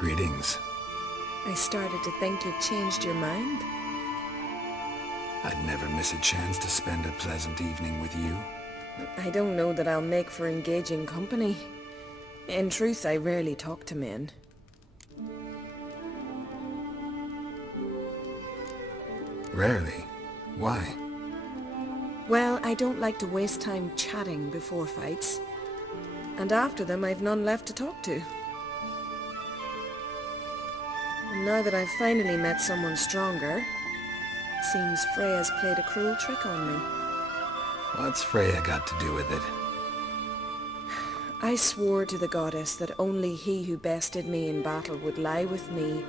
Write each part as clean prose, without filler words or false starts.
Greetings. I started to think you'd changed your mind. I'd never miss a chance to spend a pleasant evening with you. I don't know that I'll make for engaging company. In truth, I rarely talk to men. Rarely? Why? Well, I don't like to waste time chatting before fights. And after them, I've none left to talk to. And now that I've finally met someone stronger, seems Freya's played a cruel trick on me. What's Freya got to do with it? I swore to the goddess that only he who bested me in battle would lie with me,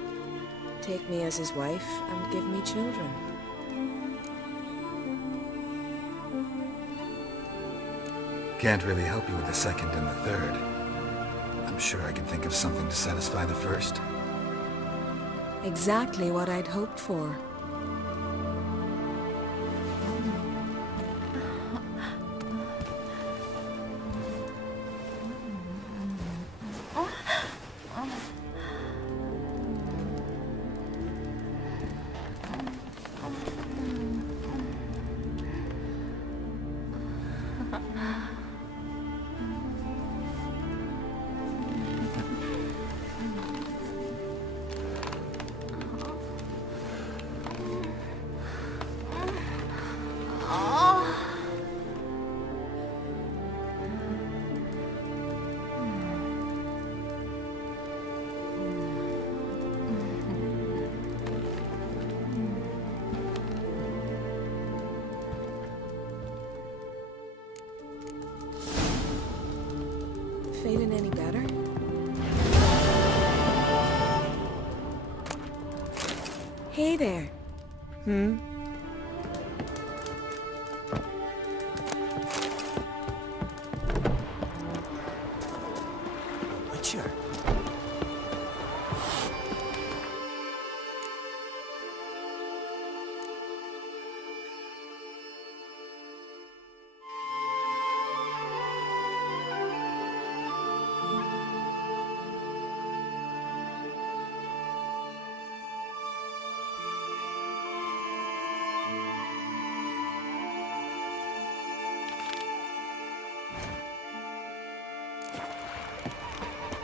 take me as his wife, and give me children. Can't really help you with the second and the third. I'm sure I could think of something to satisfy the first. Exactly what I'd hoped for. Feeling any better? Hey there. Witcher.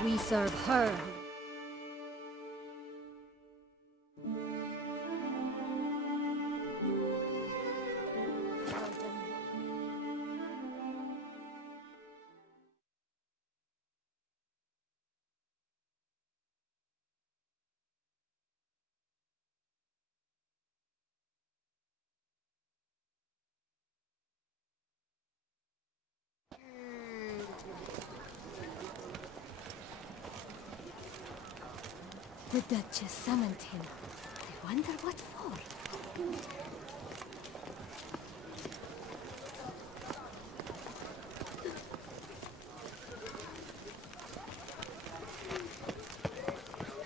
We serve her. The Duchess summoned him. I wonder what for.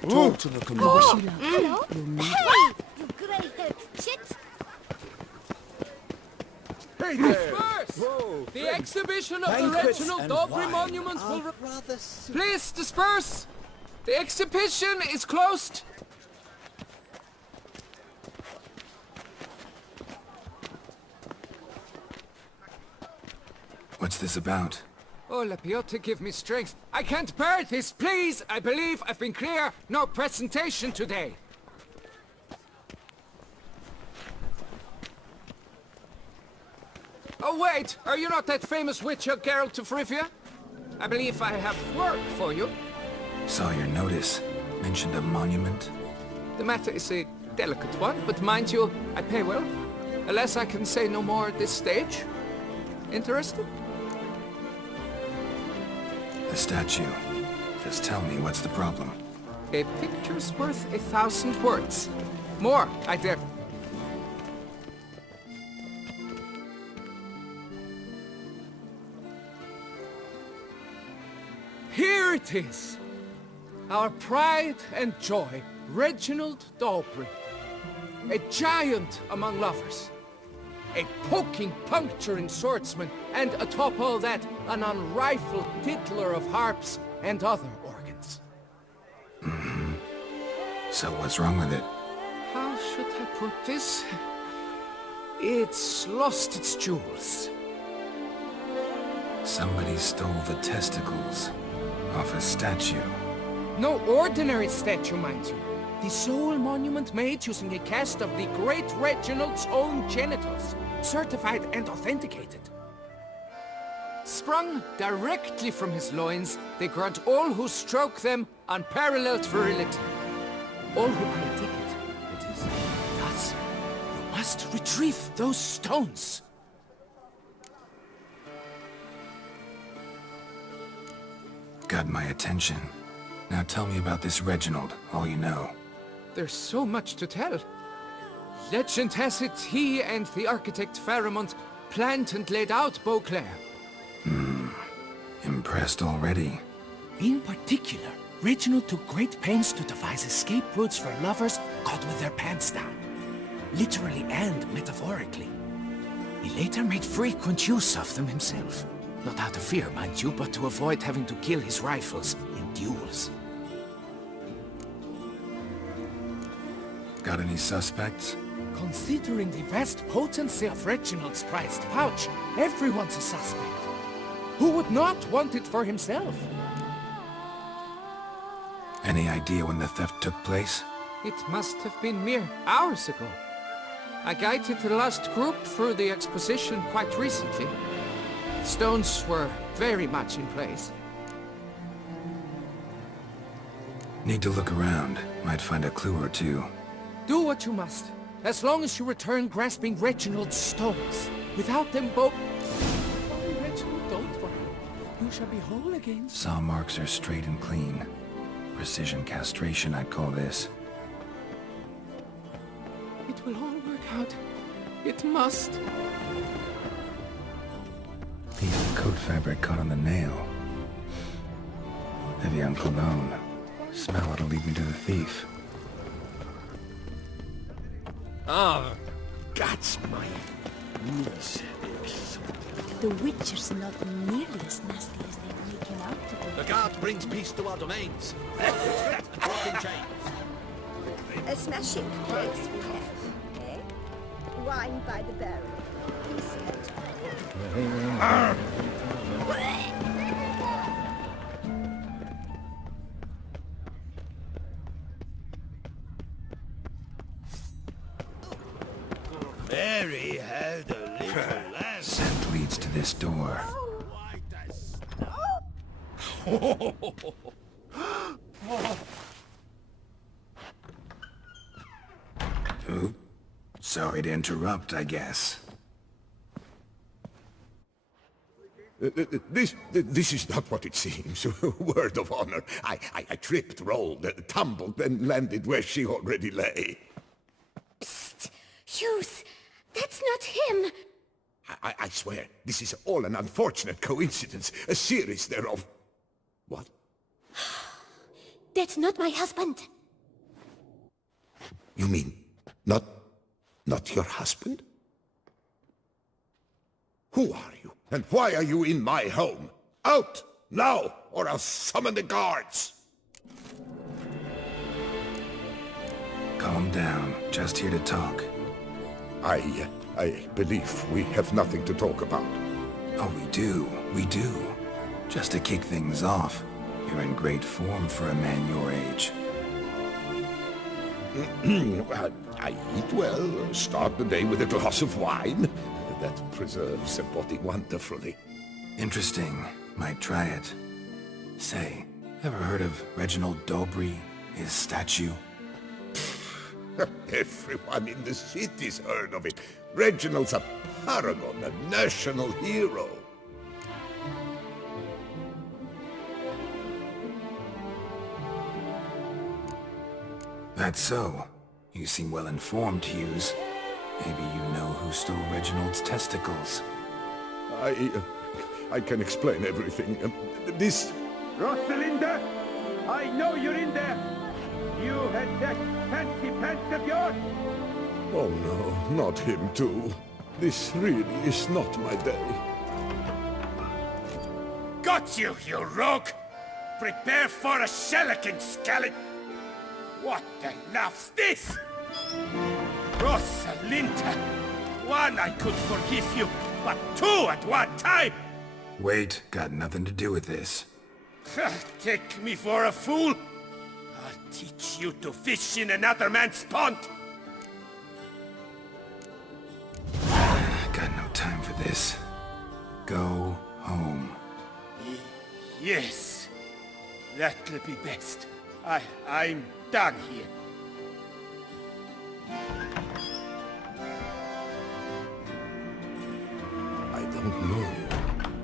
Talk to the commander. Hello? Hey! You grey-haired chit! Hey there! Whoa. The exhibition of the regional Dobry monuments will... Please disperse! The exhibition is closed! What's this about? Oh, Lepiota, give me strength. I can't bear this, please! I believe I've been clear. No presentation today. Oh, wait! Are you not that famous witcher, Geralt of Rivia? I believe I have work for you. Saw your notice. Mentioned a monument. The matter is a delicate one, but mind you, I pay well. Alas, I can say no more at this stage. Interested? The statue. Just tell me what's the problem. A picture's worth 1,000 words. More, I dare. Here it is. Our pride and joy, Reginald Dobry. A giant among lovers. A poking, puncturing swordsman, and atop all that, an unrifled tittler of harps and other organs. So what's wrong with it? How should I put this? It's lost its jewels. Somebody stole the testicles off a statue. No ordinary statue, mind you. The sole monument made using a cast of the great Reginald's own genitals, certified and authenticated. Sprung directly from his loins, they grant all who stroke them unparalleled virility. All who buy a ticket, it is. Thus, you must retrieve those stones. Got my attention. Now tell me about this Reginald, all you know. There's so much to tell. Legend has it he and the architect Faramond planned and laid out Beauclair. Impressed already. In particular, Reginald took great pains to devise escape routes for lovers caught with their pants down. Literally and metaphorically. He later made frequent use of them himself. Not out of fear, mind you, but to avoid having to kill his rivals in duels. Got any suspects? Considering the vast potency of Reginald's prized pouch, everyone's a suspect. Who would not want it for himself? Any idea when the theft took place? It must have been mere hours ago. I guided the last group through the exposition quite recently. Stones were very much in place. Need to look around. Might find a clue or two. Do what you must, as long as you return grasping Reginald's stones. Without them both... Oh, Reginald, don't worry. You shall be whole again. Saw marks are straight and clean. Precision castration, I'd call this. It will all work out. It must. Piece of coat fabric caught on the nail. Heavy on cologne. Smell it'll lead me to the thief. Ah, that's my niece. The Witcher's not nearly as nasty as they make him out to be. The guard brings peace to our domains. Walk in chains. A smashing place we have, eh? Wine by the barrel, he said. Mary had a little lamb. Scent leads to this door. White as snow. Oop. Sorry to interrupt, I guess. This is not what it seems. Word of honor. I tripped, rolled, tumbled, and landed where she already lay. Psst! Hughes! That's not him! I swear, this is all an unfortunate coincidence. A series thereof. What? That's not my husband! You mean, not your husband? Who are you? And why are you in my home? Out! Now! Or I'll summon the guards! Calm down. Just here to talk. I believe we have nothing to talk about. Oh, we do. We do. Just to kick things off, you're in great form for a man your age. I eat well, start the day with a glass of wine. That preserves a body wonderfully. Interesting. Might try it. Say, ever heard of Reginald Dobry, his statue? Everyone in the city's heard of it. Reginald's a paragon, a national hero. That's so. You seem well informed, Hughes. Maybe you know who stole Reginald's testicles. I can explain everything. This... Rosalinda, I know you're in there. You had that fancy pants of yours. Oh no, not him too. This really is not my day. Got you, you rogue! Prepare for a shellacking, scallop! What the laugh's this? Rosalinda! One, I could forgive you, but two at one time! Wait, got nothing to do with this. Take me for a fool? I'll teach you to fish in another man's pond! Got no time for this. Go home. Yes, that'll be best. I'm done here. I don't know,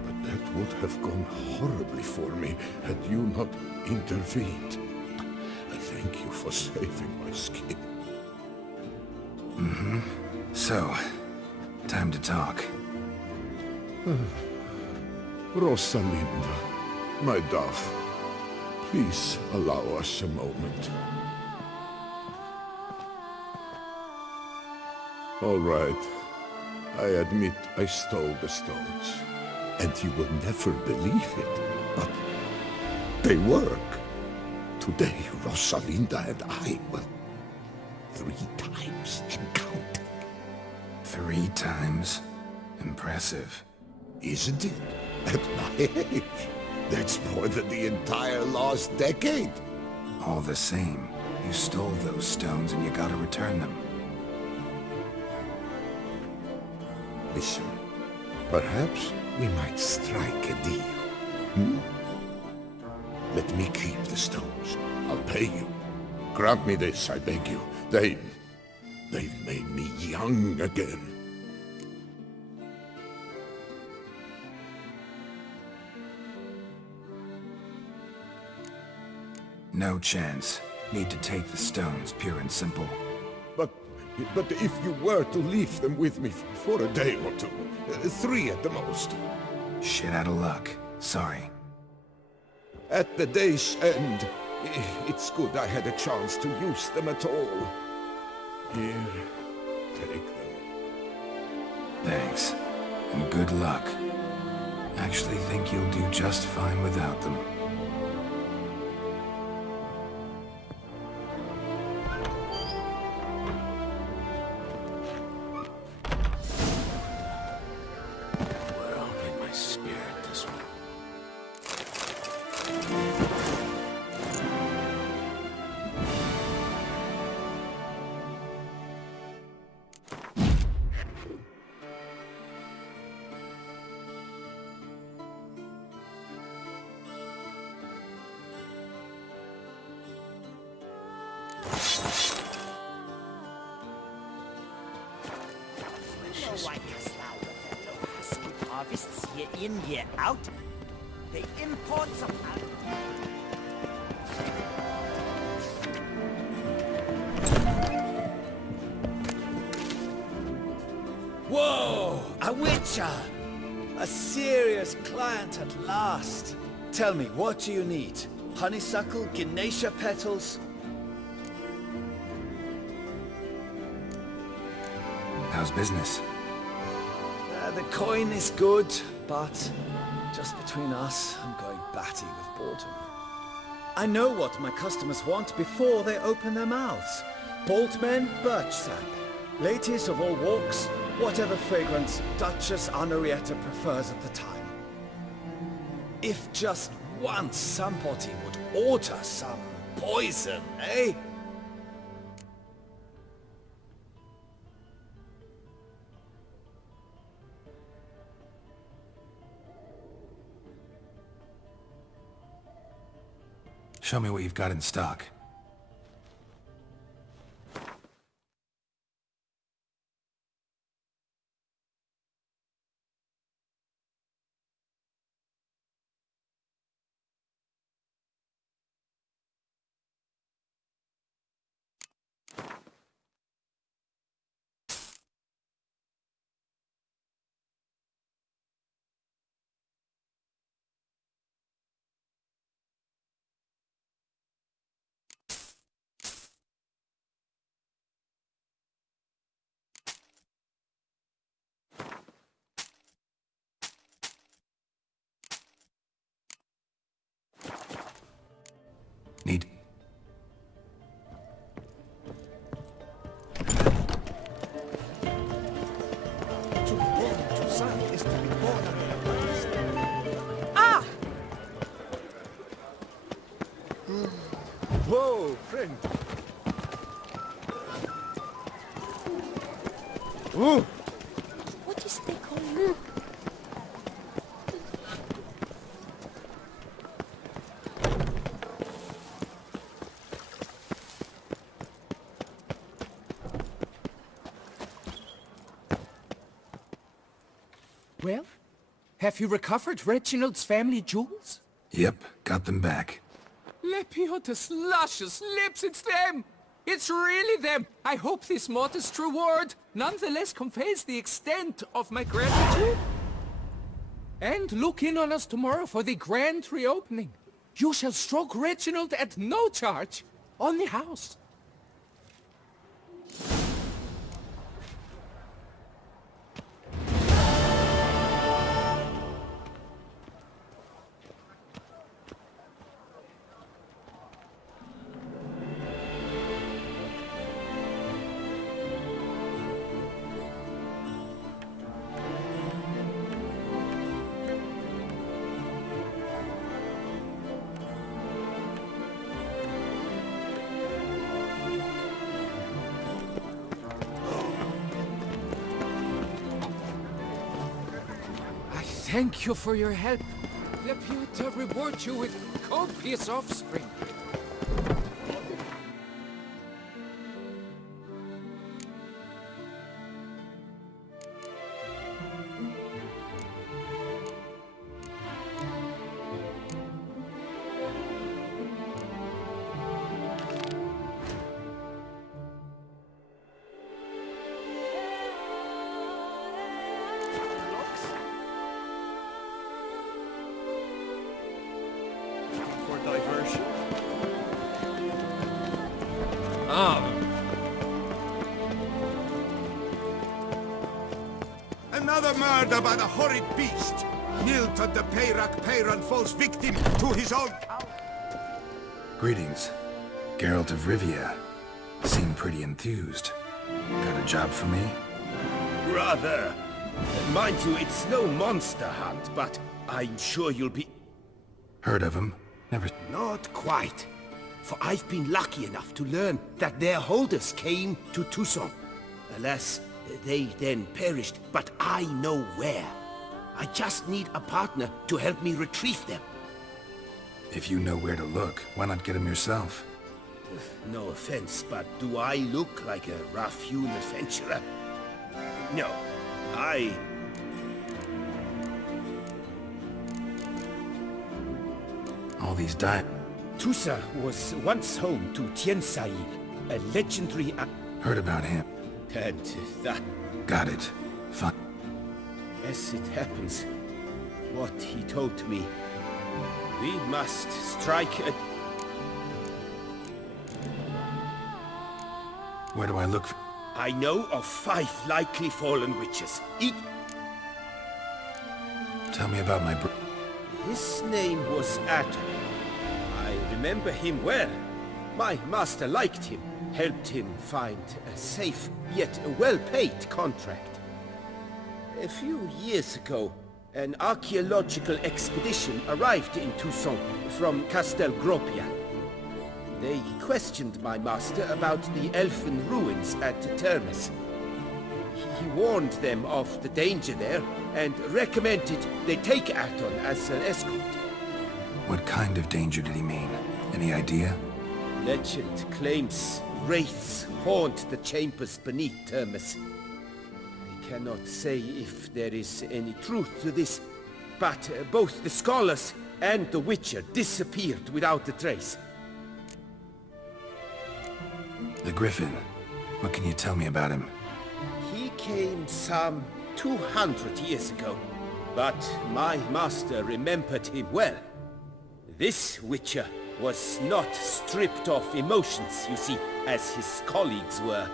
but that would have gone horribly for me had you not intervened. I thank you for saving my skin. So, time to talk. Rosalinda, my dove, please allow us a moment. All right. I admit I stole the stones. And you will never believe it, but they work. Today, Rosalinda and I, well, 3 times and counting. 3 times? Impressive. Isn't it? At my age. That's more than the entire last decade. All the same, you stole those stones and you gotta return them. Listen, perhaps we might strike a deal. Hmm? Let me keep the stones. I'll pay you. Grant me this, I beg you. They've made me young again. No chance. Need to take the stones, pure and simple. But if you were to leave them with me for a day or 2, 3 at the most. Shit out of luck. Sorry. At the day's end, it's good I had a chance to use them at all. Here, take them. Thanks. And good luck. Actually think you'll do just fine without them. We're all in my spirit this one. Harvests year in, year out. They import some. Whoa! A witcher! A serious client at last. Tell me, what do you need? Honeysuckle, Ganesha petals? How's business? The coin is good, but just between us, I'm going batty with boredom. I know what my customers want before they open their mouths. Boltmen, birch sap. Ladies of all walks, whatever fragrance Duchess Henrietta prefers at the time. If just once somebody would order some poison, eh? Show me what you've got in stock. Need... Whoa, friend. Ooh. What is they call you? Well, have you recovered Reginald's family jewels? Yep, got them back. Lepiotus luscious lips, it's them! It's really them! I hope this modest reward nonetheless conveys the extent of my gratitude. And look in on us tomorrow for the grand reopening. You shall stroke Reginald at no charge on the house. Thank you for your help. Laputa reward you with copious offspring. Diversion. Another murder by the horrid beast. Nilton the Peyrak Peyran falls victim to his own... Greetings. Geralt of Rivia. Seem pretty enthused. Got a job for me? Rather. Mind you, it's no monster hunt, but I'm sure you'll be... Heard of him? Never... Not quite. For I've been lucky enough to learn that their holders came to Tucson. Alas, they then perished, but I know where. I just need a partner to help me retrieve them. If you know where to look, why not get him yourself? No offense, but do I look like a rough-hewn adventurer? No, All these Tusa was once home to Tiensail, a legendary... Heard about him. And that... Got it. Fine. As it happens, what he told me, we must strike a... Where do I look for... I know of 5 likely fallen witches. Tell me about my His name was Atom. I remember him well. My master liked him, helped him find a safe, yet a well-paid contract. A few years ago, an archaeological expedition arrived in Tucson from Castel Gropian. They questioned my master about the elfin ruins at Termes. He warned them of the danger there and recommended they take Aton as an escort. What kind of danger did he mean? Any idea? Legend claims wraiths haunt the chambers beneath Termes. I cannot say if there is any truth to this, but both the scholars and the Witcher disappeared without a trace. The Griffin. What can you tell me about him? He came some 200 years ago, but my master remembered him well. This Witcher was not stripped of emotions, you see, as his colleagues were.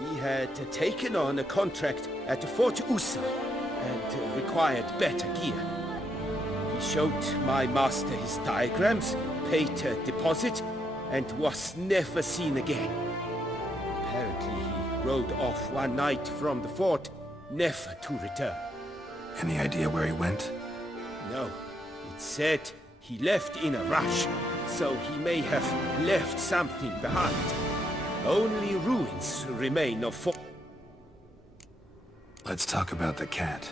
He had taken on a contract at Fort Usa and required better gear. He showed my master his diagrams, paid a deposit, and was never seen again. Apparently he rode off one night from the fort, never to return. Any idea where he went? No, it said he left in a rush, so he may have left something behind. Only ruins remain of Let's talk about the cat.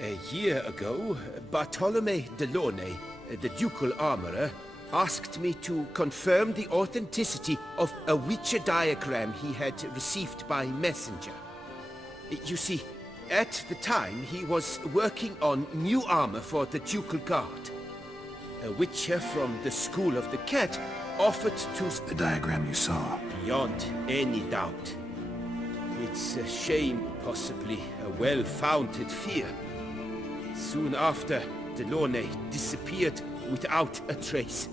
A year ago, Bartolome Delaunay, the ducal armorer, asked me to confirm the authenticity of a Witcher diagram he had received by messenger. You see, at the time he was working on new armor for the ducal guard. A Witcher from the School of the Cat offered to... The diagram you saw. Beyond any doubt. It's a shame, possibly a well-founded fear. Soon after, Delaunay disappeared without a trace.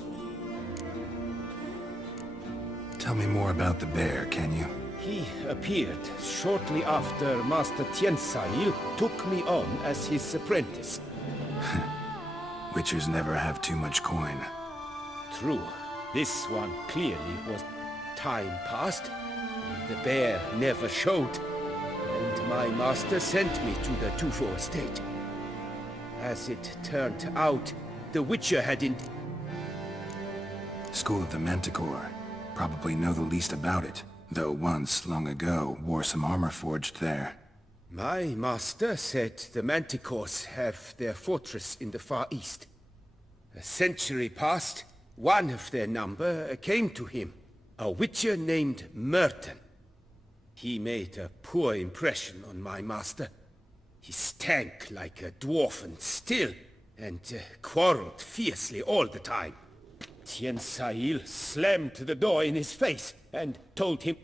Tell me more about the bear, can you? He appeared shortly after Master Tiensail took me on as his apprentice. Witchers never have too much coin. True. This one clearly was... Time passed. The bear never showed. And my master sent me to the Tufo estate. As it turned out, the Witcher had School of the Manticore. Probably know the least about it, though once, long ago, wore some armor forged there. My master said the Manticores have their fortress in the Far East. A century passed, one of their number came to him, a Witcher named Merton. He made a poor impression on my master. He stank like a dwarfen still, and quarreled fiercely all the time. Tiensail slammed the door in his face and told him...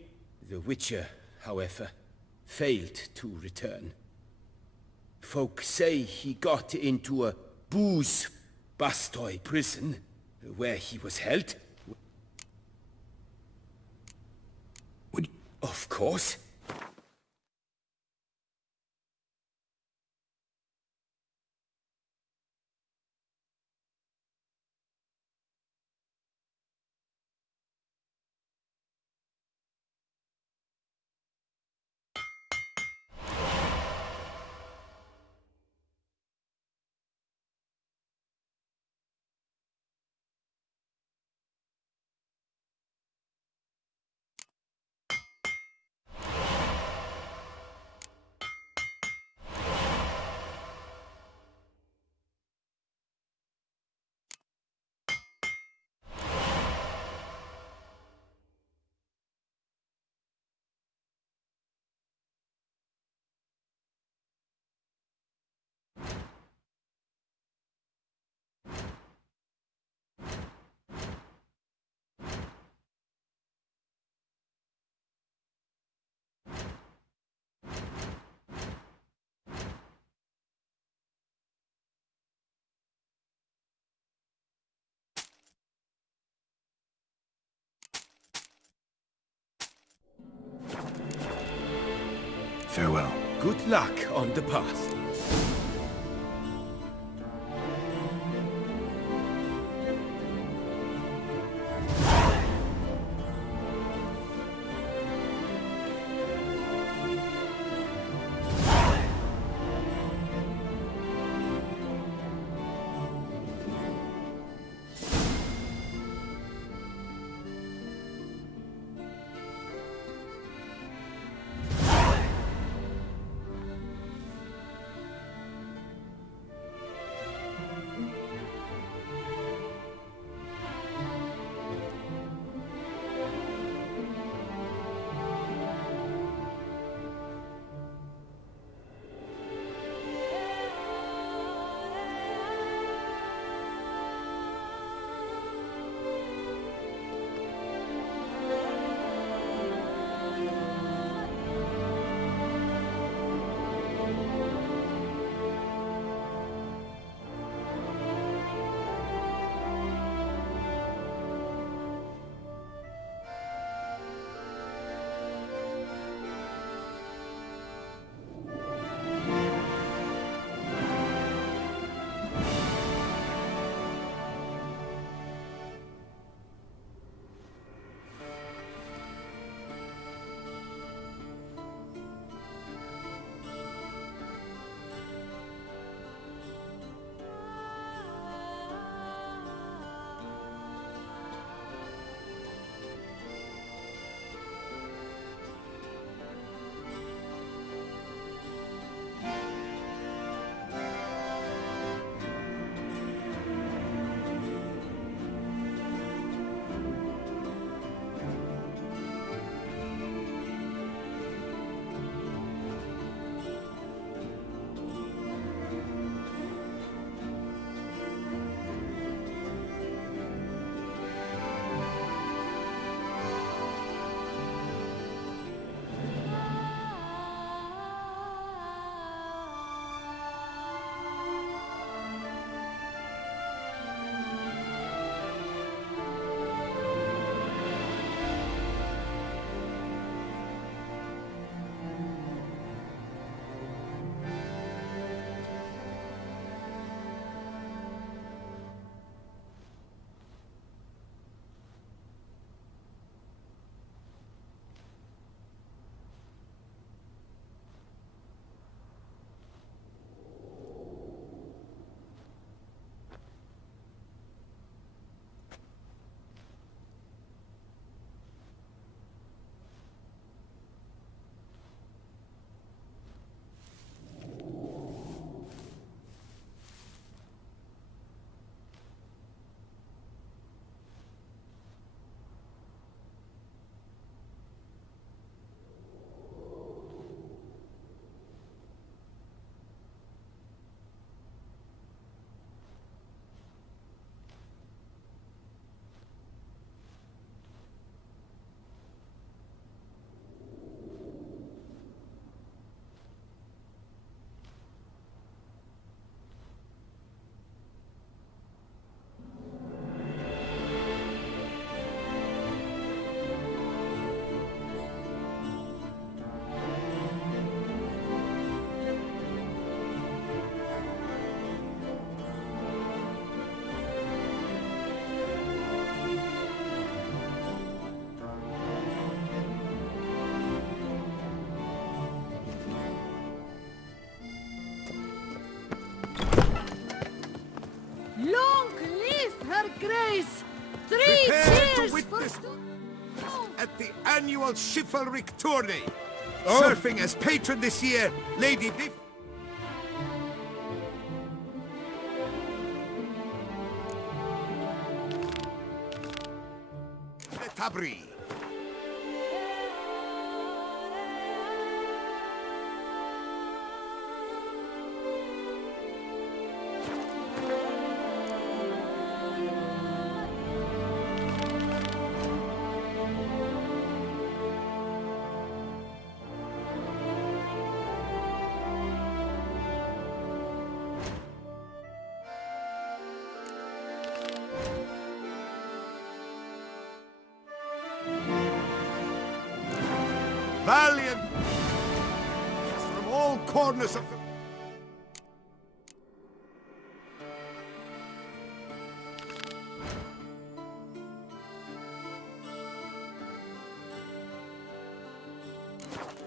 The Witcher, however, failed to return. Folk say he got into a booze Bastoy prison, where he was held. Would... Of course. Farewell. Good luck on the path. at the annual chivalric tourney. Surfing as patron this year, Lady Viv... Tabri. Valiant from all corners of the...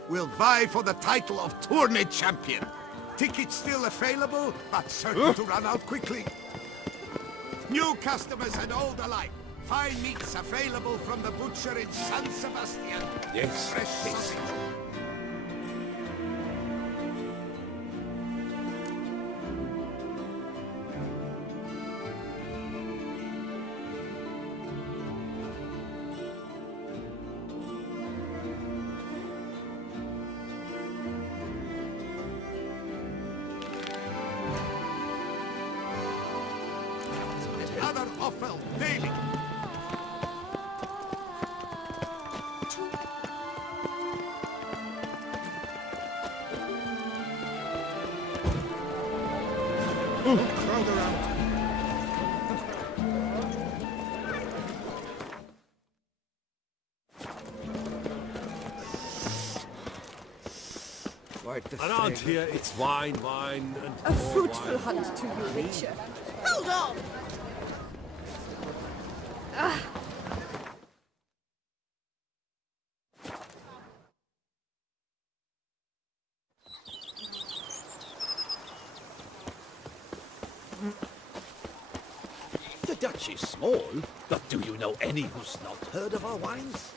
will vie for the title of tourney champion. Tickets still available, but certain to run out quickly. New customers and old alike. Fine meats available from the butcher in San Sebastian. Yes, Fresh yes. sausage. Other offal daily. Crowd around. Around here, it's wine, and A more fruitful wine. hunt to you, Witcher. Hold on! The Dutch is small, but do you know any who's not heard of our wines?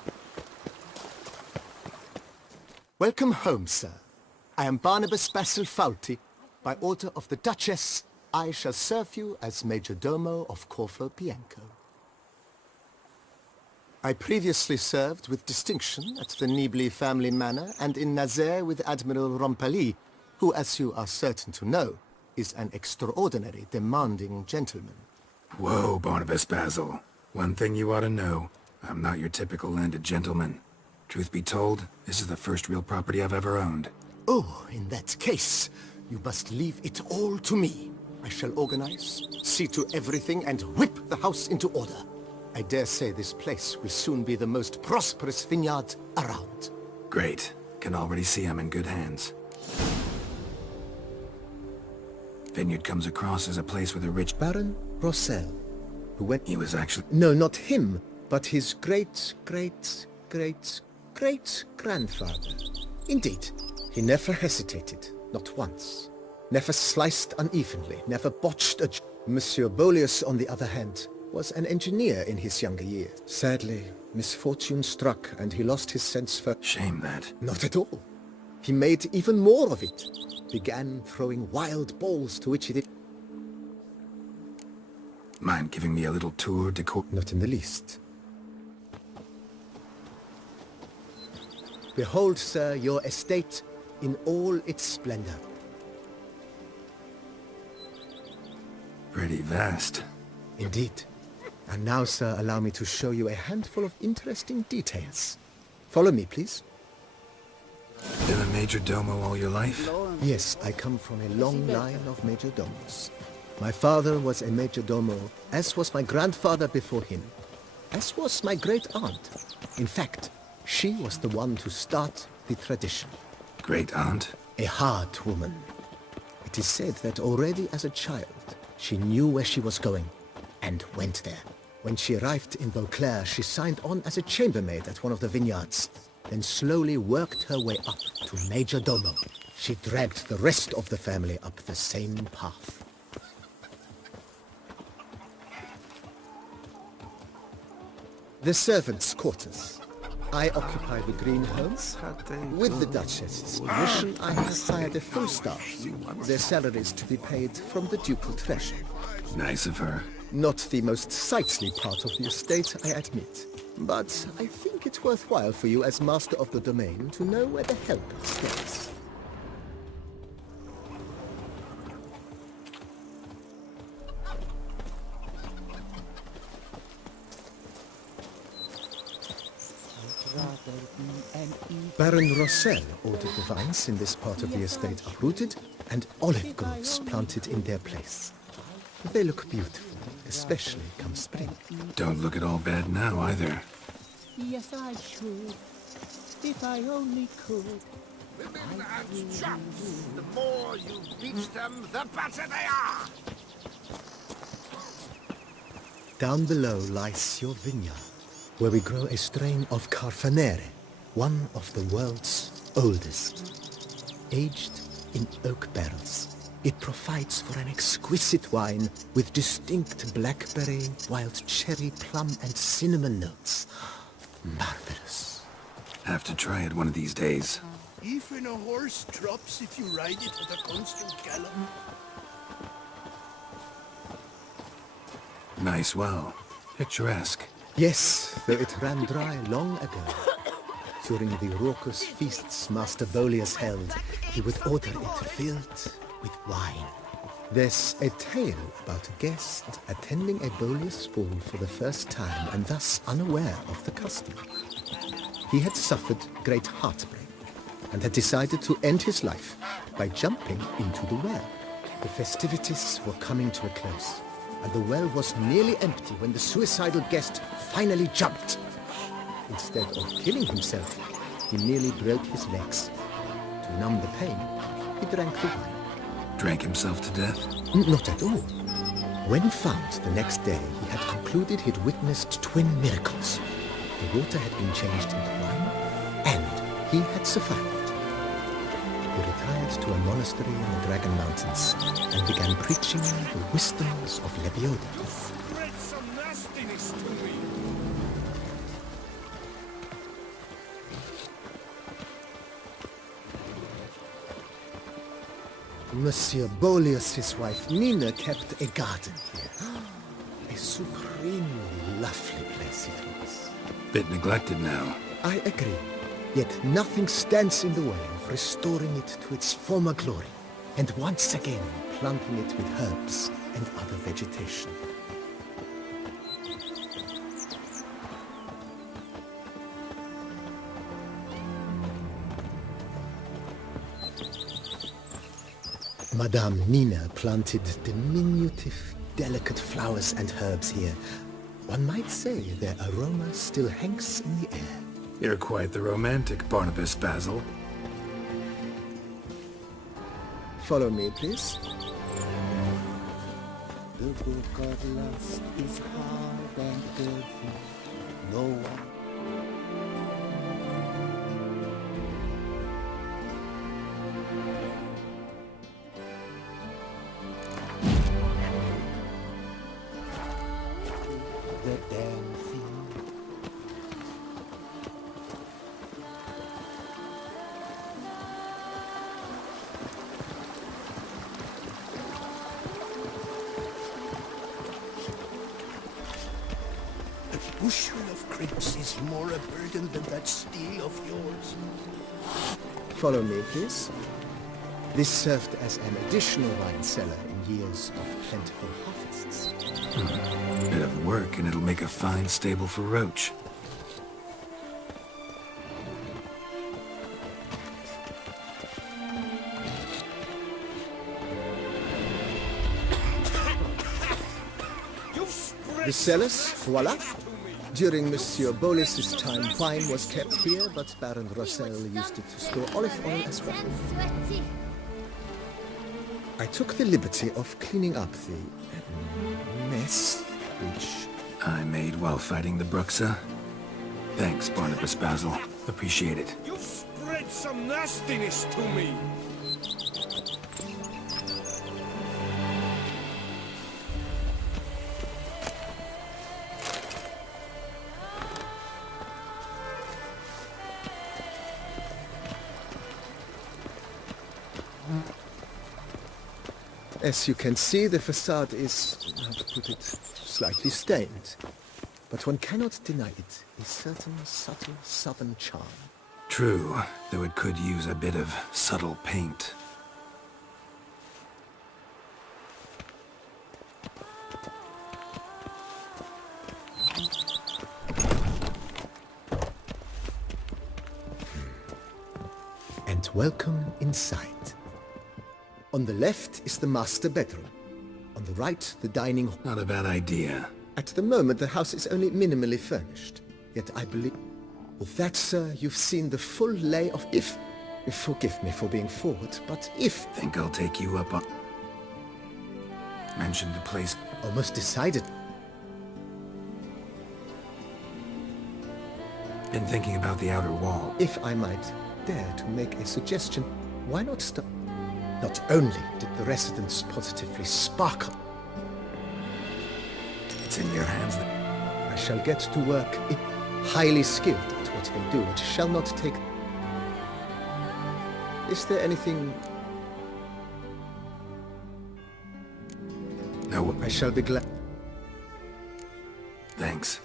Welcome home, sir. I am Barnabas Basil Fawlty. By order of the Duchess, I shall serve you as Major Domo of Corvo Bianco. I previously served with distinction at the Nibley family manor and in Nazaire with Admiral Rompali, who, as you are certain to know, is an extraordinary demanding gentleman. Whoa, Barnabas Basil. One thing you ought to know. I'm not your typical landed gentleman. Truth be told, this is the first real property I've ever owned. Oh, in that case, you must leave it all to me. I shall organize, see to everything, and whip the house into order. I dare say this place will soon be the most prosperous vineyard around. Great. Can already see I'm in good hands. Vineyard comes across as a place with a rich... Baron Rossel, who went... He was actually... No, not him, but his great-great-great-great-grandfather. Indeed, he never hesitated, not once. Never sliced unevenly, never botched a... Monsieur Bolius, on the other hand, was an engineer in his younger years. Sadly, misfortune struck and he lost his sense for... Shame that. Not at all. He made even more of it. Began throwing wild balls to which he did... Mind giving me a little tour de... Not in the least. Behold, sir, your estate in all its splendor. Pretty vast. Indeed. And now, sir, allow me to show you a handful of interesting details. Follow me, please. Been a major domo all your life? Yes, I come from a long line of major domos. My father was a major domo, as was my grandfather before him, as was my great-aunt. In fact, she was the one to start the tradition. Great-aunt? A hard woman. It is said that already as a child, she knew where she was going, and went there. When she arrived in Beauclair, she signed on as a chambermaid at one of the vineyards, then slowly worked her way up to Major Domo. She dragged the rest of the family up the same path. The servants' quarters. I occupy the green home. With the Duchess's permission, I have hired a full staff. Their salaries to be paid from the ducal treasure. Nice of her. Not the most sightly part of the estate, I admit. But I think it's worthwhile for you as master of the domain to know where the help stands. Baron Rossel ordered the vines in this part of the estate uprooted and olive groves planted in their place. They look beautiful, especially come spring. Don't look at all bad now, either. Yes, I should. If I only could. Women and chaps, the more you beat them, the better they are! Down below lies your vineyard, where we grow a strain of Carfanere, one of the world's oldest. Aged in oak barrels, it provides for an exquisite wine with distinct blackberry, wild cherry, plum, and cinnamon notes. Marvelous. Have to try it one of these days. Even a horse drops if you ride it at a constant gallop. Nice well. Picturesque. Yes, though it ran dry long ago. During the raucous feasts Master Bolius held, he would order it filled with wine. There's a tale about a guest attending a Bolius ball for the first time and thus unaware of the custom. He had suffered great heartbreak and had decided to end his life by jumping into the well. The festivities were coming to a close, and the well was nearly empty when the suicidal guest finally jumped. Instead of killing himself, he nearly broke his legs. To numb the pain, he drank the wine. Drank himself to death? Not at all. When found the next day, he had concluded he'd witnessed twin miracles. The water had been changed into wine, and he had survived. He retired to a monastery in the Dragon Mountains and began preaching the wisdoms of Lebioda. Spread some nastiness to me! Monsieur Bolius' wife Nina kept a garden here. A supremely lovely place it was. Bit neglected now. I agree. Yet nothing stands in the way of restoring it to its former glory, and once again planting it with herbs and other vegetation. Madame Nina planted diminutive, delicate flowers and herbs here. One might say their aroma still hangs in the air. You're quite the romantic, Barnabas Basil. Follow me, please. The book of lust is hard and earthy. No one. The damn thing. A bushel of grapes is more a burden than that steel of yours. Follow me, please. This served as an additional wine cellar in years of plentiful harvests. Bit of work and it'll make a fine stable for Roach. The cellars, voila. During Monsieur Bolis's time, wine was kept here, but Baron Rossel used it to store olive oil as well. Sweaty. I took the liberty of cleaning up the mess, which I made while fighting the Bruxa. Thanks, Barnabas Basil. Appreciate it. You've spread some nastiness to me! As you can see, the facade is, how to put it, slightly stained. But one cannot deny it, a certain subtle southern charm. True, though it could use a bit of subtle paint. And welcome inside. On the left is the master bedroom. On the right, the dining hall. Not a bad idea. At the moment, the house is only minimally furnished. Yet I believe... With that, sir, you've seen the full lay of... If... Forgive me for being forward, but if... Think I'll take you up on... Mentioned the place... Almost decided. Been thinking about the outer wall. If I might dare to make a suggestion, why not stop? Not only did the residents positively sparkle. It's in your hands. I shall get to work highly skilled at what they do. It shall not take... Is there anything... No. I shall be glad... Thanks.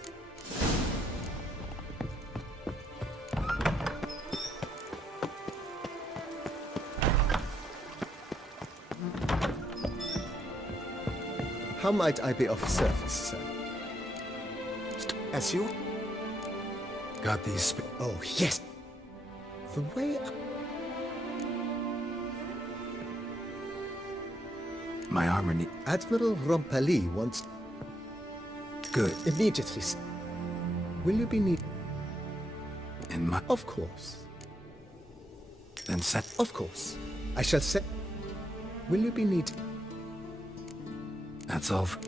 How might I be of service, sir? As you? Got these Oh, yes! The way... My armor Admiral Rompali wants... Good. Immediately, sir. Will you be need... In my... Of course. Then set... Of course. I shall set... Will you be need... That's all for...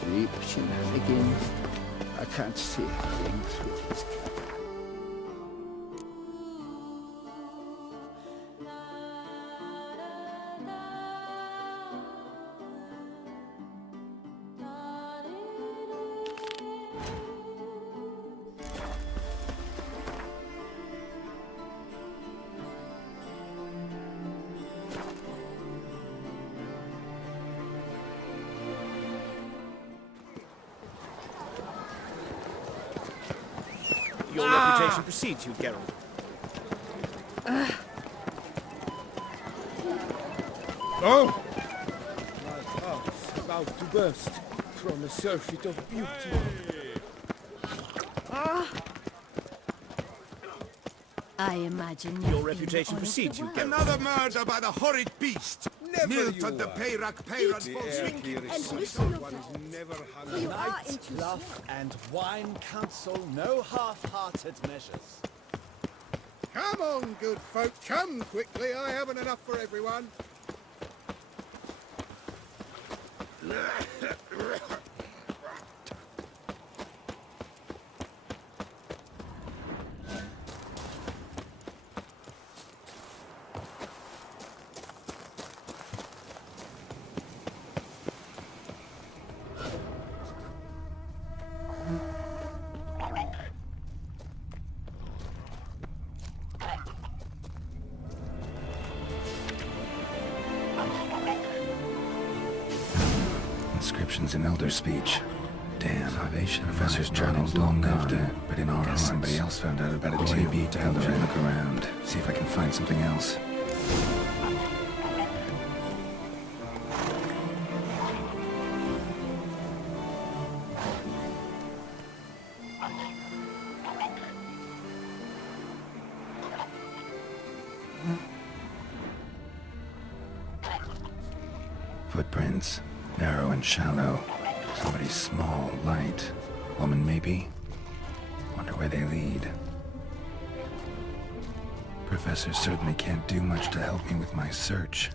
Cheap shenanigans. I can't see things with his cat. Your reputation precedes you, Geralt. Oh! My heart's about to burst from a surfeit of beauty. I imagine Your reputation precedes you, Geralt. Another murder by the horrid beast! Never Milt and the Peyrac And listen your for you are Knight, into bluff, and wine council, no half-hearted measures. Come on, good folk, come quickly. I haven't enough for everyone. Inscriptions in Elder speech. Damn. Salvation. Professor's journal's long gone, but in our hearts, somebody else found out about it too. Be to Elder. Look around, see if I can find something else. Footprints. Narrow and shallow. Somebody small, light. Woman, maybe? Wonder where they lead. Professor certainly can't do much to help me with my search.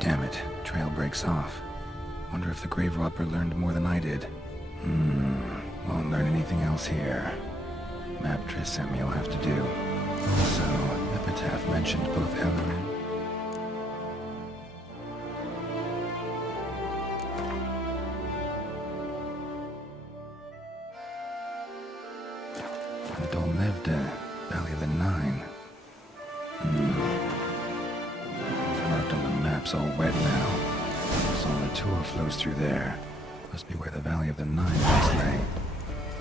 Damn it, trail breaks off. Wonder if the grave robber learned more than I did. Won't learn anything else here. Map Triss sent me will have to do. Also, Epitaph mentioned both Helen and Dolnevda, Valley of the Nine. Marked on the maps all wet now. So the tour flows through there. Must be where the Valley of the Nine must lay.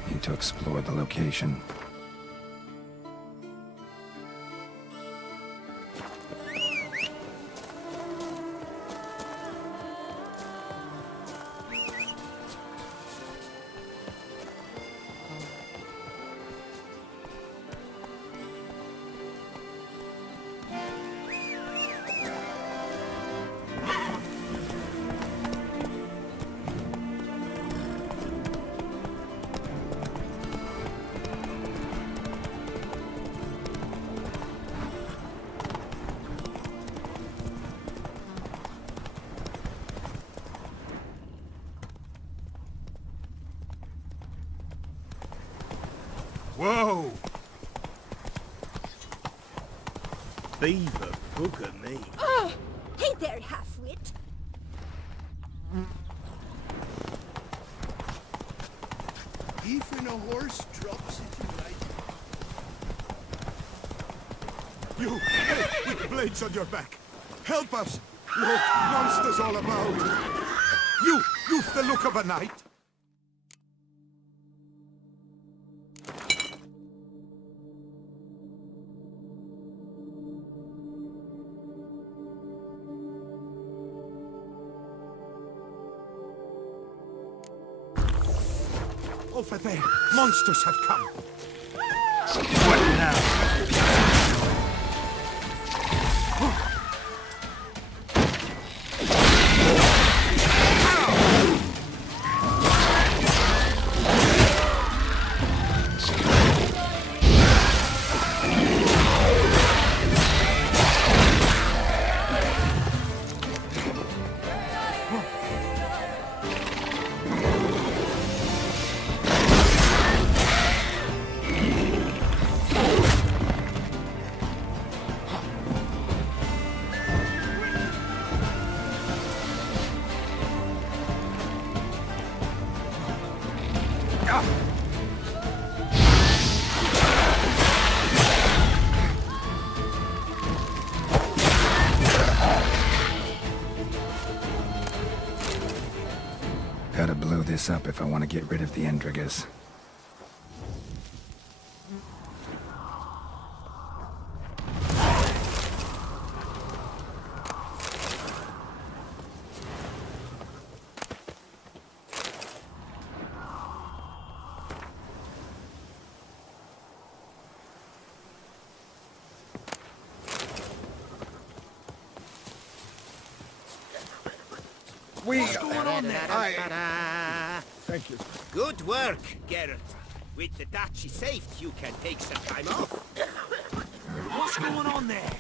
Need to explore the location. Whoa! Beaver bugger me. Oh, hey there, half-wit. Even a horse drops it right. You, hey, with blades on your back. Help us! Look, monsters all about. You've the look of a knight. Over there, monsters have come. What now? Gotta blow this up if I want to get rid of the Endrigas. What's going on there? Thank you. Good work, Geralt. With the duchy saved, you can take some time off. What's going on there?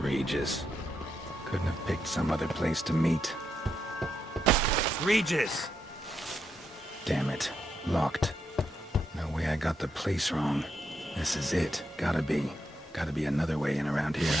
Regis. Couldn't have picked some other place to meet. Regis! Damn it. Locked. No way I got the place wrong. This is it. Gotta be. Gotta be another way in around here.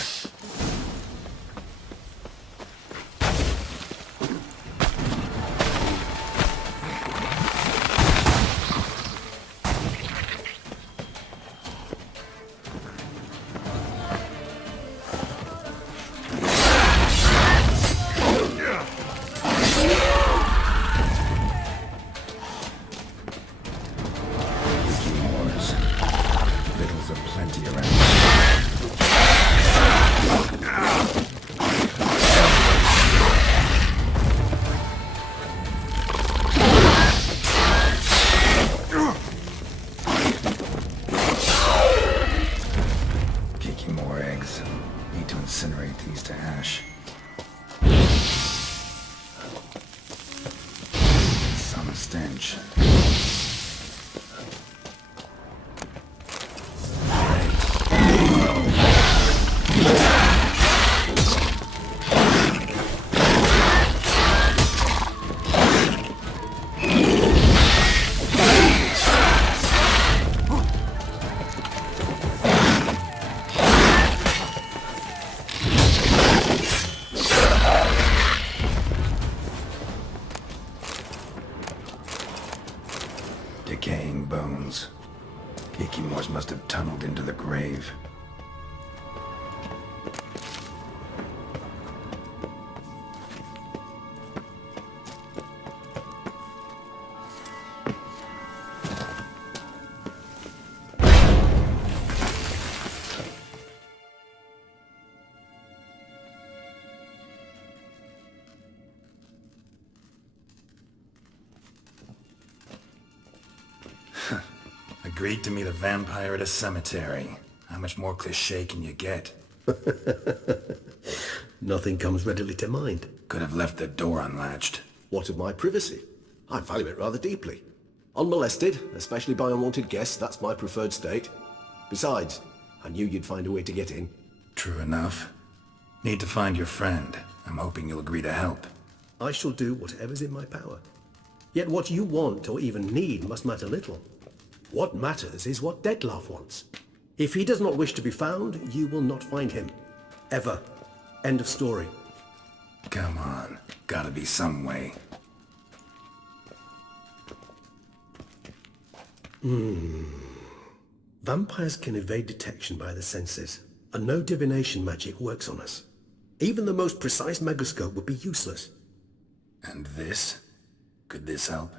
Incinerate these to ash. Some stench. Decaying bones. Kikimores must have tunneled into the grave. Agreed to meet a vampire at a cemetery. How much more cliché can you get? Nothing comes readily to mind. Could have left the door unlatched. What of my privacy? I value it rather deeply. Unmolested, especially by unwanted guests, that's my preferred state. Besides, I knew you'd find a way to get in. True enough. Need to find your friend. I'm hoping you'll agree to help. I shall do whatever's in my power. Yet what you want or even need must matter little. What matters is what Dettlaff wants. If he does not wish to be found, you will not find him. Ever. End of story. Come on. Gotta be some way. Vampires can evade detection by the senses, and no divination magic works on us. Even the most precise megascope would be useless. And this? Could this help?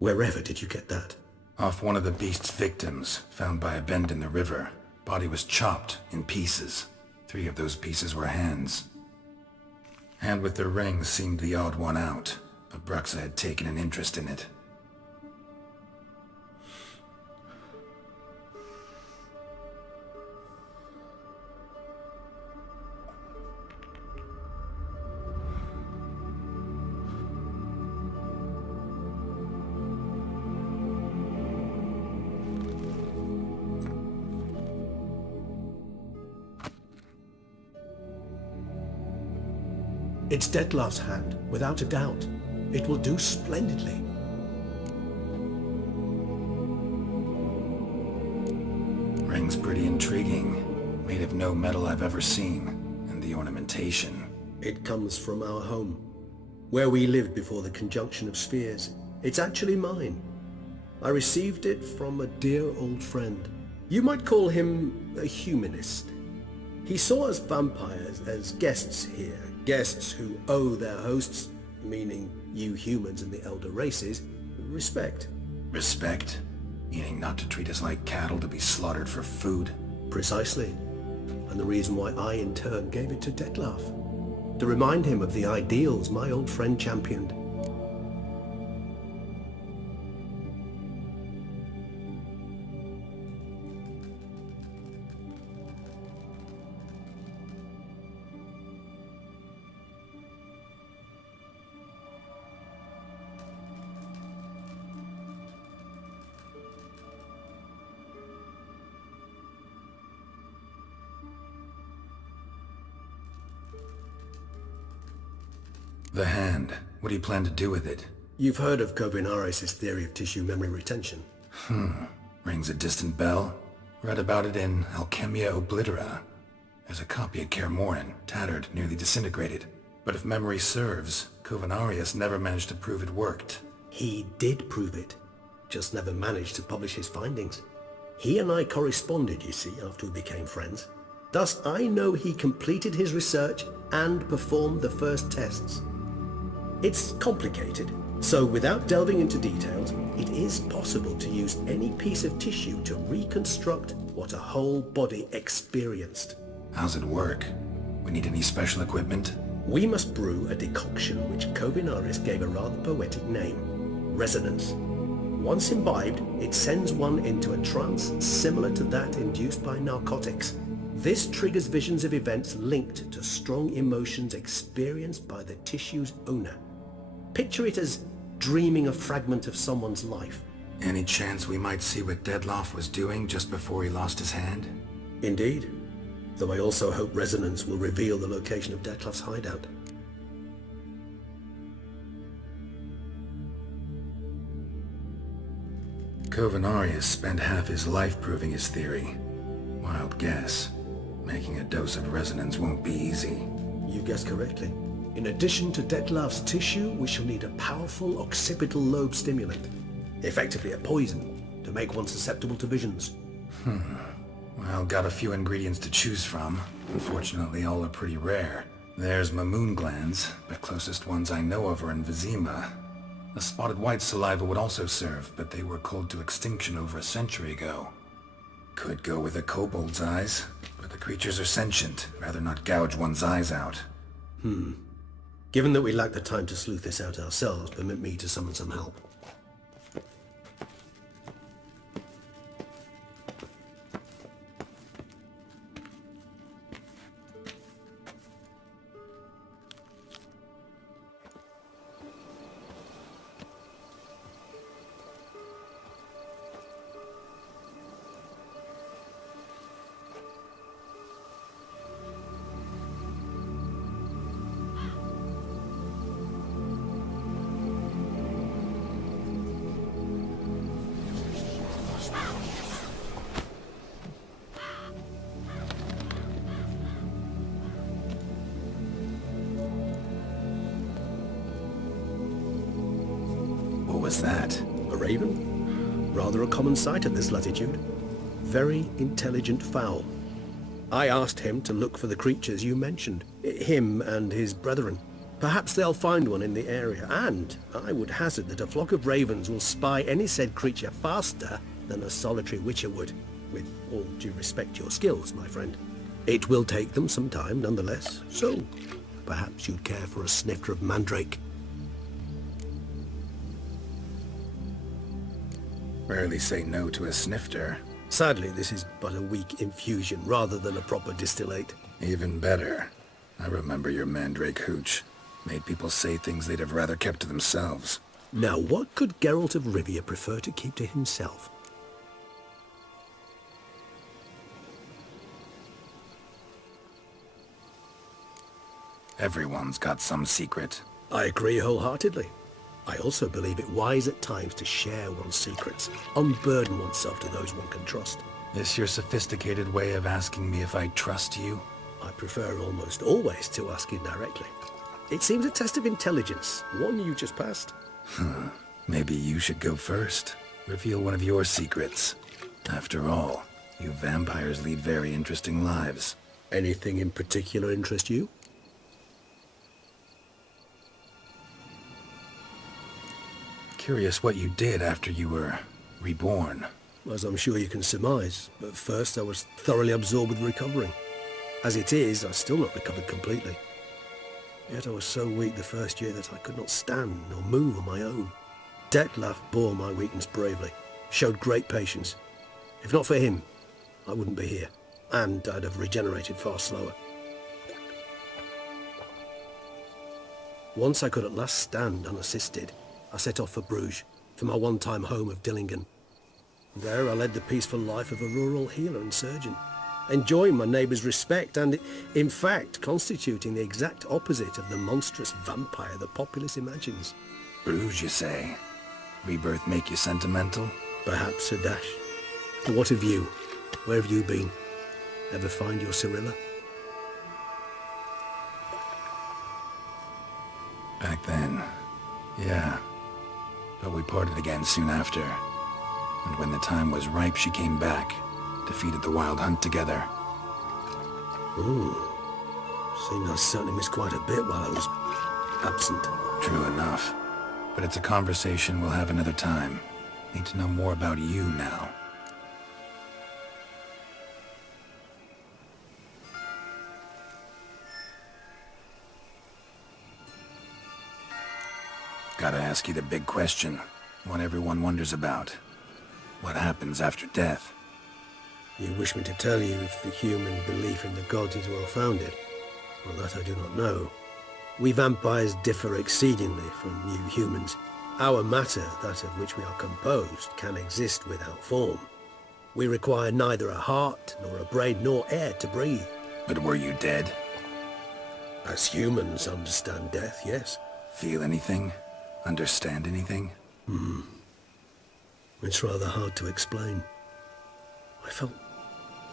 Wherever did you get that? Off one of the beast's victims, found by a bend in the river. Body was chopped in pieces. 3 of those pieces were hands. Hand with the ring seemed the odd one out, but Bruxa had taken an interest in it. It's Dettlaff's hand, without a doubt. It will do splendidly. Ring's pretty intriguing. Made of no metal I've ever seen. And the ornamentation. It comes from our home, where we lived before the conjunction of spheres. It's actually mine. I received it from a dear old friend. You might call him a humanist. He saw us vampires as guests here. Guests who owe their hosts, meaning you humans and the elder races, respect. Respect? Meaning not to treat us like cattle to be slaughtered for food? Precisely. And the reason why I in turn gave it to Dettlaff. To remind him of the ideals my old friend championed. The hand. What do you plan to do with it? You've heard of Kovinaris' theory of tissue memory retention. Rings a distant bell. Read about it in Alchemia Oblitera. There's a copy at Kaer Morhen, tattered, nearly disintegrated. But if memory serves, Kovinaris never managed to prove it worked. He did prove it, just never managed to publish his findings. He and I corresponded, you see, after we became friends. Thus, I know he completed his research and performed the first tests. It's complicated, so without delving into details, it is possible to use any piece of tissue to reconstruct what a whole body experienced. How's it work? We need any special equipment? We must brew a decoction which Kovinaris gave a rather poetic name, resonance. Once imbibed, it sends one into a trance similar to that induced by narcotics. This triggers visions of events linked to strong emotions experienced by the tissue's owner. Picture it as dreaming a fragment of someone's life. Any chance we might see what Dettlaff was doing just before he lost his hand? Indeed. Though I also hope resonance will reveal the location of Dettlaff's hideout. Kovinaris spent half his life proving his theory. Wild guess. Making a dose of resonance won't be easy. You guessed correctly. In addition to Dettlaff's tissue, we shall need a powerful occipital lobe stimulant. Effectively a poison, to make one susceptible to visions. Well, got a few ingredients to choose from. Unfortunately, all are pretty rare. There's Mamoon glands, but closest ones I know of are in Vizima. A spotted white saliva would also serve, but they were cold to extinction over a century ago. Could go with a kobold's eyes, but the creatures are sentient. Rather not gouge one's eyes out. Given that we lack the time to sleuth this out ourselves, permit me to summon some help. What was that? A raven? Rather a common sight at this latitude. Very intelligent fowl. I asked him to look for the creatures you mentioned. Him and his brethren. Perhaps they'll find one in the area, and I would hazard that a flock of ravens will spy any said creature faster than a solitary witcher would. With all due respect to your skills, my friend. It will take them some time, nonetheless, so perhaps you'd care for a snifter of mandrake. Rarely say no to a snifter. Sadly, this is but a weak infusion rather than a proper distillate. Even better. I remember your mandrake hooch. Made people say things they'd have rather kept to themselves. Now, what could Geralt of Rivia prefer to keep to himself? Everyone's got some secret. I agree wholeheartedly. I also believe it wise at times to share one's secrets, unburden oneself to those one can trust. This your sophisticated way of asking me if I trust you? I prefer almost always to ask indirectly. It seems a test of intelligence, one you just passed. Maybe you should go first. Reveal one of your secrets. After all, you vampires lead very interesting lives. Anything in particular interest you? Curious what you did after you were reborn. As I'm sure you can surmise, but first I was thoroughly absorbed with recovering. As it is, I've still not recovered completely. Yet I was so weak the first year that I could not stand or move on my own. Dettlaff bore my weakness bravely, showed great patience. If not for him, I wouldn't be here, and I'd have regenerated far slower. Once I could at last stand unassisted, I set off for Bruges, for my one-time home of Dillingen. There I led the peaceful life of a rural healer and surgeon, enjoying my neighbours' respect and, in fact, constituting the exact opposite of the monstrous vampire the populace imagines. Bruges, you say? Rebirth make you sentimental? Perhaps a dash. What of you? Where have you been? Ever find your Cyrilla? Back then, yeah. But we parted again soon after. And when the time was ripe, she came back. Defeated the Wild Hunt together. Ooh. Seems I certainly missed quite a bit while I was absent. True enough. But it's a conversation we'll have another time. Need to know more about you now. Gotta ask you the big question. One everyone wonders about. What happens after death? You wish me to tell you if the human belief in the gods is well founded? Well, that I do not know. We vampires differ exceedingly from you humans. Our matter, that of which we are composed, can exist without form. We require neither a heart, nor a brain, nor air to breathe. But were you dead? As humans understand death, yes. Feel anything? Understand anything? It's rather hard to explain. I felt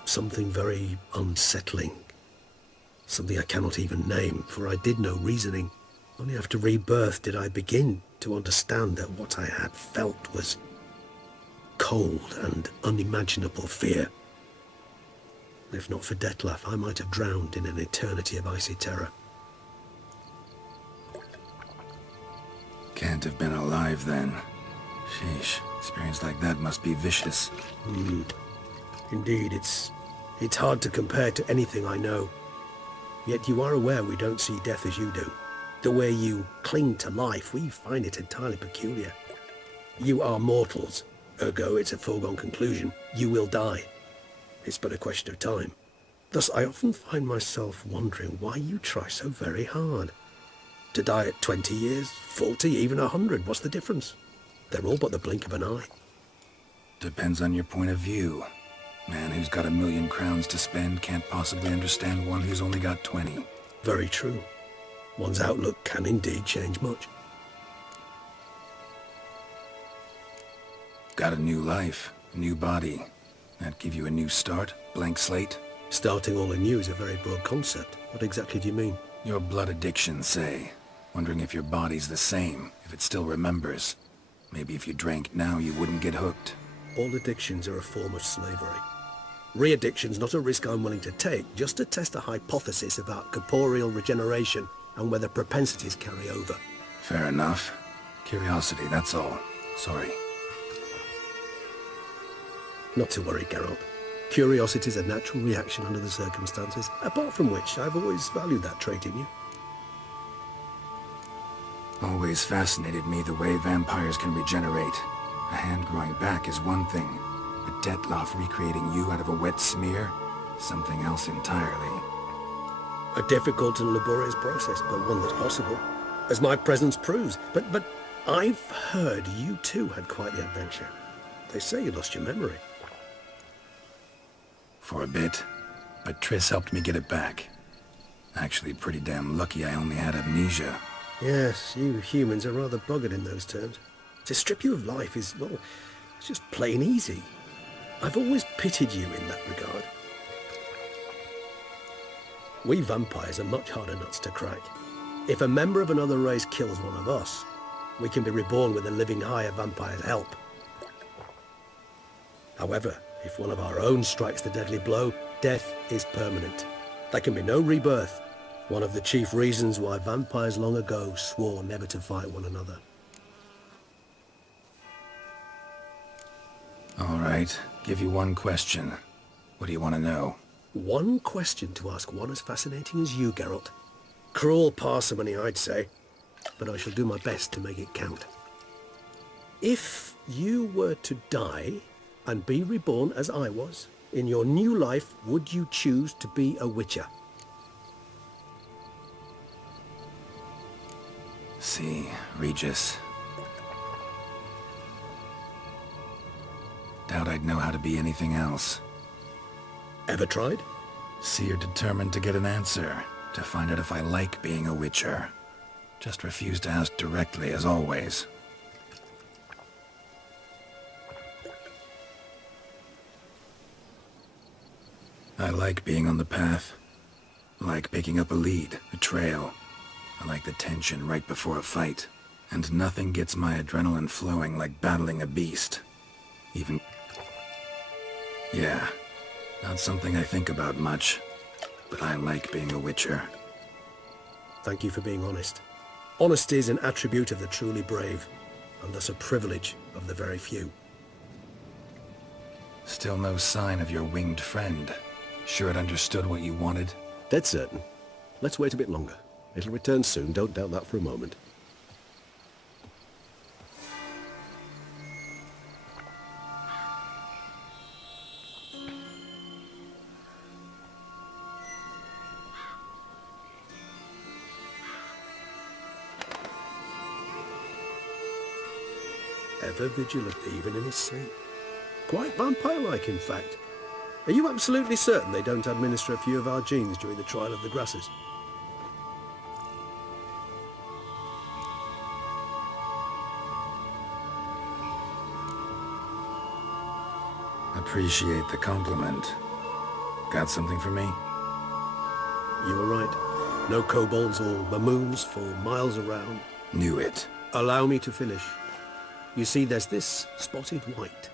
something very unsettling. Something I cannot even name, for I did no reasoning. Only after rebirth did I begin to understand that what I had felt was cold and unimaginable fear. If not for Detlef, I might have drowned in an eternity of icy terror. Can't have been alive then. Sheesh, experience like that must be vicious. Indeed, it's hard to compare to anything I know. Yet you are aware we don't see death as you do. The way you cling to life, we find it entirely peculiar. You are mortals, ergo it's a foregone conclusion. You will die. It's but a question of time. Thus, I often find myself wondering why you try so very hard. To die at 20 years, 40, even 100, what's the difference? They're all but the blink of an eye. Depends on your point of view. Man who's got 1,000,000 crowns to spend can't possibly understand one who's only got 20. Very true. One's outlook can indeed change much. Got a new life, a new body. That give you a new start, blank slate? Starting all anew is a very broad concept. What exactly do you mean? Your blood addiction, say. Wondering if your body's the same, if it still remembers. Maybe if you drank now, you wouldn't get hooked. All addictions are a form of slavery. Re-addiction's not a risk I'm willing to take, just to test a hypothesis about corporeal regeneration and whether propensities carry over. Fair enough. Curiosity, that's all. Sorry. Not to worry, Geralt. Curiosity is a natural reaction under the circumstances, apart from which I've always valued that trait in you. Always fascinated me the way vampires can regenerate. A hand growing back is one thing, but Detloff recreating you out of a wet smear? Something else entirely. A difficult and laborious process, but one that's possible, as my presence proves. But I've heard you too had quite the adventure. They say you lost your memory. For a bit, but Triss helped me get it back. Actually pretty damn lucky I only had amnesia. Yes, you humans are rather buggered in those terms. To strip you of life is, well, it's just plain easy. I've always pitied you in that regard. We vampires are much harder nuts to crack. If a member of another race kills one of us, we can be reborn with a living higher vampire's help. However, if one of our own strikes the deadly blow, death is permanent. There can be no rebirth. One of the chief reasons why vampires long ago swore never to fight one another. All right, give you one question. What do you want to know? One question to ask one as fascinating as you, Geralt. Cruel parsimony, I'd say, but I shall do my best to make it count. If you were to die and be reborn as I was, in your new life, would you choose to be a witcher? See, Regis. Doubt I'd know how to be anything else. Ever tried? See, you're determined to get an answer, to find out if I like being a witcher. Just refuse to ask directly, as always. I like being on the path. I like picking up a lead, a trail. I like the tension right before a fight. And nothing gets my adrenaline flowing like battling a beast. Even... Yeah, not something I think about much, but I like being a witcher. Thank you for being honest. Honesty is an attribute of the truly brave, and thus a privilege of the very few. Still no sign of your winged friend. Sure it understood what you wanted? Dead certain. Let's wait a bit longer. It'll return soon, don't doubt that for a moment. Ever vigilant, even in his sleep. Quite vampire-like, in fact. Are you absolutely certain they don't administer a few of our genes during the trial of the grasses? Appreciate the compliment. Got something for me? You were right. No kobolds or bamoons for miles around. Knew it. Allow me to finish. You see, there's this spotted white.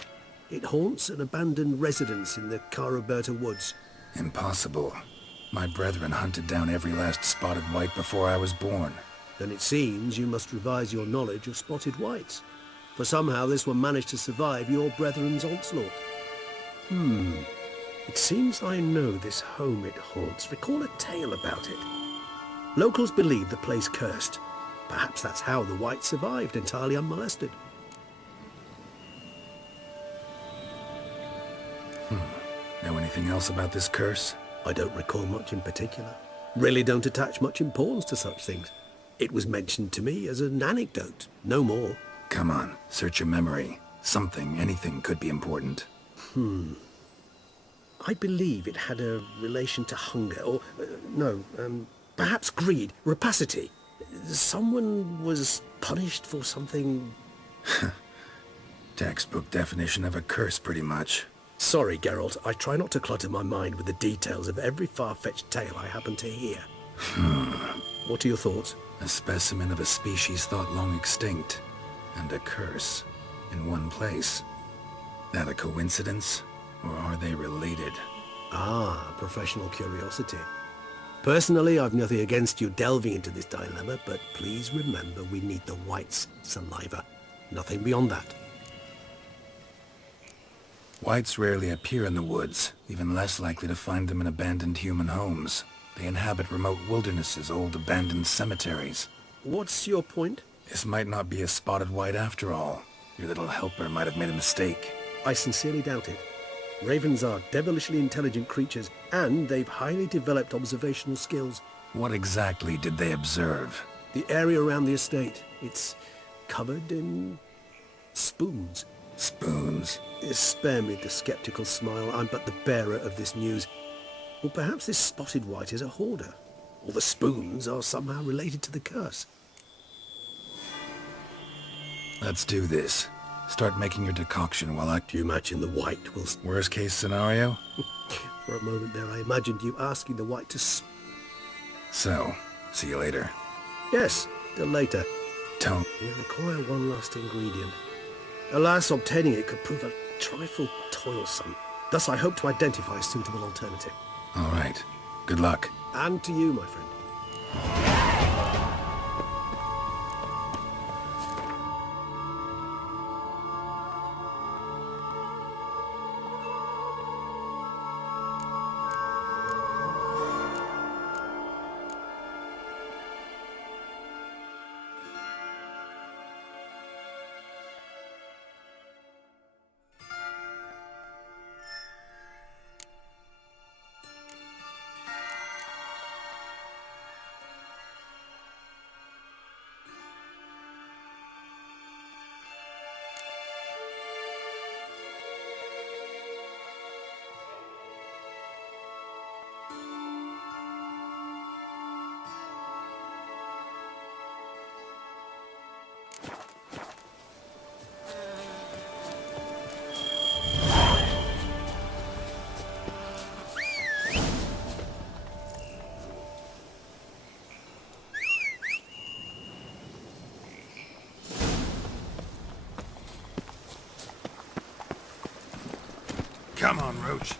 It haunts an abandoned residence in the Caraberta woods. Impossible. My brethren hunted down every last spotted white before I was born. Then it seems you must revise your knowledge of spotted whites. For somehow this one managed to survive your brethren's onslaught. It seems I know this home it haunts. Recall a tale about it. Locals believe the place cursed. Perhaps that's how the white survived entirely unmolested. Know anything else about this curse? I don't recall much in particular. Really don't attach much importance to such things. It was mentioned to me as an anecdote, no more. Come on, search your memory. Something, anything could be important. I believe it had a relation to hunger, or, perhaps greed, rapacity. Someone was punished for something... Textbook definition of a curse, pretty much. Sorry, Geralt, I try not to clutter my mind with the details of every far-fetched tale I happen to hear. What are your thoughts? A specimen of a species thought long extinct, and a curse, in one place. That a coincidence, or are they related? Ah, professional curiosity. Personally, I've nothing against you delving into this dilemma, but please remember we need the white's saliva. Nothing beyond that. Whites rarely appear in the woods, even less likely to find them in abandoned human homes. They inhabit remote wildernesses, old abandoned cemeteries. What's your point? This might not be a spotted white after all. Your little helper might have made a mistake. I sincerely doubt it. Ravens are devilishly intelligent creatures, and they've highly developed observational skills. What exactly did they observe? The area around the estate. It's covered in... spoons. Spoons? Spare me the skeptical smile. I'm but the bearer of this news. Or perhaps this spotted white is a hoarder. Or the spoons are somehow related to the curse. Let's do this. Start making your decoction while I... Do you imagine the white will... Worst case scenario? For a moment there, I imagined you asking the white to... So, see you later. Yes, till later. Don't... We require one last ingredient. Alas, obtaining it could prove a trifle toilsome. Thus, I hope to identify a suitable alternative. All right. Good luck. And to you, my friend. Come on, Roach.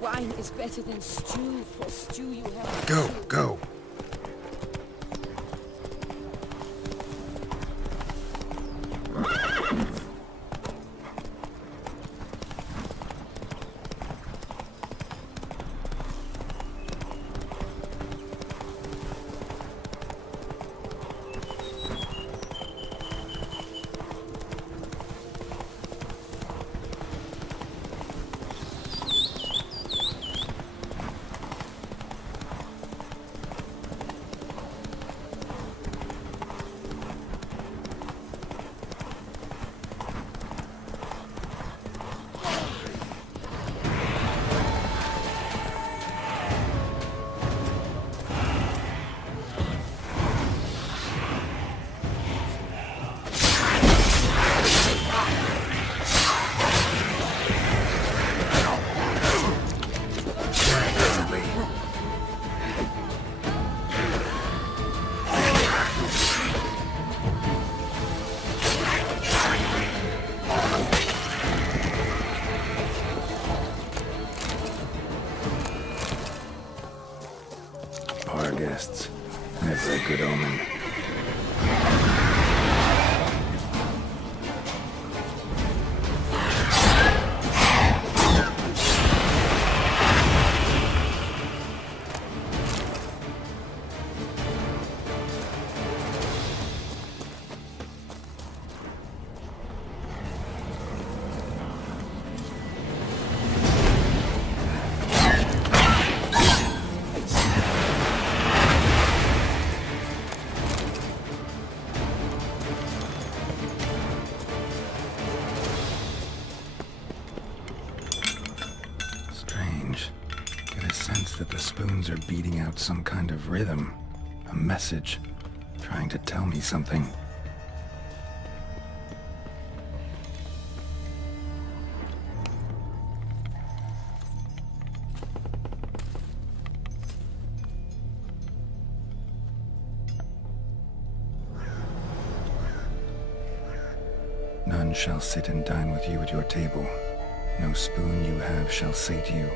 Wine is better than stew. For stew you have... Go, go. Our guests. Never a good omen. Get a sense that the spoons are beating out some kind of rhythm, a message, trying to tell me something. None shall sit and dine with you at your table. No spoon you have shall sate you.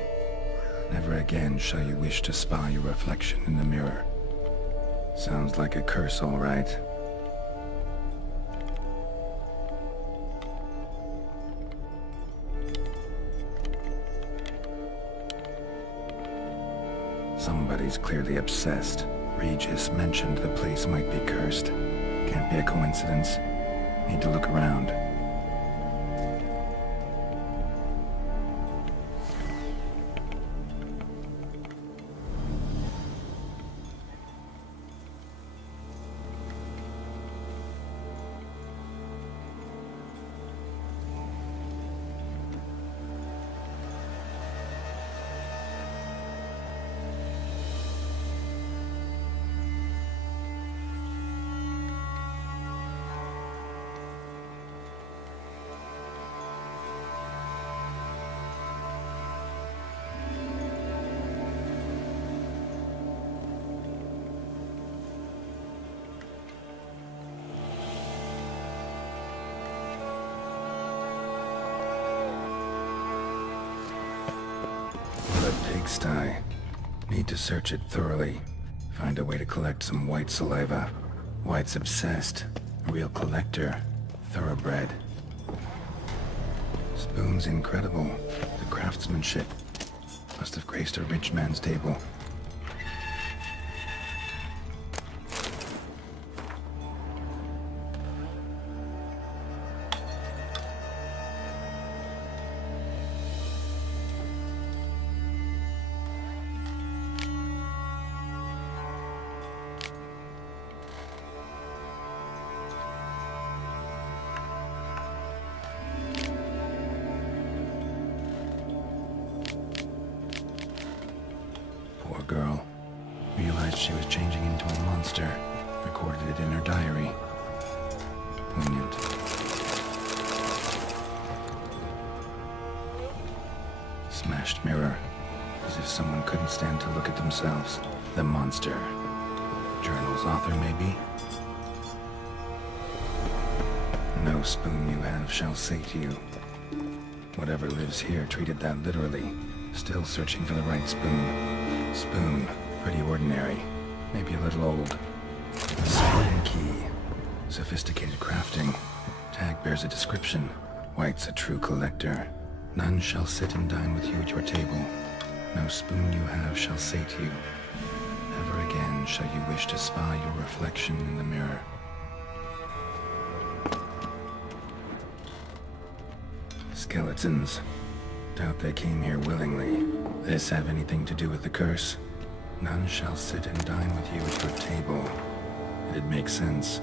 Never again shall you wish to spy your reflection in the mirror. Sounds like a curse, all right. Somebody's clearly obsessed. Regis mentioned the place might be cursed. Can't be a coincidence. Need to look around. Pigsty. Need to search it thoroughly. Find a way to collect some white saliva. White's obsessed. A real collector. Thoroughbred. Spoon's incredible. The craftsmanship. Must have graced a rich man's table. she was changing into a monster, recorded it in her diary. Poignant. Smashed mirror, as if someone couldn't stand to look at themselves. The monster. Journal's author, maybe? No spoon you have shall sate you. Whatever lives here treated that literally, still searching for the right spoon. Spoon, pretty ordinary, maybe a little old. A spoon key, sophisticated crafting. Tag bears a description. White's a true collector. None shall sit and dine with you at your table. No spoon you have shall sate you. Never again shall you wish to spy your reflection in the mirror. Skeletons. Doubt they came here willingly. This have anything to do with the curse? None shall sit and dine with you at your table. It'd make sense.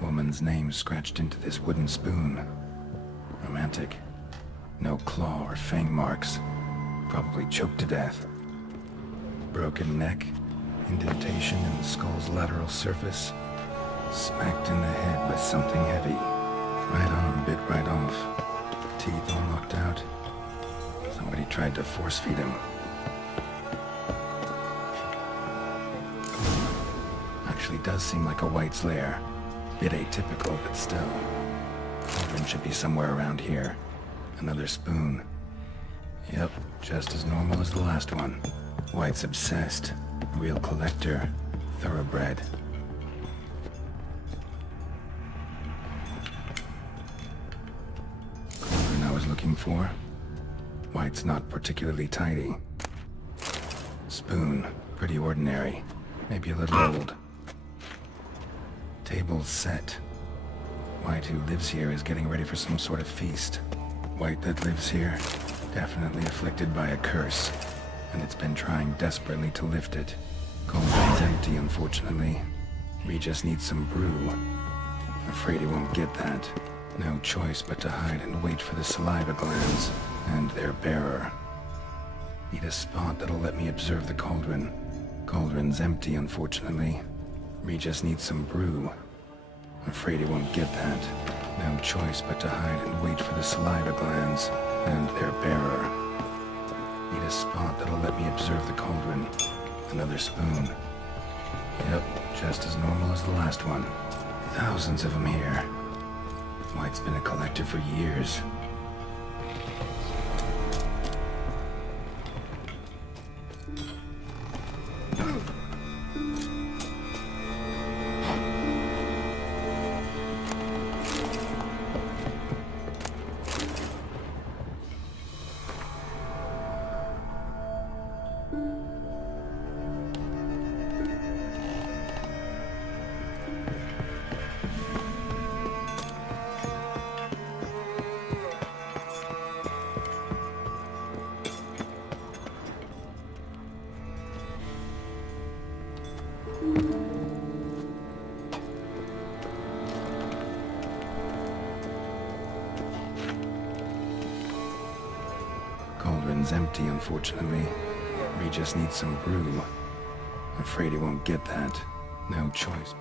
Woman's name scratched into this wooden spoon. Romantic. No claw or fang marks. Probably choked to death. Broken neck. Indentation in the skull's lateral surface. Smacked in the head with something heavy. Right arm bit right off. Teeth all knocked out. Somebody tried to force feed him. Actually does seem like a White's lair. Bit atypical, but still. Cauldron should be somewhere around here. Another spoon. Yep, just as normal as the last one. White's obsessed. Real collector. Thoroughbred. Cauldron I was looking for. White's not particularly tidy. Spoon. Pretty ordinary. Maybe a little old. Table's set. White who lives here is getting ready for some sort of feast. White that lives here, definitely afflicted by a curse, and it's been trying desperately to lift it. Cauldron's empty, unfortunately. We just need some brew. Afraid he won't get that. No choice but to hide and wait for the saliva glands, and their bearer. Need a spot that'll let me observe the cauldron. Cauldron's empty, unfortunately. We just need some brew. Afraid he won't get that. No choice but to hide and wait for the saliva glands, and their bearer. Need a spot that'll let me observe the cauldron. Another spoon. Yep, just as normal as the last one. Thousands of them here. White's been a collector for years. Cauldron's empty, unfortunately. We just need some brew. Afraid he won't get that. No choice.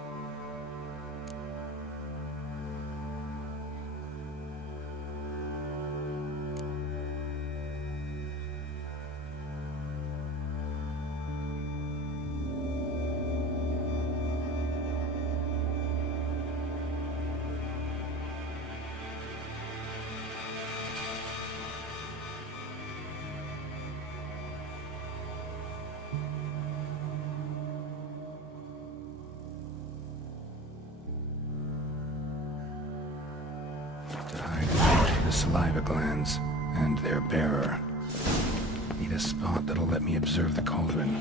saliva glands, and their bearer. Need a spot that'll let me observe the cauldron.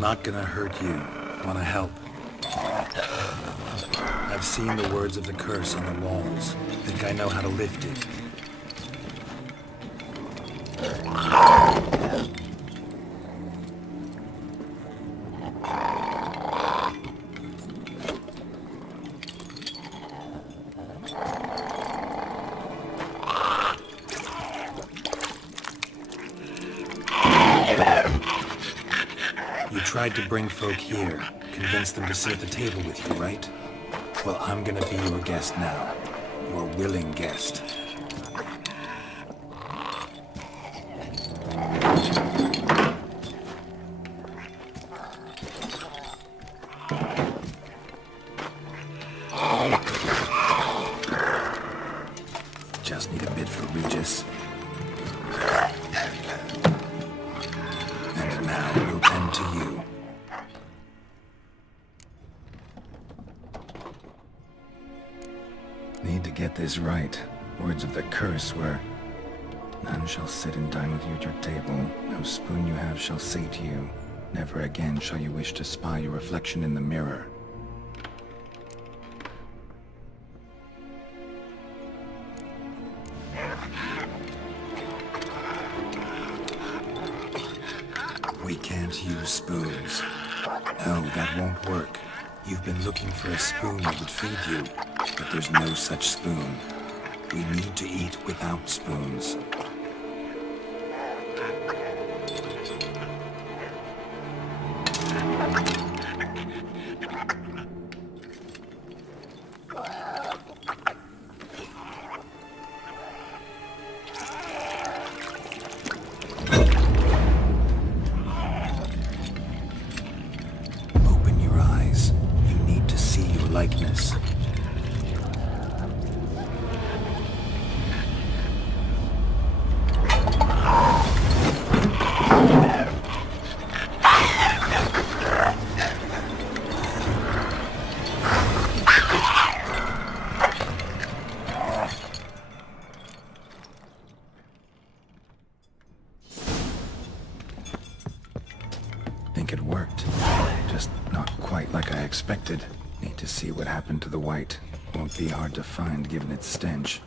Not gonna hurt you. Wanna help? I've seen the words of the curse on the walls. Think I know how to lift it. You tried to bring folk here, convince them to sit at the table with you, right? Well, I'm gonna be your guest now. Your willing guest. Just need a bit for Regis. And now we'll tend to you. Need to get this right. Words of the curse were, none shall sit and dine with you at your table. No spoon you have shall sate you. Never again shall you wish to spy your reflection in the mirror. can't use spoons. No, that won't work. You've been looking for a spoon that would feed you, but there's no such spoon. We need to eat without spoons. Open your eyes. You need to see your likeness. Think it worked. Just not quite like I expected. Need to see what happened to the white. Won't be hard to find given its stench.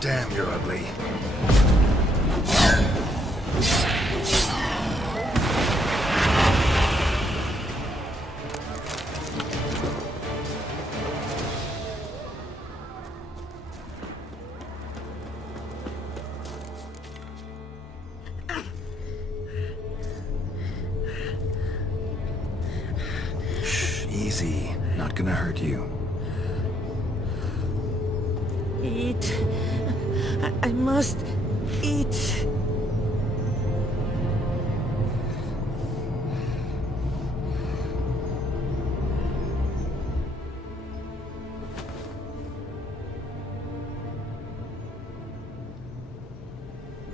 Damn, you're ugly. Shh, easy. Not gonna hurt you. Eat. I must eat.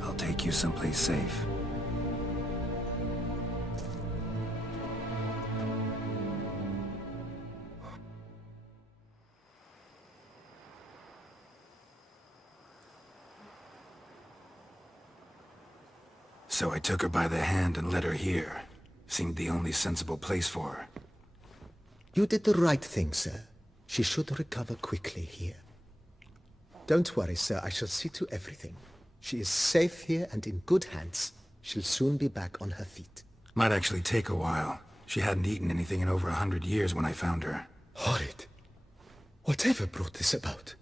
I'll take you someplace safe. So I took her by the hand and led her here. Seemed the only sensible place for her. You did the right thing, sir. She should recover quickly here. Don't worry, sir. I shall see to everything. She is safe here and in good hands. She'll soon be back on her feet. Might actually take a while. She hadn't eaten anything in over 100 years when I found her. Horrid. Whatever brought this about?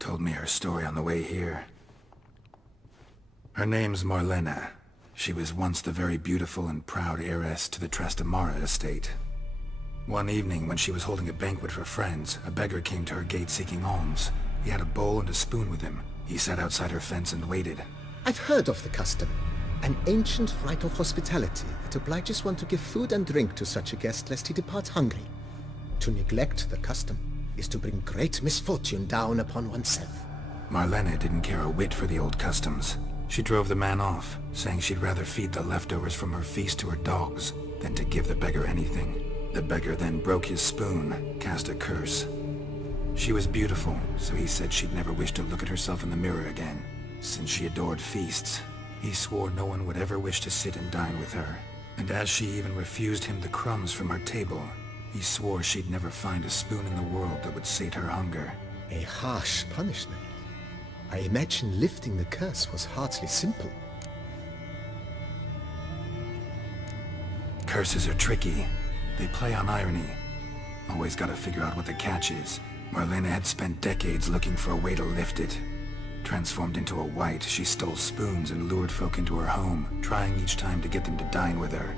Told me her story on the way here. Her name's Marlena. She was once the very beautiful and proud heiress to the Trastamara estate. One evening, when she was holding a banquet for friends, a beggar came to her gate seeking alms. He had a bowl and a spoon with him. He sat outside her fence and waited. I've heard of the custom. An ancient rite of hospitality that obliges one to give food and drink to such a guest lest he depart hungry. To neglect the custom is to bring great misfortune down upon oneself. Marlena didn't care a whit for the old customs. She drove the man off, saying she'd rather feed the leftovers from her feast to her dogs than to give the beggar anything. The beggar then broke his spoon, cast a curse. She was beautiful, so he said she'd never wish to look at herself in the mirror again. Since she adored feasts, he swore no one would ever wish to sit and dine with her. And as she even refused him the crumbs from her table, he swore she'd never find a spoon in the world that would sate her hunger. A harsh punishment. I imagine lifting the curse was hardly simple. Curses are tricky. They play on irony. Always gotta figure out what the catch is. Marlena had spent decades looking for a way to lift it. Transformed into a white, she stole spoons and lured folk into her home, trying each time to get them to dine with her.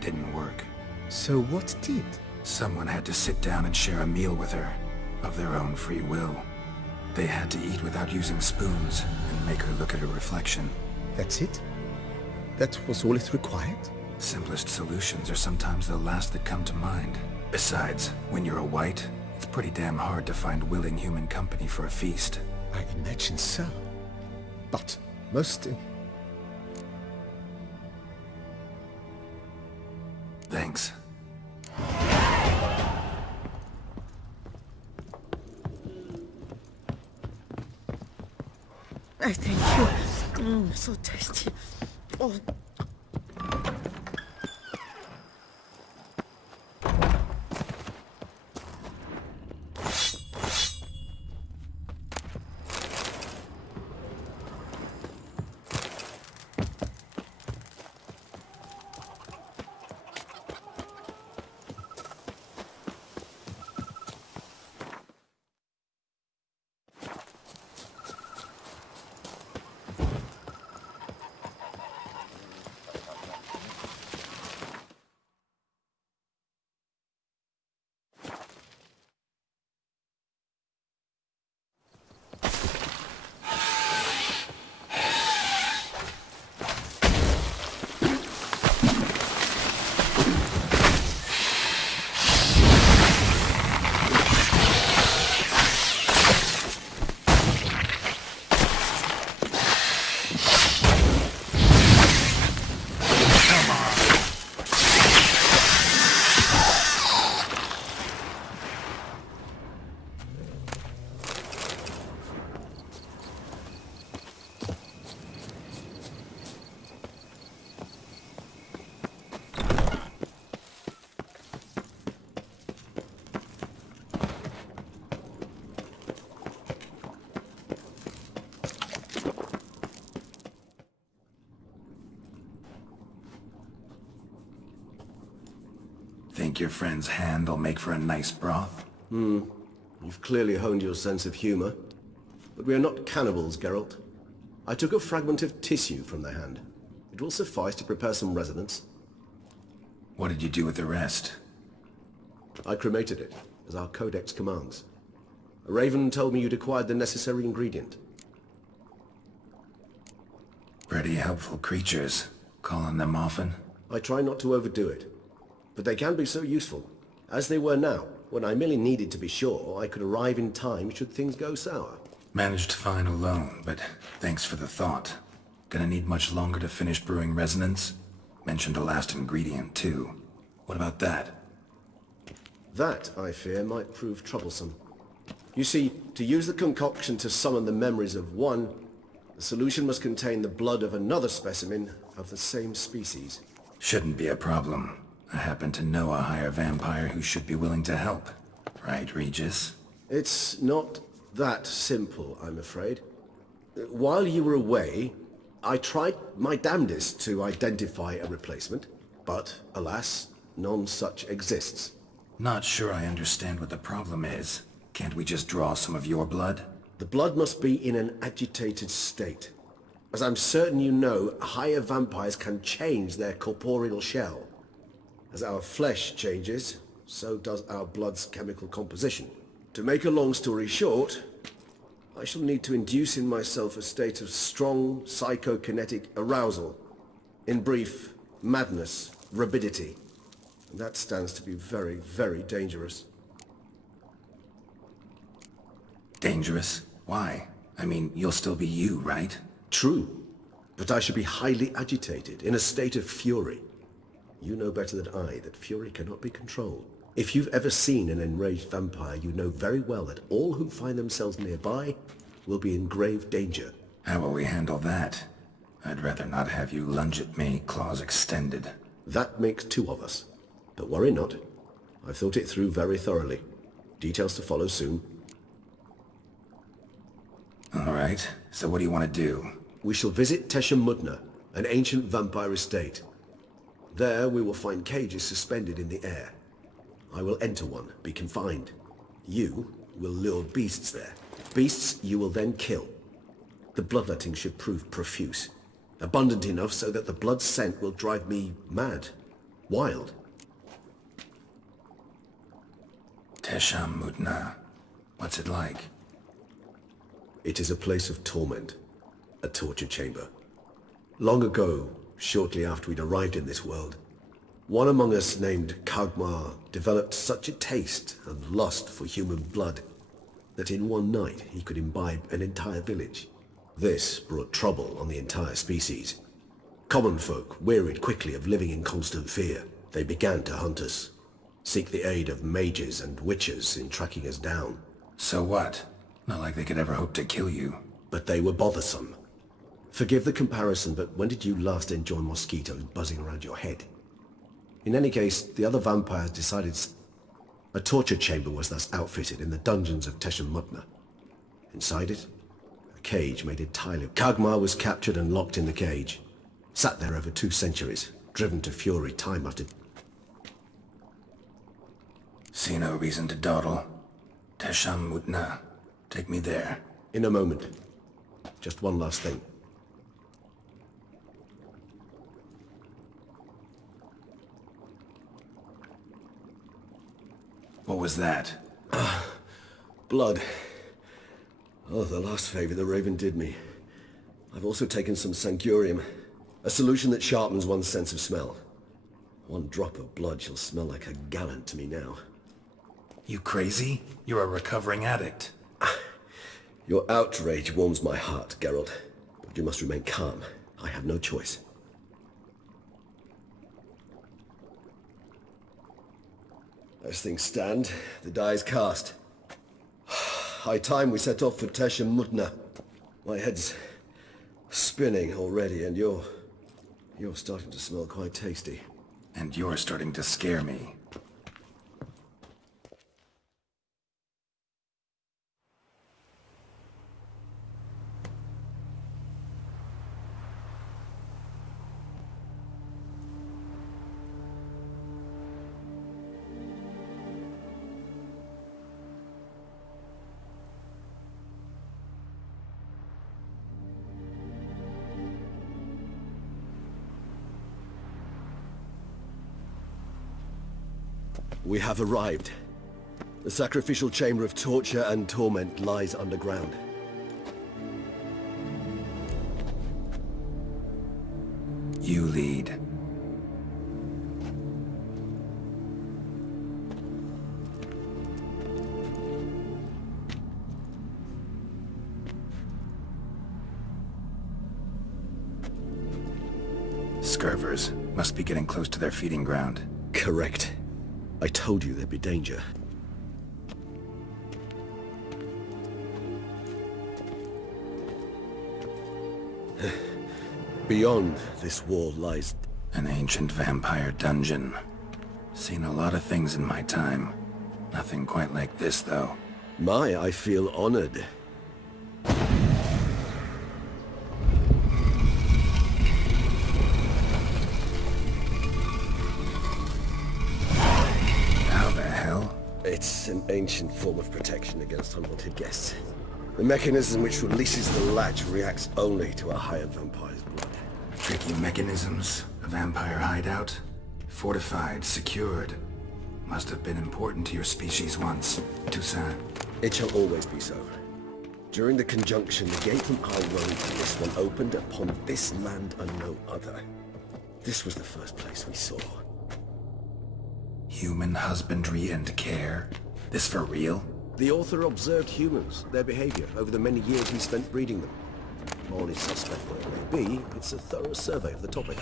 Didn't work. So what did? Someone had to sit down and share a meal with her, of their own free will. They had to eat without using spoons, and make her look at her reflection. That's it? That was all it required? Simplest solutions are sometimes the last that come to mind. Besides, when you're a white, It's pretty damn hard to find willing human company for a feast. I imagine so. But most... Thanks. I thank you. So tasty. Oh. Think your friend's hand'll make for a nice broth? You've clearly honed your sense of humor. But we are not cannibals, Geralt. I took a fragment of tissue from the hand. It will suffice to prepare some resonance. What did you do with the rest? I cremated it, as our codex commands. A raven told me you'd acquired the necessary ingredient. Pretty helpful creatures. Call on them often? I try not to overdo it. But they can be so useful, as they were now, when I merely needed to be sure I could arrive in time should things go sour. Managed fine alone, but thanks for the thought. Gonna need much longer to finish brewing resonance? Mentioned a last ingredient, too. What about that? That, I fear, might prove troublesome. You see, to use the concoction to summon the memories of one, the solution must contain the blood of another specimen of the same species. Shouldn't be a problem. I happen to know a higher vampire who should be willing to help. Right, Regis? It's not that simple, I'm afraid. While you were away, I tried my damnedest to identify a replacement, but, alas, none such exists. Not sure I understand what the problem is. Can't we just draw some of your blood? The blood must be in an agitated state. As I'm certain you know, higher vampires can change their corporeal shell. As our flesh changes, so does our blood's chemical composition. To make a long story short, I shall need to induce in myself a state of strong psychokinetic arousal. In brief, madness, rabidity. And that stands to be very, very dangerous. Dangerous? Why? I mean, you'll still be you, right? True, but I should be highly agitated, in a state of fury. You know better than I that fury cannot be controlled. If you've ever seen an enraged vampire, you know very well that all who find themselves nearby will be in grave danger. How will we handle that? I'd rather not have you lunge at me, claws extended. That makes two of us. But worry not. I've thought it through very thoroughly. Details to follow soon. All right, so what do you want to do? We shall visit Tesha Mudna, an ancient vampire estate. There we will find cages suspended in the air. I will enter one, be confined. You will lure beasts there. Beasts you will then kill. The bloodletting should prove profuse. Abundant enough so that the blood scent will drive me mad. Wild. Tesha Mudna. What's it like? It is a place of torment. A torture chamber. Long ago, shortly after we'd arrived in this world, One among us named Kagmar developed such a taste and lust for human blood that in one night he could imbibe an entire village. This brought trouble on the entire species. Common folk wearied quickly of living in constant fear. They began to hunt us, seek the aid of mages and witches in tracking us down. So what? Not like they could ever hope to kill you. But they were bothersome. Forgive the comparison, but when did you last enjoy mosquitoes buzzing around your head? In any case, the other vampires decided a torture chamber was thus outfitted in the dungeons of Teshemutna. Inside it, a cage made entirely. Kagmar was captured and locked in the cage. Sat there over 2 centuries, driven to fury time after... See no reason to dawdle. Teshemutna. Take me there. In a moment. Just one last thing. What was that? Blood. Oh, the last favor the Raven did me. I've also taken some Sangurium, a solution that sharpens one's sense of smell. One drop of blood shall smell like a gallon to me now. You crazy? You're a recovering addict. Your outrage warms my heart, Geralt. But you must remain calm. I have no choice. As things stand, the die is cast. High time we set off for Teshemutna. My head's spinning already, and you're starting to smell quite tasty. And you're starting to scare me. We have arrived. The sacrificial chamber of torture and torment lies underground. You lead. Scurvers must be getting close to their feeding ground. Correct. I told you there'd be danger. Beyond this wall lies... An ancient vampire dungeon. Seen a lot of things in my time. Nothing quite like this, though. I feel honored. It's an ancient form of protection against unwanted guests. The mechanism which releases the latch reacts only to a hired vampire's blood. Tricky mechanisms. A vampire hideout. Fortified, secured. Must have been important to your species once, Toussaint. It shall always be so. During the conjunction, the gate from our road to this one opened upon this land and no other. This was the first place we saw. Human husbandry and care? This for real? The author observed humans, their behavior, over the many years he spent breeding them. Morally suspect what it may be, it's a thorough survey of the topic.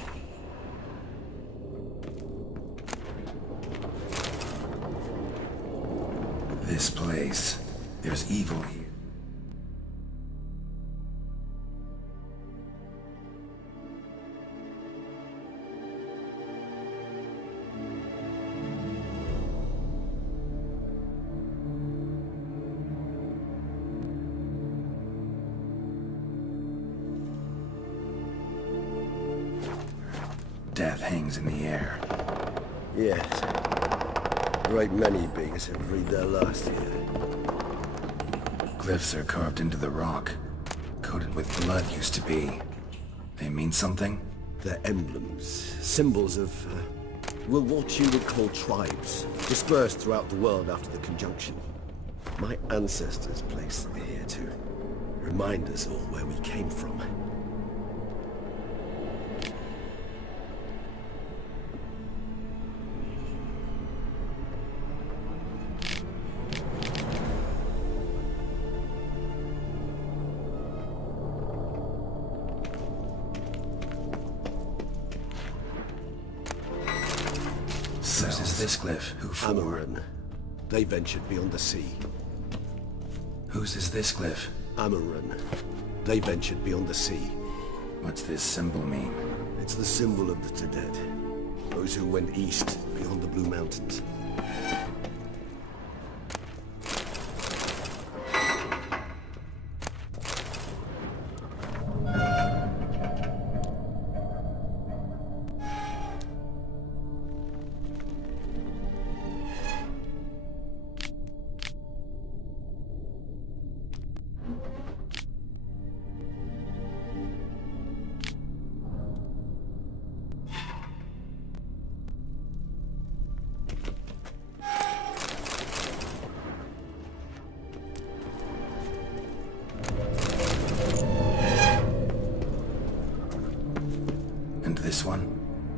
This place. There's evil here. Death hangs in the air. Yes. A great many beings have breathed their last here. Glyphs are carved into the rock. Coated with blood used to be. They mean something? They're emblems, symbols of, what you would call tribes, dispersed throughout the world after the conjunction. My ancestors placed them here to remind us all where we came from. this cliff? Who for? Amaran. They ventured beyond the sea. Whose is this cliff? Amaran. They ventured beyond the sea. What's this symbol mean? It's the symbol of the Dead. Those who went east, beyond the Blue Mountains. This one?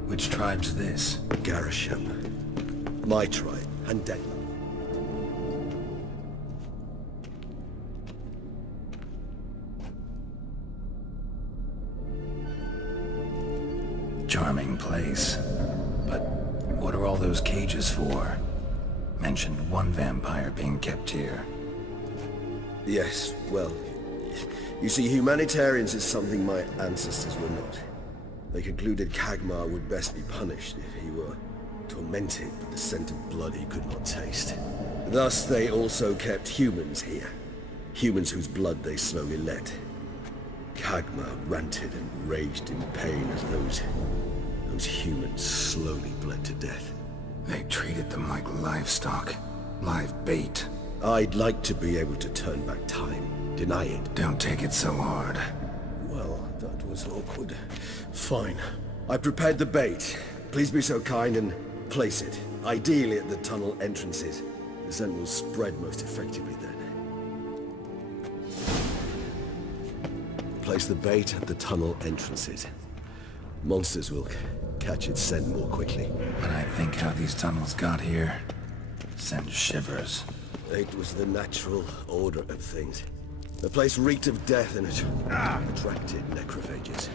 Which tribe's this? Garisham. My tribe, and Denla. Charming place. But what are all those cages for? Mentioned one vampire being kept here. Yes, well, you see, humanitarians is something my ancestors were not. They concluded Kagmar would best be punished if he were tormented with the scent of blood he could not taste. Thus, they also kept humans here. Humans whose blood they slowly let. Kagmar ranted and raged in pain as those humans slowly bled to death. They treated them like livestock. Live bait. I'd like to be able to turn back time. Deny it. Don't take it so hard. Well, that was awkward. Fine. I prepared the bait. Please be so kind and place it. Ideally at the tunnel entrances. The scent will spread most effectively then. Place the bait at the tunnel entrances. Monsters will catch its scent more quickly. When I think how these tunnels got here, sends shivers. It was the natural order of things. The place reeked of death and it attracted necrophages.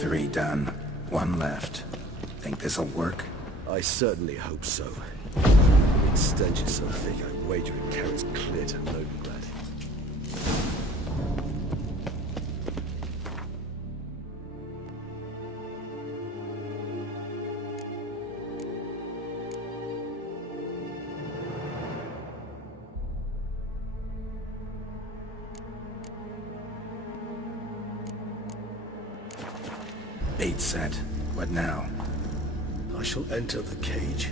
Three done. One left. Think this'll work? I certainly hope so. Its stench is so thick, I'd wager it carries clear to Novigrad. Bait set. What now? I shall enter the cage.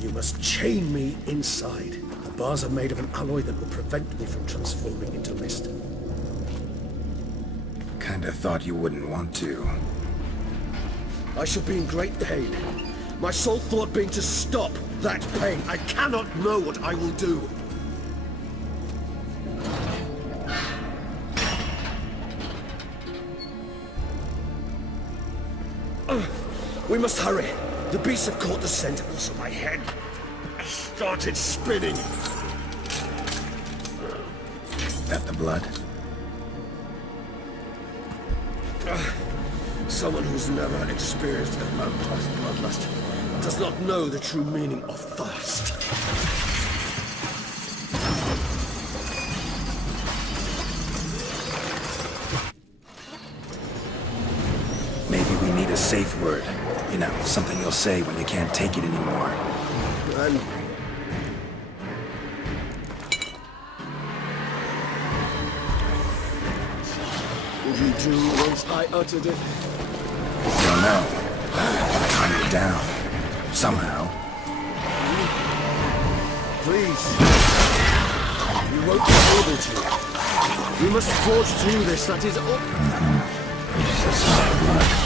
You must chain me inside. The bars are made of an alloy that will prevent me from transforming into mist. Kinda thought you wouldn't want to. I shall be in great pain. My sole thought being to stop that pain. I cannot know what I will do. We must hurry. The beasts have caught the scent, also my head. I started spinning. That the blood? Someone who's never experienced a vampire's bloodlust does not know the true meaning of thirst. Maybe we need a safe word. You know, something you'll say when you can't take it anymore. And would you do once I uttered it? Don't know. Calm it down. Somehow. Please. You won't be able to. We must forge through this, that is all. It's not blood.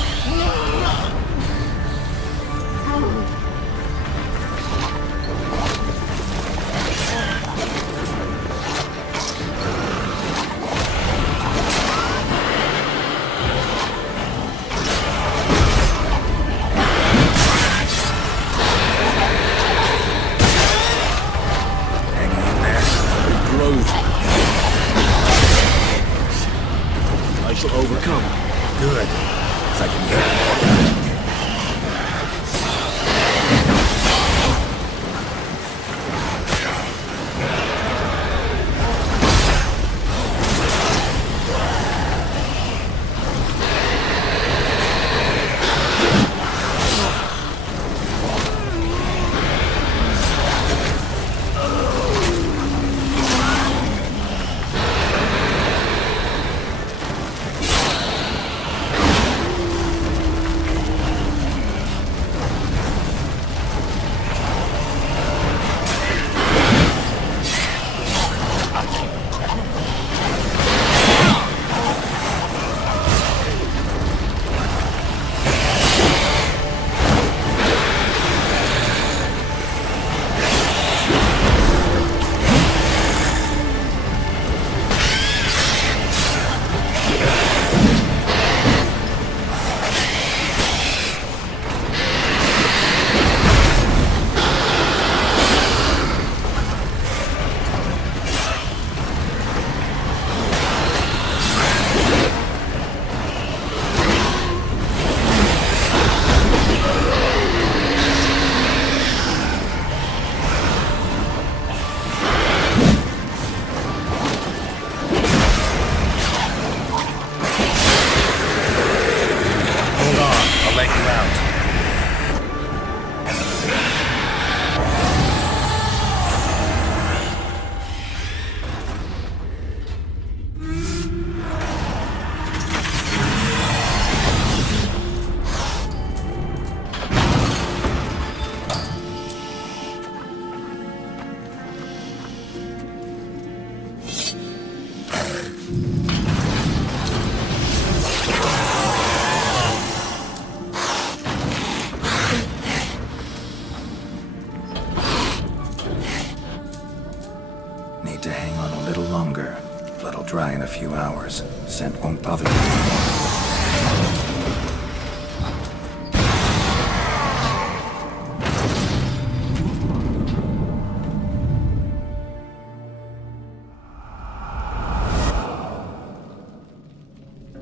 come. Good. 'Cause I can hear it. Need to hang on a little longer. Blood'll dry in a few hours. Scent won't bother you.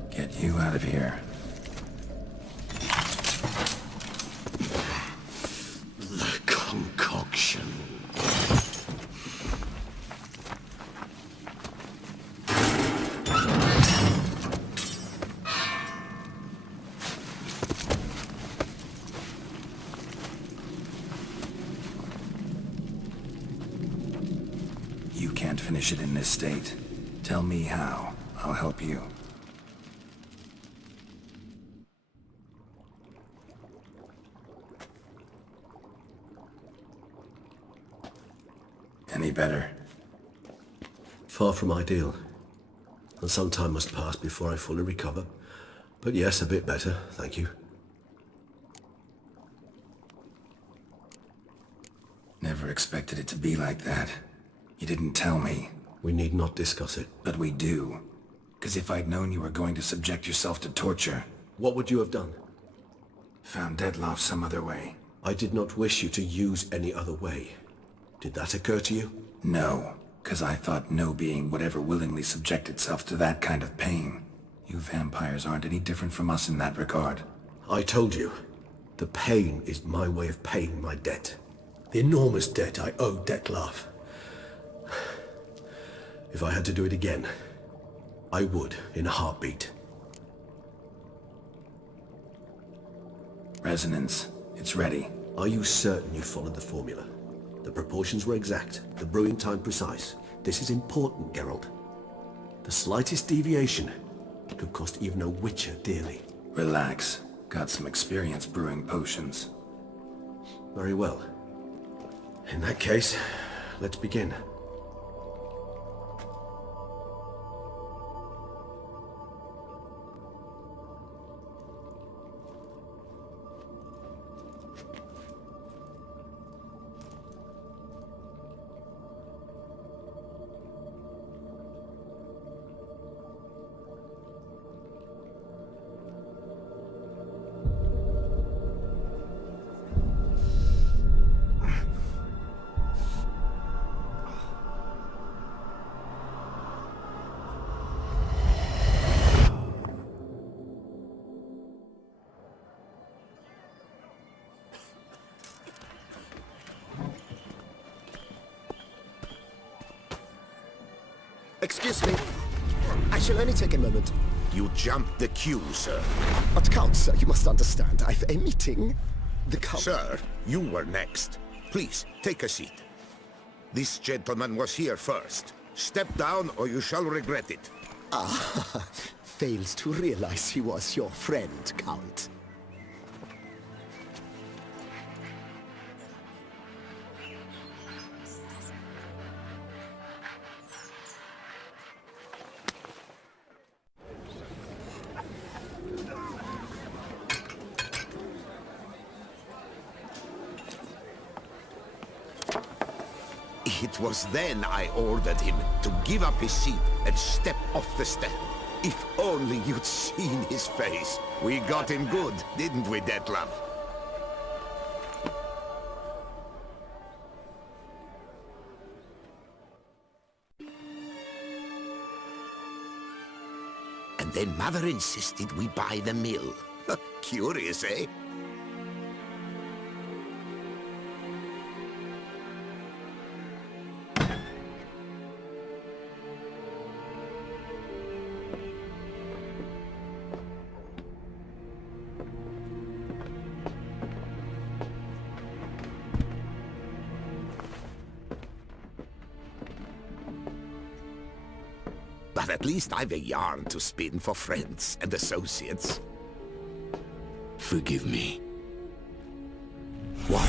Get you out of here. The concoction. You can't finish it in this state. Tell me how. I'll help you. Any better? Far from ideal. And some time must pass before I fully recover. But yes, a bit better, thank you. Never expected it to be like that. You didn't tell me. We need not discuss it. But we do. 'Cause if I'd known you were going to subject yourself to torture... What would you have done? Found Deadloff some other way. I did not wish you to use any other way. Did that occur to you? No, 'cause I thought no being would ever willingly subject itself to that kind of pain. You vampires aren't any different from us in that regard. I told you. The pain is my way of paying my debt. The enormous debt I owe Dettlaff. If I had to do it again, I would in a heartbeat. Resonance. It's ready. Are you certain you followed the formula? The proportions were exact, the brewing time precise. This is important, Geralt. The slightest deviation could cost even a witcher dearly. Relax. Got some experience brewing potions. Very well. In that case, let's begin. Excuse me. I shall only take a moment. You jumped the queue, sir. But Count, sir, you must understand. I've a meeting. The Count... Sir, you were next. Please, take a seat. This gentleman was here first. Step down or you shall regret it. Ah, fails to realize he was your friend, Count. It was then I ordered him to give up his seat and step off the stand. If only you'd seen his face. We got him good, didn't we, Detlef? And then Mother insisted we buy the mill. Curious, eh? But at least I've a yarn to spin for friends and associates. Forgive me. What?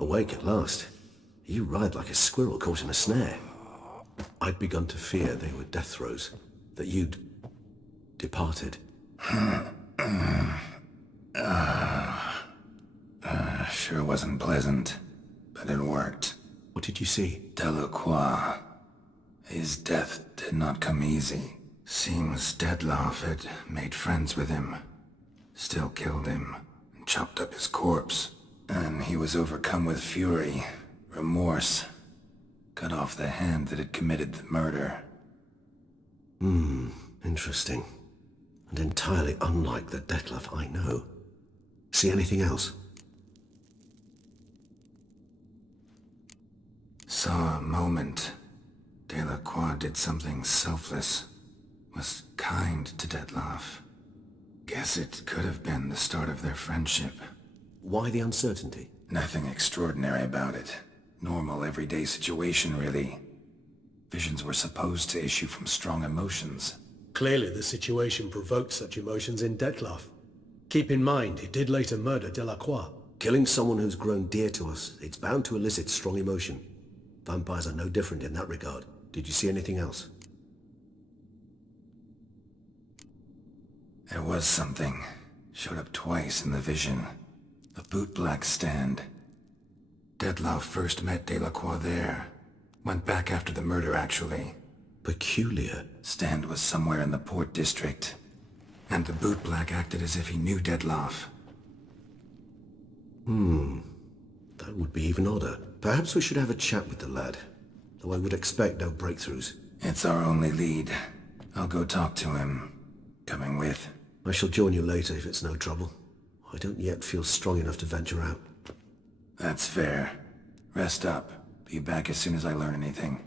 Awake at last. You ride like a squirrel caught in a snare. I'd begun to fear they were death throes, that you'd departed. Sure wasn't pleasant, but it worked. What did you see? Delacroix. His death did not come easy. Seems Detlef had made friends with him. Still killed him, and chopped up his corpse. And he was overcome with fury, remorse. Cut off the hand that had committed the murder. Interesting. And entirely unlike the Detlef I know. See anything else? Saw a moment. Delacroix did something selfless. Was kind to Detlef. Guess it could have been the start of their friendship. Why the uncertainty? Nothing extraordinary about it. Normal, everyday situation, really. Visions were supposed to issue from strong emotions. Clearly the situation provoked such emotions in Detlef. Keep in mind, he did later murder Delacroix. Killing someone who's grown dear to us, it's bound to elicit strong emotion. Vampires are no different in that regard. Did you see anything else? There was something. Showed up twice in the vision. A bootblack stand. Detlef first met Delacroix there. Went back after the murder, actually. Peculiar. Stand was somewhere in the Port District. And the bootblack acted as if he knew Detlef. That would be even odder. Perhaps we should have a chat with the lad. Though I would expect no breakthroughs. It's our only lead. I'll go talk to him. Coming with. I shall join you later if it's no trouble. I don't yet feel strong enough to venture out. That's fair. Rest up. Be back as soon as I learn anything.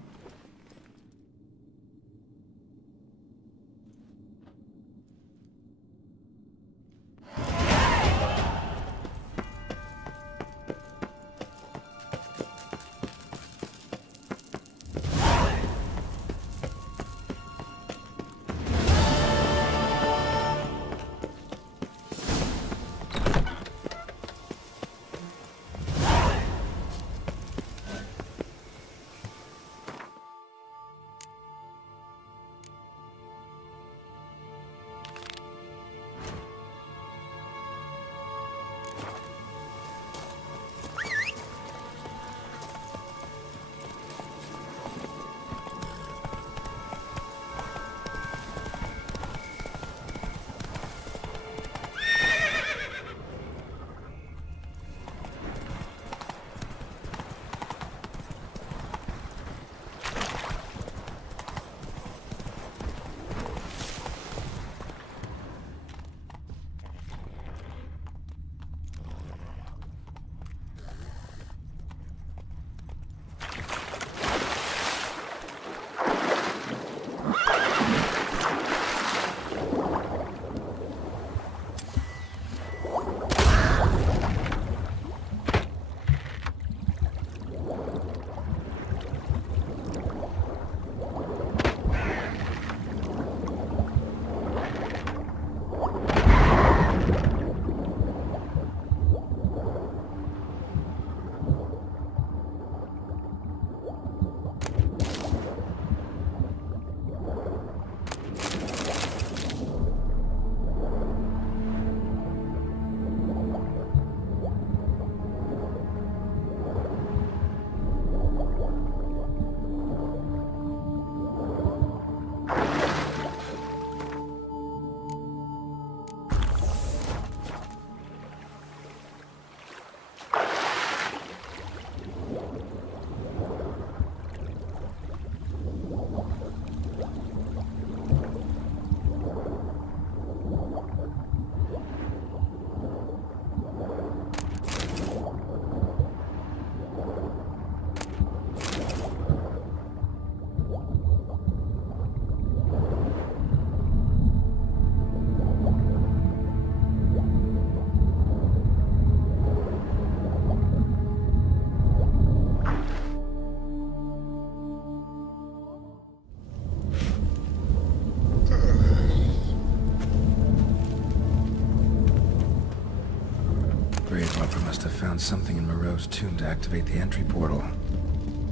something in Moreau's tomb to activate the entry portal.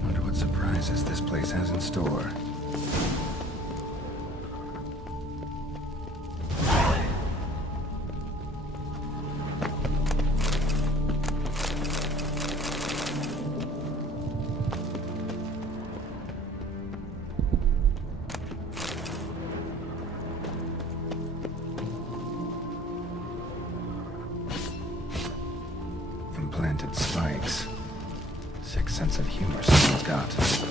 Wonder what surprises this place has in store. Implanted spikes. Sick sense of humor someone's got.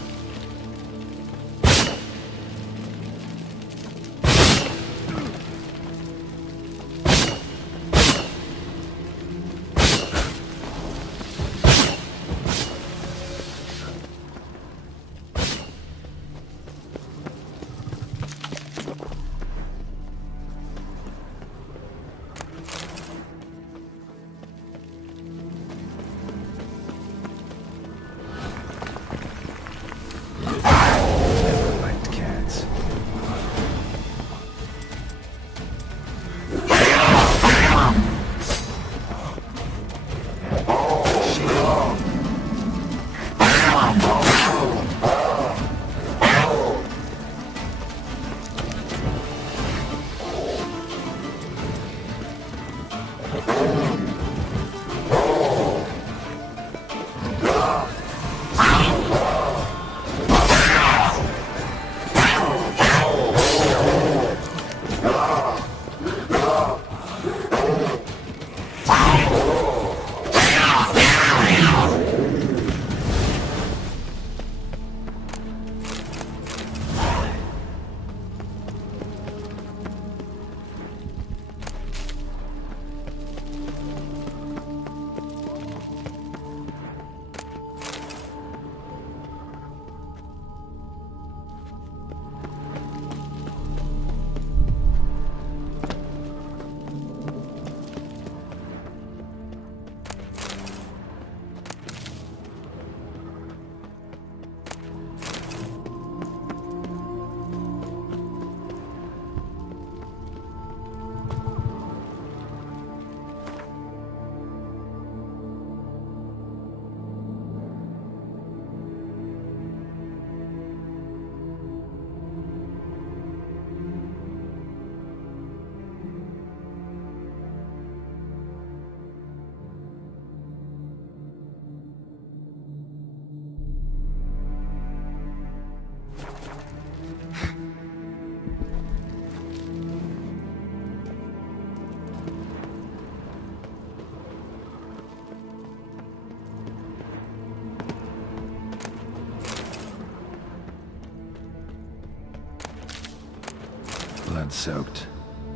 Blood-soaked.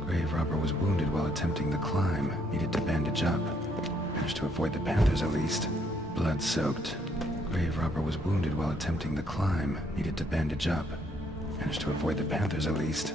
Grave robber was wounded while attempting the climb. Needed to bandage up. Managed to avoid the Panthers at least. Blood-soaked. Grave robber was wounded while attempting the climb. Needed to bandage up. Managed to avoid the Panthers at least.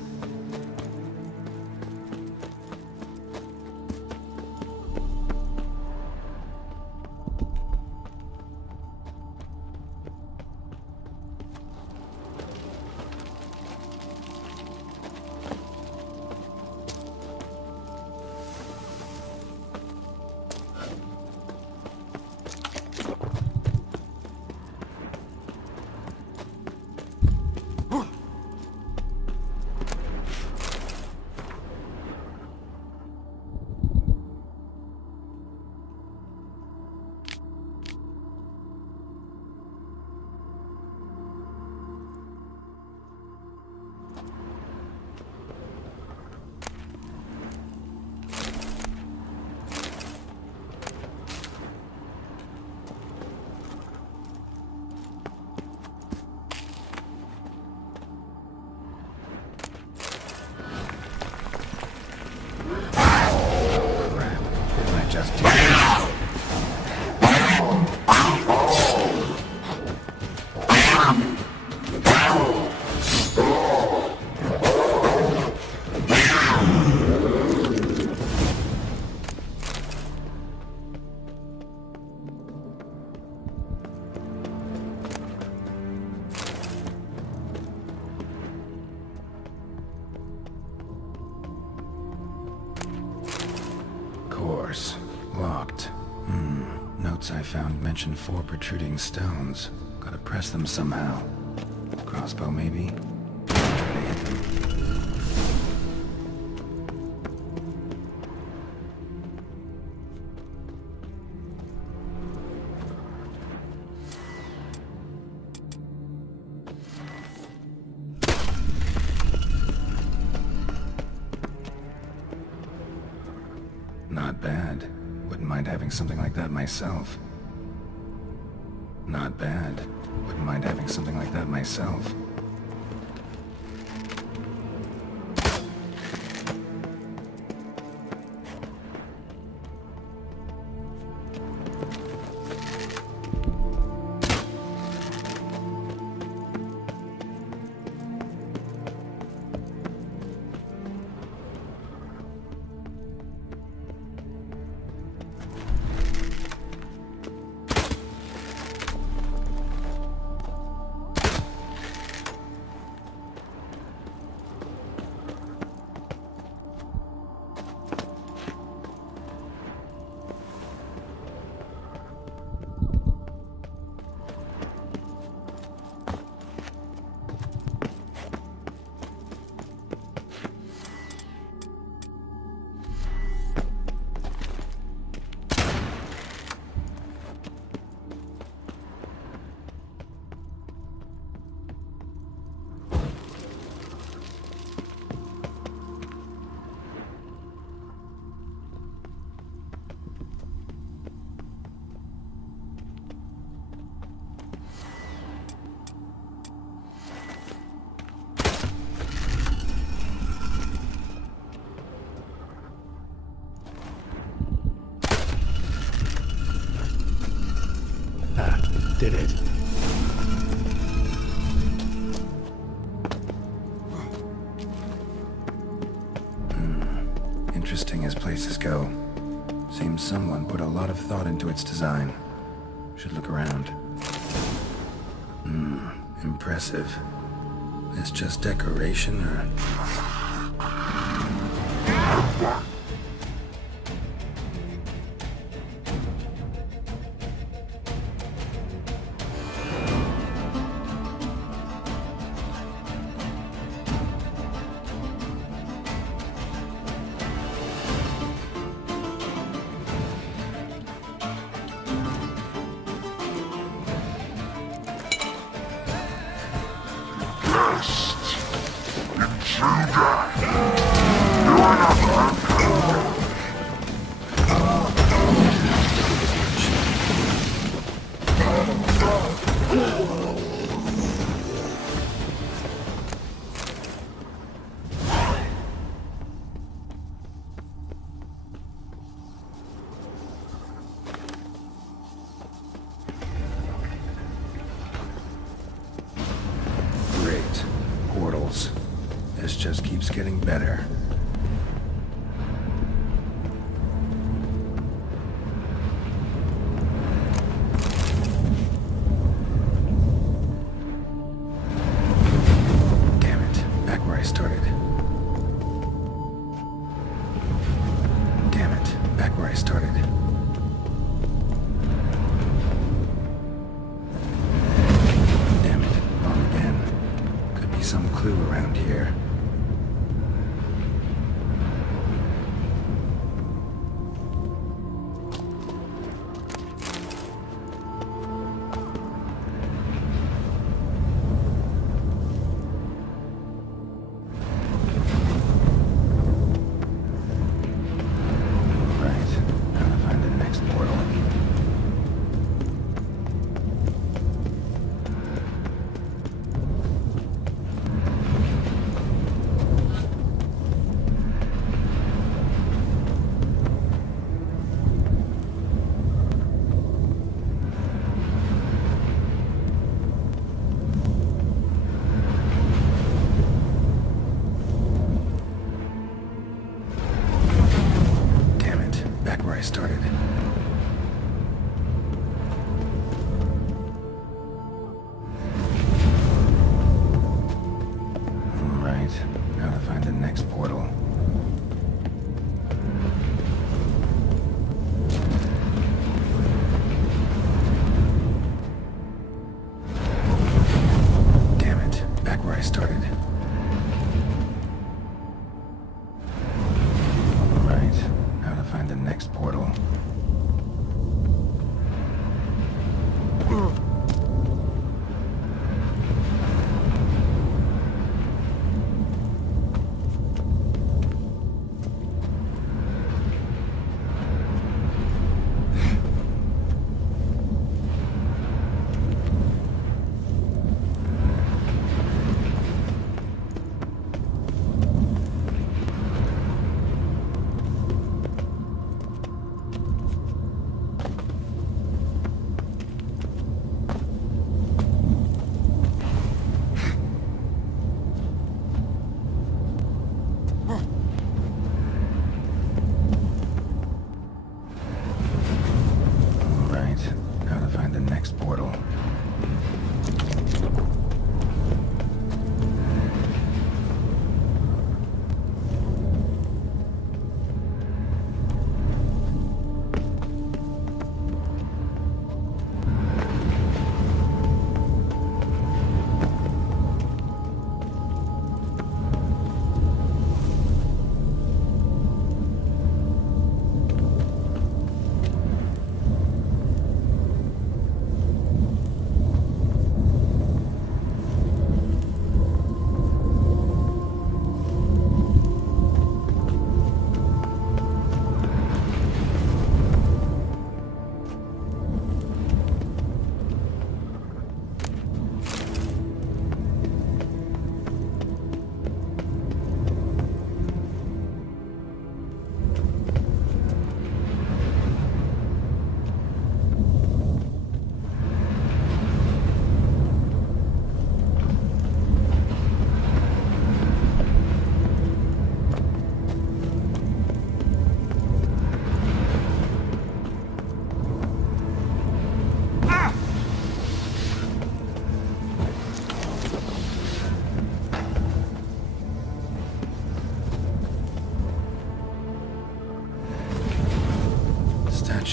mentioned 4 protruding stones. Gotta press them somehow. Crossbow, maybe? Try to hit them. Not bad. Wouldn't mind having something like that myself. Not bad. Wouldn't mind having something like that myself. Did it. Interesting as places go. Seems someone put a lot of thought into its design. Should look around. Impressive. It's just decoration, or... Great. Portals. This just keeps getting better. Damn it. Back where I started. Damn it. Back where I started. Damn it. Wrong again. Could be some clue around here.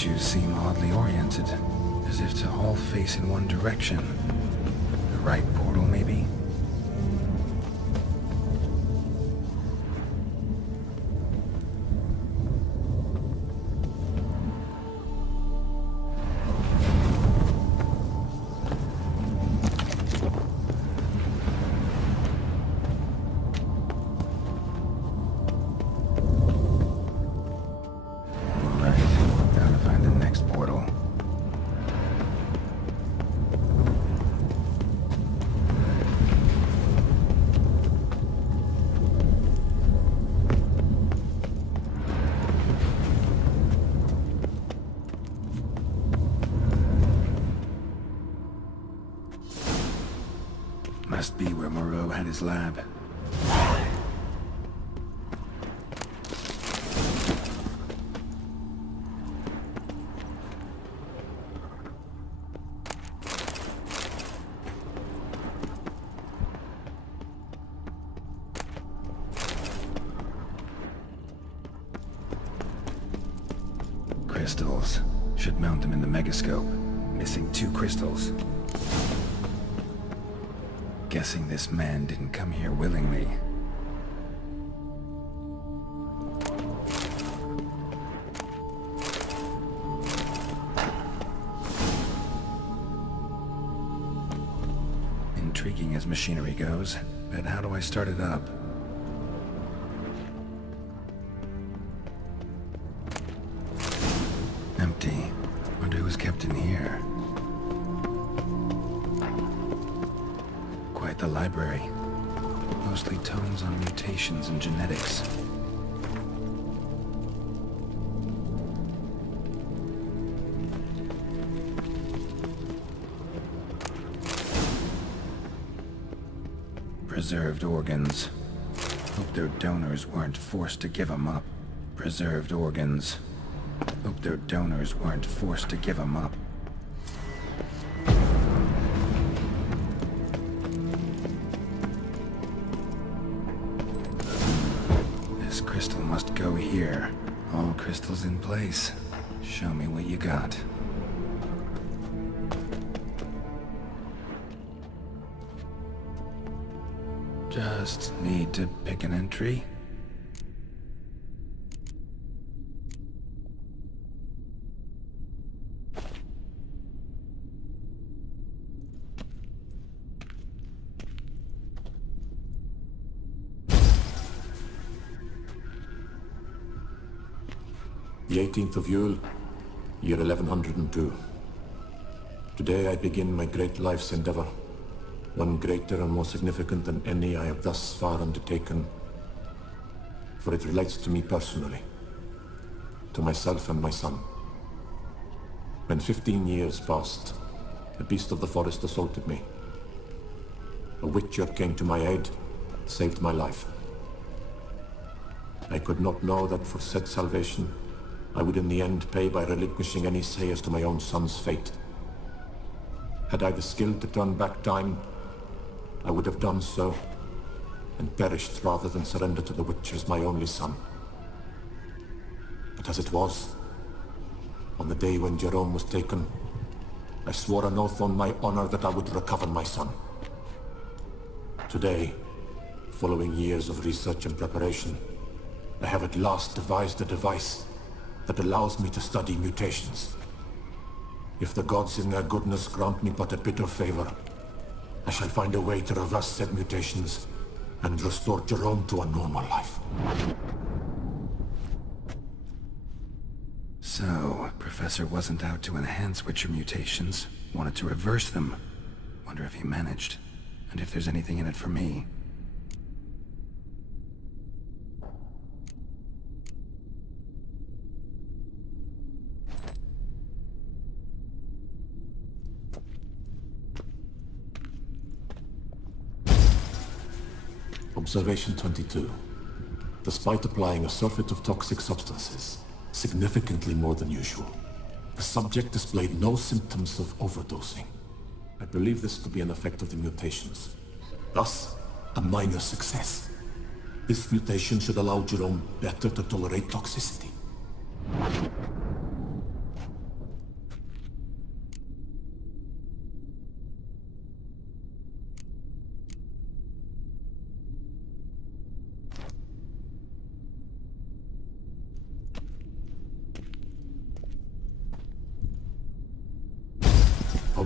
statues seem oddly oriented, as if to all face in one direction. The right portal, maybe? Must be where Moreau had his lab. Crystals. Should mount them in the megascope. Missing 2 crystals. Guessing this man didn't come here willingly. Intriguing as machinery goes, but how do I start it up? Empty. Wonder who's kept in here. Quite the library. Mostly tomes on mutations and genetics. Preserved organs. Hope their donors weren't forced to give them up. Preserved organs. Hope their donors weren't forced to give them up. This crystal must go here. All crystals in place. Show me what you got. Just need to pick an entry. The 18th of Yule, year 1102. Today I begin my great life's endeavor, one greater and more significant than any I have thus far undertaken, for it relates to me personally, to myself and my son. When 15 years passed, a beast of the forest assaulted me. A witcher came to my aid, saved my life. I could not know that for said salvation, I would in the end pay by relinquishing any say as to my own son's fate. Had I the skill to turn back time, I would have done so, and perished rather than surrender to the Witchers my only son. But as it was, on the day when Jerome was taken, I swore an oath on my honor that I would recover my son. Today, following years of research and preparation, I have at last devised a device that allows me to study mutations. If the gods in their goodness grant me but a bit of favor, I shall find a way to reverse said mutations and restore Jerome to a normal life. So, Professor wasn't out to enhance Witcher mutations, wanted to reverse them. Wonder if he managed, and if there's anything in it for me. Observation 22. Despite applying a surfeit of toxic substances, significantly more than usual, the subject displayed no symptoms of overdosing. I believe this to be an effect of the mutations. Thus, a minor success. This mutation should allow Jerome better to tolerate toxicity.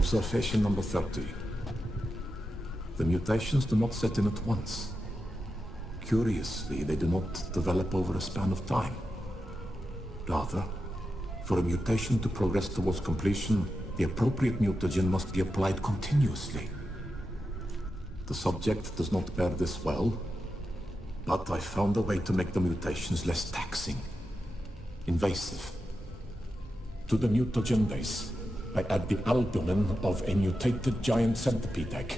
Observation number 30. The mutations do not set in at once. Curiously, they do not develop over a span of time. Rather, for a mutation to progress towards completion, the appropriate mutagen must be applied continuously. The subject does not bear this well, but I found a way to make the mutations less taxing, invasive. To the mutagen base, I add the albumin of a mutated giant centipede egg.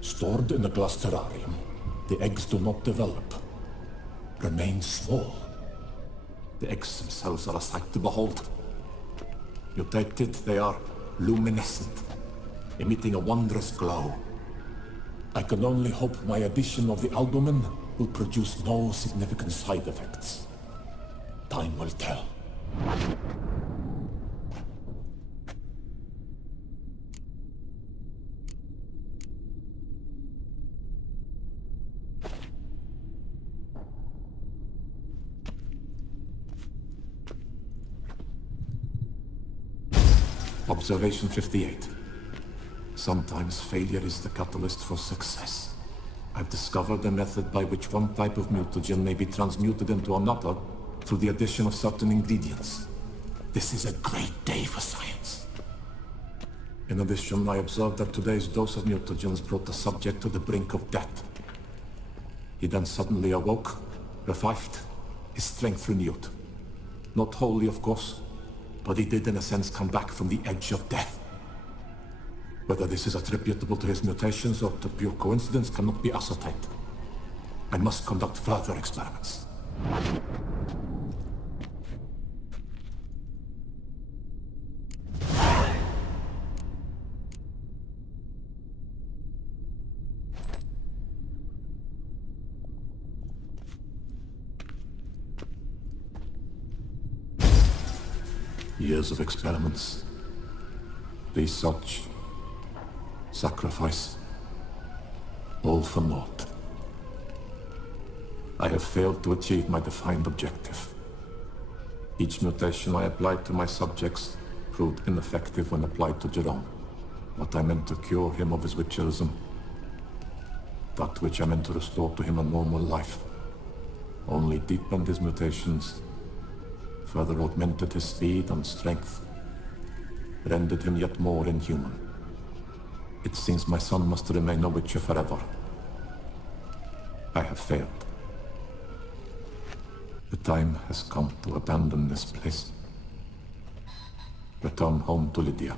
Stored in a glass terrarium, the eggs do not develop, remain small. The eggs themselves are a sight to behold. Mutated, they are luminescent, emitting a wondrous glow. I can only hope my addition of the albumin will produce no significant side effects. Time will tell. Observation 58. Sometimes failure is the catalyst for success. I've discovered a method by which one type of mutagen may be transmuted into another through the addition of certain ingredients. This is a great day for science. In addition, I observed that today's dose of mutagens brought the subject to the brink of death. He then suddenly awoke, revived, his strength renewed. Not wholly, of course, but he did in a sense come back from the edge of death. Whether this is attributable to his mutations or to pure coincidence cannot be ascertained. I must conduct further experiments. Years of experiments, research, sacrifice, all for naught. I have failed to achieve my defined objective. Each mutation I applied to my subjects proved ineffective when applied to Jerome. What I meant to cure him of his witcherism, that which I meant to restore to him a normal life, only deepened his mutations, further augmented his speed and strength, rendered him yet more inhuman. It seems my son must remain a witcher forever. I have failed. The time has come to abandon this place. Return home to Lydia.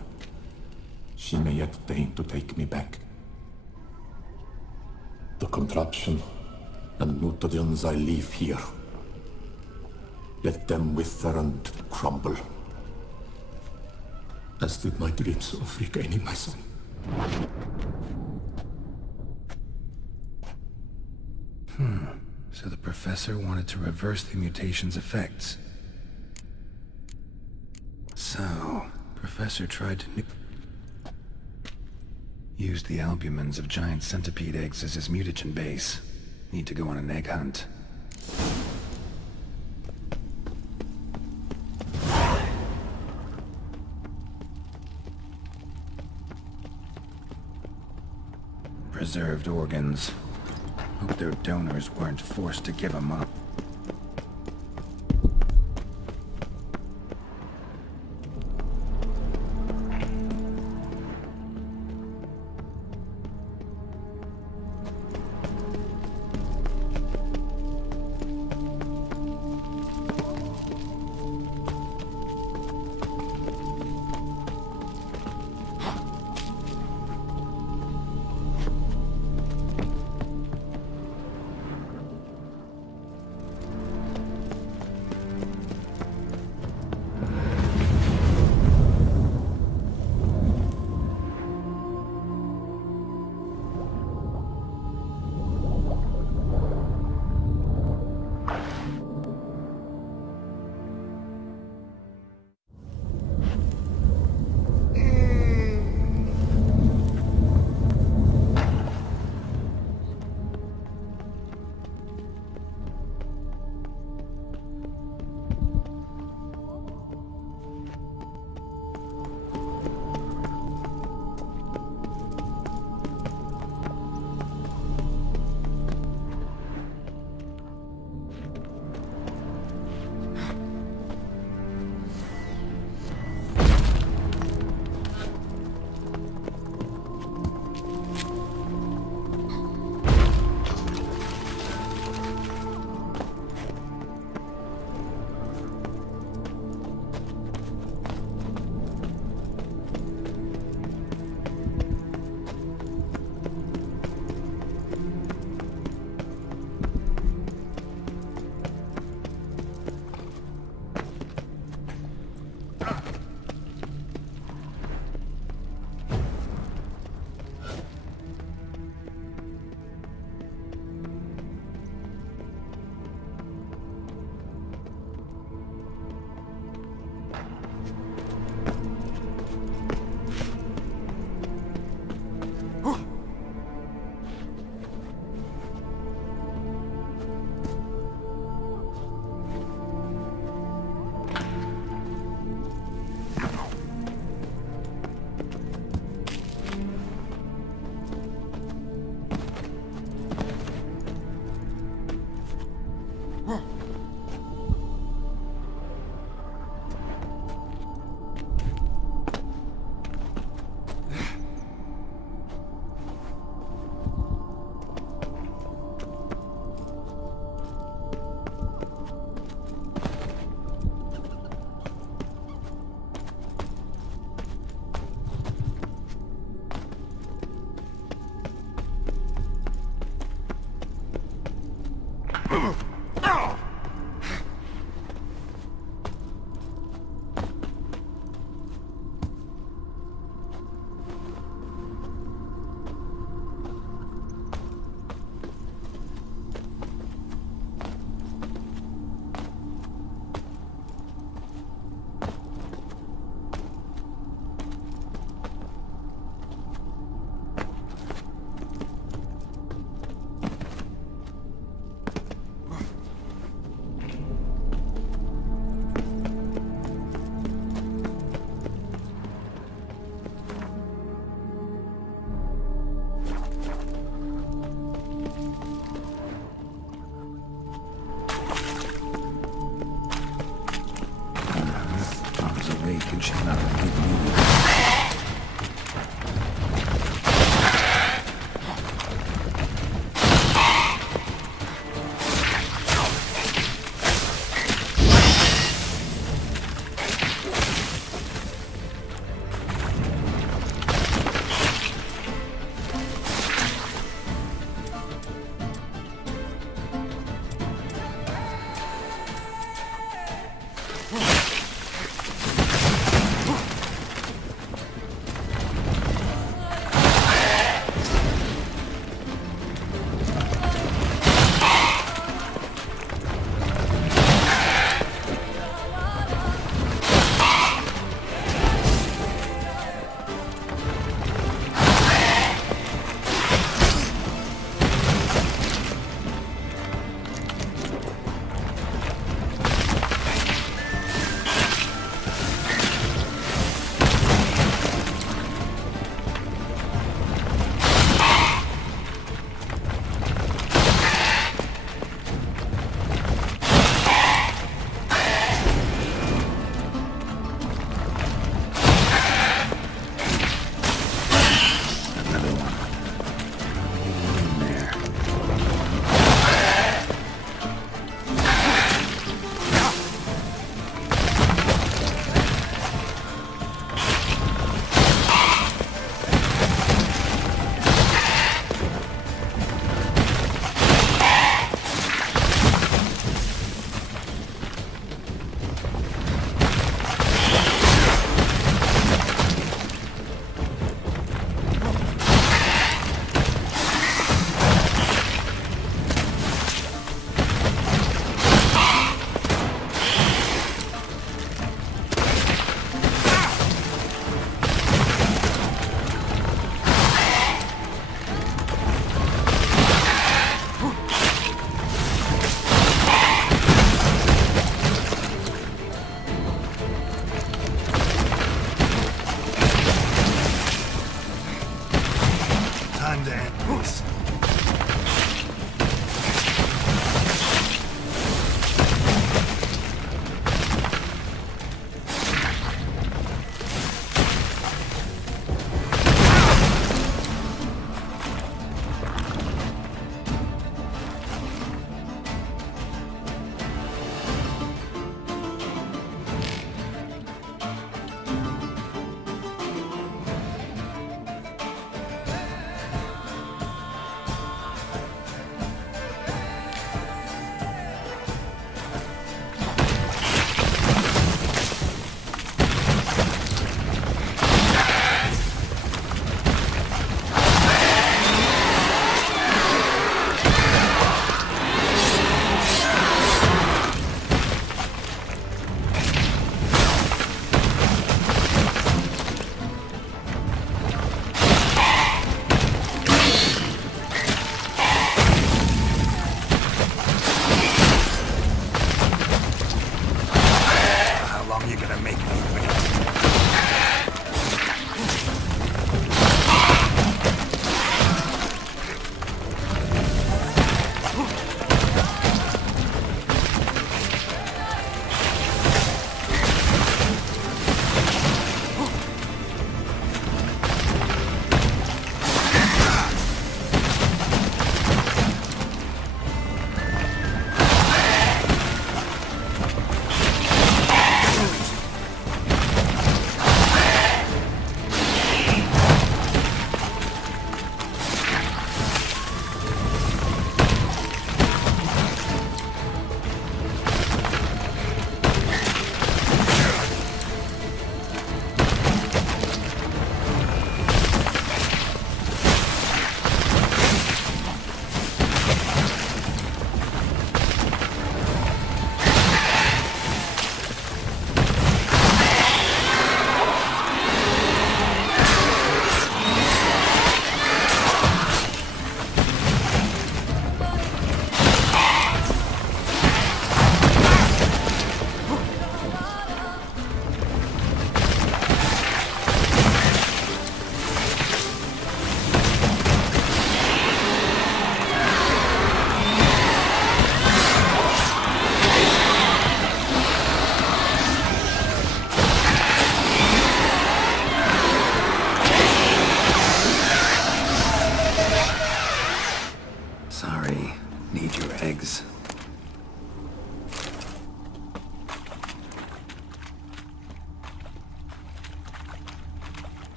She may yet deign to take me back. The contraption and mutagens I leave here, let them wither and crumble, as did my dreams of regaining my son. So the professor wanted to reverse the mutation's effects. So, Professor tried to use the albumins of giant centipede eggs as his mutagen base. Need to go on an egg hunt. Preserved organs. Hope their donors weren't forced to give them up. face.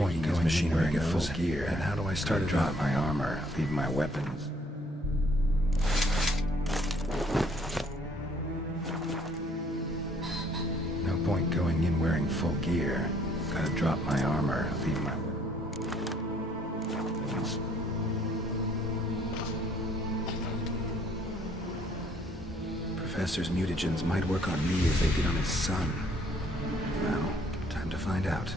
Point this machinery at full gear. And how do I start to drop my armor, leave my weapons? No point going in wearing full gear. Gotta drop my armor, leave my weapons. Professor's mutagens might work on me as they did on his son. Well, time to find out.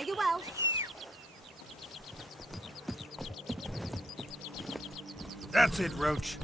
Fare you well. That's it, Roach.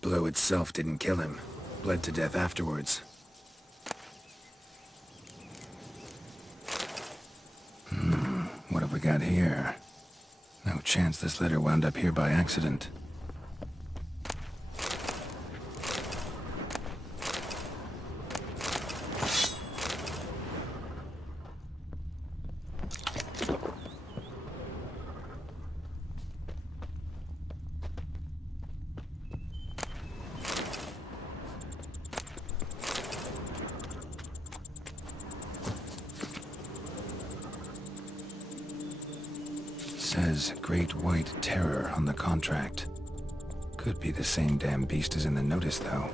Blow itself didn't kill him. Bled to death afterwards. What have we got here? No chance this letter wound up here by accident. Says Great White Terror on the contract. Could be the same damn beast as in the notice, though.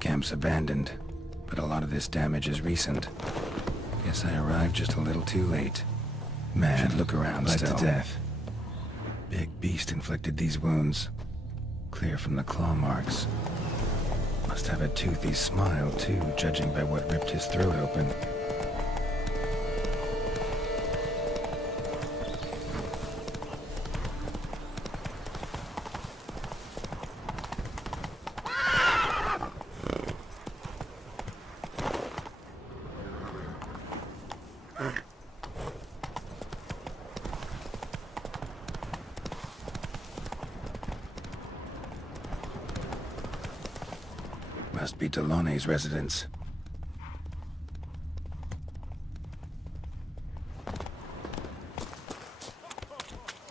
Camp's abandoned, but a lot of this damage is recent. Guess I arrived just a little too late. Man, should look around still. To death. Big beast inflicted these wounds. Clear from the claw marks. Must have a toothy smile, too, judging by what ripped his throat open. Must be Delaunay's residence.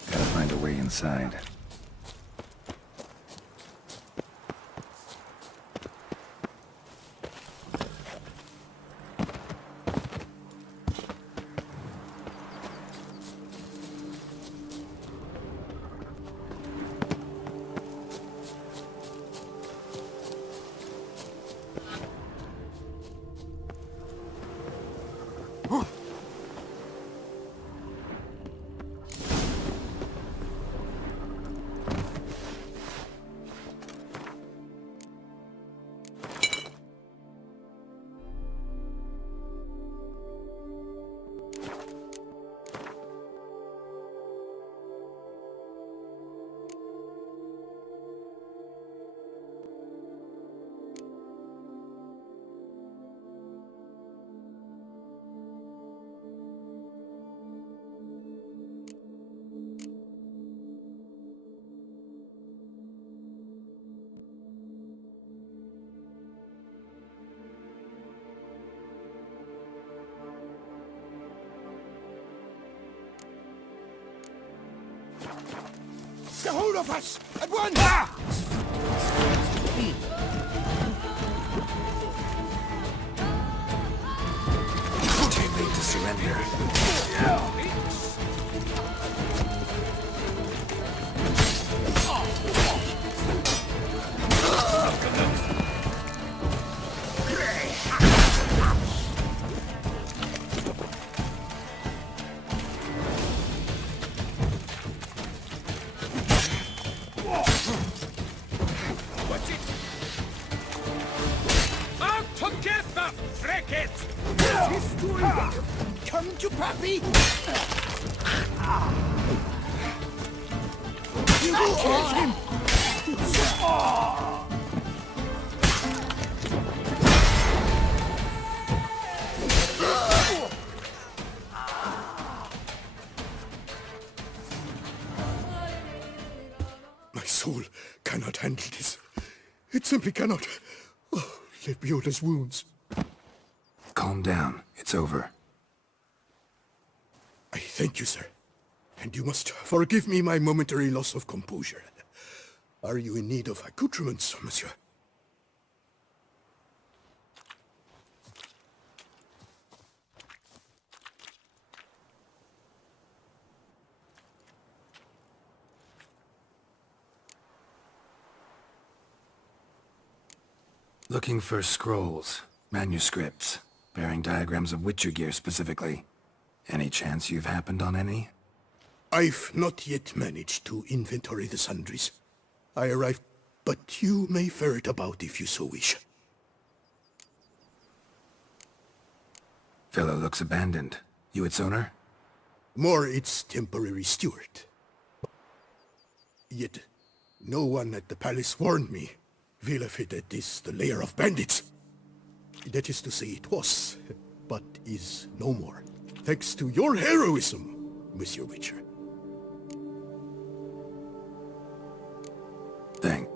Gotta find a way inside. Get hold of us! At once! Too late to surrender. That's it! Out together, fricket! He's doing Come to Pappy! You killed him! My soul cannot handle this. It simply cannot. Oh, Lebioda's wounds. Calm down. It's over. I thank you, sir. And you must forgive me my momentary loss of composure. Are you in need of accoutrements, monsieur? Looking for scrolls, manuscripts, bearing diagrams of Witcher gear specifically. Any chance you've happened on any? I've not yet managed to inventory the sundries. I arrived, but you may ferret about if you so wish. Fellow looks abandoned. You its owner? More its temporary steward. Yet, no one at the palace warned me. Villafitted is the lair of bandits. That is to say it was, but is no more. Thanks to your heroism, Monsieur Witcher. Thanks.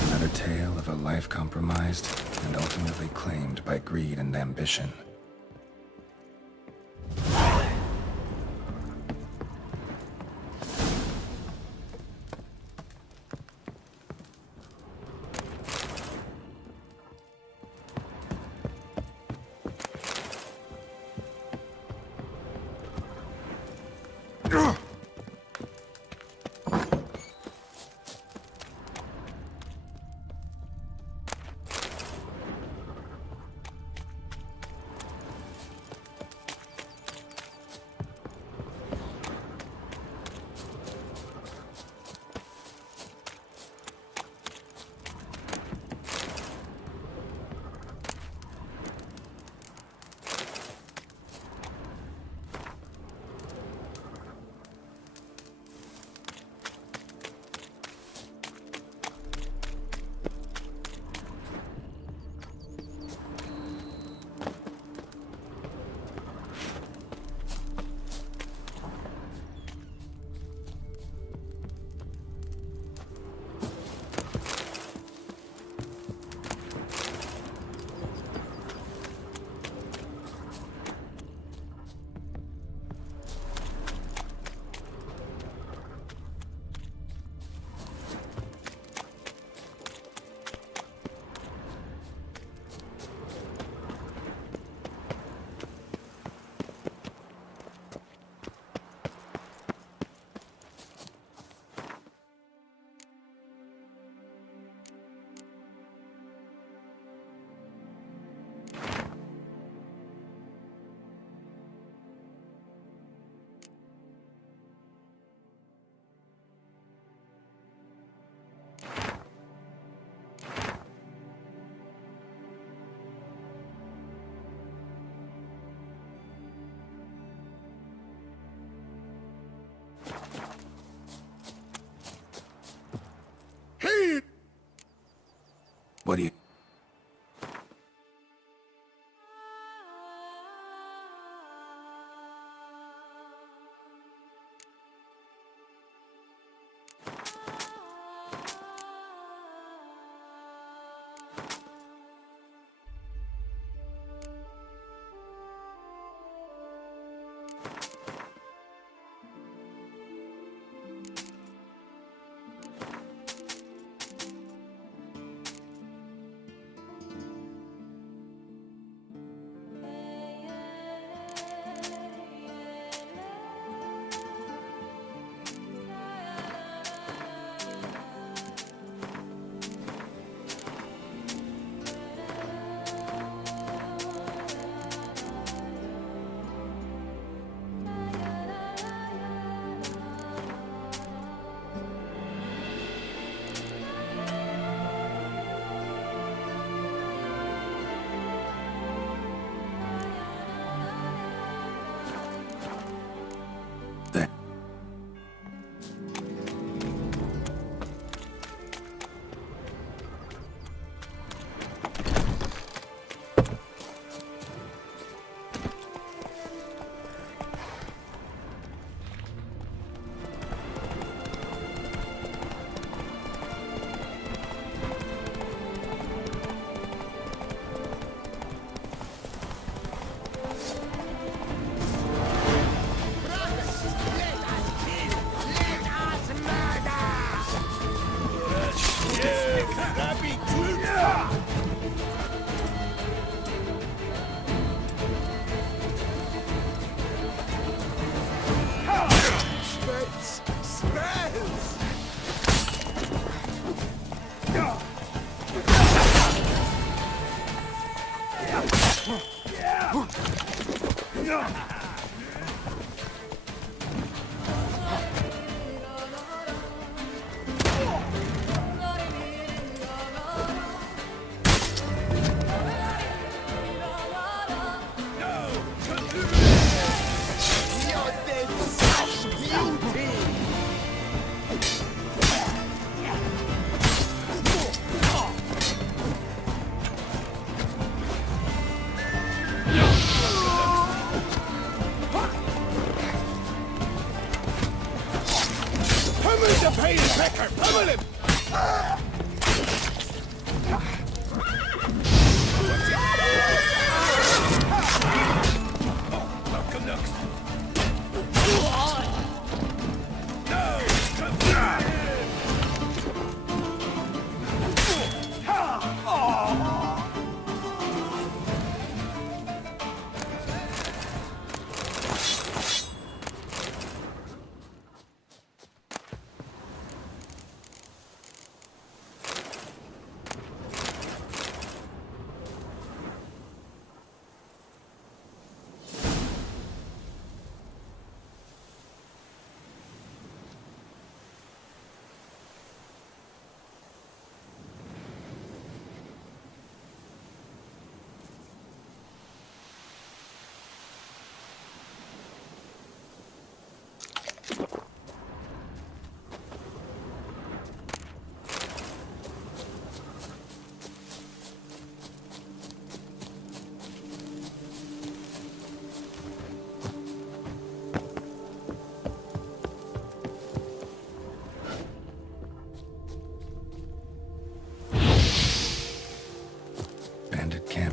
Another tale of a life compromised and ultimately claimed by greed and ambition. What do you...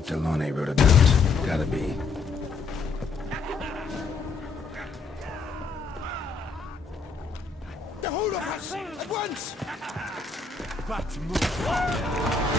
Delone wrote about. Gotta be. The whole of us! At once! But move.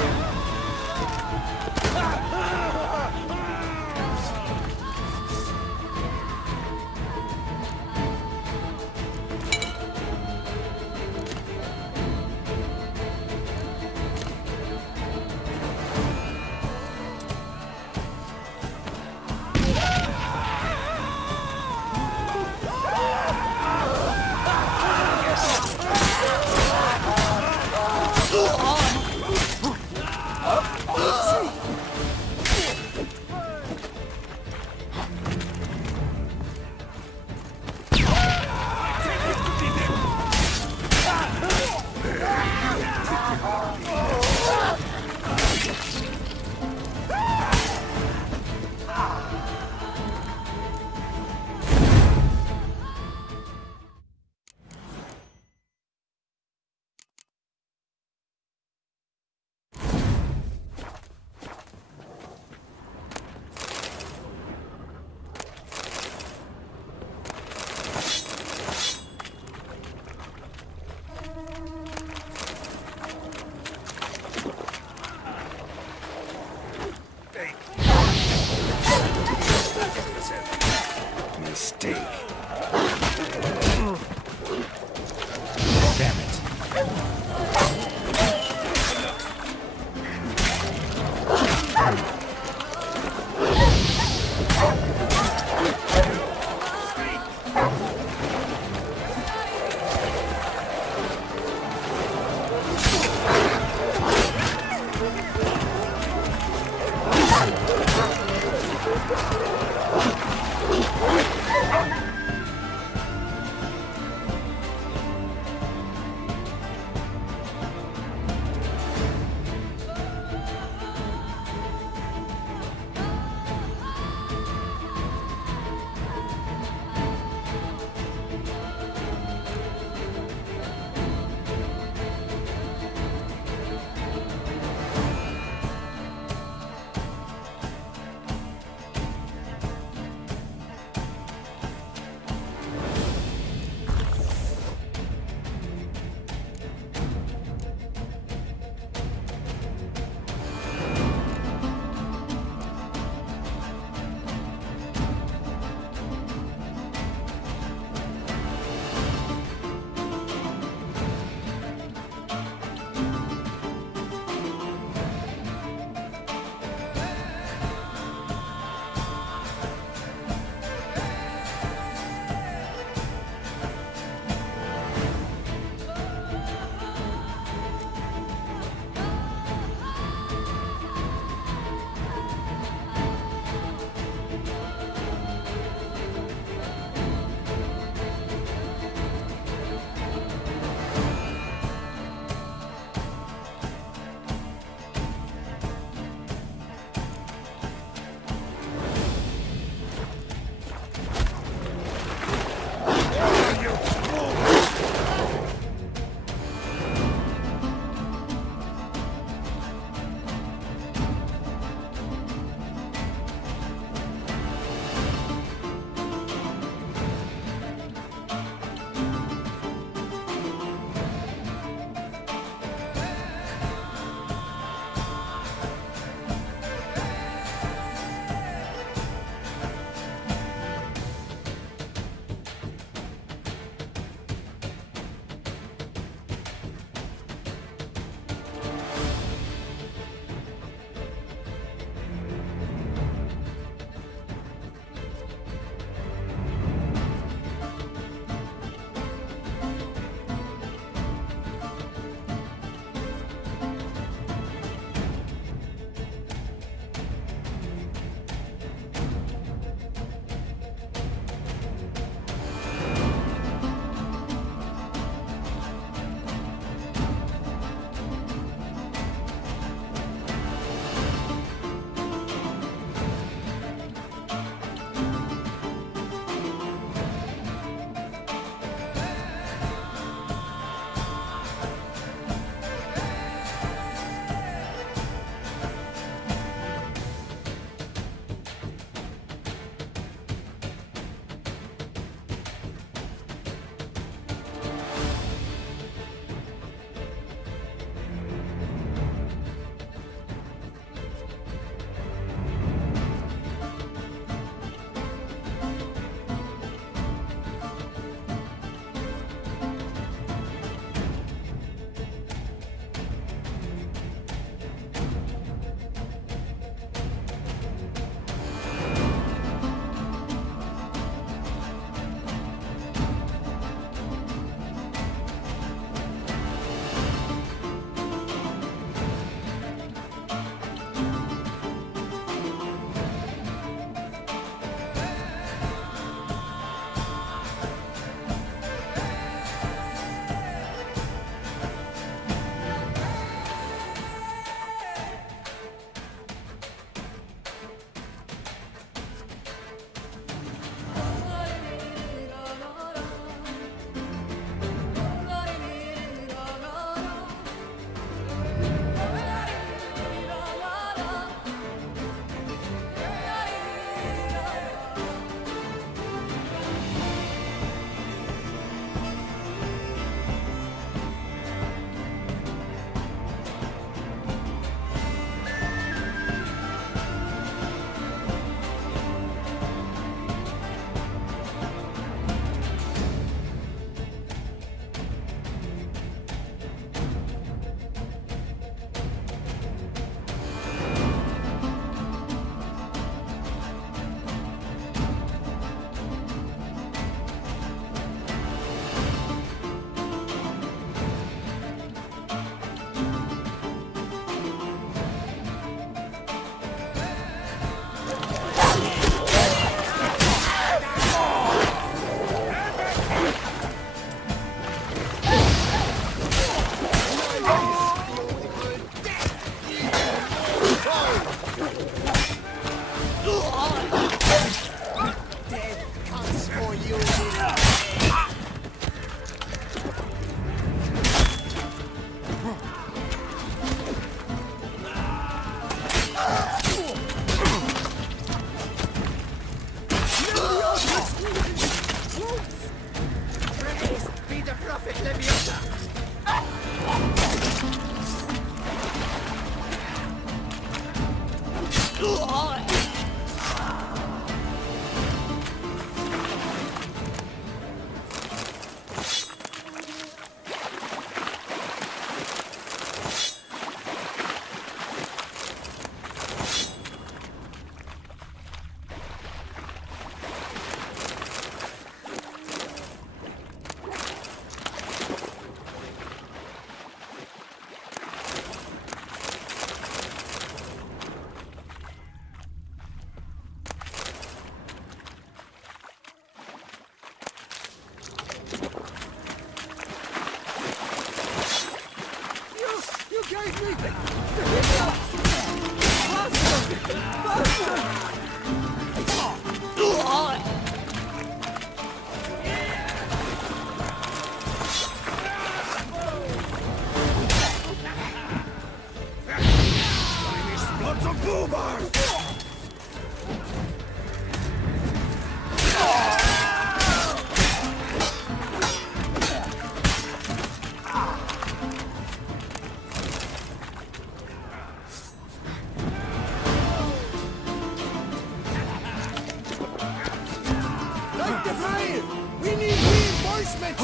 We need reinforcements!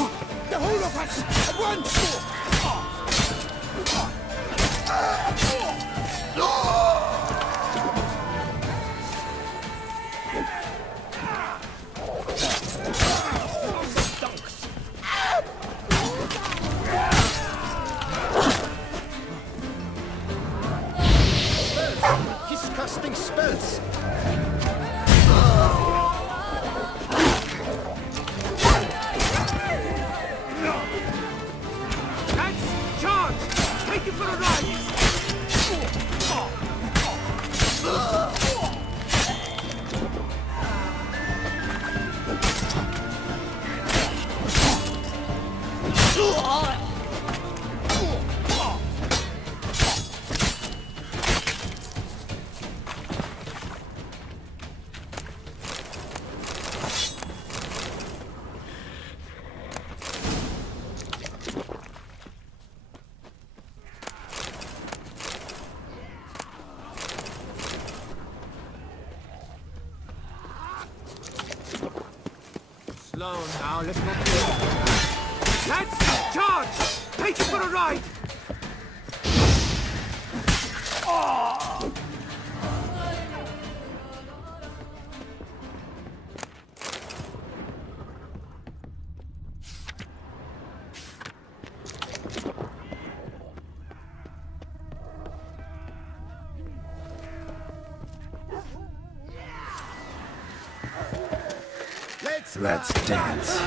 The whole of us! At once! He's casting spells! Take it for a ride! Slow now, let's go. Let's charge! Take it for a ride! Let's dance.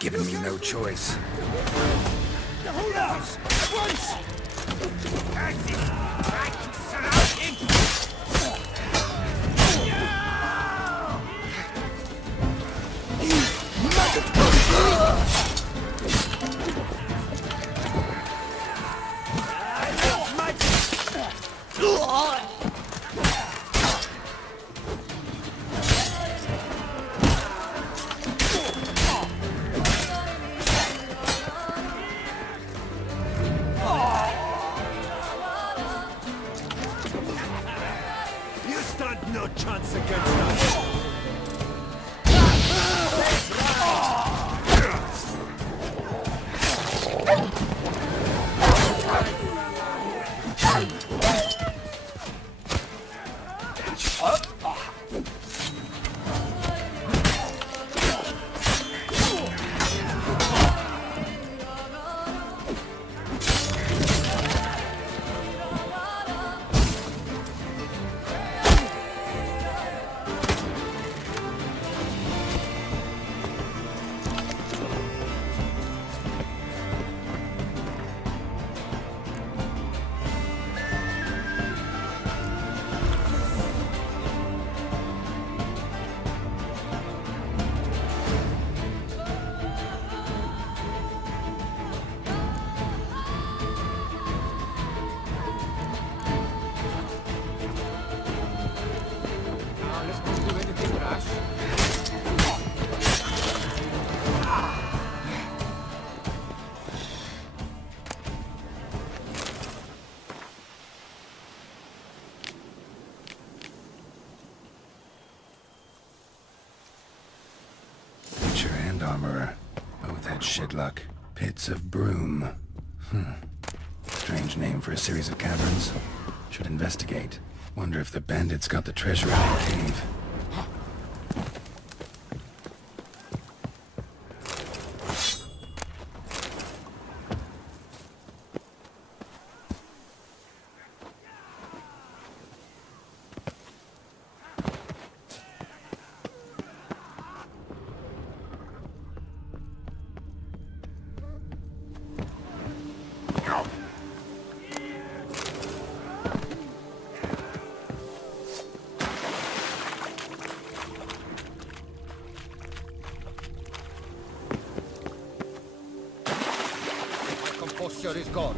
given me no choice. The whole house! At once! Axis! Try to surround him! You stand no chance against us! Now, let's not do anything rash. Butcher and armorer. Both had shit luck. Pits of Broom. Strange name for a series of caverns. Should investigate. Wonder if the bandits got the treasure out of the cave. Composure is gone.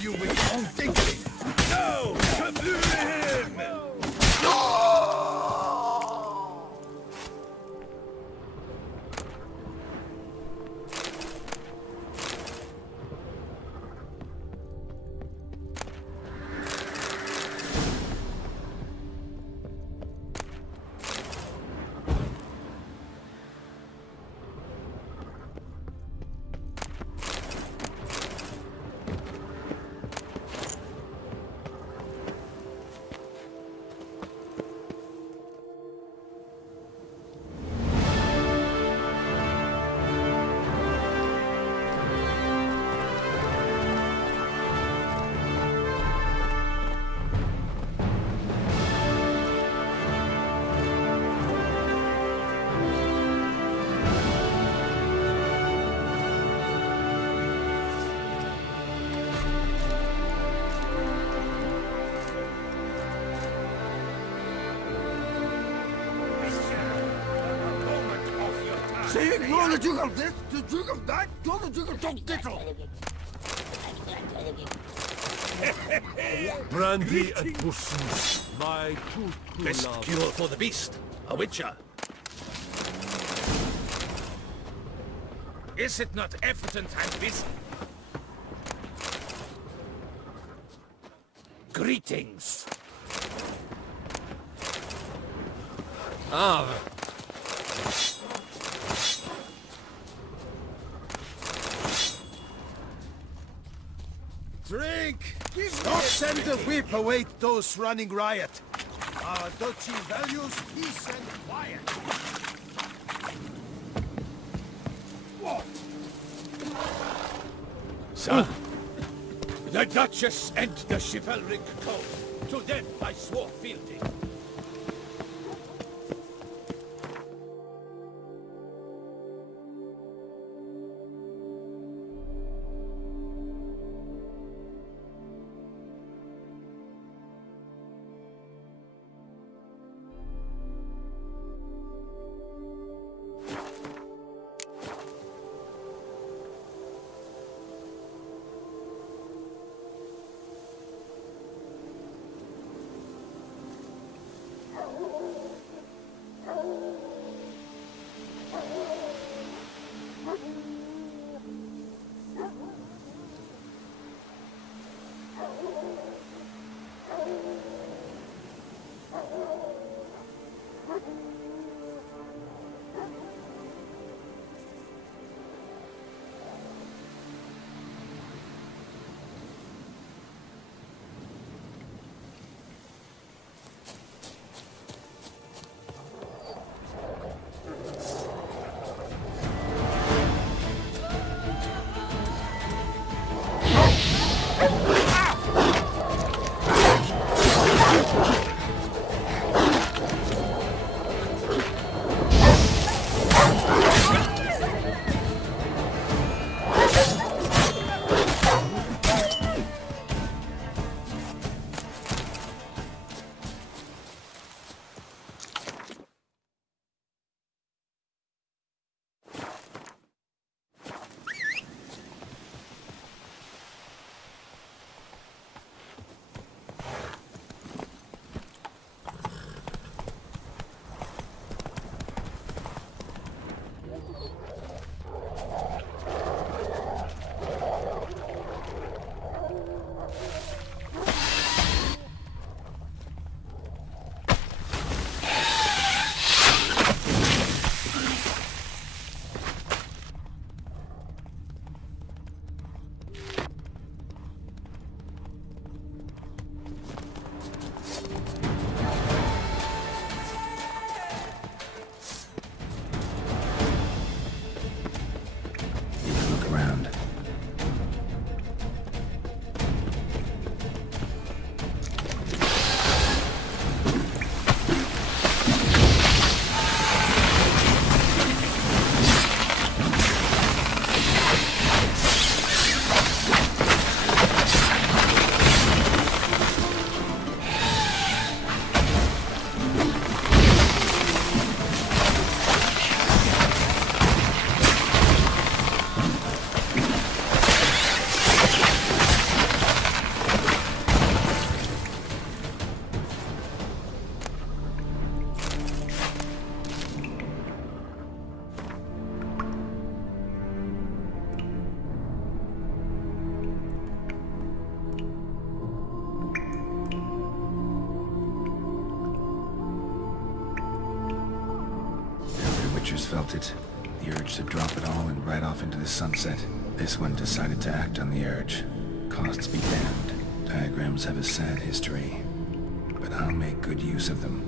You with your own thinking! No! Taboo him! Saying no the jiggle this, the jiggle that, no the jiggle don't diddle. Brandy and pussy, my true Best love. cure for the beast, a witcher. Is it not evident and busy? Greetings. Ah. Drink! Stocks and the whip await those running riot. Our duchy values peace and quiet. Sir, the Duchess and the chivalric code. To them I swore fealty. Witchers felt it. The urge to drop it all and ride off into the sunset. This one decided to act on the urge. Costs be damned. Diagrams have a sad history, but I'll make good use of them.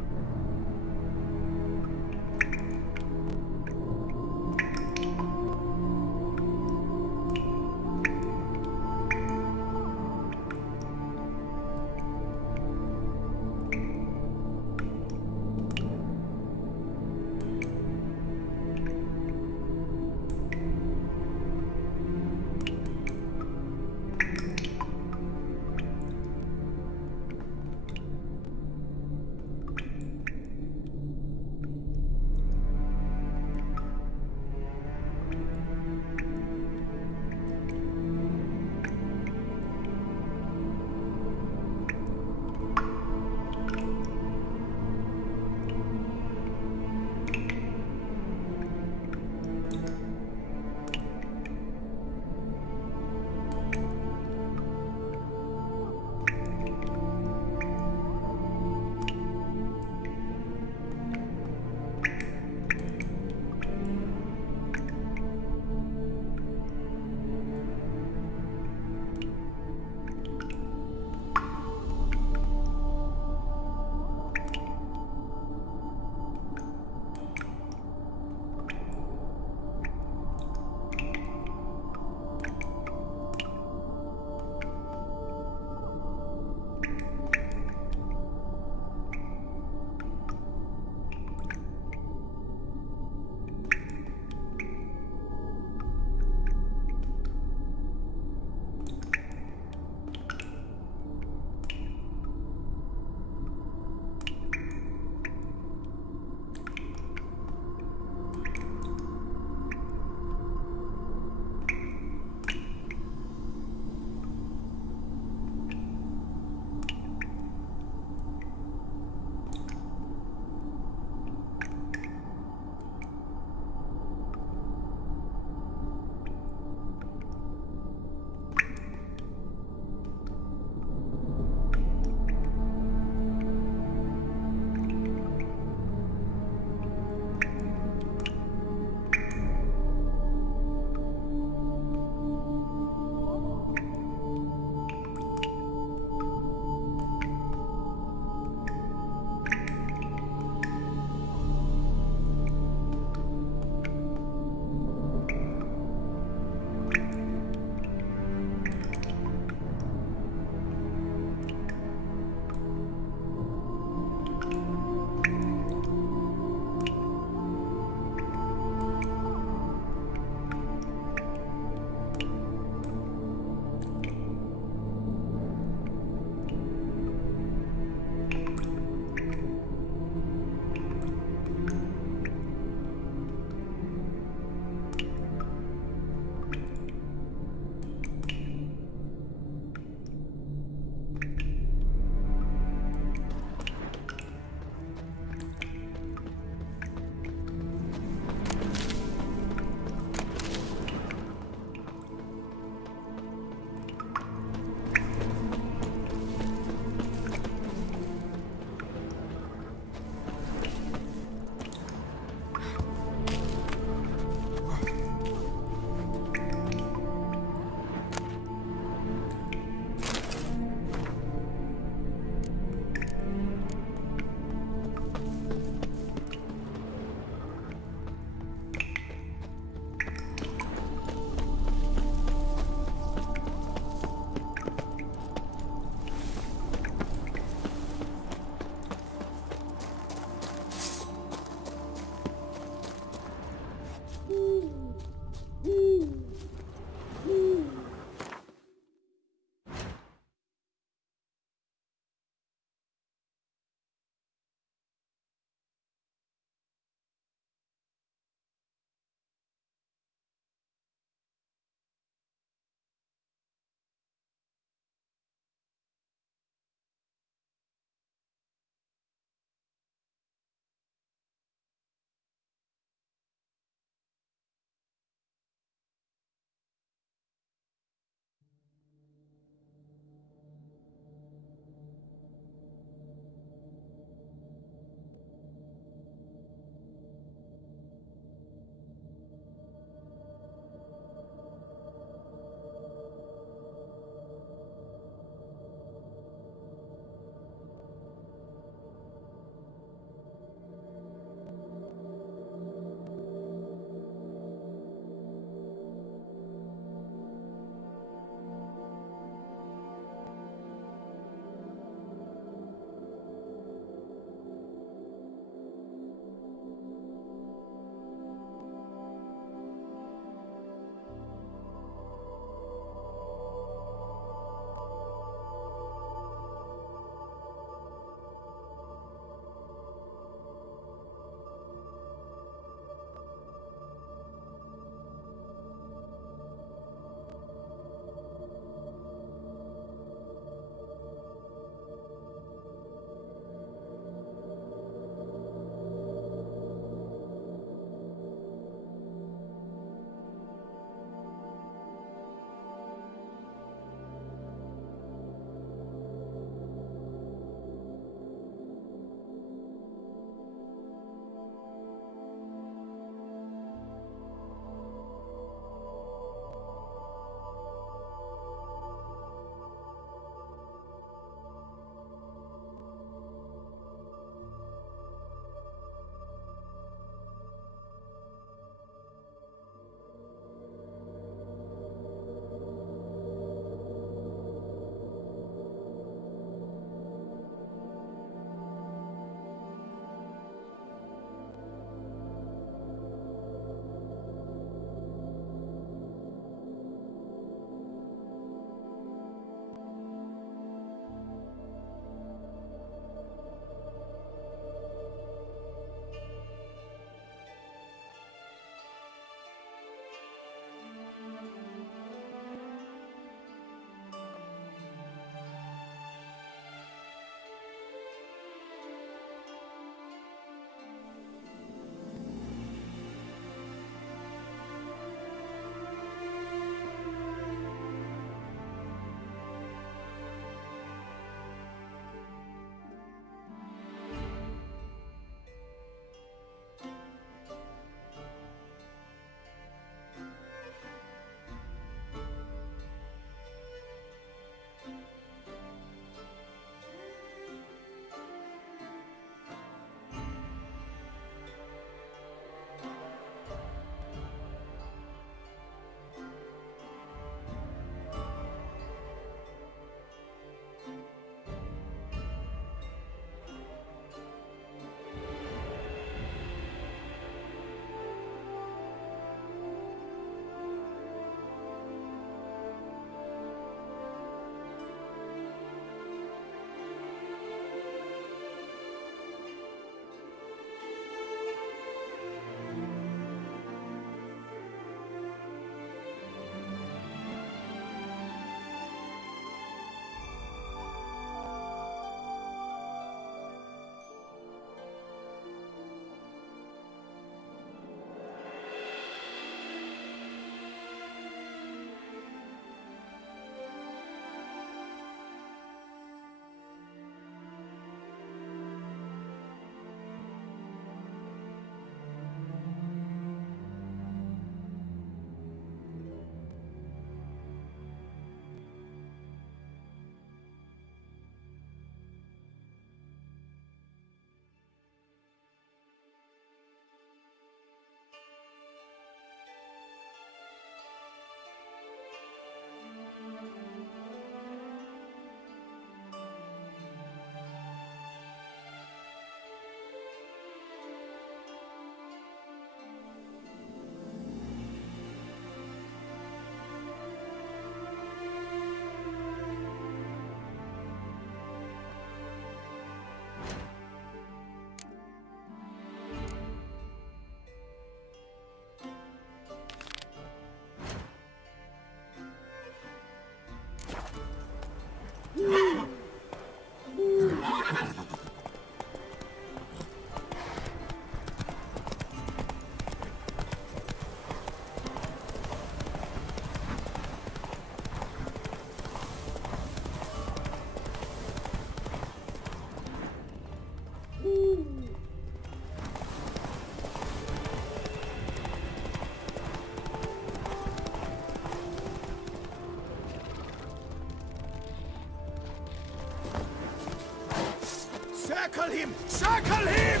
Circle him! Circle him!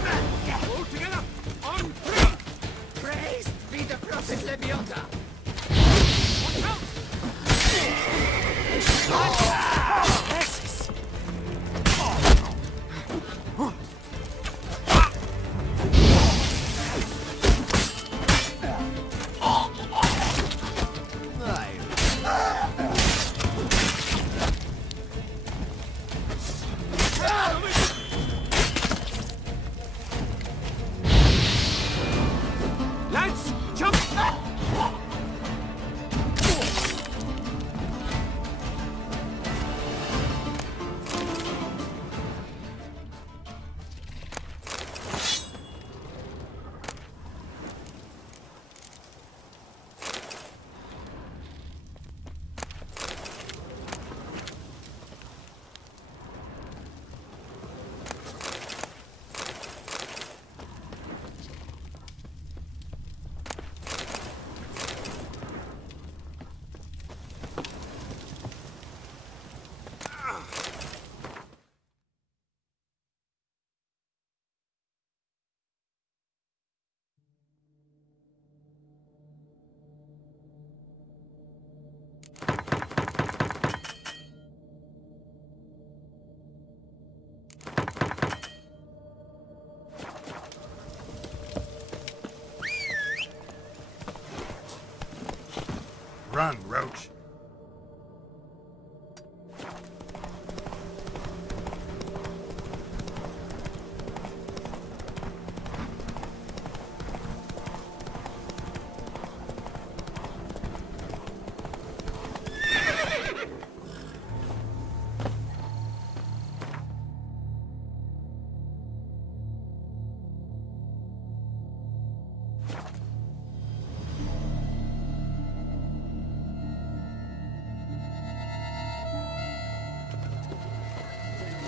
All together! On three! Praised be the prophet Leviota! Watch out! Lads, jump! Run, Roach.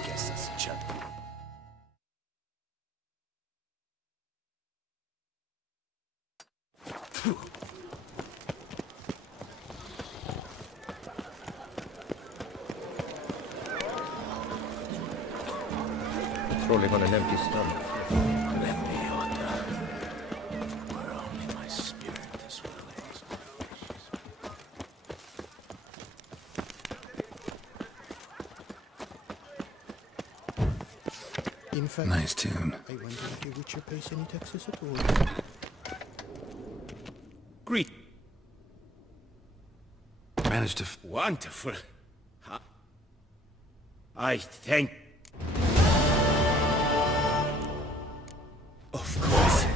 Guess that's a chap. It's rolling on an empty stomach. Leviota. Where only my spirit is willing. In fact, Nice tune. I wonder if the Witcher pays any taxes at all. Great. Managed to... Wonderful. I thank... Of course.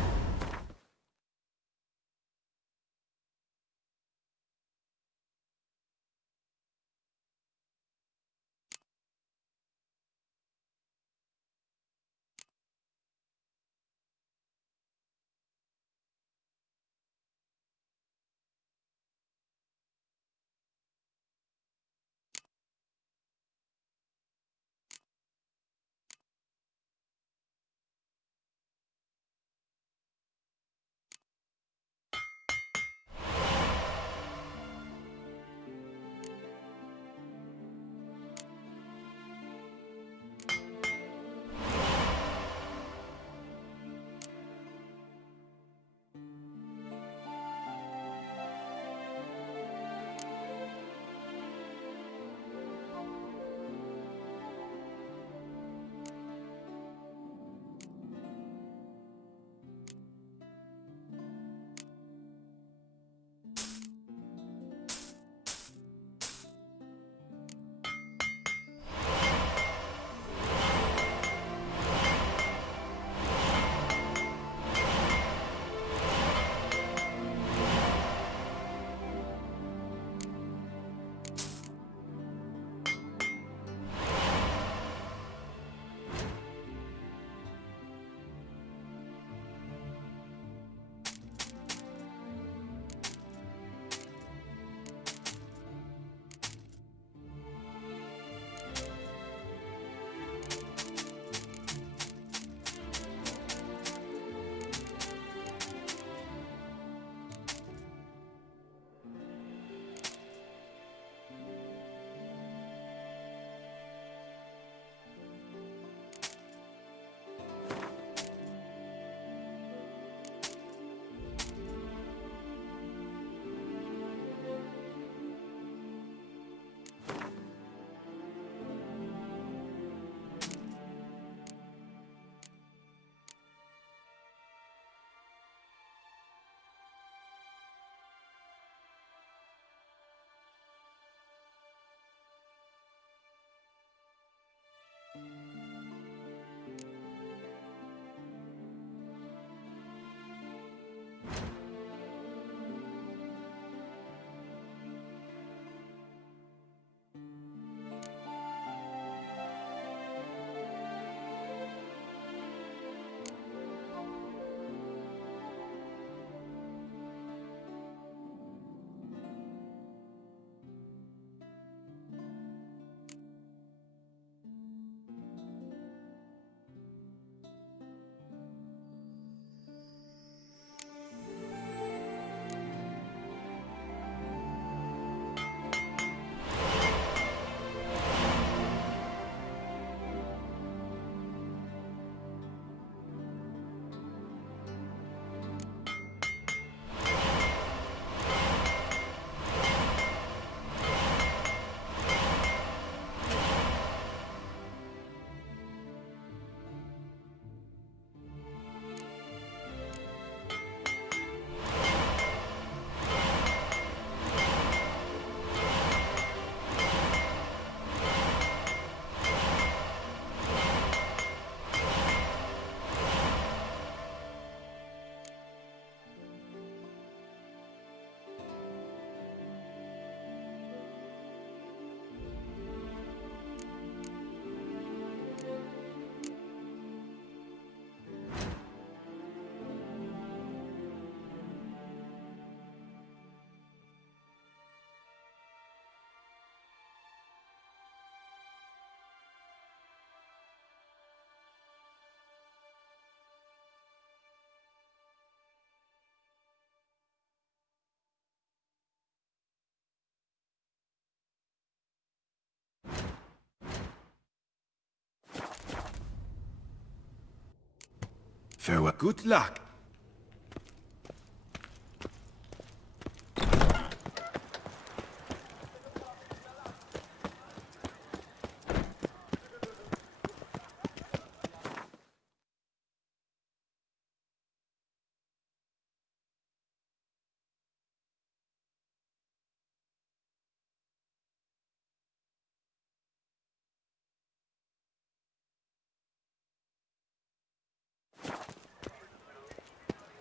Farewell. Good luck.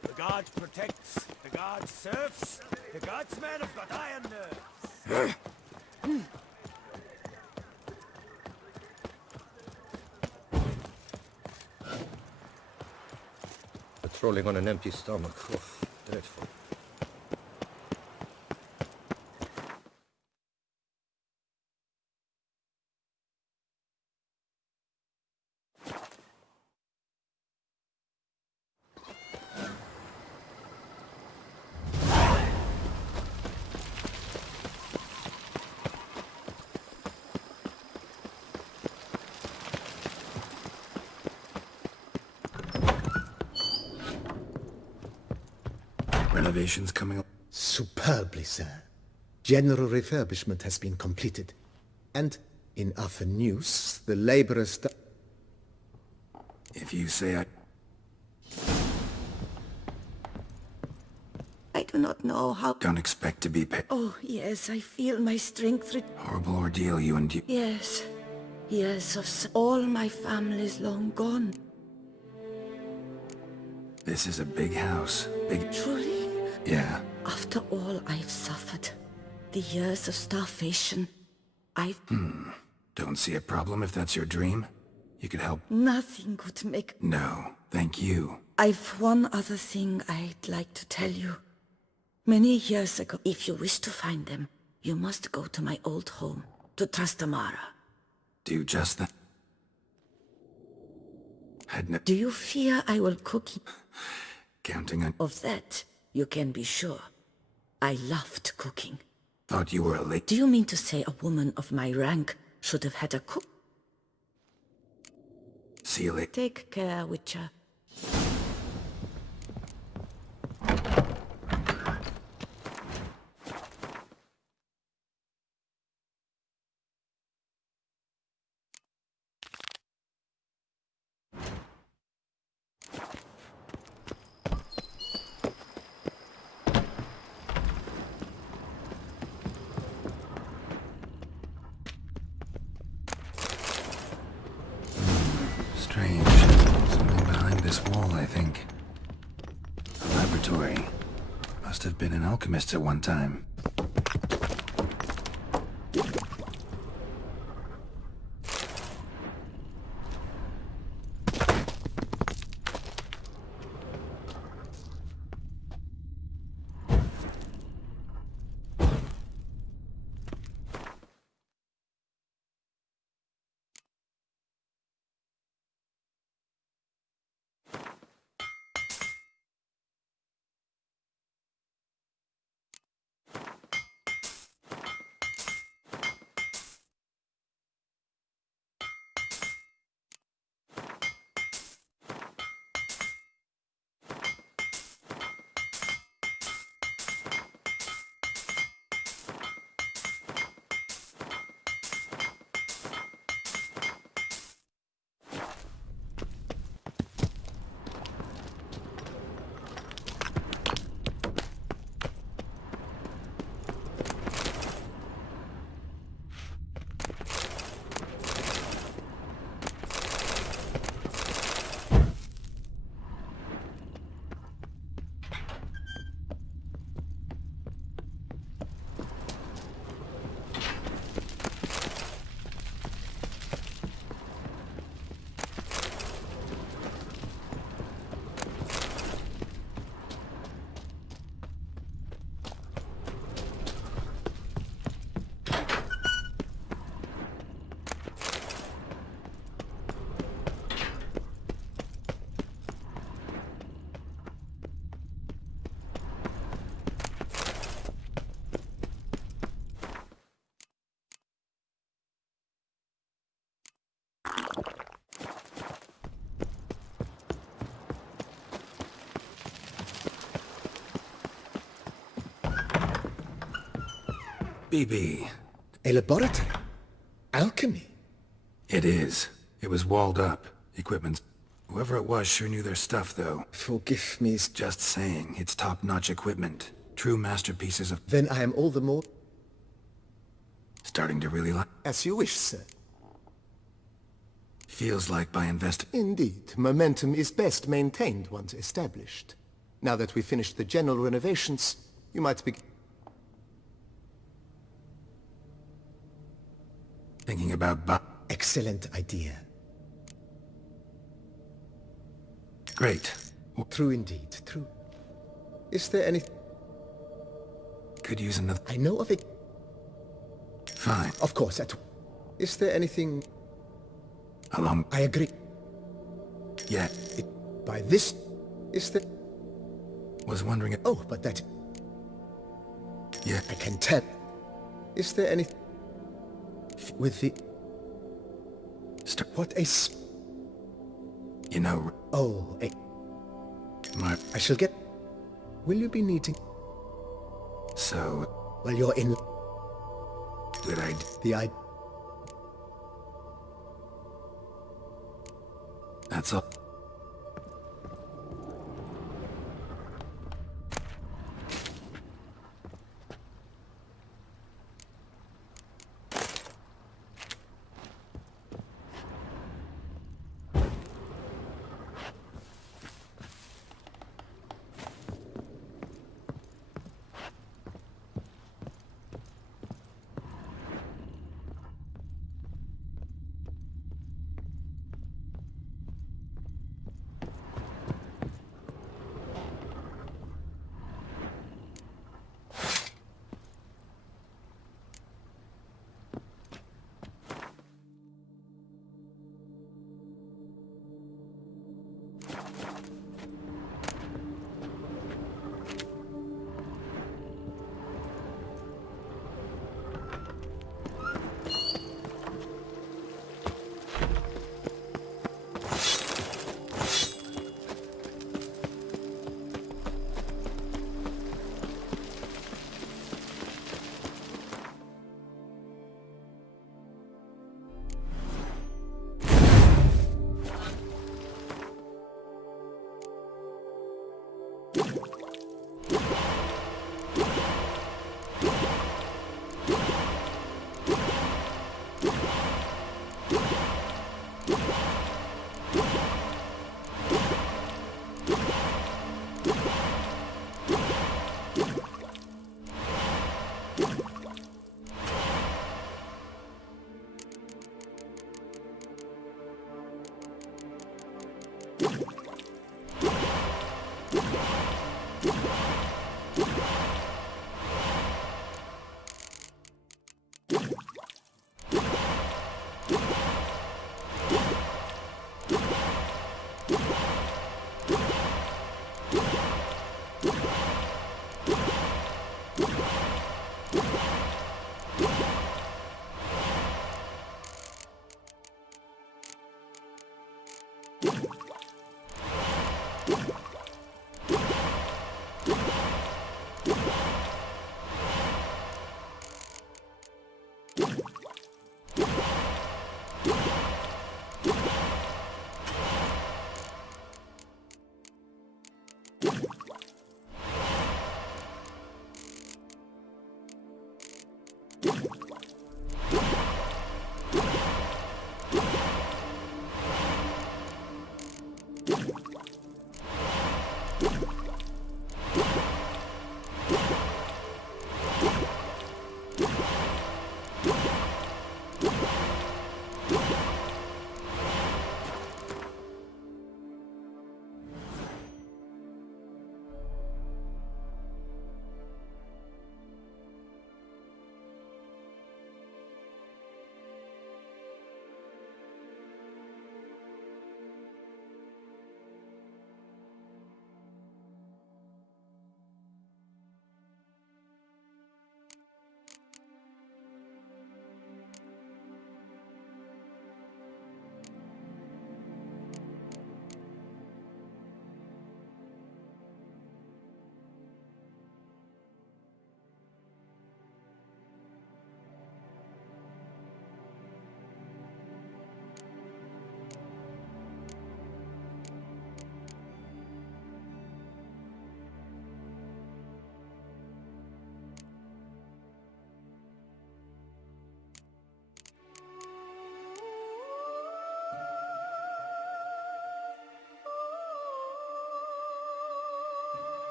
The god protects, the god serves, the god's men have got iron nerves. Patrolling on an empty stomach. Oof, dreadful. Renovations coming. Superbly, sir. General refurbishment has been completed. And, in other news, the laborers... If you say I do not know how... don't expect to be paid. Oh, yes, I feel my strength Horrible ordeal you endure. Yes. Years of all my family's long gone. This is a big house. Big... Truly? Yeah. After all I've suffered, the years of starvation, I've... Don't see a problem if that's your dream. You could help. Nothing could make... No, thank you. I've one other thing I'd like to tell you. Many years ago, if you wish to find them, you must go to my old home, to Trastamara. Do just that. Do you fear I will cook you? Counting on... Of that, you can be sure. I loved cooking. Thought you were a late... Do you mean to say a woman of my rank should have had a cook? See you later. Take care, Witcher. Strange. Something behind this wall, I think. A laboratory. Must have been an alchemist at one time. BB. A laboratory? Alchemy? It is. It was walled up. Equipment. Whoever it was sure knew their stuff, though. Forgive me. Just saying, it's top-notch equipment. True masterpieces of... Then I am all the more... Starting to really like... As you wish, sir. Feels like by investing... Indeed. Momentum is best maintained once established. Now that we've finished the general renovations, you might be... Thinking about... Excellent idea. Great. True indeed, true. Is there any... Could use another... I know of it. Fine. Of course, Is there anything... Along... I agree. Yeah. By this... Is there... Was wondering if... Oh, but that... Yeah. I can tell. Is there any... With the... What a... You know... Oh, I shall get... Will you be needing... So... Well, you're in... Good idea. The idea... That's all.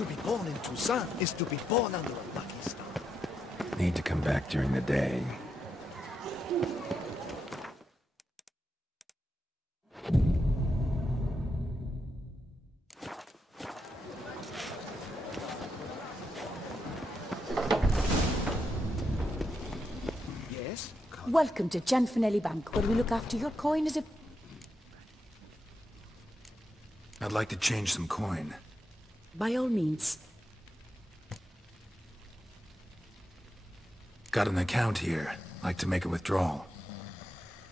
To be born in Toussaint is to be born under a lucky star. Need to come back during the day. Yes? Welcome to Gianfinelli Bank, where we look after your coin as if... I'd like to change some coin. By all means. Got an account here. Like to make a withdrawal.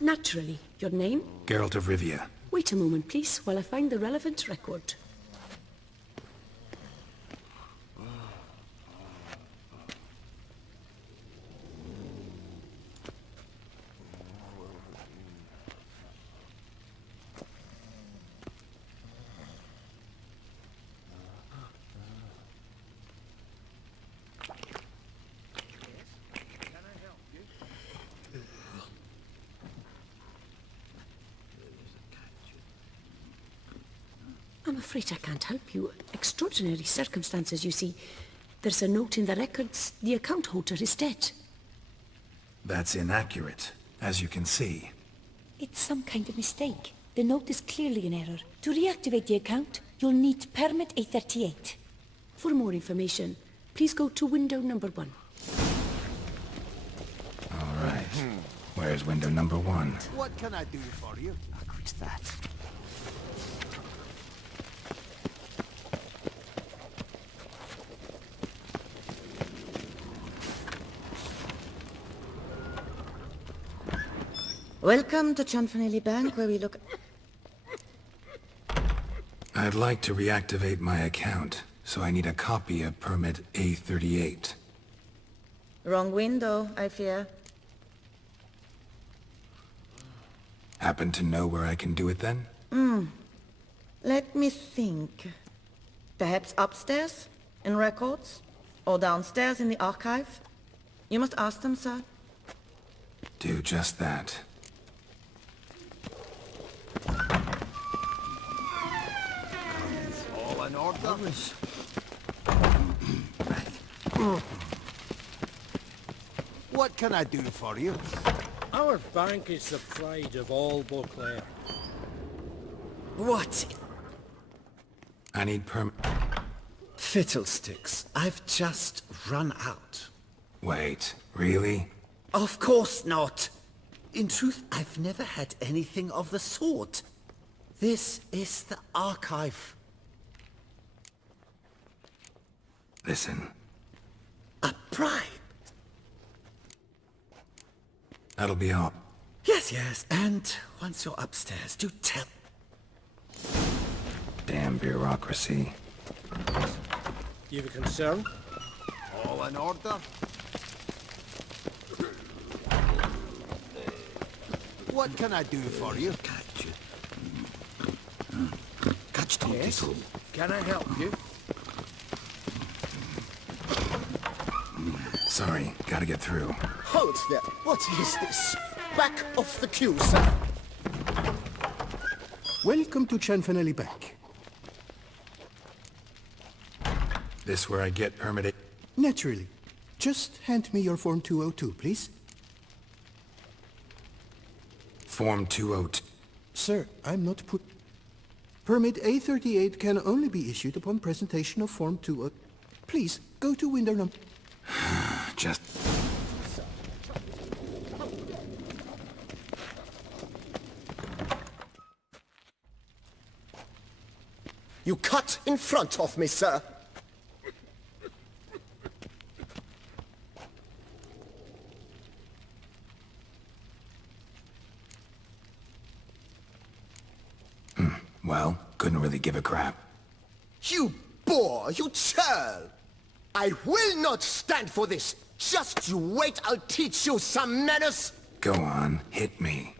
Naturally. Your name? Geralt of Rivia. Wait a moment, please, while I find the relevant record. I'm afraid I can't help you. Extraordinary circumstances, you see. There's a note in the records. The account holder is dead. That's inaccurate, as you can see. It's some kind of mistake. The note is clearly in error. To reactivate the account, you'll need permit A38. For more information, please go to window number 1. All right. Where's window number 1? What can I do for you? I quit that. Welcome to Gianfinelli Bank, where we look... I'd like to reactivate my account, so I need a copy of permit A38. Wrong window, I fear. Happen to know where I can do it then? Let me think. Perhaps upstairs, in records? Or downstairs in the archive? You must ask them, sir. Do just that. All in order? What can I do for you? Our bank is the pride of all Beauclair. What? I need Fiddlesticks. I've just run out. Wait, really? Of course not. In truth, I've never had anything of the sort. This is the archive. Listen, A bribe? that'll be all. Yes, yes. And once you're upstairs, do tell. Damn bureaucracy. You have a concern? All in order? What can I do for you? Catch it. Catch Tom Yes? Tittle. Can I help you? Sorry, gotta get through. Hold there. What is this? Back off the queue, sir. Welcome to Gianfinelli Bank. This where I get permitted? Naturally. Just hand me your Form 202, please. Form 202. Sir, I'm not put... Permit A38 can only be issued upon presentation of Form 202. Please, go to window number... Just... You cut in front of me, sir. Well, couldn't really give a crap. You boor, you churl! I will not stand for this! Just you wait, I'll teach you some manners! Go on, hit me.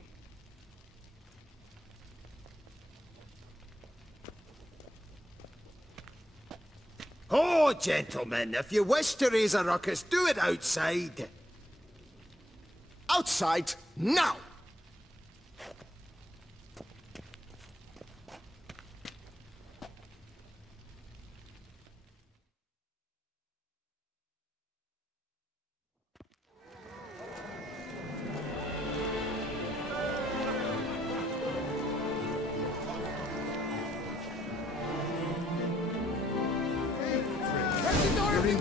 Oh, gentlemen, if you wish to raise a ruckus, do it outside. Outside, now!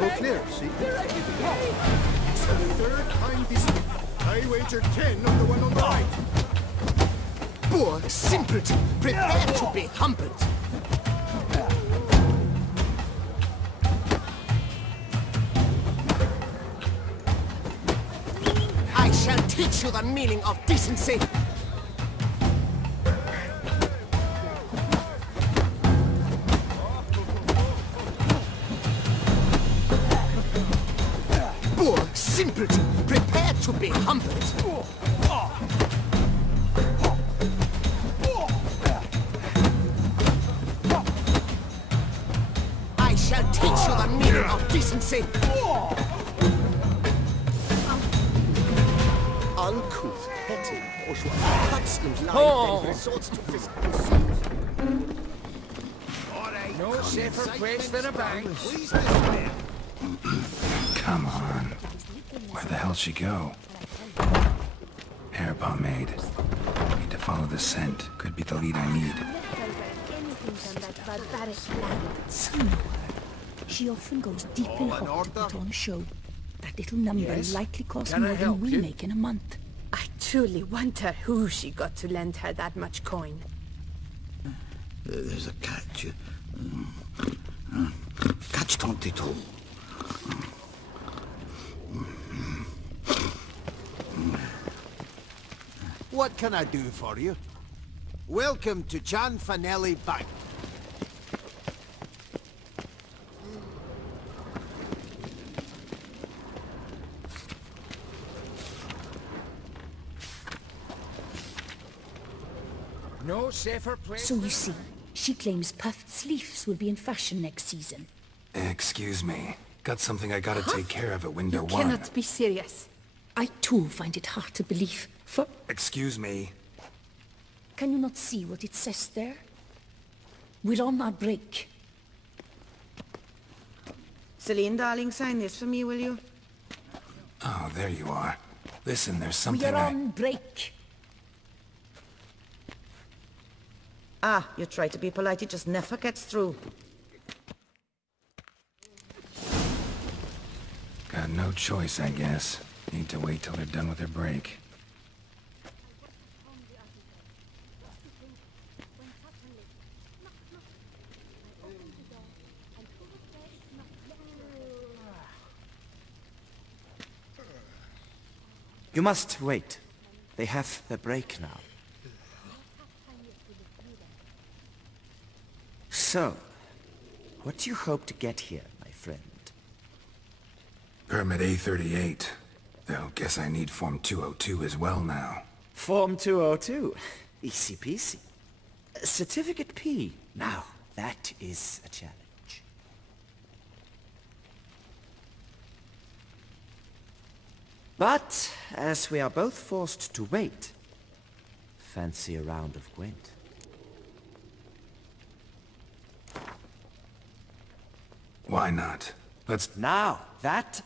Beauclair, see? It's the third time this week. I wagered 10 on the one on the right. Poor simpleton, prepare to be humbled. I shall teach you the meaning of decency. Poor simpleton, prepare to be humbled. I shall teach you the meaning of decency. Uncouth, petty, bourgeois, constant lying, then resorts to physical assault. No safer place than a bank. Come on. Where the hell'd she go? Hair pomade. Need to follow the scent. Could be the lead I need. Somewhere. She often goes deep in hot to put on a show. That little number likely costs Can I more than help we you? make in a month. I truly wonder who she got to lend her that much coin. There's a catch. Catch 22. What can I do for you? Welcome to Gian Fanelli Bank. No safer place. So you see, she claims puffed sleeves will be in fashion next season. Excuse me. Got something I gotta take care of at window You one. cannot be serious. I too find it hard to believe. For Excuse me. can you not see what it says there? We're on our break. Celine, darling, sign this for me, will you? Oh, there you are. Listen, there's We something are on break. Ah, you try to be polite, it just never gets through. Got no choice, I guess. Need to wait till they're done with their break. You must wait. They have their break now. So, what do you hope to get here, my friend? Permit A38. Though, guess I need Form 202 as well now. Form 202. Easy peasy. Certificate P. Now, that is a challenge. But, as we are both forced to wait, fancy a round of Gwent. Why not? Let's... Now, that...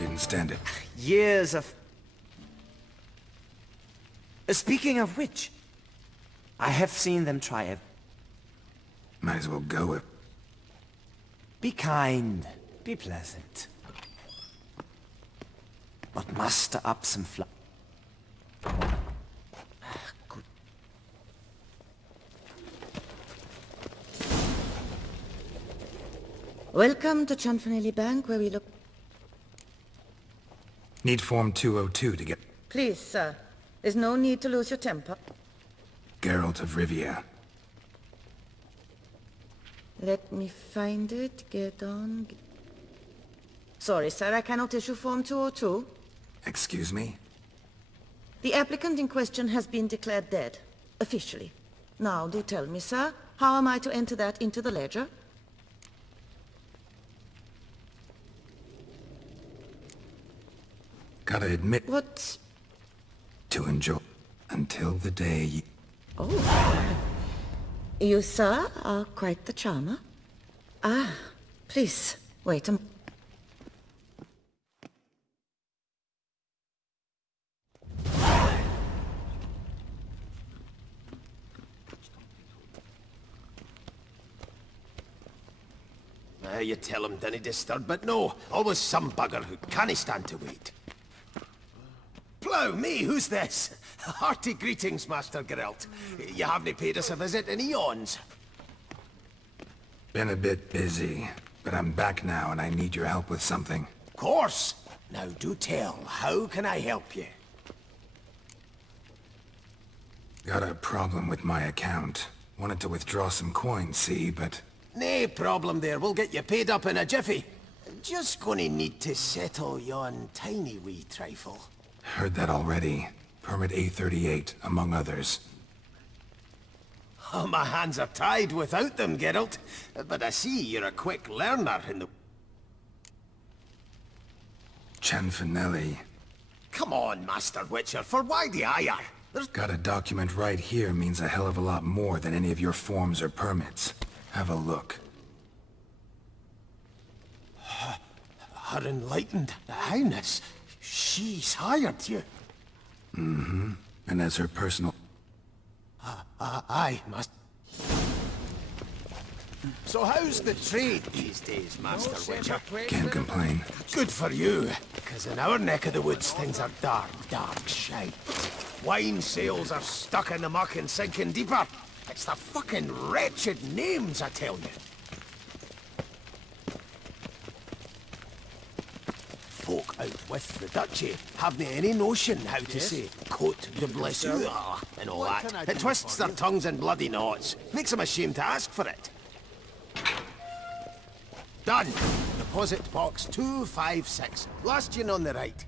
didn't stand it. Years of... Speaking of which, I have seen them try it. Might as well go if... Be kind, be pleasant. But muster up some Good. Welcome to Chanfanelli Bank, where we look... Need Form 202 to get... Please, sir. There's no need to lose your temper. Geralt of Rivia. Let me find it. Get on. Sorry, sir, I cannot issue Form 202. Excuse me? The applicant in question has been declared dead. Officially. Now, do tell me, sir, how am I to enter that into the ledger? Gotta admit... What? To enjoy... Until the day you... Oh. You, sir, are quite the charmer. Ah, please, wait a... You tell him dinna disturb, but no, always some bugger who can't stand to wait. Plough me, who's this? Hearty greetings, Master Geralt. You haven't paid us a visit in eons. Been a bit busy, but I'm back now and I need your help with something. Course. Now do tell, how can I help you? Got a problem with my account. Wanted to withdraw some coins, see, but... Nae problem there, we'll get you paid up in a jiffy. Just gonna need to settle yon tiny wee trifle. Heard that already. Permit A38, among others. Oh, my hands are tied without them, Geralt. But I see you're a quick learner in the... Chanfanelli. Come on, Master Witcher, for why the ire? Got a document right here means a hell of a lot more than any of your forms or permits. Have a look. Her Enlightened Highness, she's hired you. Mm-hmm. And as her personal... Aye, Master... So how's the trade these days, Master Witcher? Can't complain. Good for you, because in our neck of the woods things are dark, dark shite. Wine sales are stuck in the muck and sinking deeper. It's the fucking wretched names, I tell you. Folk out with the duchy haven't any notion how to say Côte de Blessure and all that. It twists their tongues in bloody knots. Makes them ashamed to ask for it. Done. Deposit box 256. Last yin on the right.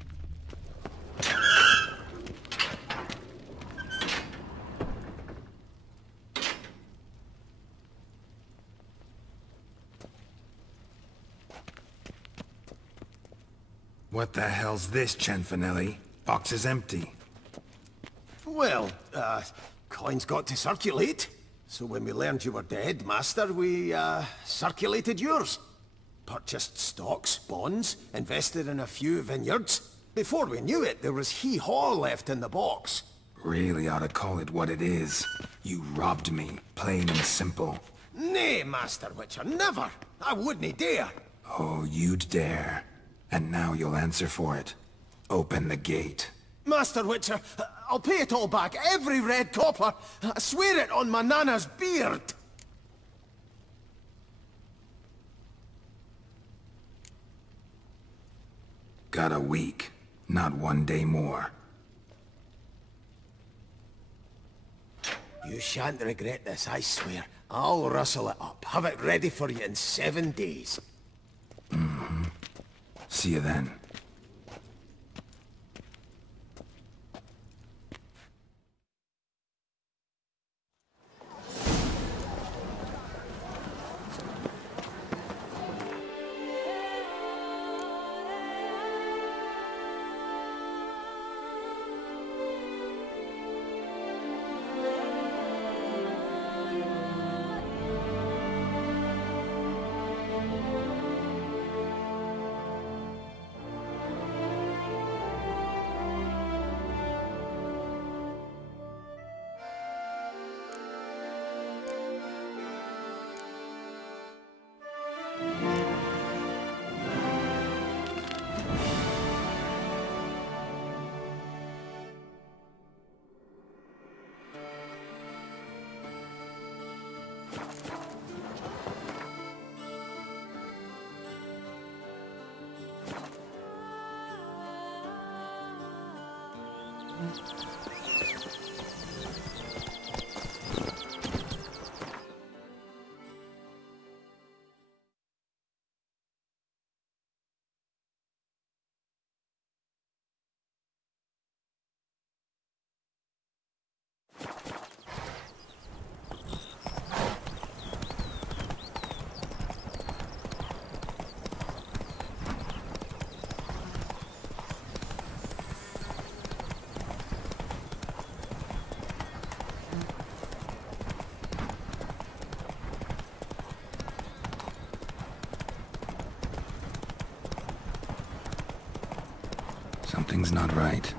What the hell's this, Chanfanelli? Box is empty. Well, coins got to circulate. So when we learned you were dead, Master, we, circulated yours. Purchased stocks, bonds, invested in a few vineyards. Before we knew it, there was hee-haw left in the box. Really ought to call it what it is. You robbed me, plain and simple. Nay, Master Witcher, never! I wouldn't dare! Oh, you'd dare. And now you'll answer for it. Open the gate. Master Witcher, I'll pay it all back, every red copper. I swear it on my nana's beard. Got a week, not 1 day more. You shan't regret this, I swear. I'll rustle it up, have it ready for you in 7 days. Mm-hmm. See you then. Something's not right.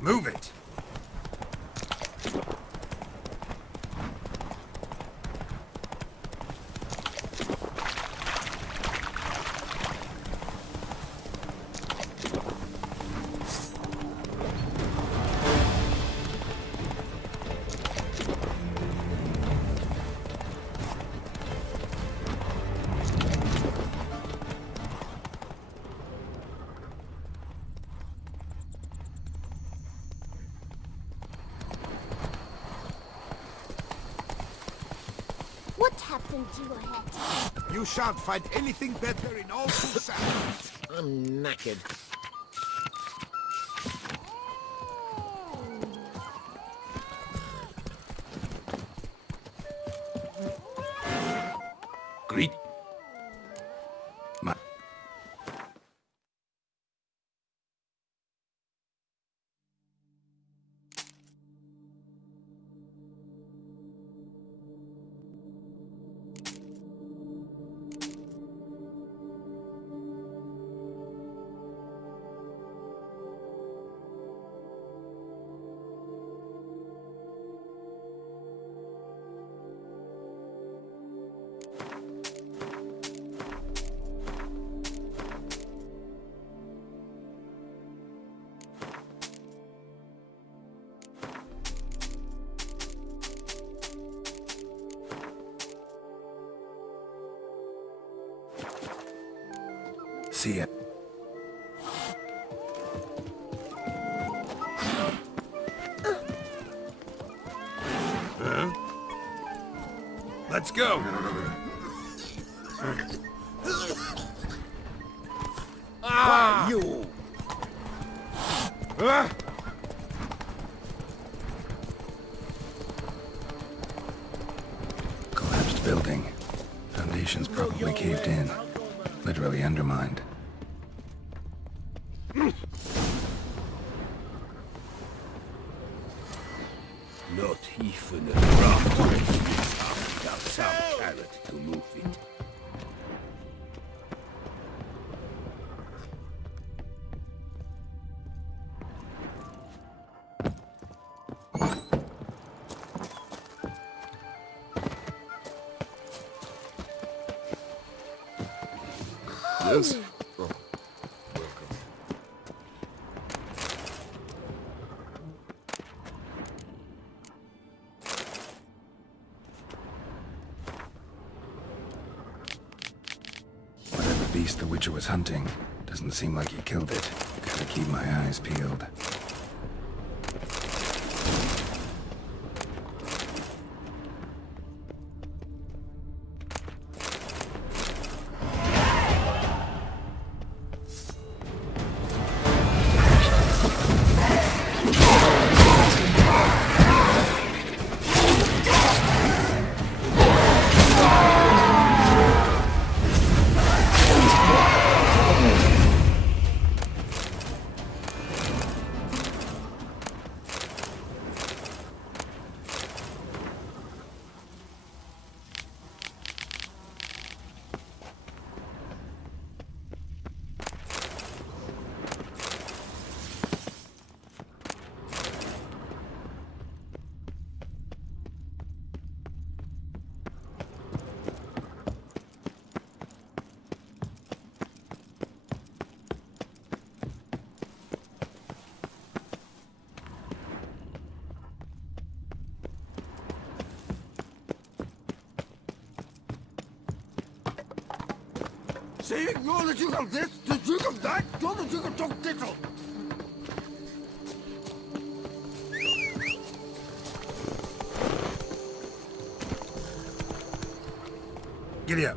Move it! What happened to your head? You shan't find anything better in all Busan. I'm knackered. Greet. See ya. Huh? Let's go! Ah! You! Collapsed building. Foundations probably caved in. Literally undermined. Even a craft refuse up without some carrot to move it. Yes? Whatever beast the Witcher was hunting, doesn't seem like he killed it. Gotta keep my eyes peeled. See? You're the Duke of this, the Duke of that, you're the Duke of Tok Tittle. Giddy up.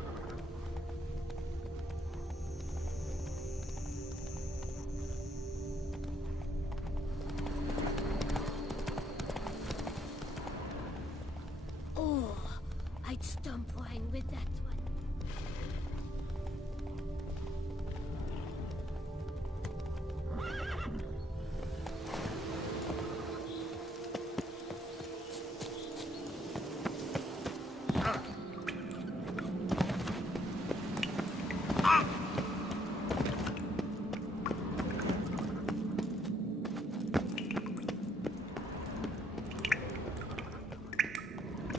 Oh, I'd stump wine with that one.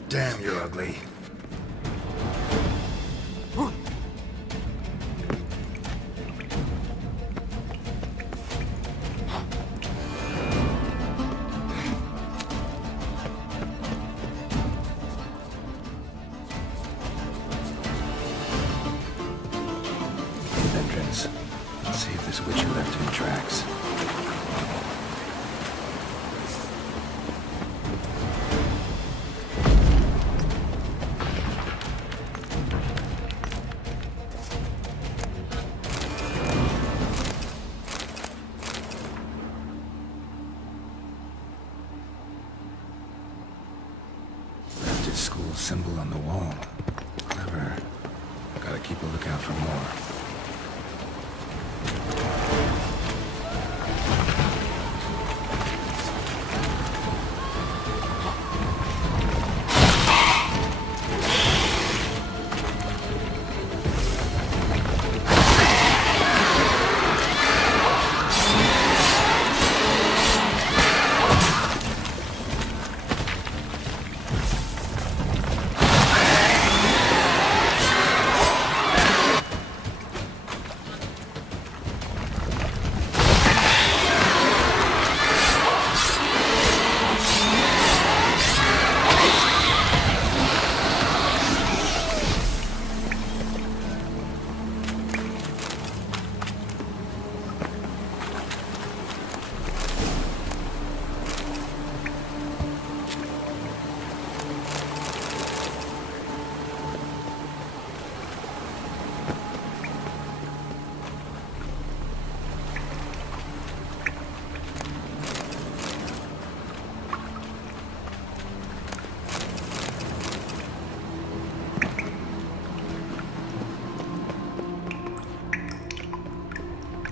Damn, you're ugly. Entrance. Let's see if this Witcher left any tracks. Left his school symbol on the wall. Clever. Gotta keep a lookout for more.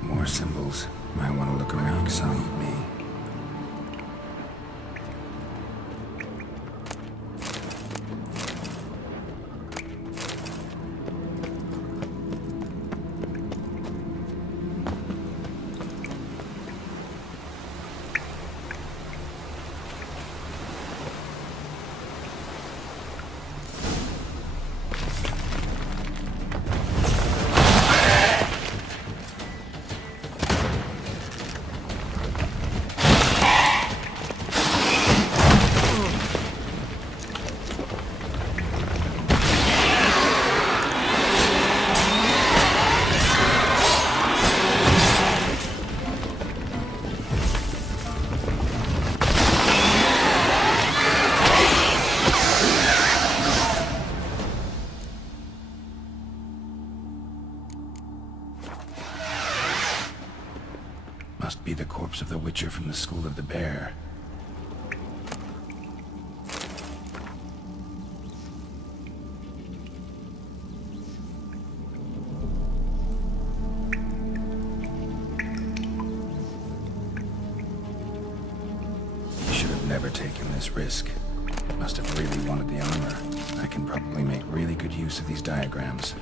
More symbols. Might want to look around some. Me. Must be the corpse of the Witcher from the School of the Bear. He should have never taken this risk. Must have really wanted the armor. I can probably make really good use of these diagrams.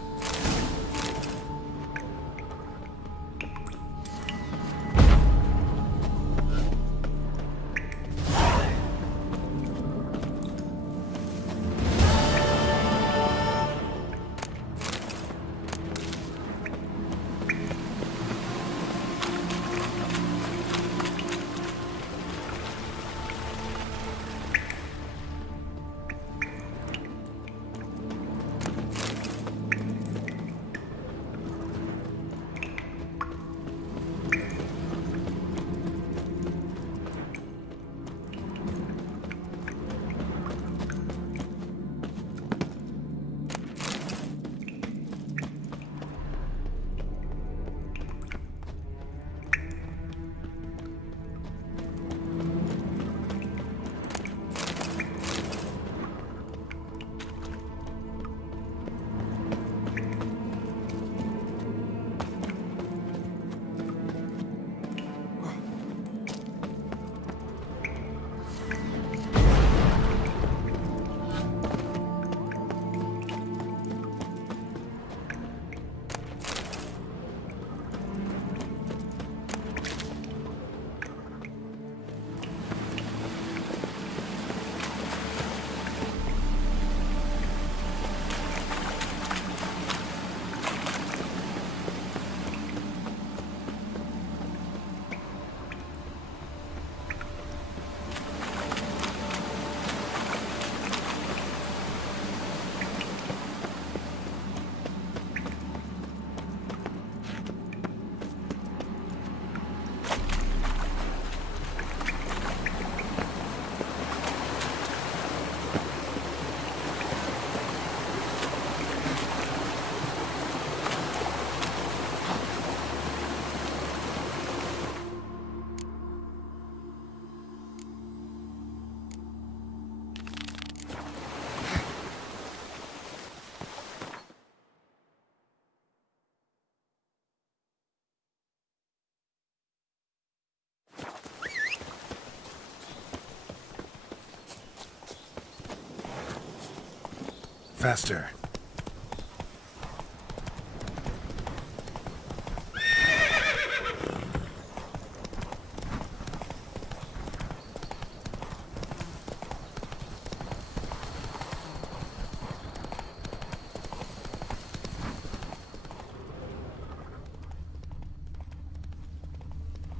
Faster.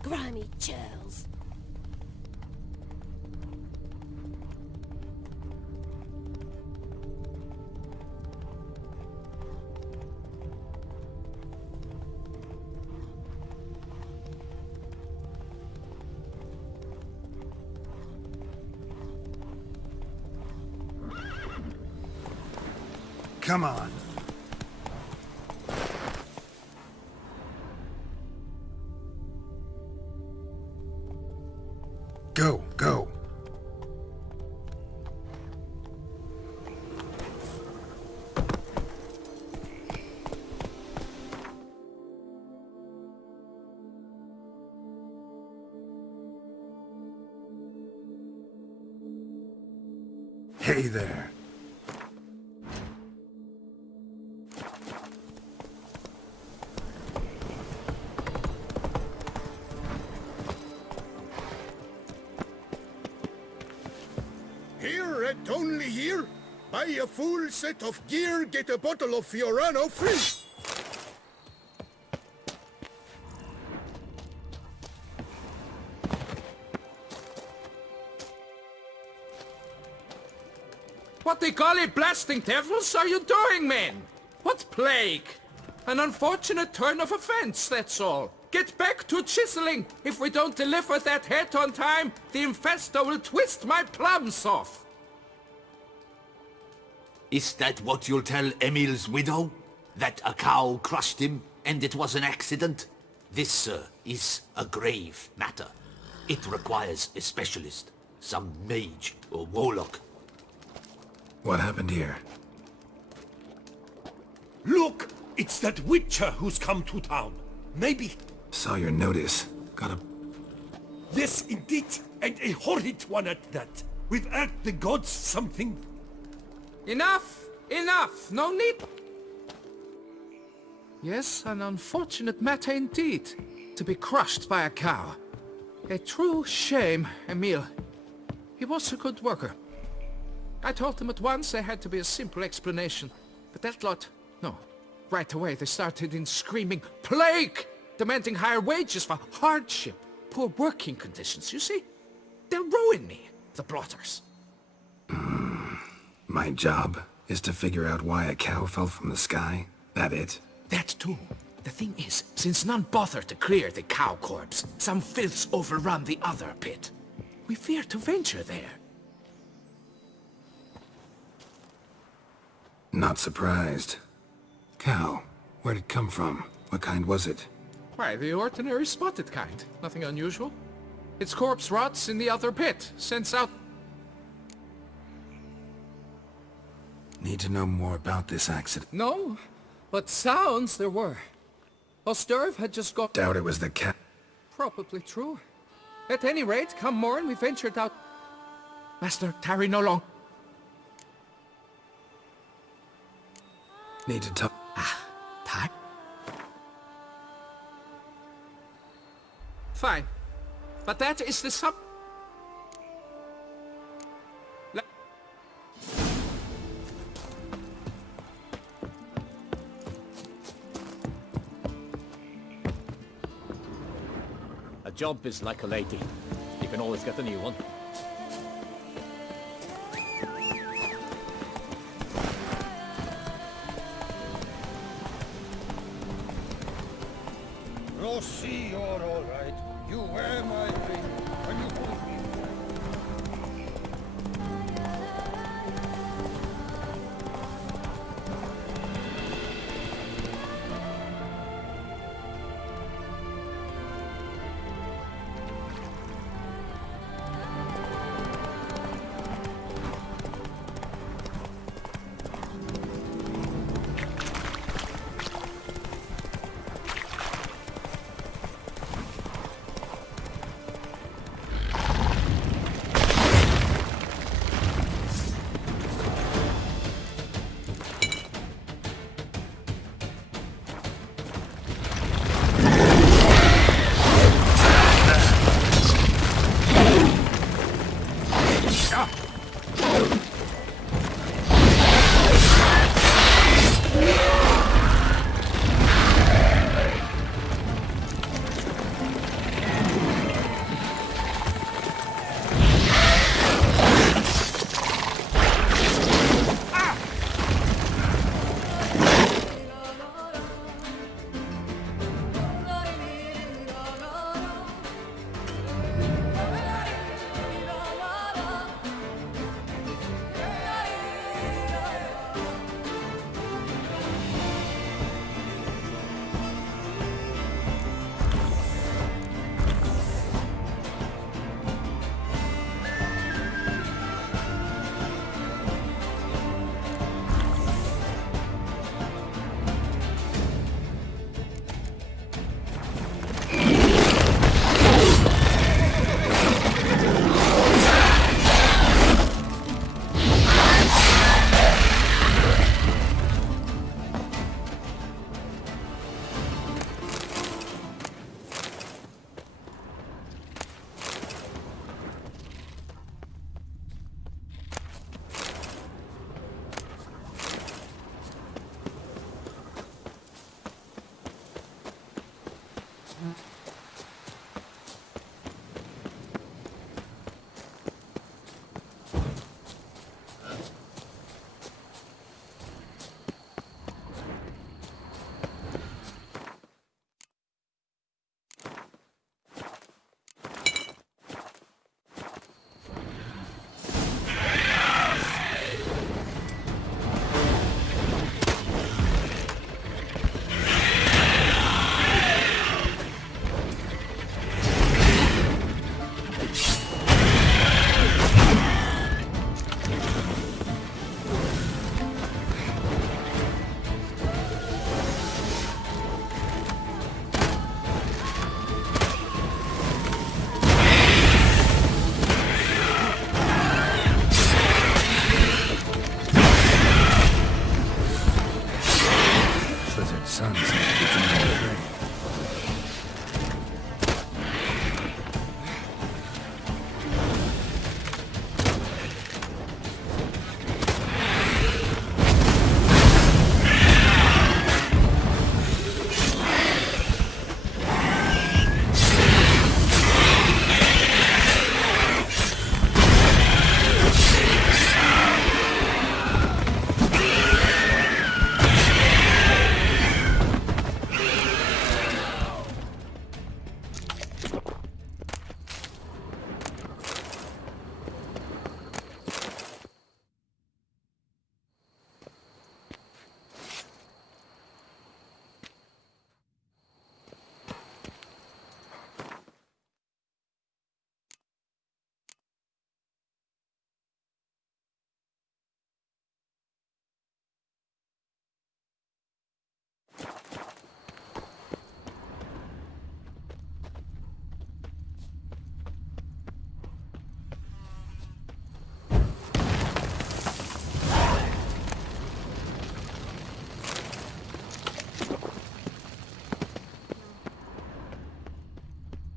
Grimy churls. Come on. Go, go. Hey there. Here and only here? Buy a full set of gear, get a bottle of Fiorano free! What the golly blasting devils are you doing, men? What plague? An unfortunate turn of offense, that's all. Get back to chiseling. If we don't deliver that head on time, the infestor will twist my plums off. Is that what you'll tell Emil's widow? That a cow crushed him and it was an accident? This, sir, is a grave matter. It requires a specialist, some mage or warlock. What happened here? Look! It's that witcher who's come to town. Maybe... Saw your notice. Got a... Yes, indeed. And a horrid one at that. We've earned the gods something. Enough! Enough! No need... Yes, an unfortunate matter indeed. To be crushed by a cow. A true shame, Emile. He was a good worker. I told them at once there had to be a simple explanation. But that lot... No. Right away they started in screaming, "Plague!" Demanding higher wages for hardship. Poor working conditions, you see? They'll ruin me, the blotters. My job is to figure out why a cow fell from the sky? That it? That too. The thing is, since none bother to clear the cow corpse, some filths overrun the other pit. We fear to venture there. Not surprised. Cow, where'd it come from? What kind was it? Why, the ordinary spotted kind. Nothing unusual. Its corpse rots in the other pit, sends out... Need to know more about this accident. No, but sounds there were. Osterv had just got... Doubt it was the cat. Probably true. At any rate, come morn we ventured out... Master, tarry no long. Need to talk... Time? Fine. But that is the sub... A job is like a lady. You can always get a new one. Rossi, you're all right. You wear my ring when you hold me. sun seems to be joining the fray.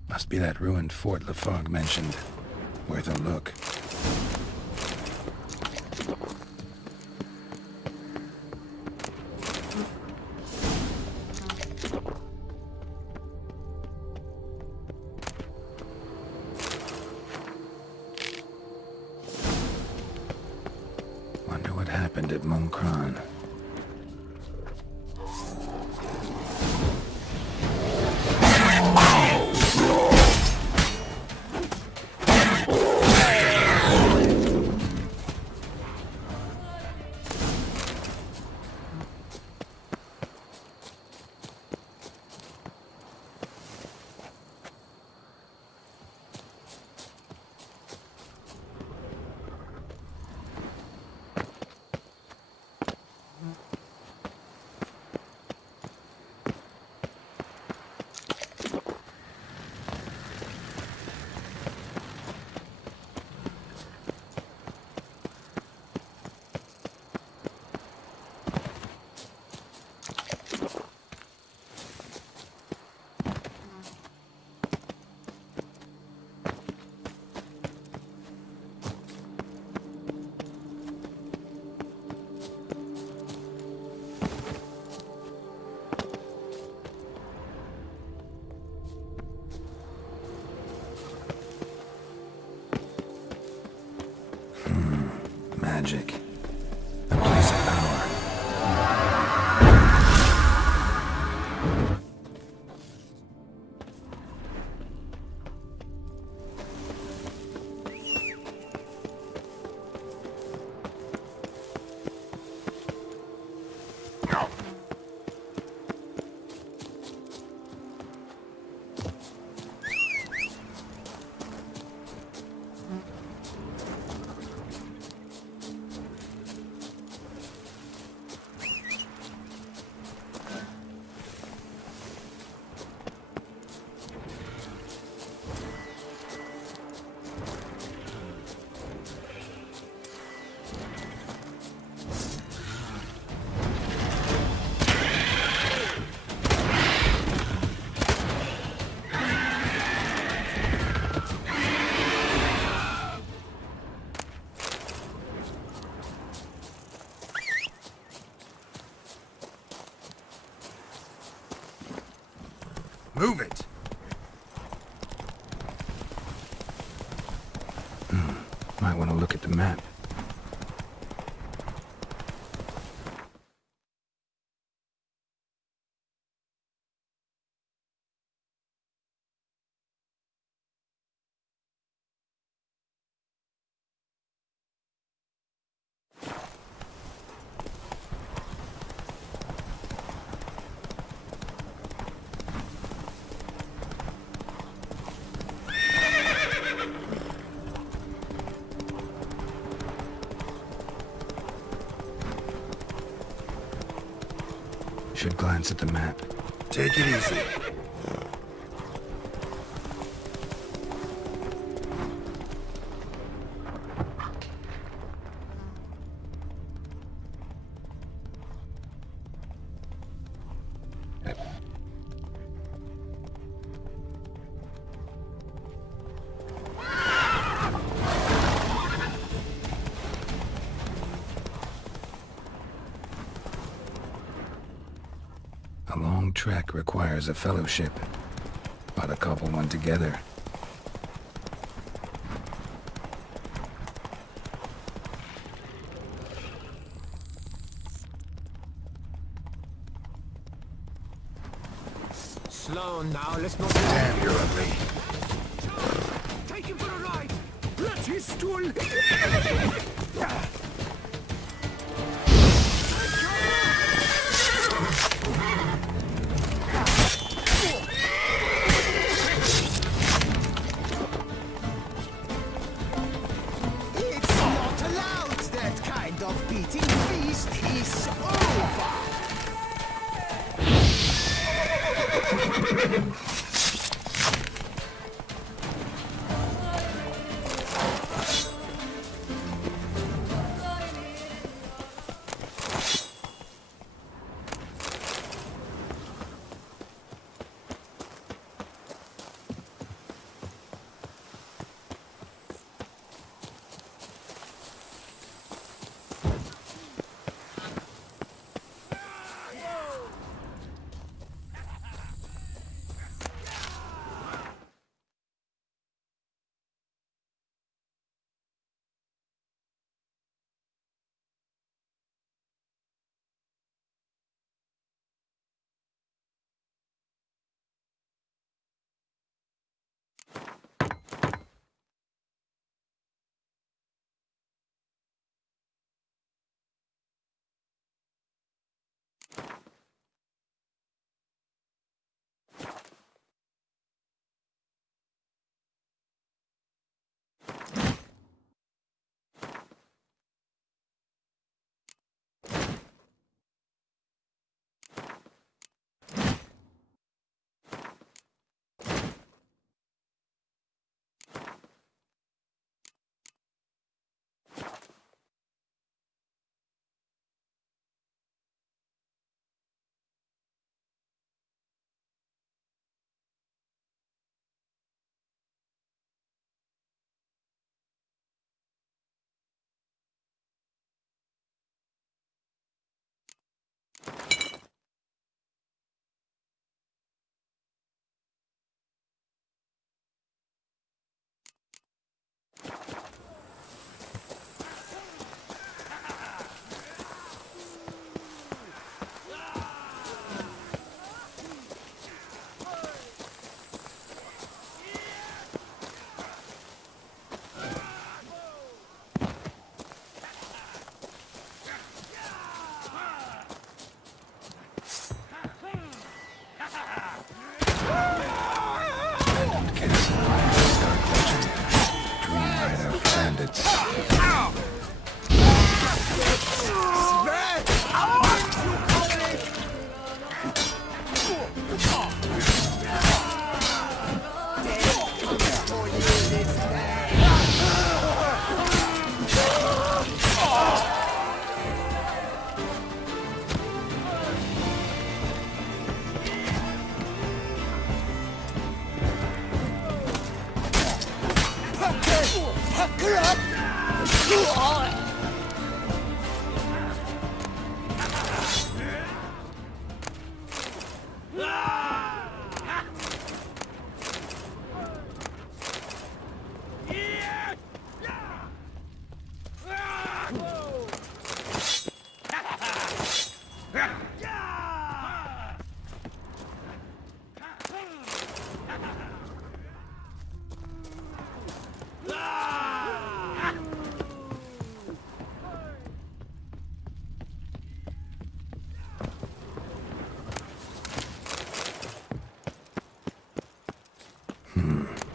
Must be that ruined fort Lafargue mentioned. Worth a look. Wonder what happened at Moncron. Magic. A place of power. Move it! Might want to look at the map. Should glance at the map. Take it easy. A long trek requires a fellowship. Ought to cobble one together. Slow now, let's not... Damn, you're ugly. Take him for a ride! Let his stool... It's not allowed! That kind of beating feast is over!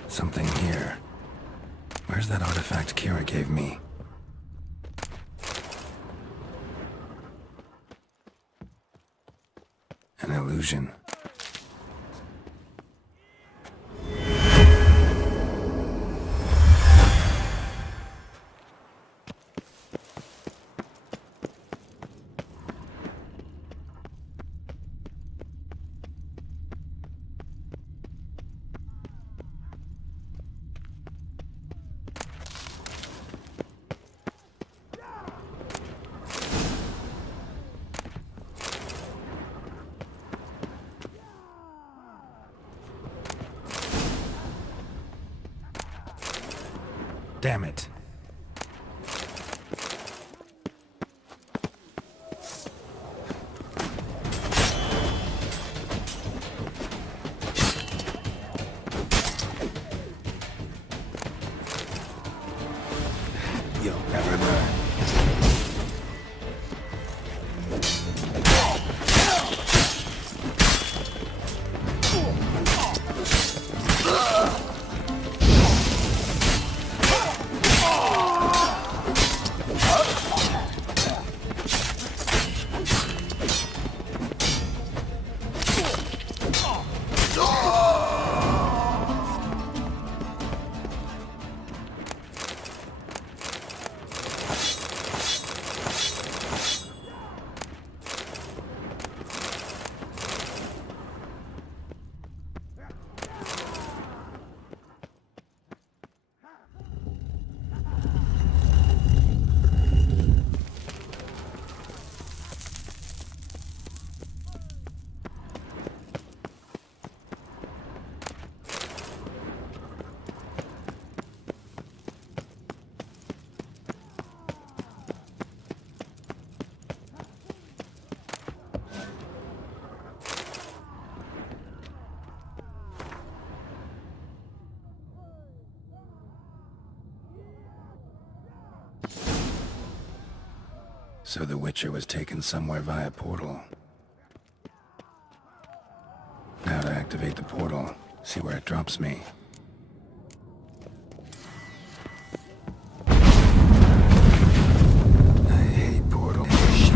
Something here. Where's that artifact Kira gave me? An illusion. Damn it. You'll never learn. So the Witcher was taken somewhere via portal. Now to activate the portal, see where it drops me. I hate portal shit.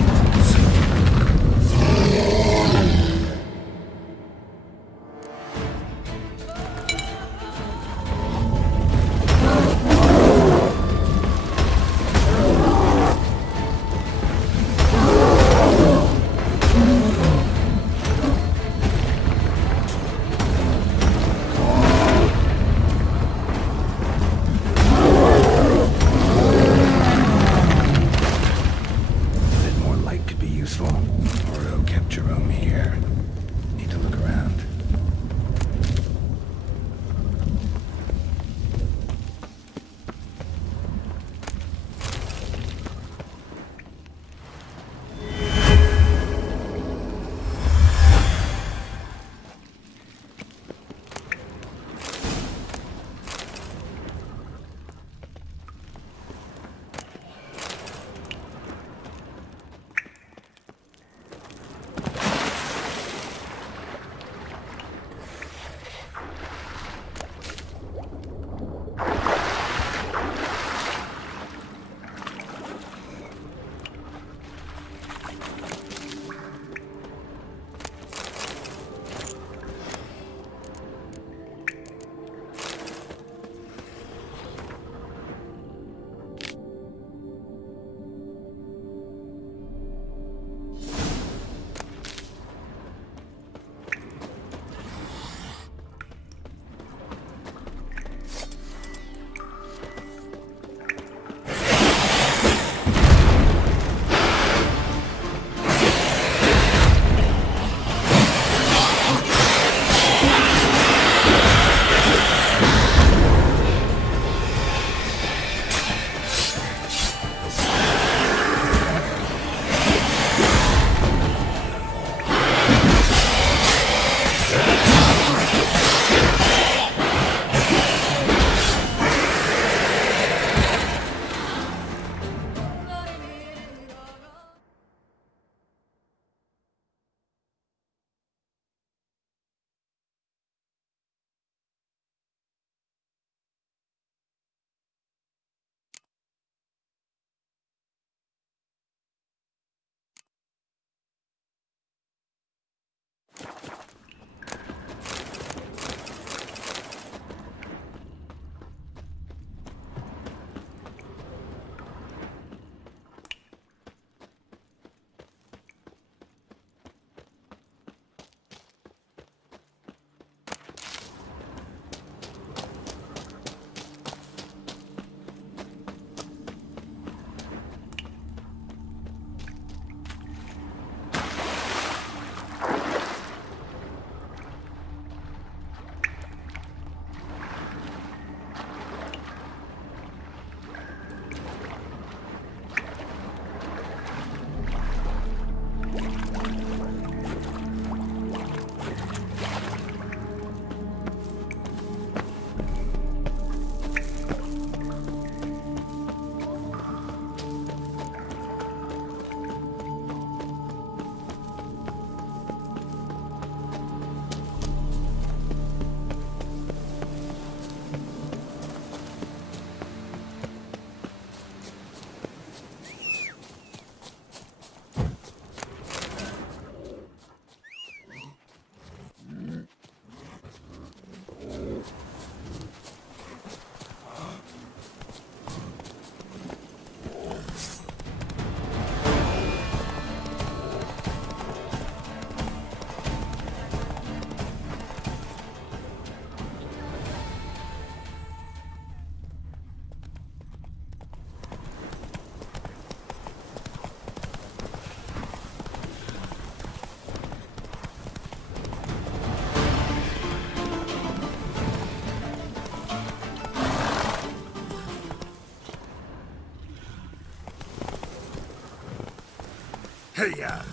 Hey-ya!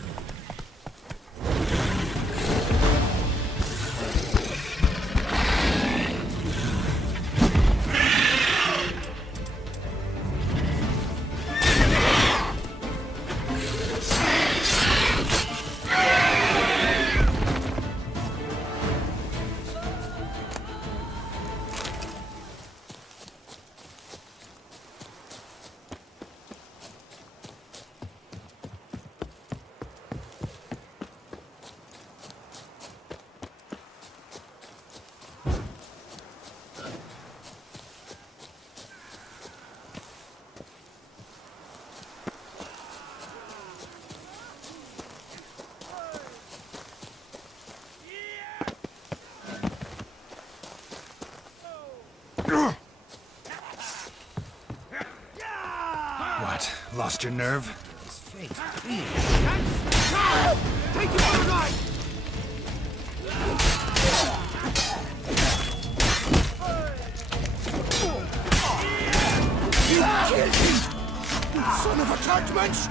What? Lost your nerve? His face, please. Take it for a ride! You killed him! You son of a Turkmensch!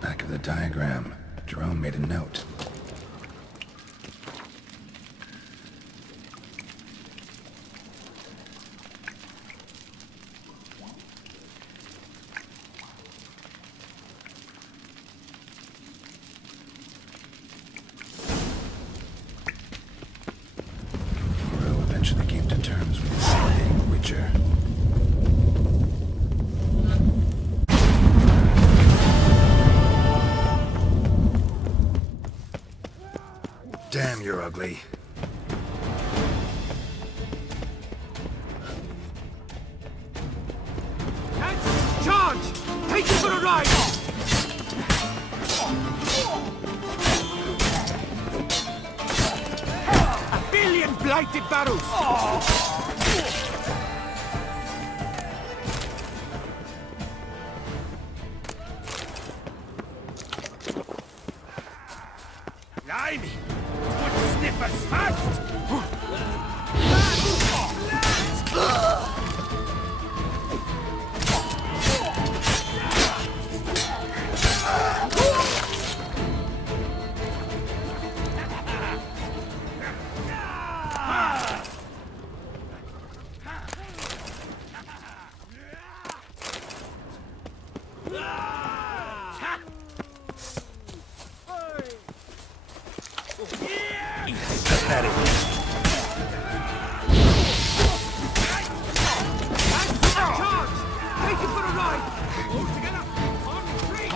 Back of the diagram. Jerome made a note. Moreau eventually came to terms with his sin being a witcher. Damn, you're ugly. Let's charge! Take it for a ride! A billion blighted barrels! Blimey! Good sniffers fast! Pathetic. Charge! Take it for a ride! All together! On three!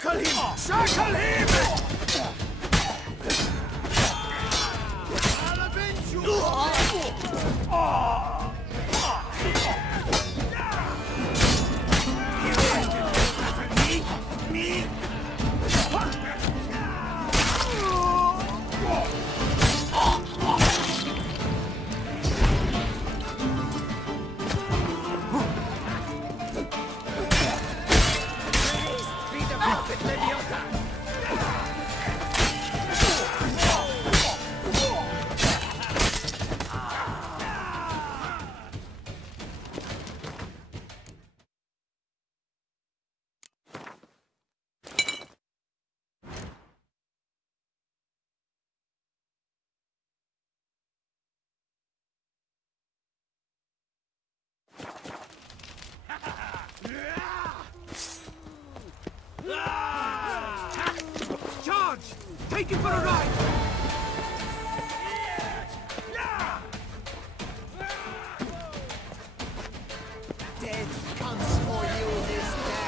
Circle him! Circle him! I'll avenge you! Me? Charge! Take it for a ride! Death comes for you this day.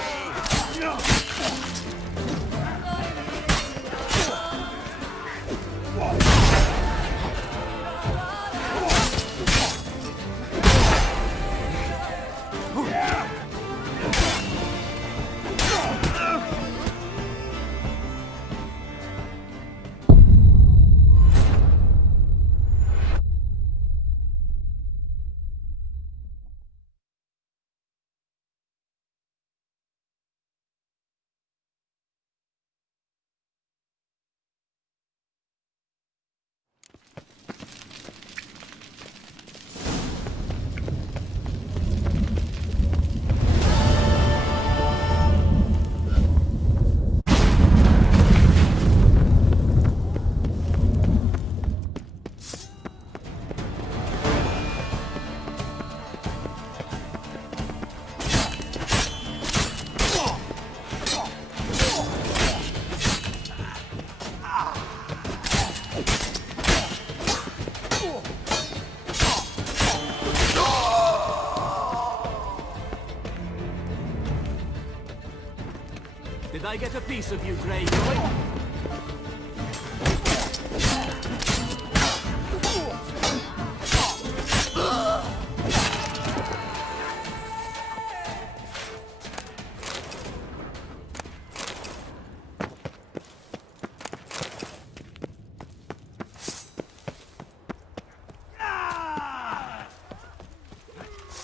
Did I get a piece of you, Greyjoy?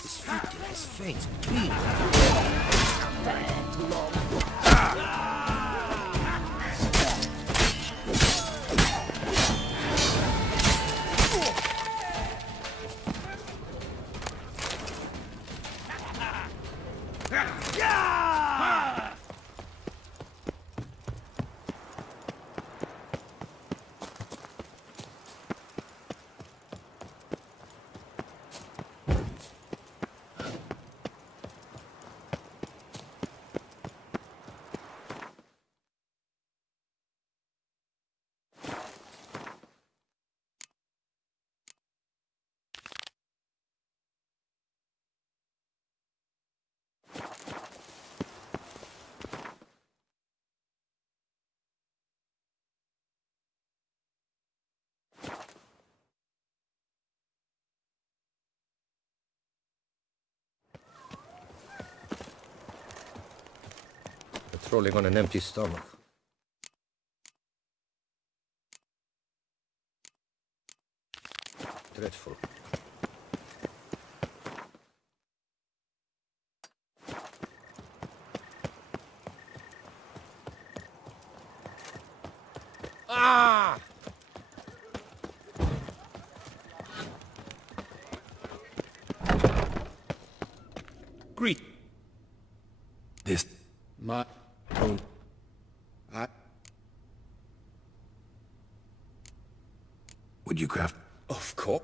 This victim has faint clean. Patrolling on an empty stomach. Dreadful. Ah! Greet. This... My own... Would you craft... Of course.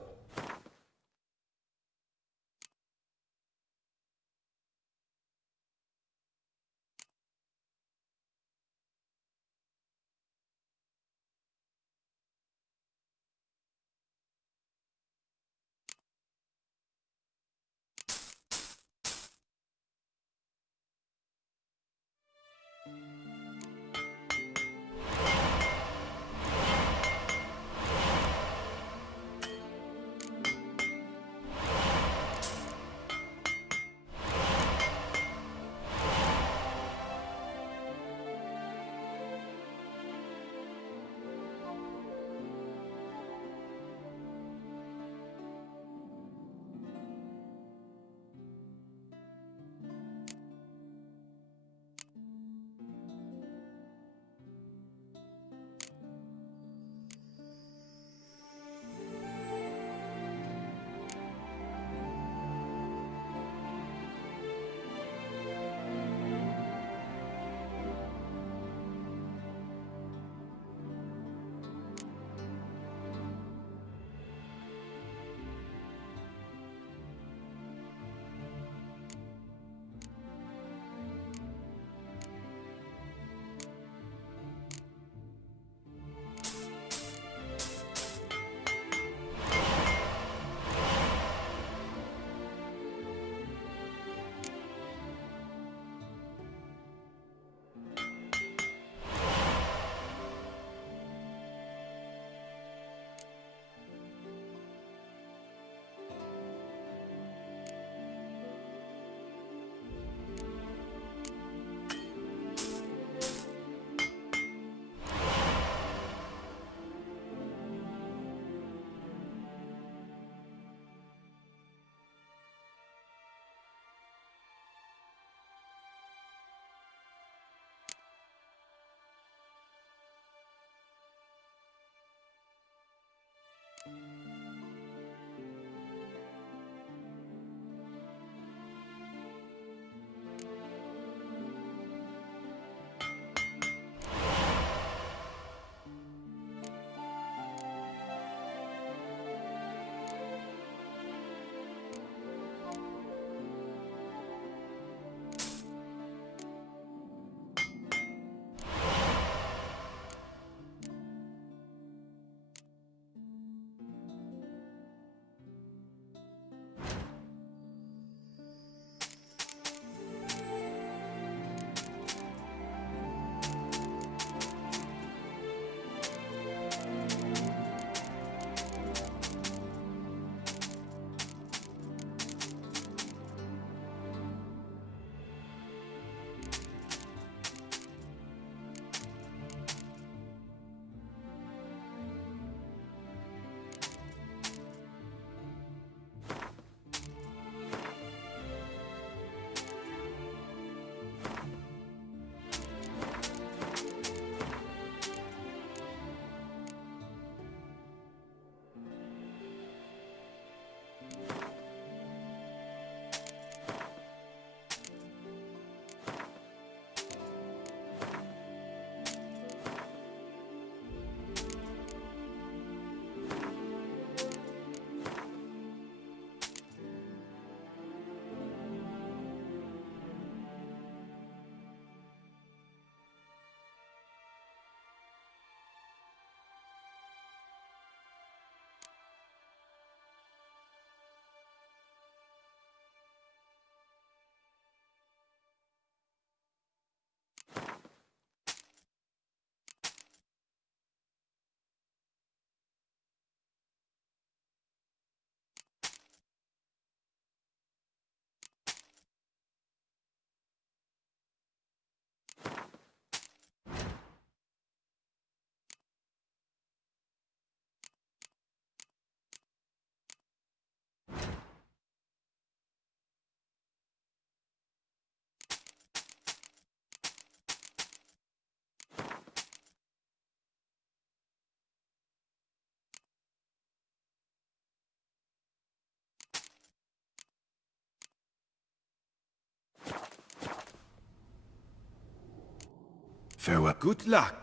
Farewell. Good luck.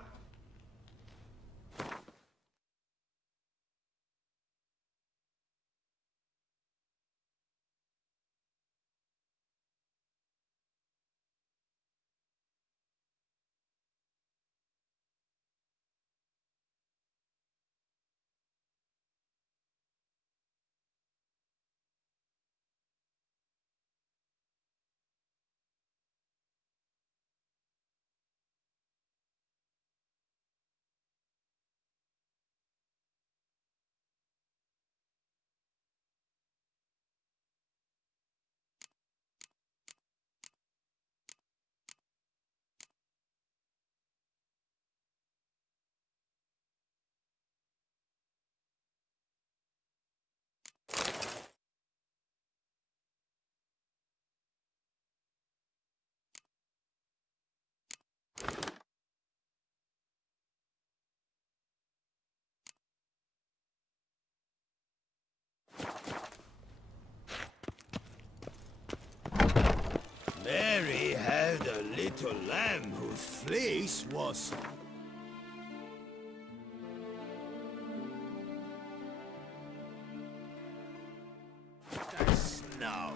Mary had a little lamb whose fleece was... the snow.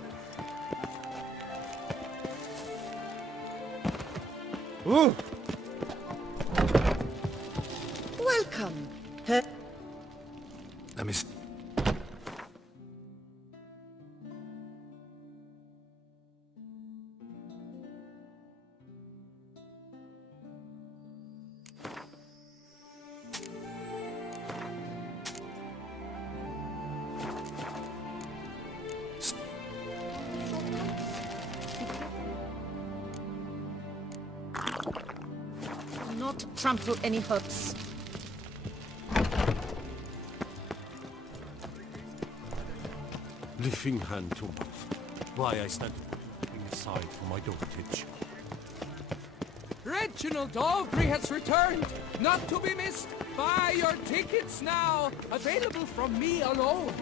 Ooh. Welcome. Let me see. Not trample any herbs. Lifting hand to mouth. Why I stand looking aside for my dotage. Reginald Aubrey has returned, not to be missed. Buy your tickets now, available from me alone.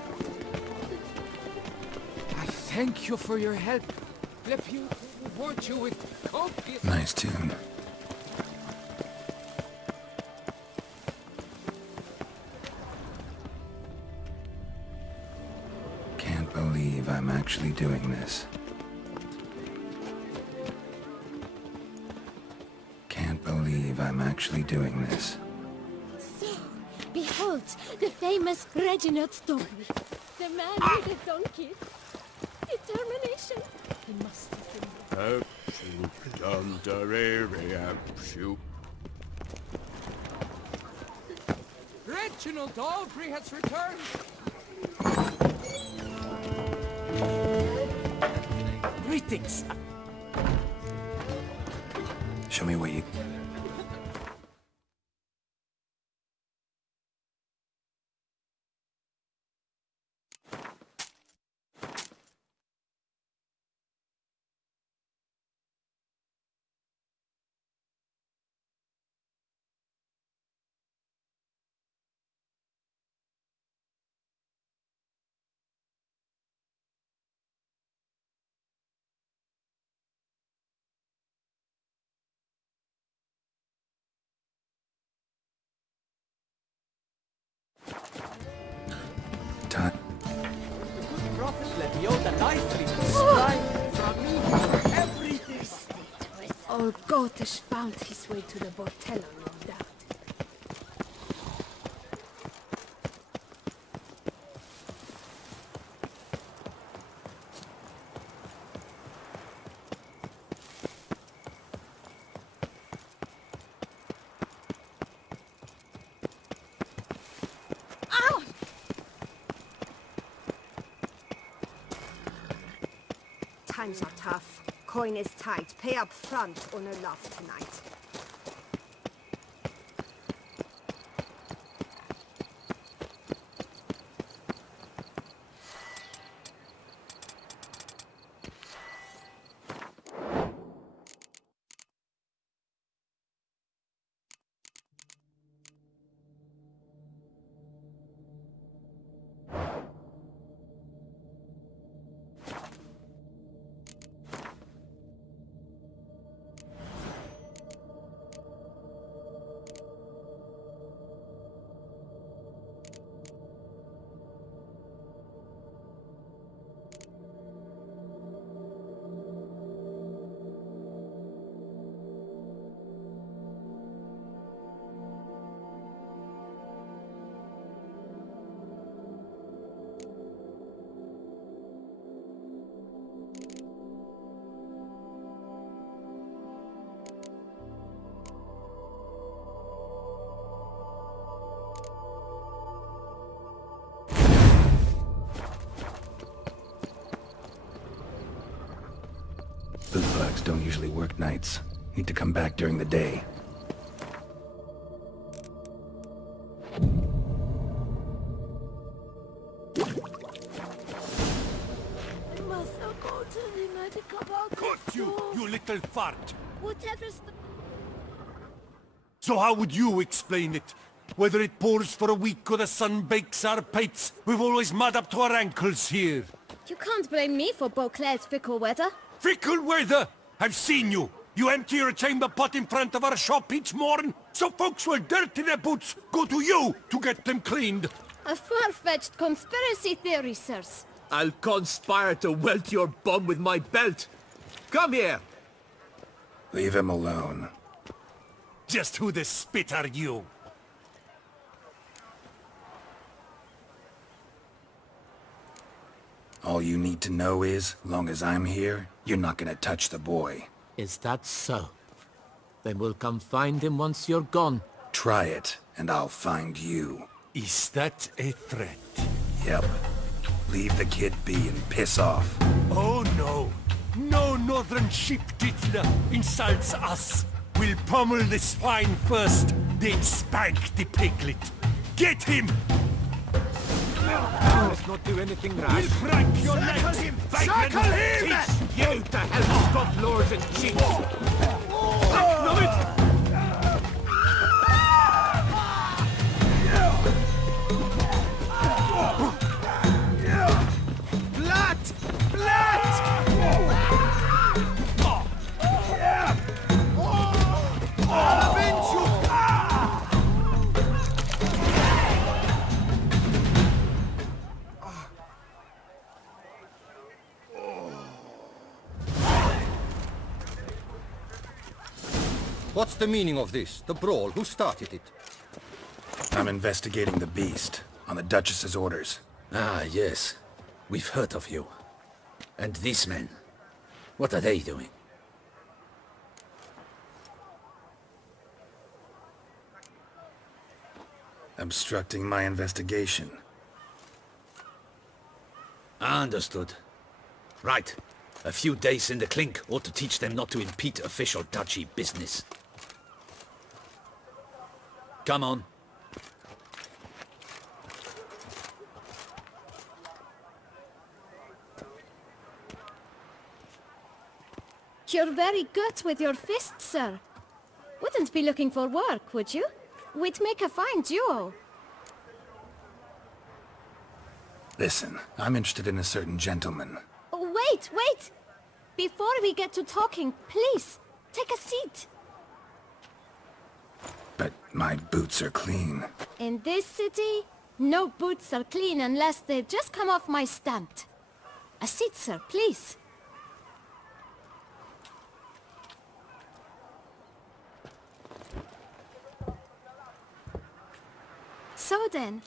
I thank you for your help. Let you reward you with copious... Nice tune. Can't believe I'm actually doing this. Can't believe I'm actually doing this. So, behold, the famous Reginald Aubrey. The man with the donkey. Determination. He must have been... Reginald Aubrey has returned. Greetings. Show me what you... Time. Prophet Leviota lightly prescribed from me everything. Old Gotish found his way to the Bortello, no doubt. Times are tough. Coin is tight. Pay up front or no love tonight. dogs don't usually work nights. Need to come back during the day. Must I go to the medical box? Cut you little fart! Whatever's the... So how would you explain it? Whether it pours for a week or the sun bakes our pates, we've always mud up to our ankles here. You can't blame me for Beauclair's fickle weather. Fickle weather! I've seen you! You empty your chamber pot in front of our shop each morn, so folks will dirty their boots, go to you to get them cleaned. A far-fetched conspiracy theory, sirs. I'll conspire to welt your bum with my belt. Come here. Leave him alone. Just who the spit are you? All you need to know is, long as I'm here, you're not gonna touch the boy. Is that so? Then we'll come find him once you're gone. Try it, and I'll find you. Is that a threat? Yep. Leave the kid be and piss off. Oh no! No northern sheep titler insults us! We'll pummel the swine first, then spank the piglet. Get him! Let's not do anything rash. We'll break your legs! Circle him! Teach you to help stop lords and chiefs! Numb it! Blood! Blood! Avenge you! What's the meaning of this? The brawl? Who started it? I'm investigating the beast, on the Duchess's orders. Ah, yes. We've heard of you. And these men, what are they doing? Obstructing my investigation. Understood. Right. A few days in the clink ought to teach them not to impede official duchy business. Come on. You're very good with your fists, sir. Wouldn't be looking for work, would you? We'd make a fine duo. Listen, I'm interested in a certain gentleman. Oh, wait! Before we get to talking, please, take a seat. But my boots are clean. In this city, no boots are clean unless they've just come off my stand. A seat, sir, please. So then,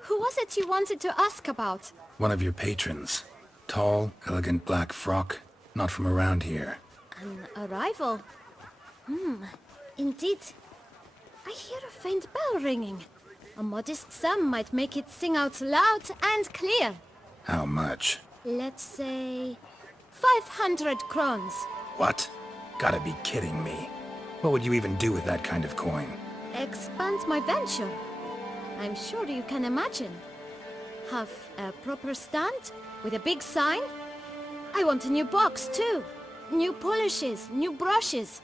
who was it you wanted to ask about? One of your patrons. Tall, elegant black frock. Not from around here. An arrival? Indeed. I hear a faint bell ringing. A modest sum might make it sing out loud and clear. How much? Let's say... 500 crowns. What? Gotta be kidding me. What would you even do with that kind of coin? Expand my venture. I'm sure you can imagine. Have a proper stand with a big sign. I want a new box too. New polishes, new brushes.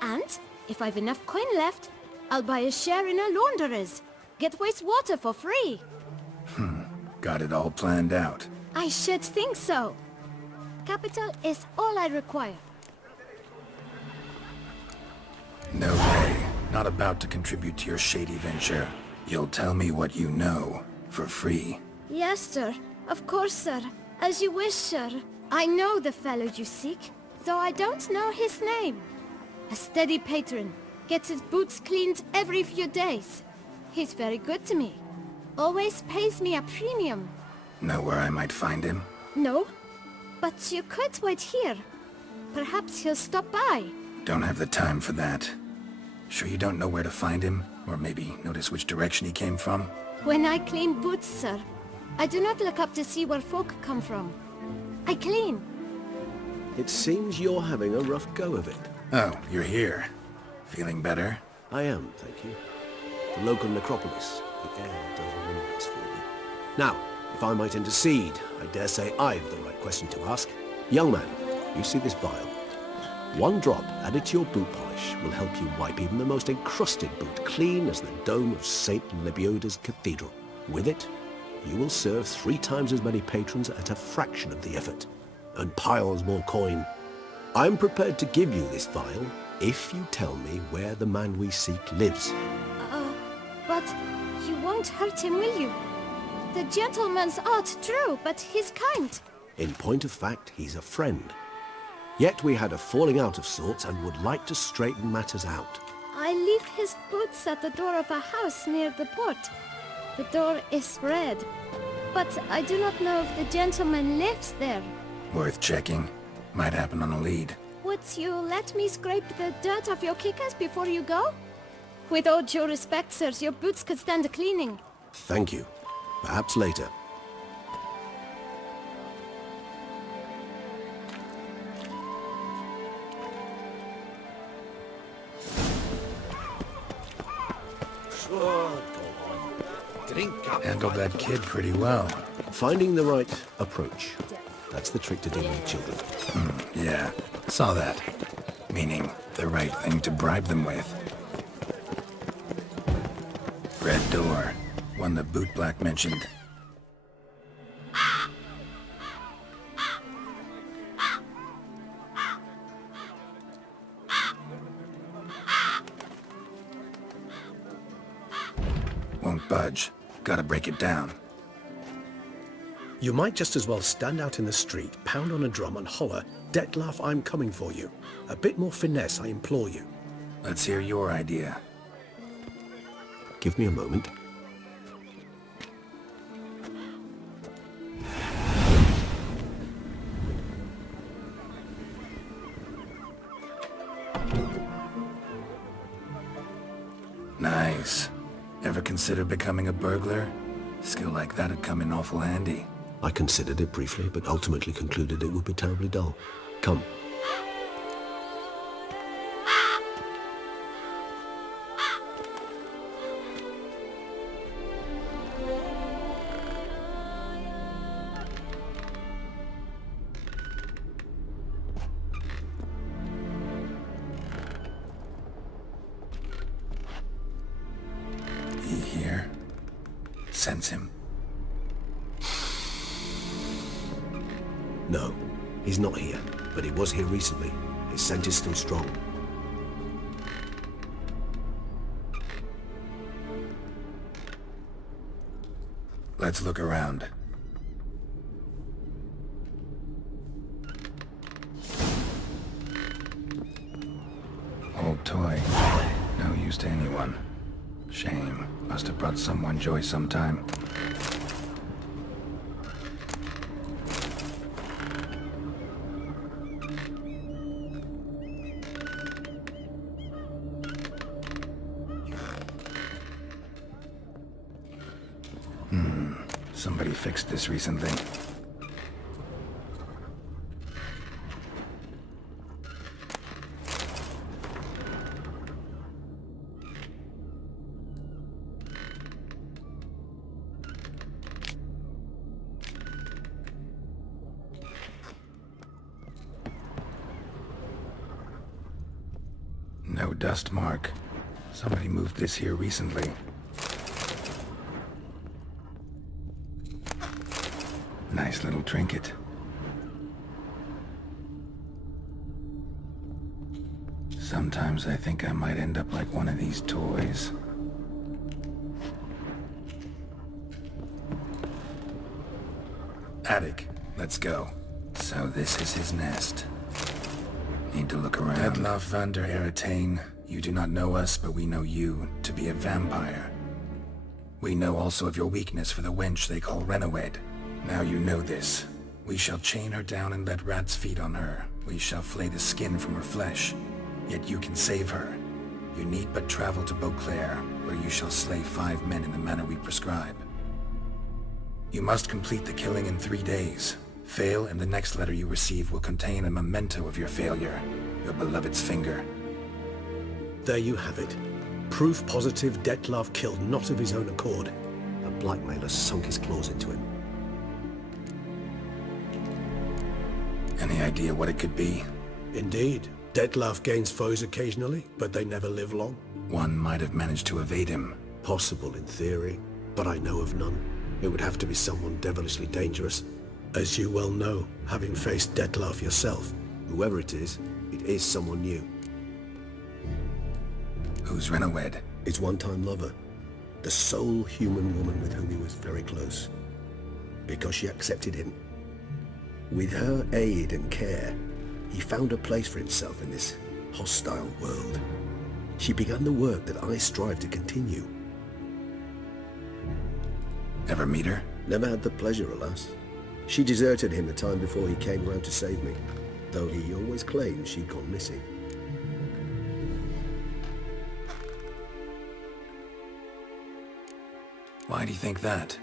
And if I've enough coin left, I'll buy a share in a launderer's. Get wastewater for free. Got it all planned out. I should think so. Capital is all I require. No way. Not about to contribute to your shady venture. You'll tell me what you know, for free. Yes, sir. Of course, sir. As you wish, sir. I know the fellow you seek, though I don't know his name. A steady patron. Gets his boots cleaned every few days. He's very good to me. Always pays me a premium. Know where I might find him? No, but you could wait here. Perhaps he'll stop by. Don't have the time for that. Sure you don't know where to find him? Or maybe notice which direction he came from? When I clean boots, sir, I do not look up to see where folk come from. I clean. It seems you're having a rough go of it. Oh, you're here. Feeling better? I am, thank you. The local necropolis. The air does wonders for me. Now, if I might intercede, I dare say I've the right question to ask. Young man, you see this vial? One drop added to your boot polish will help you wipe even the most encrusted boot clean as the dome of St. Lebioda's cathedral. With it, you will serve 3 times as many patrons at a fraction of the effort, and piles more coin. I'm prepared to give you this vial if you tell me where the man we seek lives. But you won't hurt him, will you? The gentleman's art true, but he's kind. In point of fact, he's a friend. Yet we had a falling out of sorts and would like to straighten matters out. I leave his boots at the door of a house near the port. The door is red, but I do not know if the gentleman lives there. Worth checking. Might happen on a lead. Would you let me scrape the dirt off your kickers before you go? With all due respect, sirs, your boots could stand a cleaning. Thank you. Perhaps later. Handled that kid pretty well. Finding the right approach. That's the trick to dealing with children. Yeah, saw that. Meaning, the right thing to bribe them with. Red door. One that Boot Black mentioned. Won't budge. Gotta break it down. You might just as well stand out in the street, pound on a drum and holler, "Detlef, I'm coming for you." A bit more finesse, I implore you. Let's hear your idea. Give me a moment. Nice. Ever consider becoming a burglar? Skill like that'd come in awful handy. I considered it briefly, but ultimately concluded it would be terribly dull. Come. He here? Sense him. No, he's not here, but he was here recently. His scent is still strong. Let's look around. Old toy. No use to anyone. Shame. Must have brought someone joy sometime. Somebody fixed this recently. No dust mark. Somebody moved this here recently. Nice little trinket. Sometimes I think I might end up like one of these toys. Attic, let's go. So this is his nest. Need to look around. Detlef van der Eretain, you do not know us, but we know you to be a vampire. We know also of your weakness for the wench they call Renowed. Now you know this. We shall chain her down and let rats feed on her. We shall flay the skin from her flesh. Yet you can save her. You need but travel to Beauclair, where you shall slay 5 men in the manner we prescribe. You must complete the killing in 3 days. Fail, and the next letter you receive will contain a memento of your failure. Your beloved's finger. There you have it. Proof positive Dettlaff killed not of his own accord. A blackmailer sunk his claws into him. Any idea what it could be? Indeed. Dettlaff gains foes occasionally, but they never live long. One might have managed to evade him. Possible in theory, but I know of none. It would have to be someone devilishly dangerous. As you well know, having faced Dettlaff yourself, whoever it is someone new. Who's Renowed? His one-time lover. The sole human woman with whom he was very close. Because she accepted him. With her aid and care, he found a place for himself in this hostile world. She began the work that I strive to continue. Ever meet her? Never had the pleasure, alas. She deserted him a time before he came round to save me, though he always claimed she'd gone missing. Why do you think that?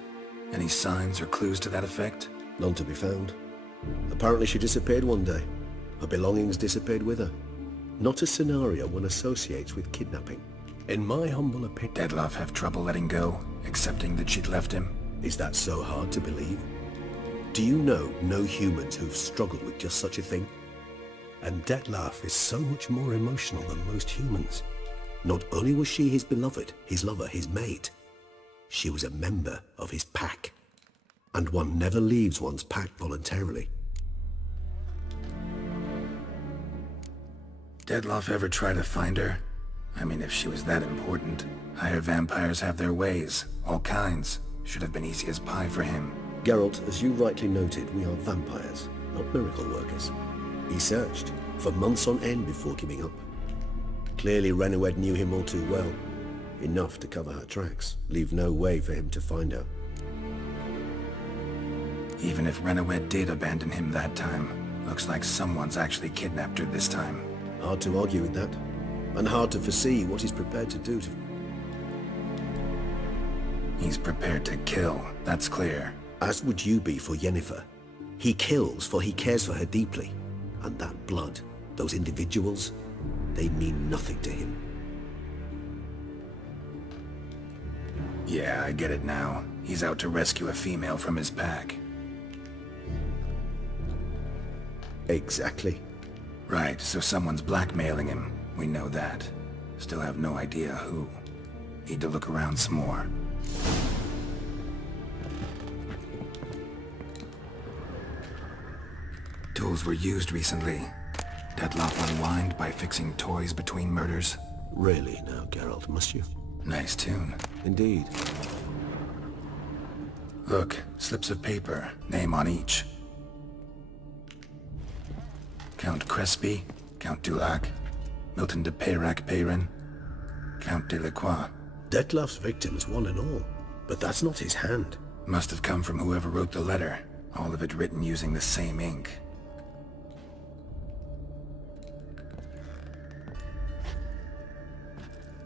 Any signs or clues to that effect? None to be found. Apparently she disappeared one day. Her belongings disappeared with her. Not a scenario one associates with kidnapping. In my humble opinion... Dettlaff have trouble letting go, accepting that she'd left him? Is that so hard to believe? Do you know no humans who've struggled with just such a thing? And Dettlaff is so much more emotional than most humans. Not only was she his beloved, his lover, his mate, she was a member of his pack. And one never leaves one's pack voluntarily. Dettlaff ever try to find her? I mean, if she was that important. Higher vampires have their ways, all kinds. Should have been easy as pie for him. Geralt, as you rightly noted, we are vampires, not miracle workers. He searched for months on end before giving up. Clearly Renowed knew him all too well. Enough to cover her tracks, leave no way for him to find her. Even if Renowed did abandon him that time, looks like someone's actually kidnapped her this time. Hard to argue with that, and hard to foresee what he's prepared to do to... He's prepared to kill, that's clear. As would you be for Yennefer. He kills for he cares for her deeply. And that blood, those individuals, they mean nothing to him. Yeah, I get it now. He's out to rescue a female from his pack. Exactly. Right, so someone's blackmailing him. We know that. Still have no idea who. Need to look around some more. Tools were used recently. Dettlaff unwind by fixing toys between murders. Really now, Geralt, must you? Nice tune. Indeed. Look, slips of paper, name on each. Count Crespi, Count Dulac, Milton de Peyrac-Peyrin, Count Delacroix. Dettlaff's victims, one and all. But that's not his hand. Must have come from whoever wrote the letter. All of it written using the same ink.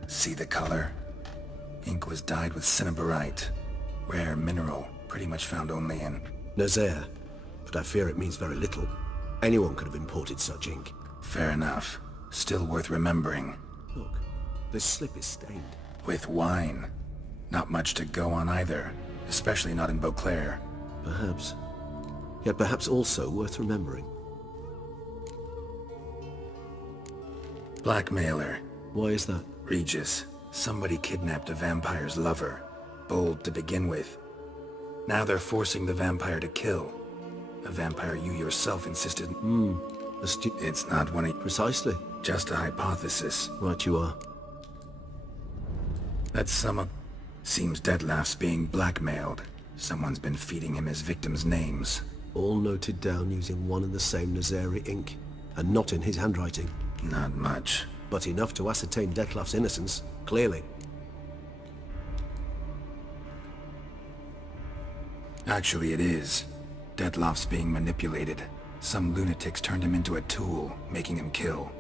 See the color? Ink was dyed with cinnabarite. Rare mineral, pretty much found only in... Nazaire. But I fear it means very little. Anyone could have imported such ink. Fair enough. Still worth remembering. Look, this slip is stained. With wine. Not much to go on either. Especially not in Beauclair. Perhaps. Yet perhaps also worth remembering. Blackmailer. Why is that? Regis. Somebody kidnapped a vampire's lover. Bold to begin with. Now they're forcing the vampire to kill. A vampire you yourself insisted... It's not one of... Precisely. Just a hypothesis. Right you are. Let's sum up. Seems Dettlaff's being blackmailed. Someone's been feeding him his victims' names. All noted down using one and the same Nazaire ink. And not in his handwriting. Not much. But enough to ascertain Dettlaff's innocence, clearly. Actually, it is. Dettlaff's being manipulated. Some lunatics turned him into a tool, making him kill.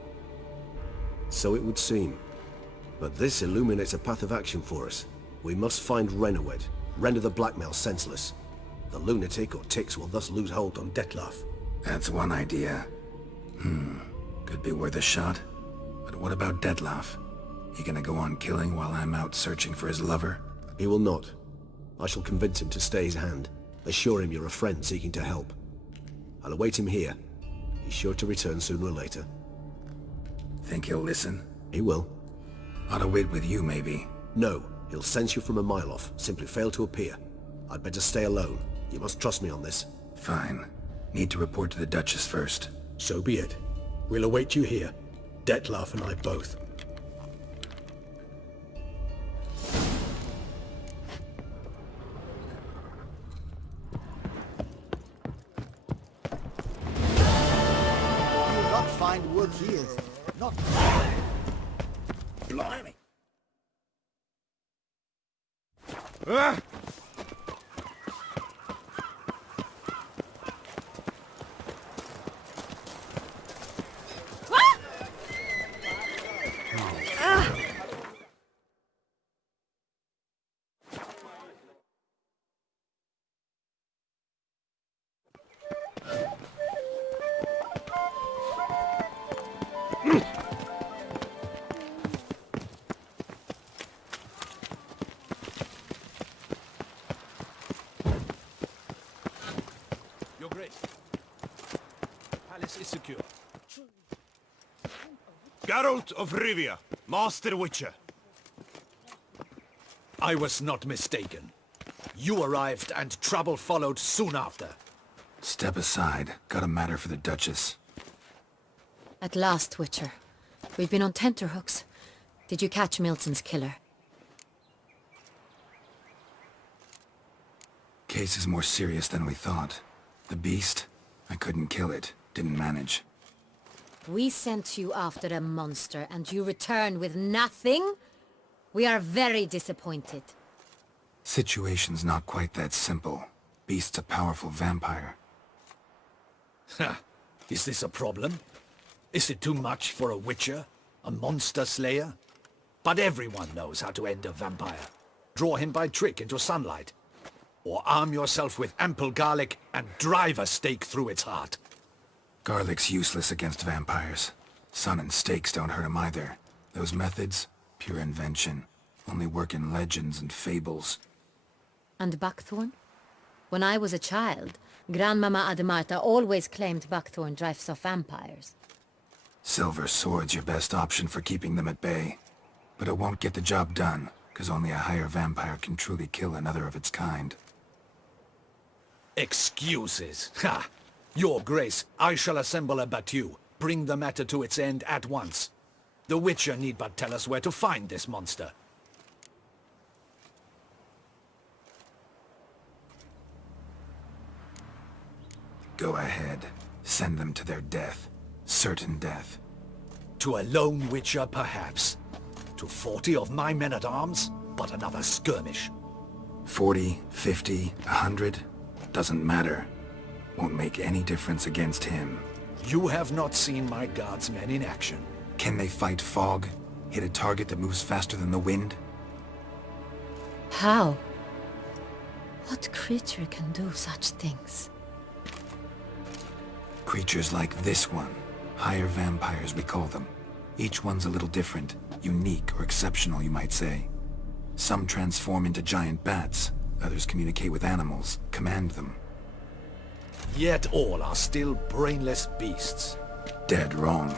So it would seem. But this illuminates a path of action for us. We must find Renowed, render the blackmail senseless. The lunatic or ticks will thus lose hold on Detlef. That's one idea. Could be worth a shot. But what about Detlef? He gonna go on killing while I'm out searching for his lover? He will not. I shall convince him to stay his hand. Assure him you're a friend seeking to help. I'll await him here. He's sure to return sooner or later. Think he'll listen? He will. Ought to wait with you, maybe. No, he'll sense you from a mile off. Simply fail to appear. I'd better stay alone. You must trust me on this. Fine. Need to report to the Duchess first. So be it. We'll await you here. Detlef and I both. You will not find wood here. Not... Blimey! Your Grace. Palace is secure. Geralt of Rivia, Master Witcher. I was not mistaken. You arrived and trouble followed soon after. Step aside. Got a matter for the Duchess. At last, Witcher. We've been on tenterhooks. Did you catch Milton's killer? Case is more serious than we thought. The beast? I couldn't kill it. Didn't manage. We sent you after a monster, and you return with nothing? We are very disappointed. Situation's not quite that simple. Beast's a powerful vampire. Ha! Is this a problem? Is it too much for a Witcher? A monster slayer? But everyone knows how to end a vampire. Draw him by trick into sunlight. Or arm yourself with ample garlic and drive a stake through its heart. Garlic's useless against vampires. Sun and stakes don't hurt him either. Those methods, pure invention. Only work in legends and fables. And buckthorn? When I was a child, Grandmama Ademarta always claimed buckthorn drives off vampires. Silver sword's your best option for keeping them at bay. But it won't get the job done, because only a higher vampire can truly kill another of its kind. Excuses. Ha! Your Grace, I shall assemble a battue. Bring the matter to its end at once. The Witcher need but tell us where to find this monster. Go ahead. Send them to their death. Certain death. To a lone Witcher, perhaps. To 40 of my men-at-arms, but another skirmish. 40, 50, 100? Doesn't matter. Won't make any difference against him. You have not seen my guardsmen in action. Can they fight fog? Hit a target that moves faster than the wind? How? What creature can do such things? Creatures like this one. Higher vampires, we call them. Each one's a little different. Unique or exceptional, you might say. Some transform into giant bats. Others communicate with animals, command them. Yet all are still brainless beasts. Dead wrong.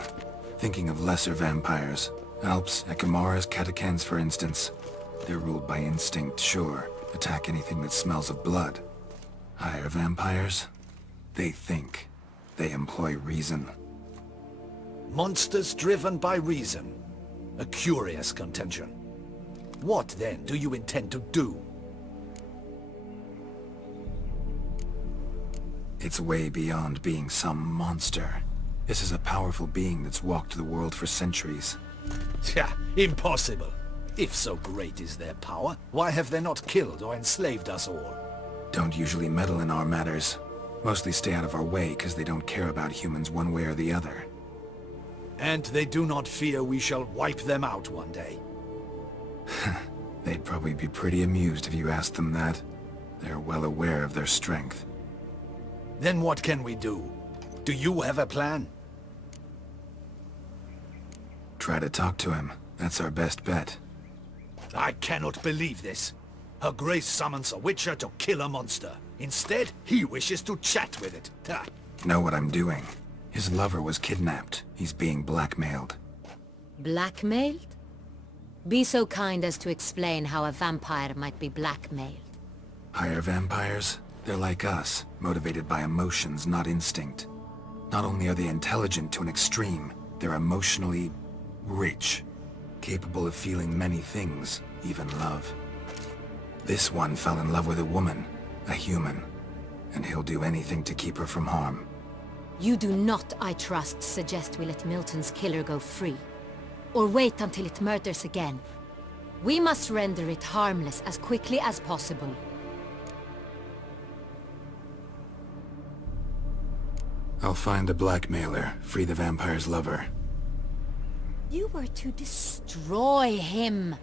Thinking of lesser vampires. Alps, Echimaras, Catechans, for instance. They're ruled by instinct, sure. Attack anything that smells of blood. Higher vampires? They think. They employ reason. Monsters driven by reason. A curious contention. What then do you intend to do? It's way beyond being some monster. This is a powerful being that's walked the world for centuries. Yeah, impossible. If so great is their power, why have they not killed or enslaved us all? Don't usually meddle in our matters. Mostly stay out of our way because they don't care about humans one way or the other. And they do not fear we shall wipe them out one day. They'd probably be pretty amused if you asked them that. They're well aware of their strength. Then what can we do? Do you have a plan? Try to talk to him. That's our best bet. I cannot believe this. Her Grace summons a Witcher to kill a monster. Instead, he wishes to chat with it. Ha. Know what I'm doing. His lover was kidnapped. He's being blackmailed. Blackmailed? Be so kind as to explain how a vampire might be blackmailed. Higher vampires? They're like us, motivated by emotions, not instinct. Not only are they intelligent to an extreme, they're emotionally rich, capable of feeling many things, even love. This one fell in love with a woman, a human, and he'll do anything to keep her from harm. You do not, I trust, suggest we let Milton's killer go free. Or wait until it murders again. We must render it harmless as quickly as possible. I'll find the blackmailer, free the vampire's lover. You were to destroy him,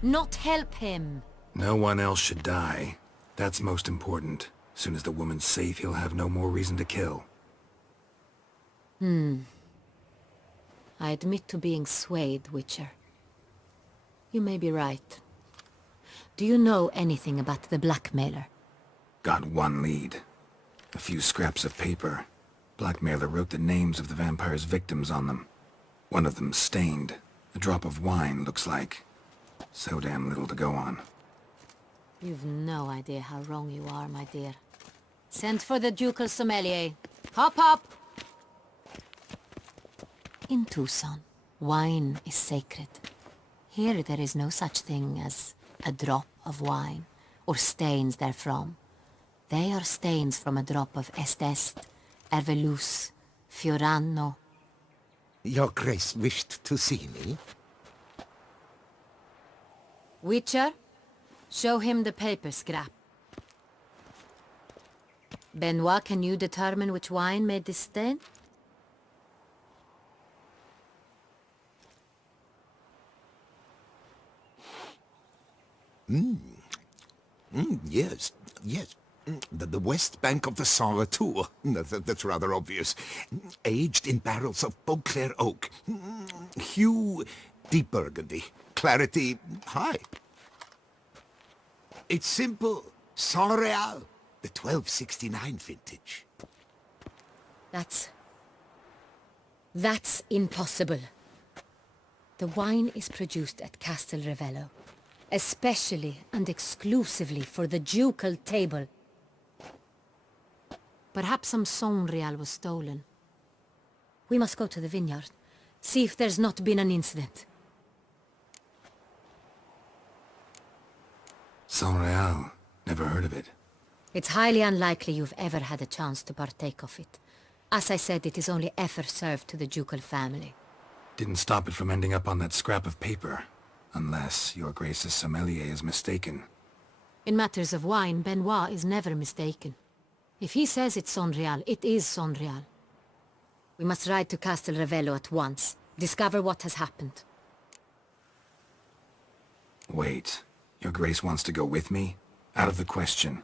not help him. No one else should die. That's most important. Soon as the woman's safe, he'll have no more reason to kill. I admit to being swayed, Witcher. You may be right. Do you know anything about the blackmailer? Got one lead. A few scraps of paper. Blackmailer wrote the names of the vampire's victims on them. One of them stained. A drop of wine, looks like. So damn little to go on. You've no idea how wrong you are, my dear. Send for the ducal sommelier. Hop, hop! In Tucson, wine is sacred. Here there is no such thing as a drop of wine, or stains therefrom. They are stains from a drop of Est, Ervelus, Fiorano. Your Grace wished to see me? Witcher, show him the paper scrap. Benoit, can you determine which wine made this stain? Yes, yes. The west bank of the Saint Retour. That's rather obvious. Aged in barrels of Beauclair oak. Hue, deep burgundy. Clarity, high. It's simple. Saint Real, the 1269 vintage. That's impossible. The wine is produced at Castel Ravello, especially and exclusively for the ducal table. Perhaps some Saint Real was stolen. We must go to the vineyard, see if there's not been an incident. Saint Real. Never heard of it. It's highly unlikely you've ever had a chance to partake of it. As I said, it is only ever served to the ducal family. Didn't stop it from ending up on that scrap of paper. Unless your Grace's sommelier is mistaken. In matters of wine, Benoit is never mistaken. If he says it's Saint Real, it is Saint Real. We must ride to Castel Ravello at once. Discover what has happened. Wait. Your Grace wants to go with me? Out of the question.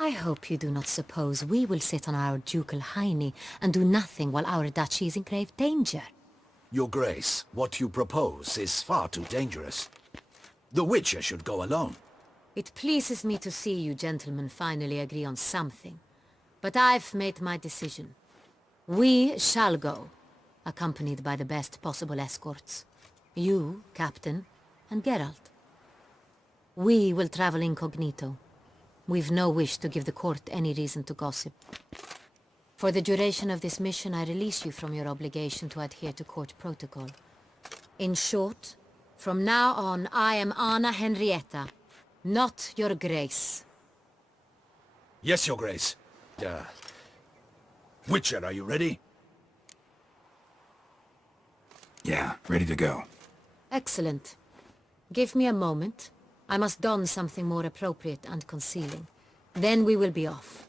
I hope you do not suppose we will sit on our ducal hiney and do nothing while our duchy is in grave danger. Your Grace, what you propose is far too dangerous. The Witcher should go alone. It pleases me to see you gentlemen finally agree on something. But I've made my decision. We shall go, accompanied by the best possible escorts. You, Captain, and Geralt. We will travel incognito. We've no wish to give the court any reason to gossip. For the duration of this mission, I release you from your obligation to adhere to court protocol. In short, from now on, I am Anna Henrietta, not your Grace. Yes, Your Grace. Witcher, are you ready? Yeah, ready to go. Excellent. Give me a moment. I must don something more appropriate and concealing. Then we will be off.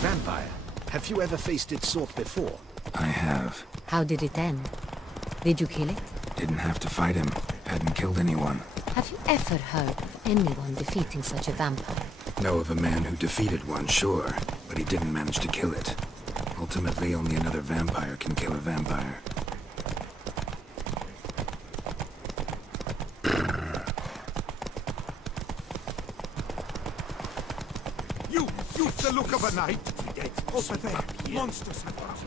vampire. Have you ever faced its sort before? I have. How did it end? Did you kill it? Didn't have to fight him. Hadn't killed anyone. Have you ever heard of anyone defeating such a vampire? Know of a man who defeated one, sure, but he didn't manage to kill it. Ultimately, only another vampire can kill a vampire. You've the look of a knight. Over there, monsters have us.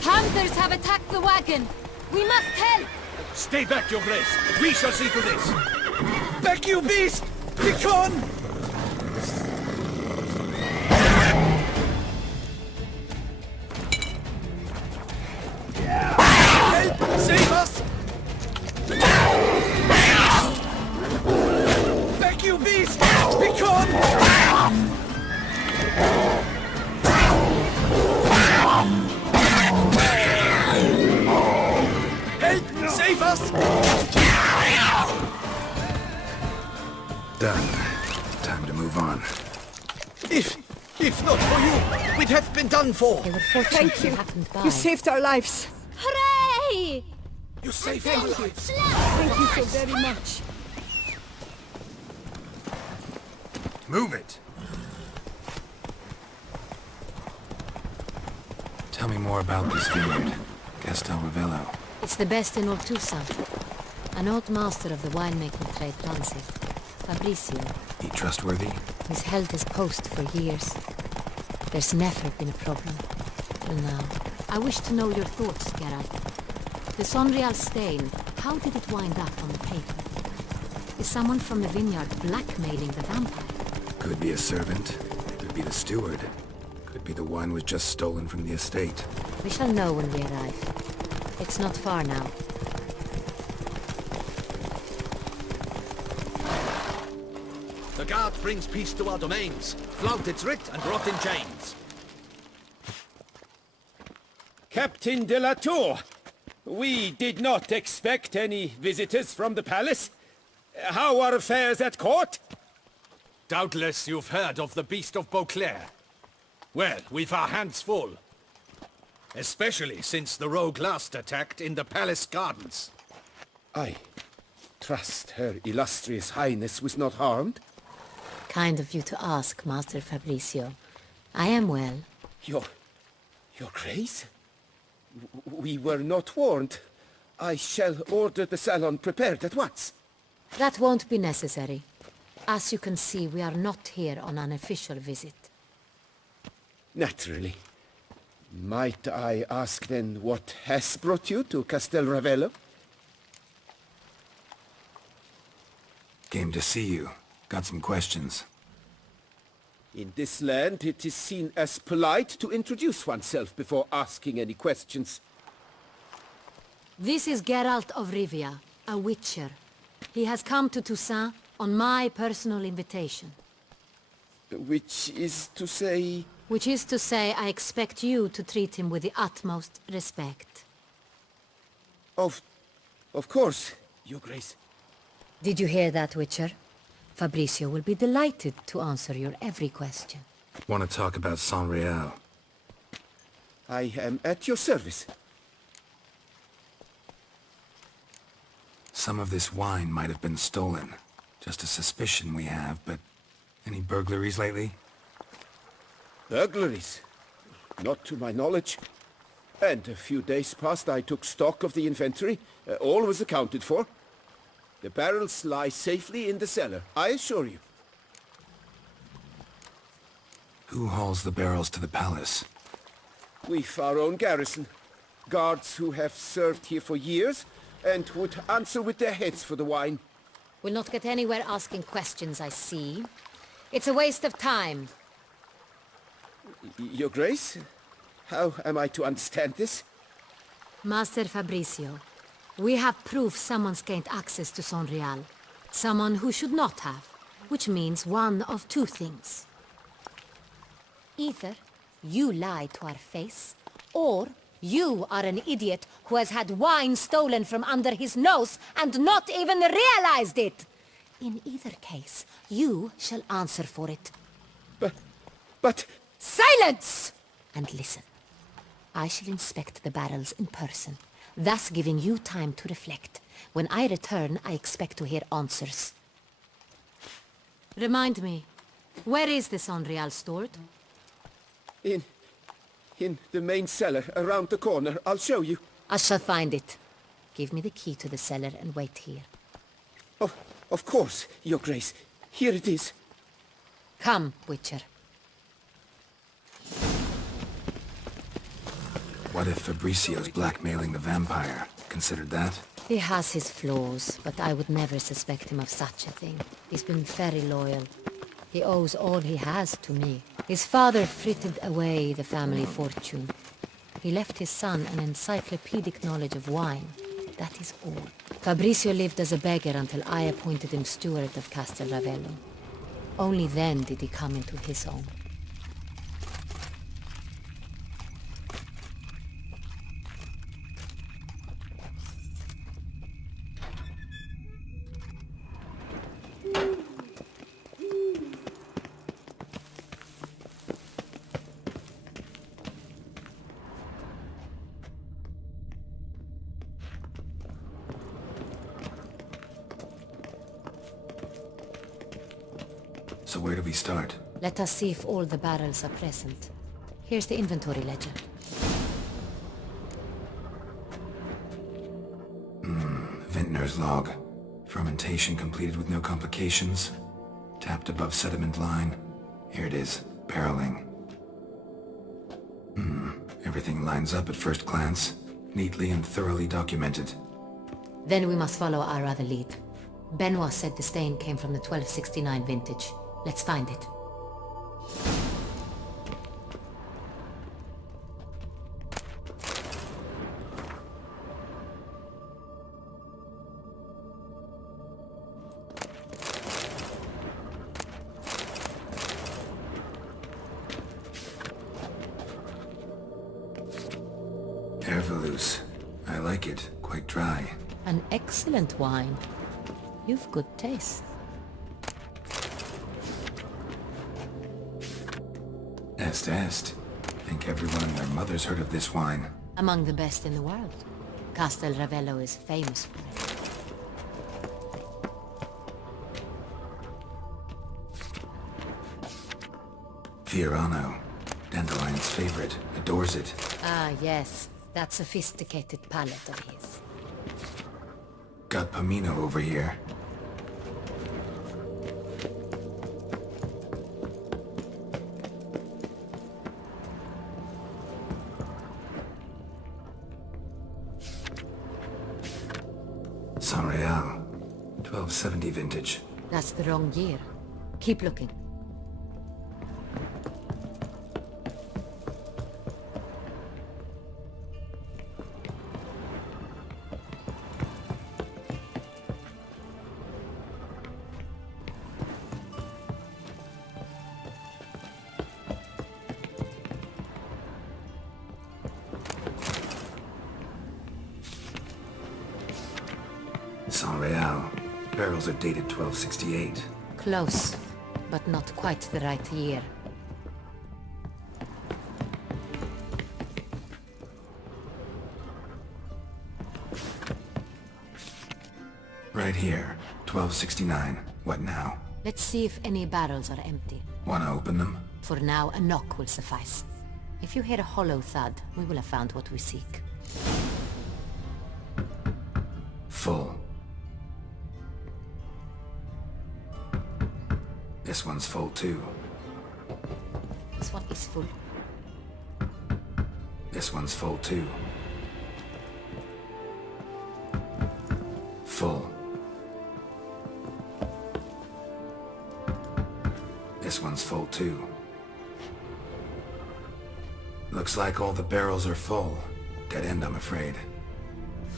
Hunters have attacked the wagon! We must help! Stay back, Your Grace. We shall see to this. Back, you beast! Begone! Help! Save us! Back, you beast! Begone! Help! Save us! Done. Time to move on. If not for you, we'd have been done for. Thank you. You saved our lives. Hooray! You saved our lives. Thank you so very much. Move it! Tell me more about this vineyard, Castel Ravello. It's the best in all Toussaint. An old master of the winemaking trade runs it. Fabricio. He trustworthy? He's held his post for years. There's never been a problem. Till now. I wish to know your thoughts, Geralt. The Sonreal stain, how did it wind up on the paper? Is someone from the vineyard blackmailing the vampire? Could be a servant. Could be the steward. Could be the wine was just stolen from the estate. We shall know when we arrive. It's not far now. The guard brings peace to our domains. Flout its writ and rot in chains. Captain de la Tour, we did not expect any visitors from the palace. How are affairs at court? Doubtless you've heard of the Beast of Beauclair. Well, we've our hands full. Especially since the rogue last attacked in the palace gardens. I trust Her Illustrious Highness was not harmed? Kind of you to ask, Master Fabricio. I am well. Your Grace? We were not warned. I shall order the salon prepared at once. That won't be necessary. As you can see, we are not here on an official visit. Naturally. Might I ask then what has brought you to Castel Ravello? Came to see you. Got some questions. In this land, it is seen as polite to introduce oneself before asking any questions. This is Geralt of Rivia, a witcher. He has come to Toussaint on my personal invitation. Which is to say... Which is to say, I expect you to treat him with the utmost respect. Of course, Your Grace. Did you hear that, Witcher? Fabricio will be delighted to answer your every question. Want to talk about Sonreal? I am at your service. Some of this wine might have been stolen. Just a suspicion we have, but... Any burglaries lately? Burglaries? Not to my knowledge. And a few days past I took stock of the inventory. All was accounted for. The barrels lie safely in the cellar, I assure you. Who hauls the barrels to the palace? We've our own garrison. Guards who have served here for years and would answer with their heads for the wine. We'll not get anywhere asking questions, I see. It's a waste of time. Your Grace? How am I to understand this? Master Fabricio, we have proof someone's gained access to Sonreal. Someone who should not have. Which means one of two things. Either you lie to our face, or You are an idiot who has had wine stolen from under his nose and not even realized it! In either case, you shall answer for it. But... Silence! And listen. I shall inspect the barrels in person, thus giving you time to reflect. When I return, I expect to hear answers. Remind me, where is this Unreal stored? In the main cellar, around the corner. I'll show you. I shall find it. Give me the key to the cellar and wait here. Oh, of course, Your Grace. Here it is. Come, Witcher. What if Fabricio's blackmailing the vampire? Considered that? He has his flaws, but I would never suspect him of such a thing. He's been very loyal. He owes all he has to me. His father frittered away the family fortune. He left his son an encyclopedic knowledge of wine. That is all. Fabricio lived as a beggar until I appointed him steward of Castel Ravello. Only then did he come into his own. So where do we start? Let us see if all the barrels are present. Here's the inventory ledger. Vintner's log. Fermentation completed with no complications. Tapped above sediment line. Here it is. Barreling. Everything lines up at first glance. Neatly and thoroughly documented. Then we must follow our other lead. Benoit said the stain came from the 1269 vintage. Let's find it. Hervelous. I like it. Quite dry. An excellent wine. You've good taste. Est. Think everyone and their mother's heard of this wine. Among the best in the world. Castel Ravello is famous for it. Fiorano. Dandelion's favorite. Adores it. Ah, yes. That sophisticated palate of his. Got Pomino over here. San Real. 1270 vintage. That's the wrong year. Keep looking. San Real. Barrels are dated 1268. Close, but not quite the right year. Right here. 1269. What now? Let's see if any barrels are empty. Wanna open them? For now, a knock will suffice. If you hear a hollow thud, we will have found what we seek. Full. This one's full too. This one is full. This one's full too. Full. This one's full too. Looks like all the barrels are full. Dead end, I'm afraid.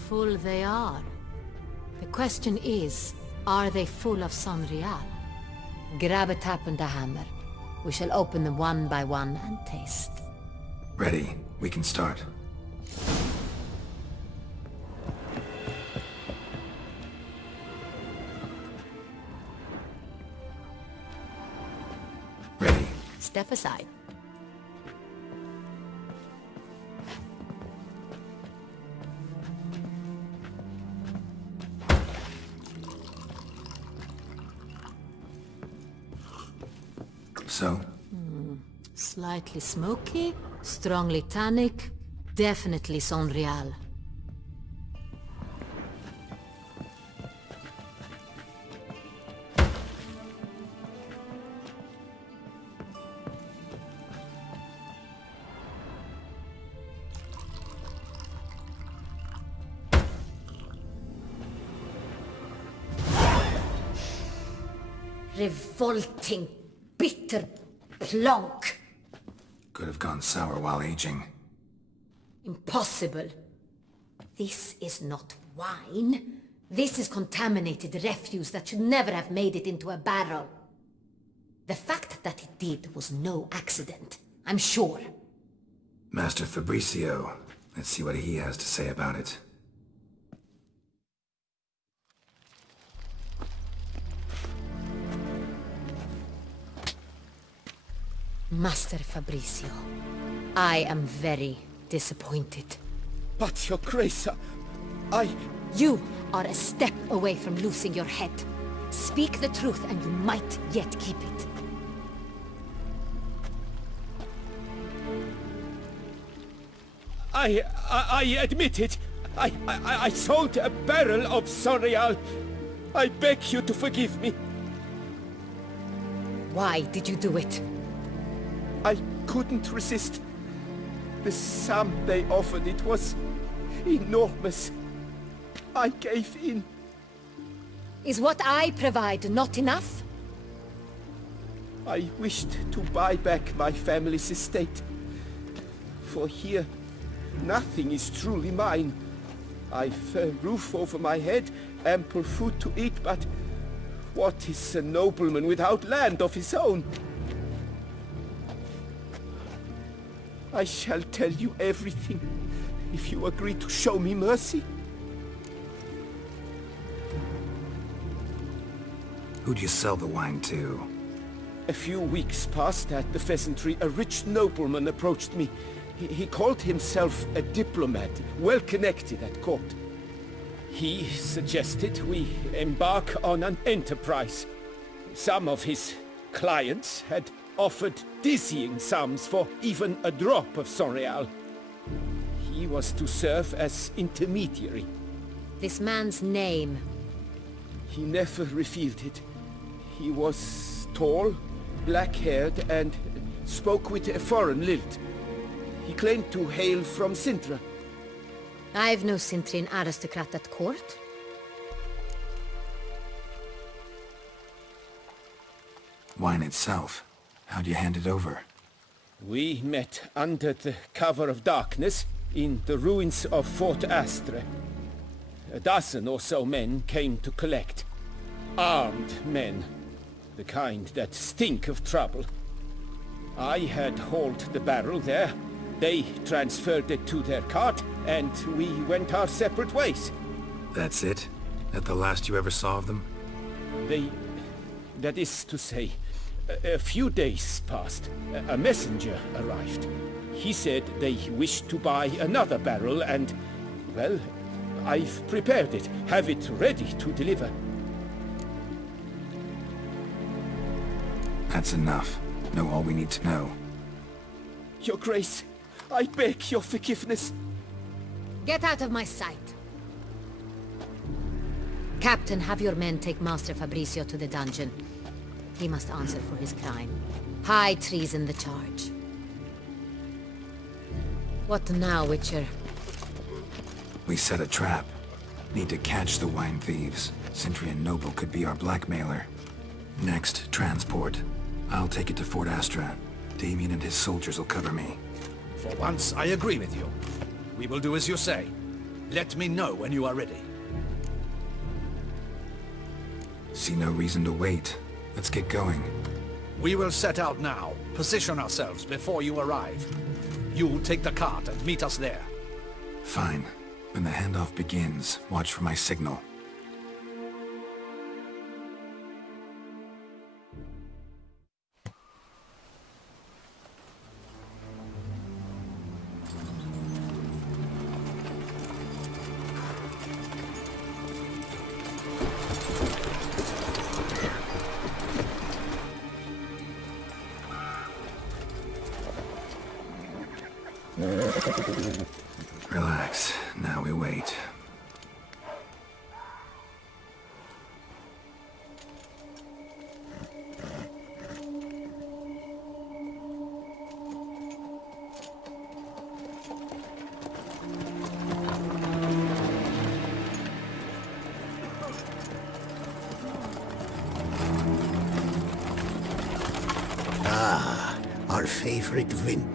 Full they are. The question is, are they full of San Real? Grab a tap and a hammer. We shall open them one by one and taste. Ready. We can start. Ready. Step aside. So? Slightly smoky, strongly tannic, definitely Sonreal. Revolting, bitter plonk. Could have gone sour while aging. Impossible. This is not wine. This is contaminated refuse that should never have made it into a barrel. The fact that it did was no accident, I'm sure. Master Fabricio. Let's see what he has to say about it. Master Fabricio, I am very disappointed. But, Your Grace, You are a step away from losing your head. Speak the truth and you might yet keep it. I admit it. I sold a barrel of Sonreal. I beg you to forgive me. Why did you do it? I couldn't resist. The sum they offered, it was enormous. I gave in. Is what I provide not enough? I wished to buy back my family's estate. For here, nothing is truly mine. I've a roof over my head, ample food to eat, but what is a nobleman without land of his own? I shall tell you everything, if you agree to show me mercy. Who'd you sell the wine to? A few weeks past at the pheasantry, a rich nobleman approached me. He called himself a diplomat, well connected at court. He suggested we embark on an enterprise. Some of his clients had offered dizzying sums for even a drop of Sonreal. He was to serve as intermediary. This man's name? He never revealed it. He was tall, black-haired, and spoke with a foreign lilt. He claimed to hail from Sintra. I've no Sintrian aristocrat at court. Wine itself. How'd you hand it over? We met under the cover of darkness in the ruins of Fort Astre. A dozen or so men came to collect. Armed men. The kind that stink of trouble. I had hauled the barrel there. They transferred it to their cart, and we went our separate ways. That's it? That the last you ever saw of them? That is to say, a few days passed. A messenger arrived. He said they wished to buy another barrel and, well, I've prepared it. Have it ready to deliver. That's enough. Know all we need to know. Your Grace, I beg your forgiveness. Get out of my sight. Captain, have your men take Master Fabricio to the dungeon. He must answer for his crime. High treason the charge. What now, Witcher? We set a trap. Need to catch the wine thieves. Sintrian Noble could be our blackmailer. Next, transport. I'll take it to Fort Astra. Damien and his soldiers will cover me. For once, I agree with you. We will do as you say. Let me know when you are ready. See no reason to wait. Let's get going. We will set out now. Position ourselves before you arrive. You'll take the cart and meet us there. Fine. When the handoff begins, watch for my signal. Relax. Now we wait. Ah, our favorite vintner.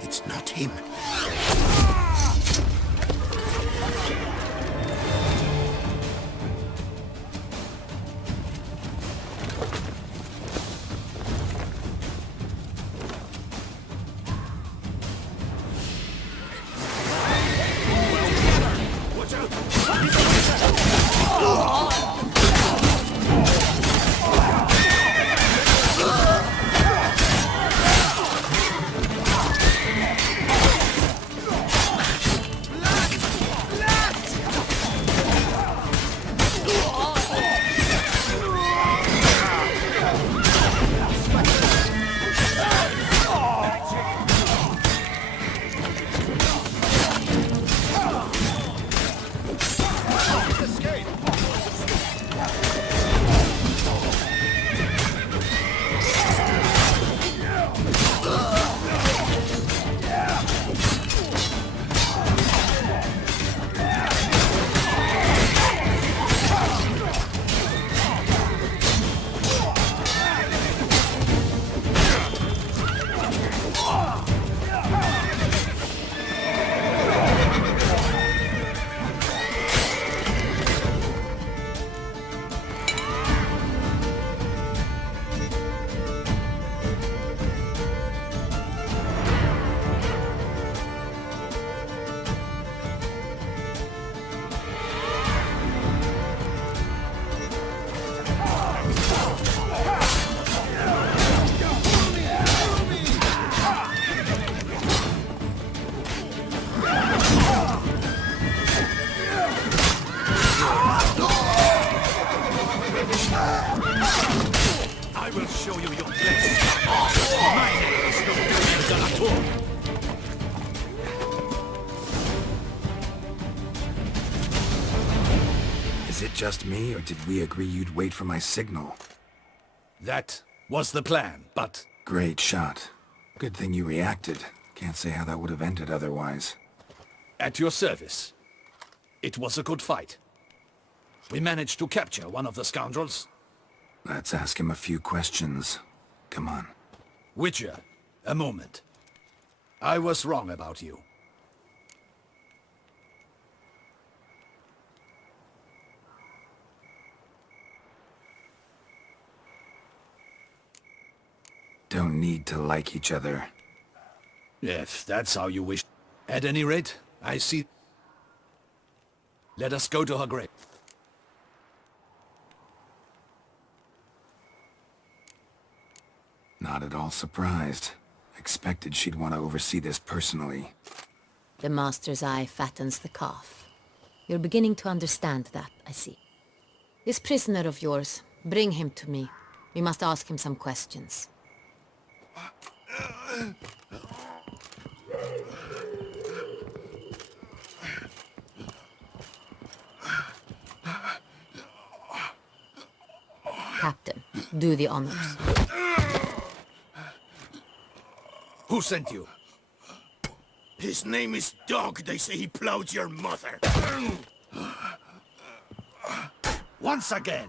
It's not him. I will show you your place. My name is no different at all. Is it just me, or did we agree you'd wait for my signal? That was the plan, but... Great shot. Good thing you reacted. Can't say how that would have ended otherwise. At your service. It was a good fight. We managed to capture one of the scoundrels. Let's ask him a few questions. Come on. Witcher, a moment. I was wrong about you. Don't need to like each other. If that's how you wish. At any rate, I see... Let us go to her grave. Not at all surprised. Expected she'd want to oversee this personally. The Master's eye fattens the calf. You're beginning to understand that, I see. This prisoner of yours, bring him to me. We must ask him some questions. Captain, do the honors. Who sent you? His name is Dog. They say he plowed your mother. Once again,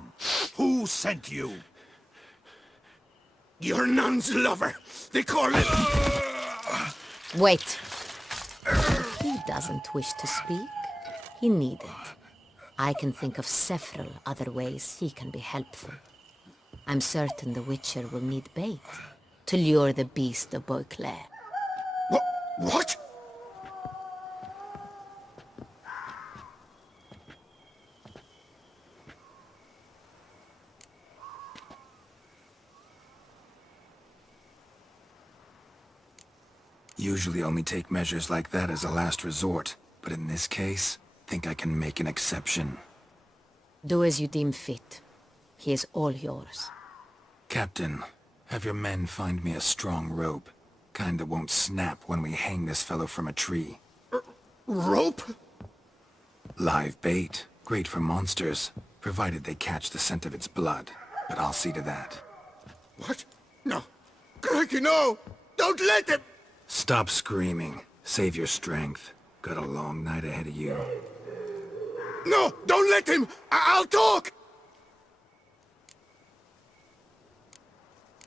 who sent you? You're Nun's lover. They call it... Wait. He doesn't wish to speak. He needn't. I can think of several other ways he can be helpful. I'm certain the Witcher will need bait to lure the beast of Beauclair. What? Usually only take measures like that as a last resort, but in this case, think I can make an exception. Do as you deem fit. He is all yours. Captain, have your men find me a strong rope. Kind that won't snap when we hang this fellow from a tree. Rope? Live bait. Great for monsters, provided they catch the scent of its blood. But I'll see to that. What? No. Crikey, no! Don't let him! Stop screaming. Save your strength. Got a long night ahead of you. No! Don't let him! I'll talk!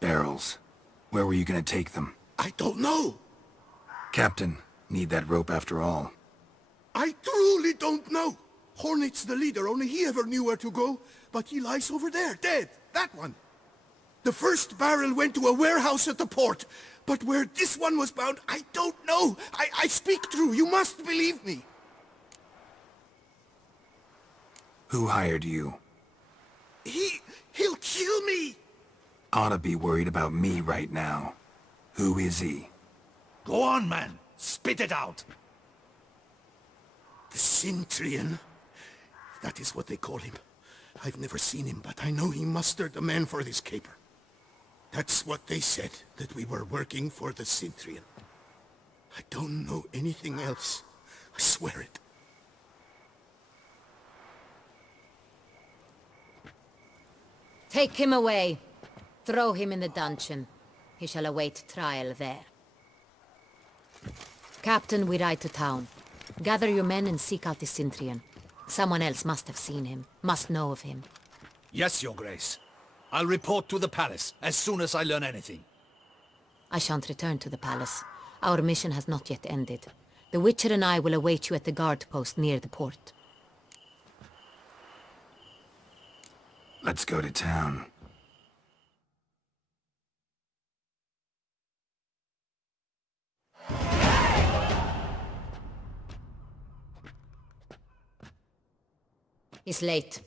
Barrels. Where were you gonna take them? I don't know. Captain, need that rope after all. I truly don't know. Hornet's the leader, only he ever knew where to go. But he lies over there, dead. That one. The first barrel went to a warehouse at the port. But where this one was bound, I don't know. I speak true. You must believe me. Who hired you? He'll kill me. Ought to be worried about me right now. Who is he? Go on, man. Spit it out. The Cintrian. That is what they call him. I've never seen him, but I know he mustered the men for this caper. That's what they said, that we were working for the Cintrian. I don't know anything else. I swear it. Take him away. Throw him in the dungeon. He shall await trial there. Captain, we ride to town. Gather your men and seek out the Cintrian. Someone else must have seen him, must know of him. Yes, Your Grace. I'll report to the palace as soon as I learn anything. I shan't return to the palace. Our mission has not yet ended. The Witcher and I will await you at the guard post near the port. Let's go to town. He's late.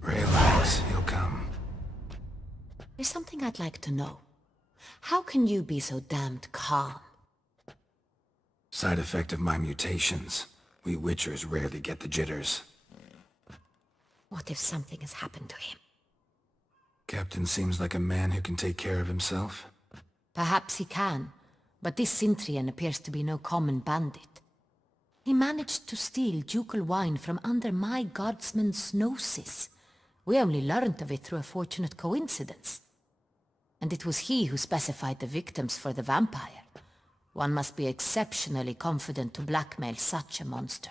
Relax, he'll come. There's something I'd like to know. How can you be so damned calm? Side effect of my mutations. We Witchers rarely get the jitters. What if something has happened to him? Captain seems like a man who can take care of himself. Perhaps he can, but this Cintrian appears to be no common bandit. He managed to steal ducal wine from under my guardsman's noses. We only learned of it through a fortunate coincidence. And it was he who specified the victims for the vampire. One must be exceptionally confident to blackmail such a monster.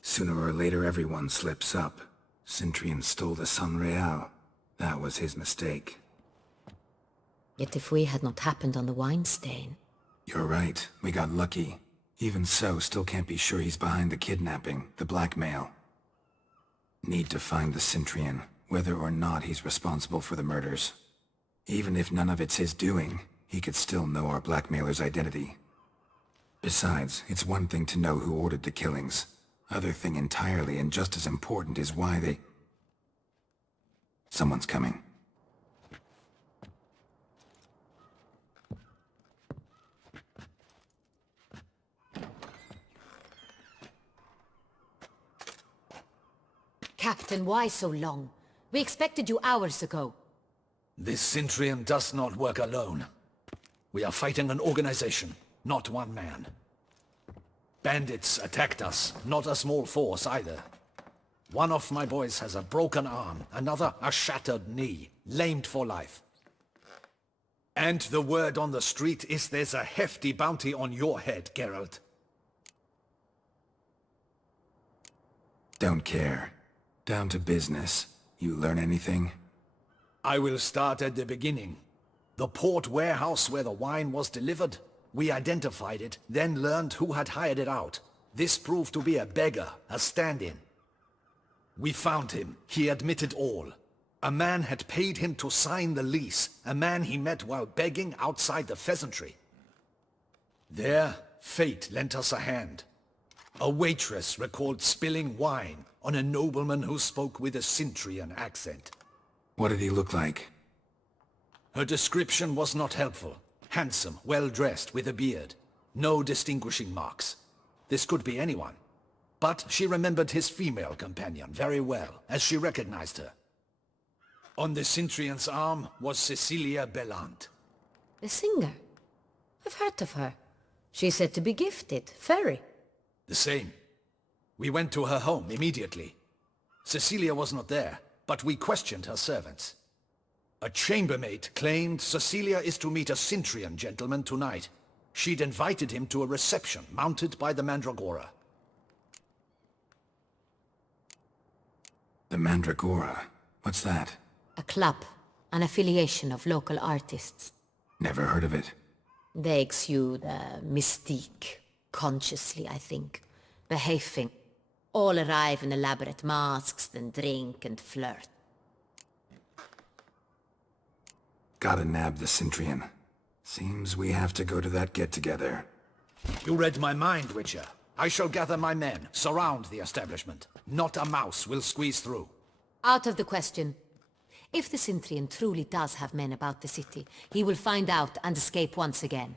Sooner or later everyone slips up. Cintrian stole the Sun Real. That was his mistake. Yet if we had not happened on the wine stain... You're right, we got lucky. Even so, still can't be sure he's behind the kidnapping, the blackmail. Need to find the Cintrian, whether or not he's responsible for the murders. Even if none of it's his doing, he could still know our blackmailer's identity. Besides, it's one thing to know who ordered the killings. Other thing entirely, and just as important, is why they... Someone's coming. Captain, why so long? We expected you hours ago. This Cintrian does not work alone. We are fighting an organization, not one man. Bandits attacked us, not a small force either. One of my boys has a broken arm, another a shattered knee, lamed for life. And the word on the street is there's a hefty bounty on your head, Geralt. Don't care. Down to business. You learn anything? I will start at the beginning. The port warehouse where the wine was delivered. We identified it, then learned who had hired it out. This proved to be a beggar, a stand-in. We found him. He admitted all. A man had paid him to sign the lease, a man he met while begging outside the pheasantry. There, fate lent us a hand. A waitress recalled spilling wine on a nobleman who spoke with a Cintrian accent. What did he look like? Her description was not helpful. Handsome, well-dressed, with a beard. No distinguishing marks. This could be anyone. But she remembered his female companion very well, as she recognized her. On the Cintrian's arm was Cecilia Bellant. The singer? I've heard of her. She's said to be gifted, very. The same. We went to her home immediately. Cecilia was not there, but we questioned her servants. A chambermaid claimed Cecilia is to meet a Cintrian gentleman tonight. She'd invited him to a reception mounted by the Mandragora. The Mandragora? What's that? A club, an affiliation of local artists. Never heard of it. They exude mystique, consciously, I think. Behaving. All arrive in elaborate masks, then drink and flirt. Gotta nab the Cintrian. Seems we have to go to that get-together. You read my mind, Witcher. I shall gather my men, surround the establishment. Not a mouse will squeeze through. Out of the question. If the Cintrian truly does have men about the city, he will find out and escape once again.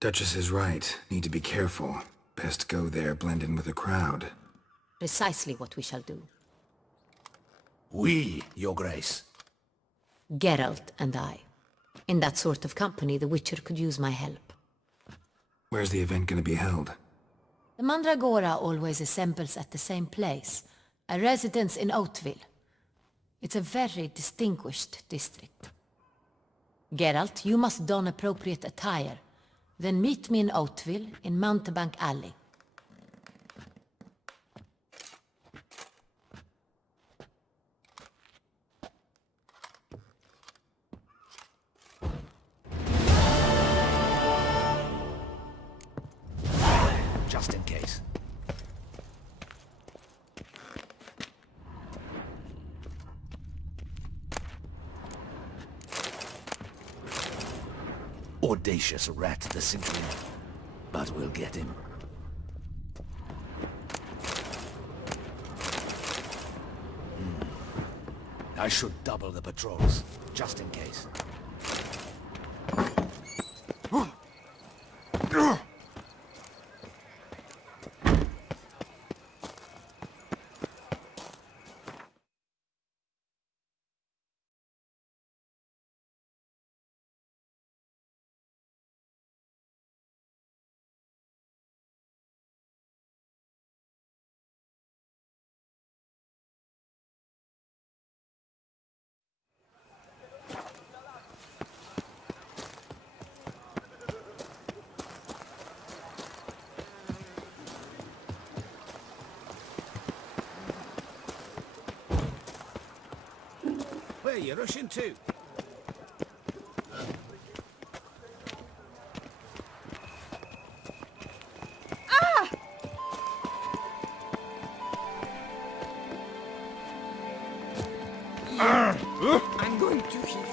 Duchess is right. Need to be careful. Best go there, blend in with the crowd. Precisely what we shall do. We, Your Grace. Geralt and I. In that sort of company, the Witcher could use my help. Where's the event gonna be held? The Mandragora always assembles at the same place, a residence in Oatville. It's a very distinguished district. Geralt, you must don appropriate attire. Then meet me in Oatville, in Mountebank Alley. Just in case. Audacious rat, the Cintrian. But we'll get him. I should double the patrols, just in case. Where are you rushing to? I'm going to hit.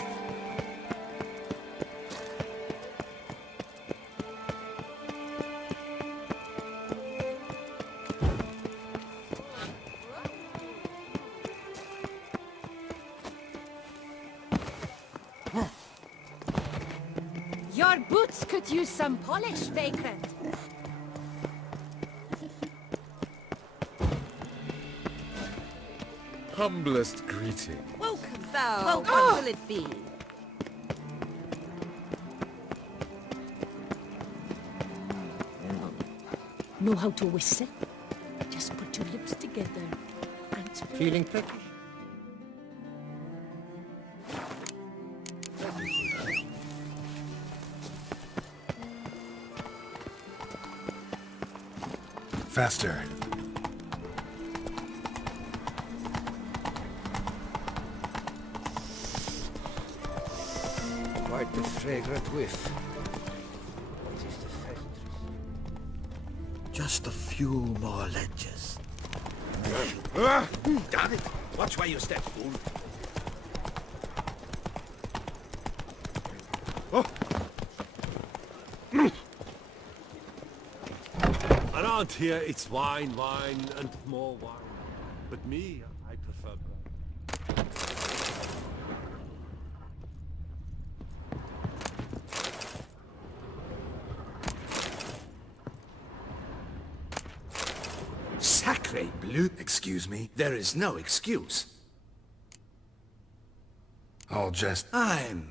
Your boots could use some polish, vagrant. Humblest greeting. Welcome, thou. Well, What will it be? Know how to whistle? Just put your lips together and Feeling peckish? Faster. The fragrant whiff. Just a few more ledges. Damn it! Watch where you step, fool. Around here, it's wine, wine, and more wine. But me, I prefer brandy. Sacre bleu! Excuse me? There is no excuse. I'll just... I'm...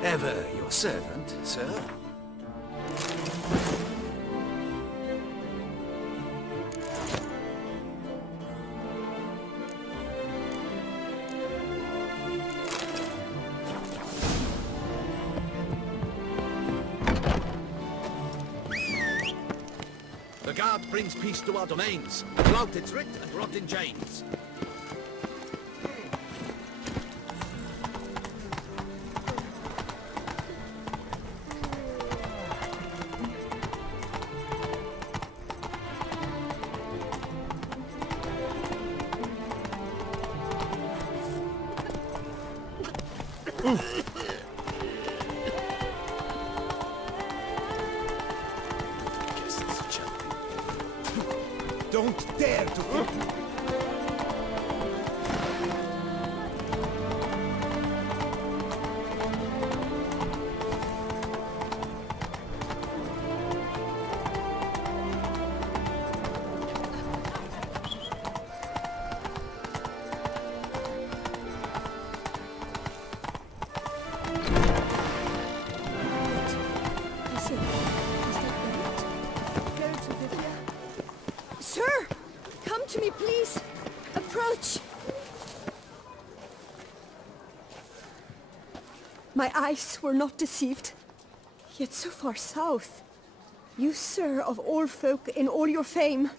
Ever your servant, sir. The guard brings peace to our domains. Flout its writ and rot in chains. Don't dare to think. Sir! Come to me, please! Approach! My eyes were not deceived. Yet so far south. You, sir, of all folk in all your fame.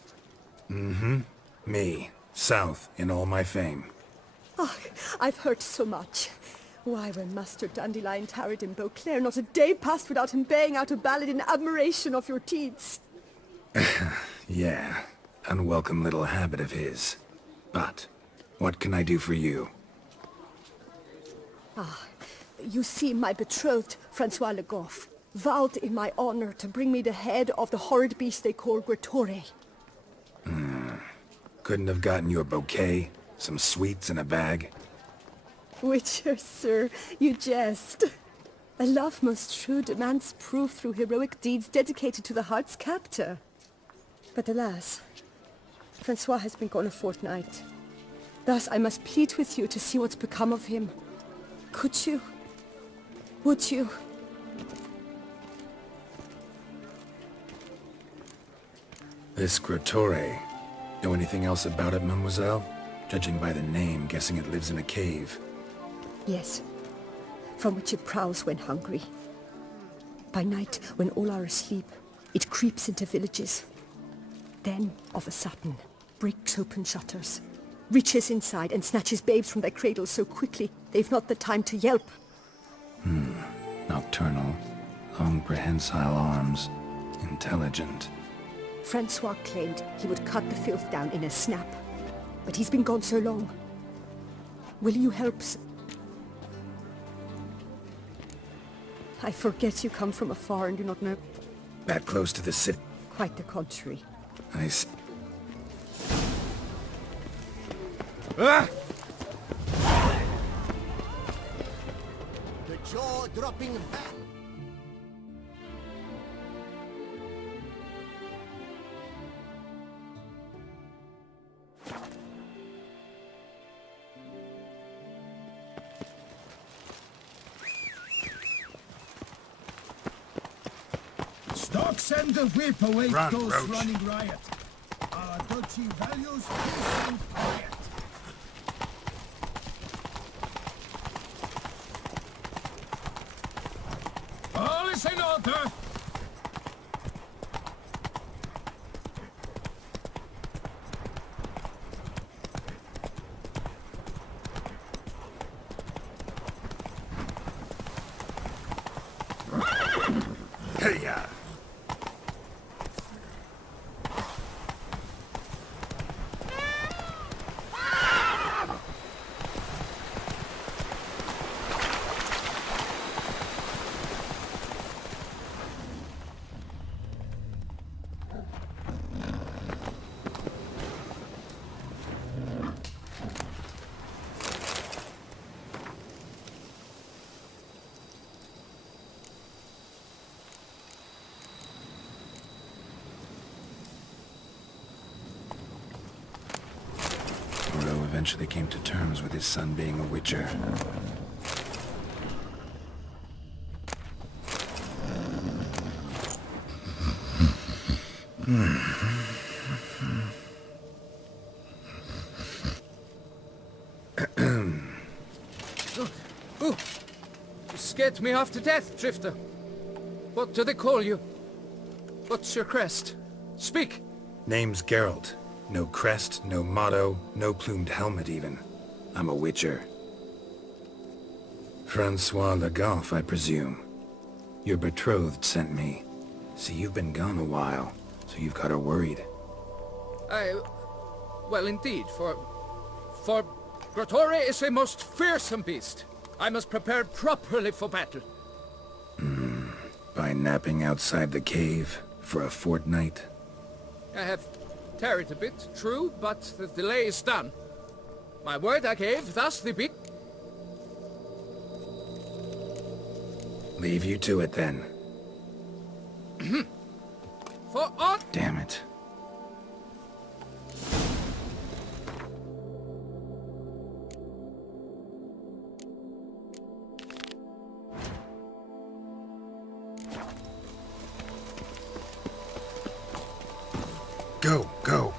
Mm-hmm. Me. South in all my fame. Ah, I've heard so much. Why, when Master Dandelion tarried in Beauclair, not a day passed without him baying out a ballad in admiration of your deeds. Yeah. Unwelcome little habit of his. But, what can I do for you? Ah, you see, my betrothed, Francois Le Goff, vowed in my honor to bring me the head of the horrid beast they call Gretore. Couldn't have gotten you a bouquet? Some sweets in a bag? Witcher, sir, you jest. A love most true demands proof through heroic deeds dedicated to the heart's captor. But alas, Francois has been gone a fortnight. Thus I must plead with you to see what's become of him. Could you? Would you? This Gretore. Know anything else about it, mademoiselle? Judging by the name, guessing it lives in a cave. Yes, from which it prowls when hungry. By night, when all are asleep, it creeps into villages. Then, of a sudden, breaks open shutters, reaches inside and snatches babes from their cradles so quickly they've not the time to yelp. Nocturnal. Long prehensile arms. Intelligent. Francois claimed he would cut the filth down in a snap. But he's been gone so long. Will you help, I forget you come from afar and do not know. That close to the city? Quite the contrary. I see. The jaw-dropping back. Stock send the whip away Run, those Roach. running riot. Our duchy values peace and quiet. is in order! Hey-ya! Frodo eventually came to terms with his son being a witcher. Ooh! You scared me half to death, Drifter. What do they call you? What's your crest? Speak! Name's Geralt. No crest, no motto, no plumed helmet even. I'm a witcher. Francois Le Goff, I presume. Your betrothed sent me. See, you've been gone a while, so you've got her worried. Well, indeed, for Grotore is a most fearsome beast. I must prepare properly for battle. By napping outside the cave for a fortnight? I have tarried a bit, true, but the delay is done. My word I gave, thus the big... Leave you to it then. For on... Damn it. Go, go.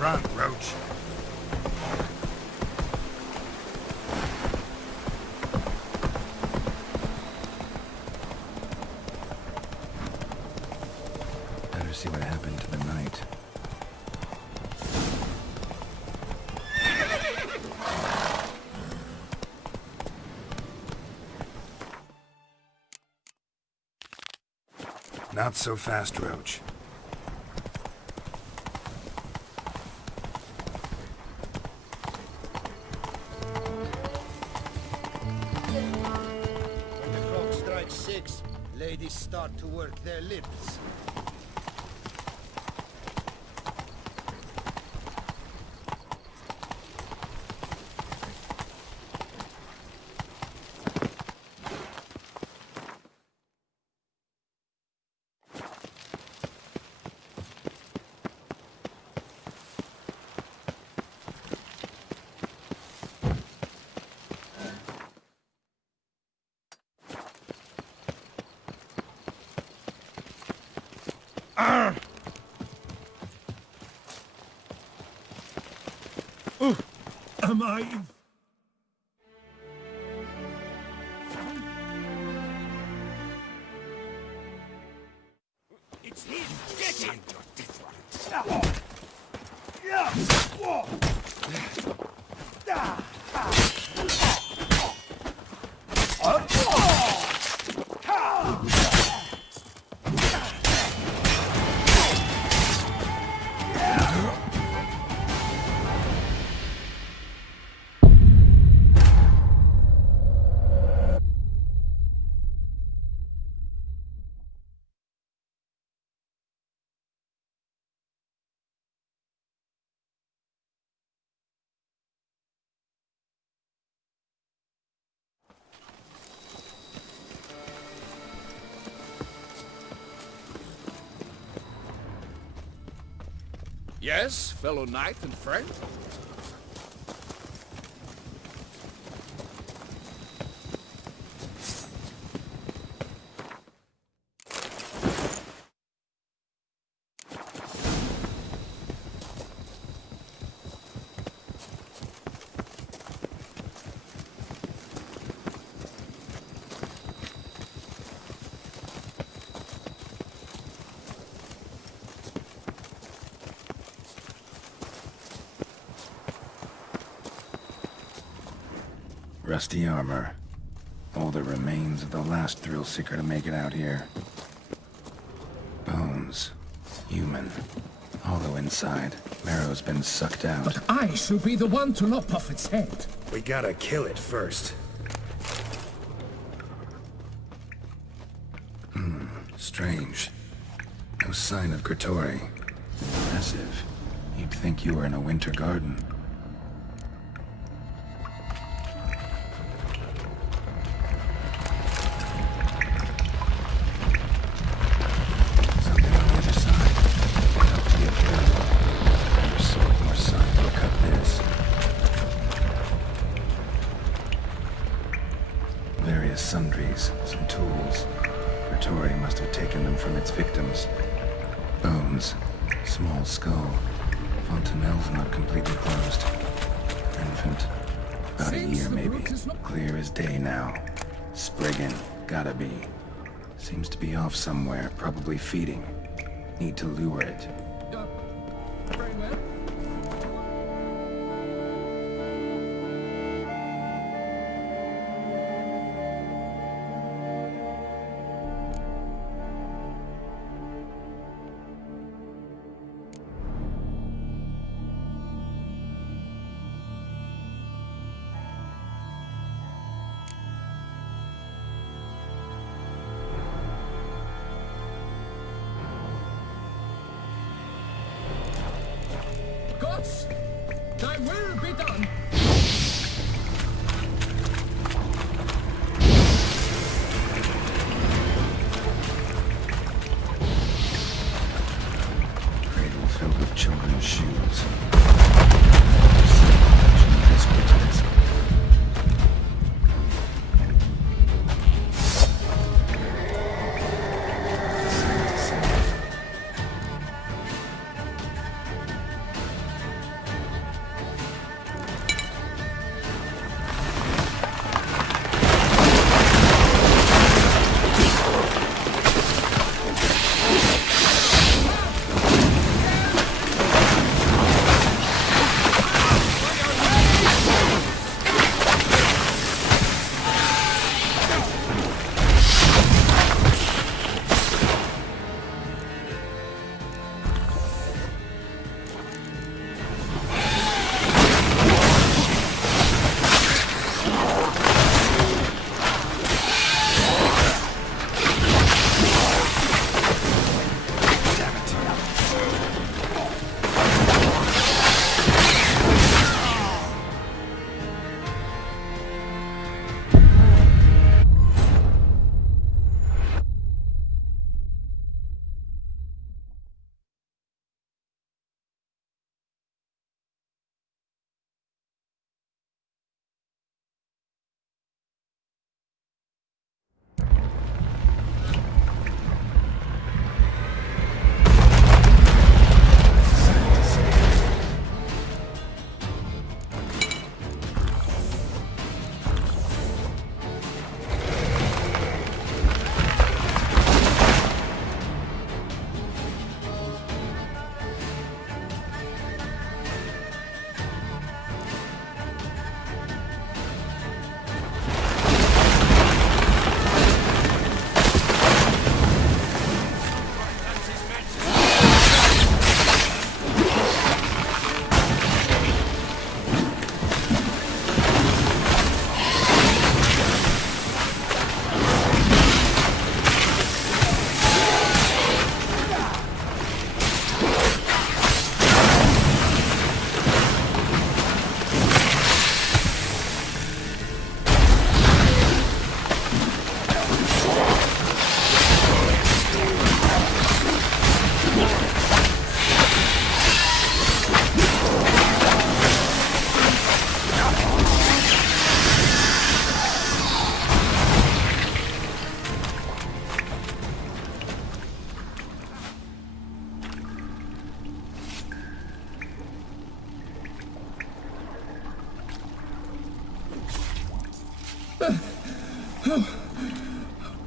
Run, Roach. Better see what happened to the knight. Not so fast, Roach. When the clock strikes 6, ladies start to work their lips. Am I... It's him! Get him! Yes, fellow knight and friend. Rusty armor. All the remains of the last thrill seeker to make it out here. Bones. Human. Hollow inside. Marrow's been sucked out. But I should be the one to lop off its head. We gotta kill it first. Strange. No sign of Gretori. Impressive. You'd think you were in a winter garden. Something on the other side. Get up to get through. More sword, more sign. We'll cut this. Various sundries, some tools. Gretori must have taken them from its victims. Bones. Small skull. Fontanelle's not completely closed. Infant. About a year, maybe. Clear as day now. Spriggan. Gotta be. Seems to be off somewhere, probably feeding. Need to lure it. Very well. Gods, thy will be done. Cradle filled with children's shoes.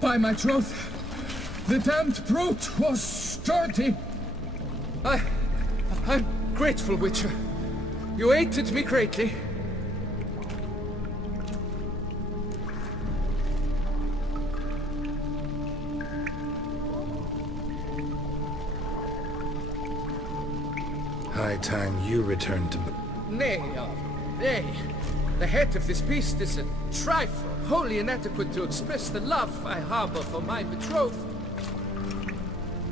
By my troth, the damned brute was sturdy. I'm grateful, Witcher. You aided me greatly. High time you returned to... Nay, nay. The head of this beast is a trifle, wholly inadequate to express the love I harbor for my betrothed.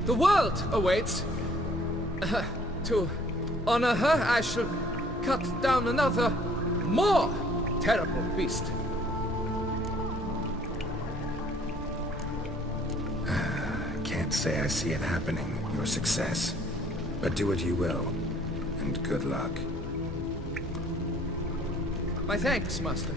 The world awaits. To honor her, I shall cut down another, more terrible beast. Can't say I see it happening, your success. But do what you will, and good luck. My thanks, Master.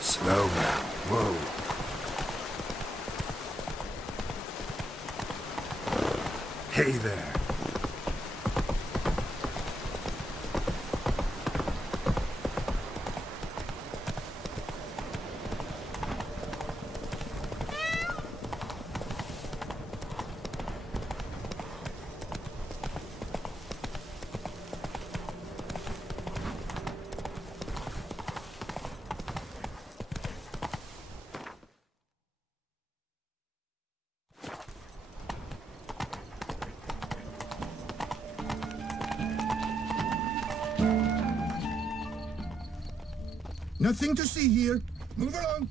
Slow now. Whoa. Hey there. Nothing to see here. Move along.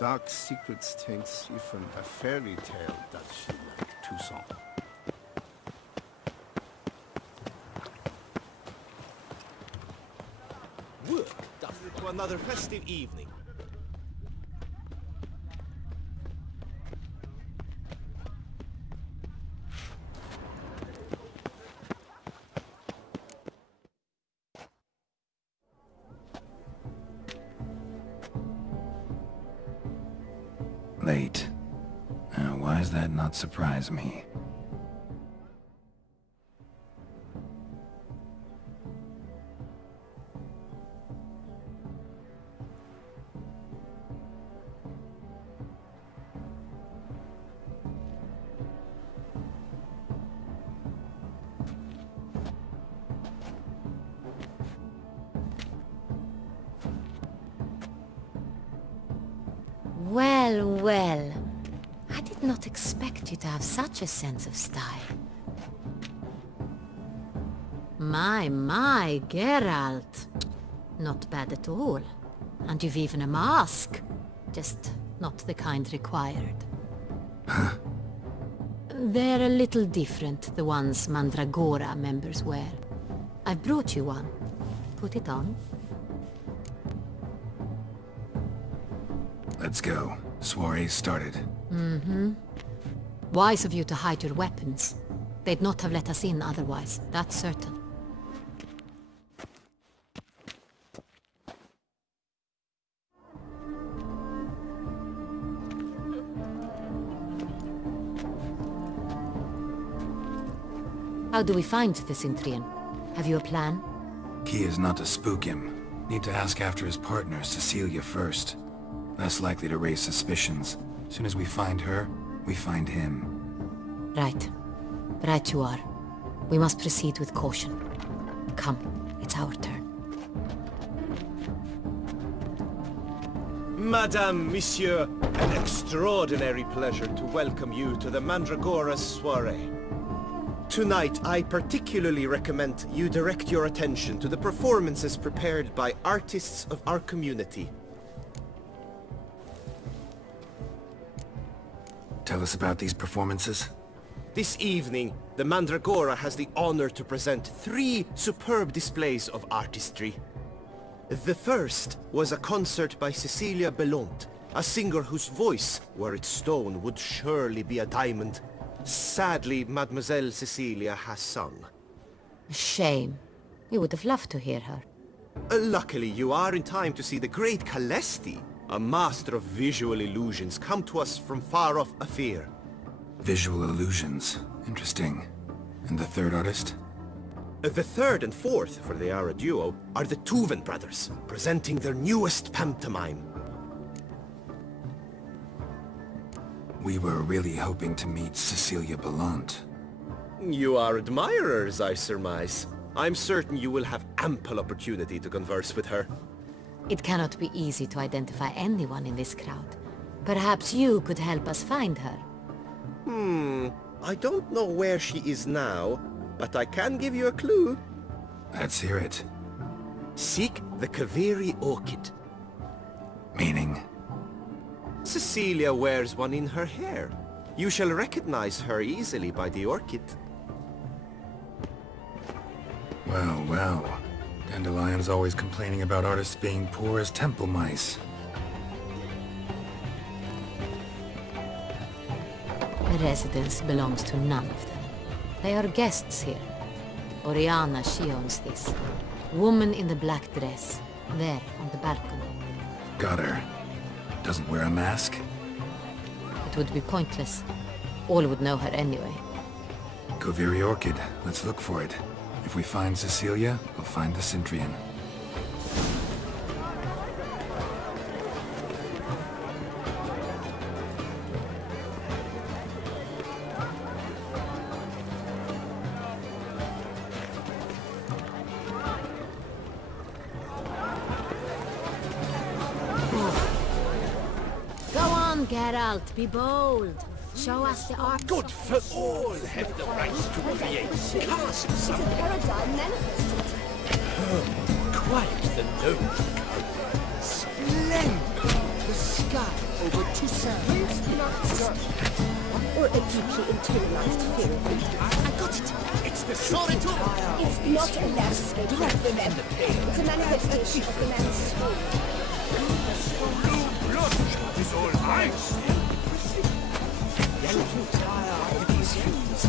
Dark secrets taints even a fairy tale, does she, like Toussaint? Work doth to another festive evening. Late. Now, why does that not surprise me? Well, well. I did not expect you to have such a sense of style. My, Geralt. Not bad at all. And you've even a mask. Just not the kind required. They're a little different, the ones Mandragora members wear. I've brought you one. Put it on. Let's go. Soiree started. Mm-hmm. Wise of you to hide your weapons. They'd not have let us in otherwise, that's certain. How do we find the Cintrian? Have you a plan? Key is not to spook him. Need to ask after his partner, Cecilia, first. Less likely to raise suspicions. Soon as we find her, we find him. Right. Right you are. We must proceed with caution. Come, it's our turn. Madame, Monsieur, an extraordinary pleasure to welcome you to the Mandragora's soiree. Tonight, I particularly recommend you direct your attention to the performances prepared by artists of our community. Tell us about these performances. This evening, the Mandragora has the honor to present 3 superb displays of artistry. The first was a concert by Cecilia Belont, a singer whose voice, were it stone, would surely be a diamond. Sadly, Mademoiselle Cecilia has sung. Shame. We would have loved to hear her. Luckily, you are in time to see the great Calesti, a master of visual illusions, come to us from far off Afir. Visual illusions. Interesting. And the third artist? The third and fourth, for they are a duo, are the Tuven brothers, presenting their newest pantomime. We were really hoping to meet Cecilia Belont. You are admirers, I surmise. I'm certain you will have ample opportunity to converse with her. It cannot be easy to identify anyone in this crowd. Perhaps you could help us find her. I don't know where she is now, but I can give you a clue. Let's hear it. Seek the Kaveri orchid. Meaning? Cecilia wears one in her hair. You shall recognize her easily by the orchid. Well, well. Dandelion's always complaining about artists being poor as temple mice. The residence belongs to none of them. They are guests here. Oriana, she owns this. Woman in the black dress. There, on the balcony. Got her. Doesn't wear a mask? It would be pointless. All would know her anyway. Kaveri Orchid. Let's look for it. If we find Cecilia, we'll find the Cintrian. Go on, Geralt, be bold. Show us the art. Good for all have the right to create. Cast some. It's a paradigm manifested. Quite the noble color. Splendid. The sky over Toussaint. Or a deeply internalized fear of it. I got it. It's the story too. It's not a landscape. Remember the pain. It's a manifestation of the man's soul. Blue blood is all ice.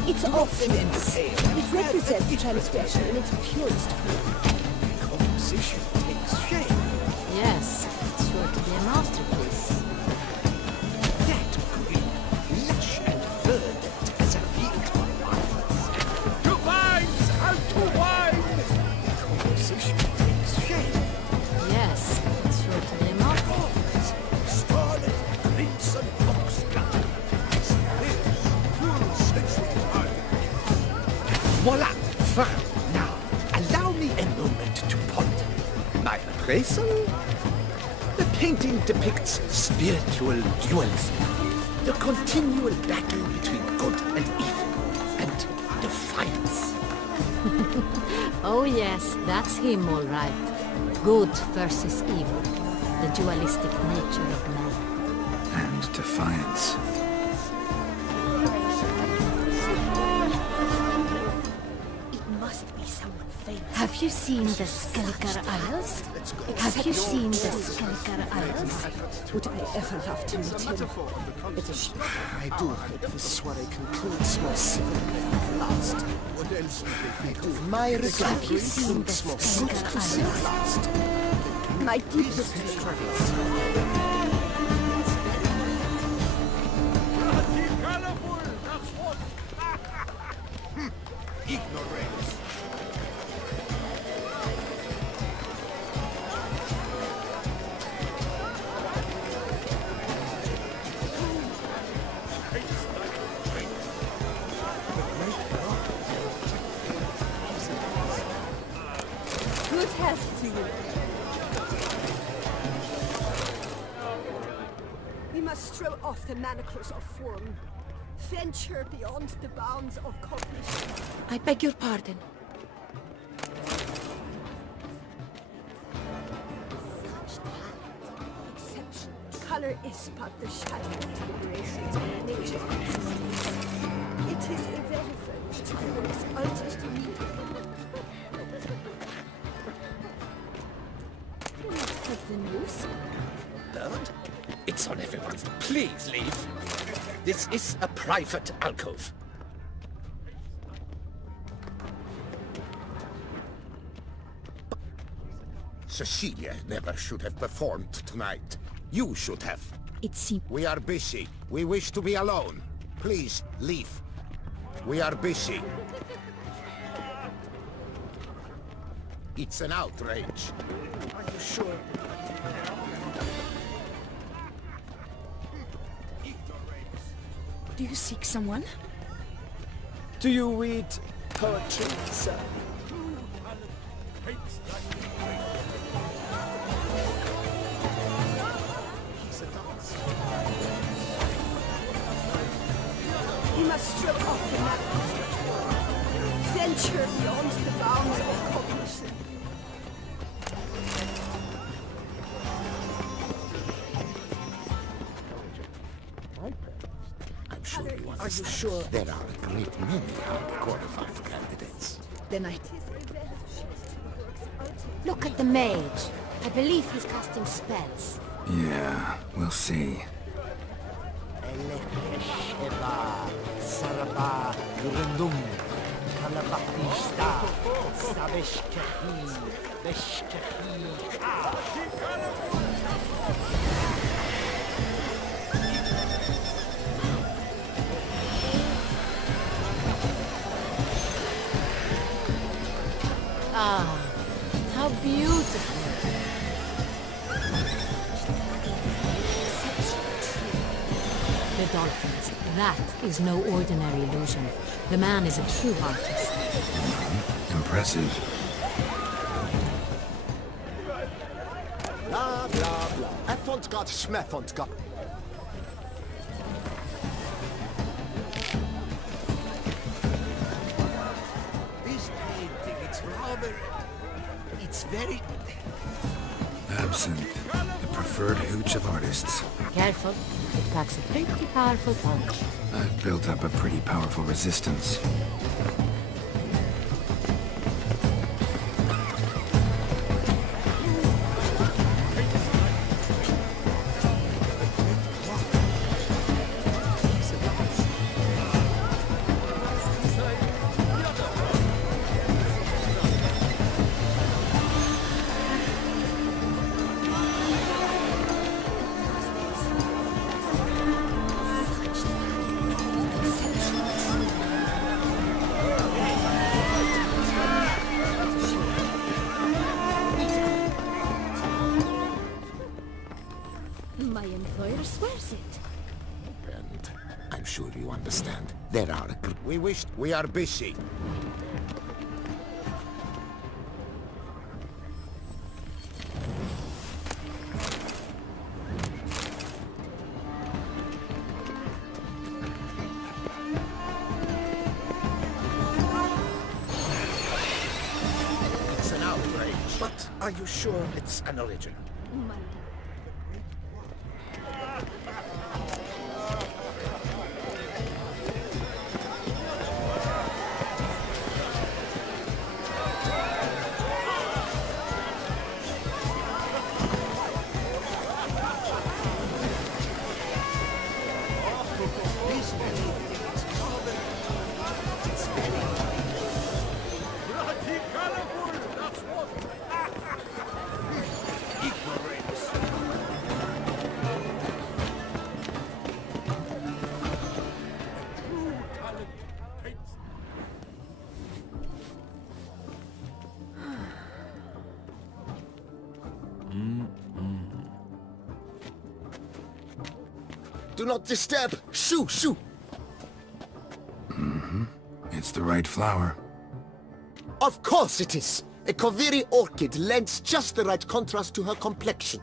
It's offense. It represents transgression in its purest form. Composition takes shape. Yes, it's sure to be a masterpiece. That green, lush and verdant as a field of vines. To vines and to wine! Composition takes shape. Yes, it's sure to be a masterpiece. Scarlet, crimson, oxblood. Voila! Fine. Now, allow me a moment to ponder. My appraisal? The painting depicts spiritual dualism. The continual battle between good and evil. And defiance. Oh yes, that's him all right. Good versus evil. The dualistic nature of man. And defiance. It must be someone famous. Have you seen the Skelliger Isles? Have you seen the Skelliger Isles? Would I ever love to meet him? It's a shame. I do hope this soiree concludes more civilly than last. What else would they do? My regards. Have you seen the Skelliger Isles? My deepest regrets. Ignorance. Good health to you. We must throw off the manacles of form. Venture beyond the bounds of cognition. I beg your pardon. Exception. Color is but the shadow of deliberations of nature. It is irrelevant to the most ultimate need. You must have the news. Bird? It's on everyone's... Please leave. This is a private alcove. Cecilia never should have performed tonight. You should have. It seems... We are busy. We wish to be alone. Please, leave. We are busy. It's an outrage. Are you sure? Do you seek someone? Do you read poetry, sir? We must throw off the manacles of form. Venture beyond the bounds of cognition. I'm sure you understand. Are you sure? There are a great many unqualified candidates. Then I... Look at the mage. I believe he's casting spells. Yeah, we'll see. Elesheba, Saraba, Gurundum, Kalabapista, Sabeshkahi, Beshkahi, Ah, how beautiful. The dolphins. That is no ordinary illusion. The man is a true artist. Impressive. Bla bla bla. Effont schmeffont got. This painting, it's rather... It's very... Absinthe. The preferred hooch of artists. Careful. It packs a pretty powerful punch. I've built up a pretty powerful resistance. My employer swears it. And I'm sure you understand. There are a we wished we are busy. It's an outrage. But are you sure it's an original? Do not disturb! Shoo, shoo! It's the right flower. Of course it is! A Koviri orchid lends just the right contrast to her complexion.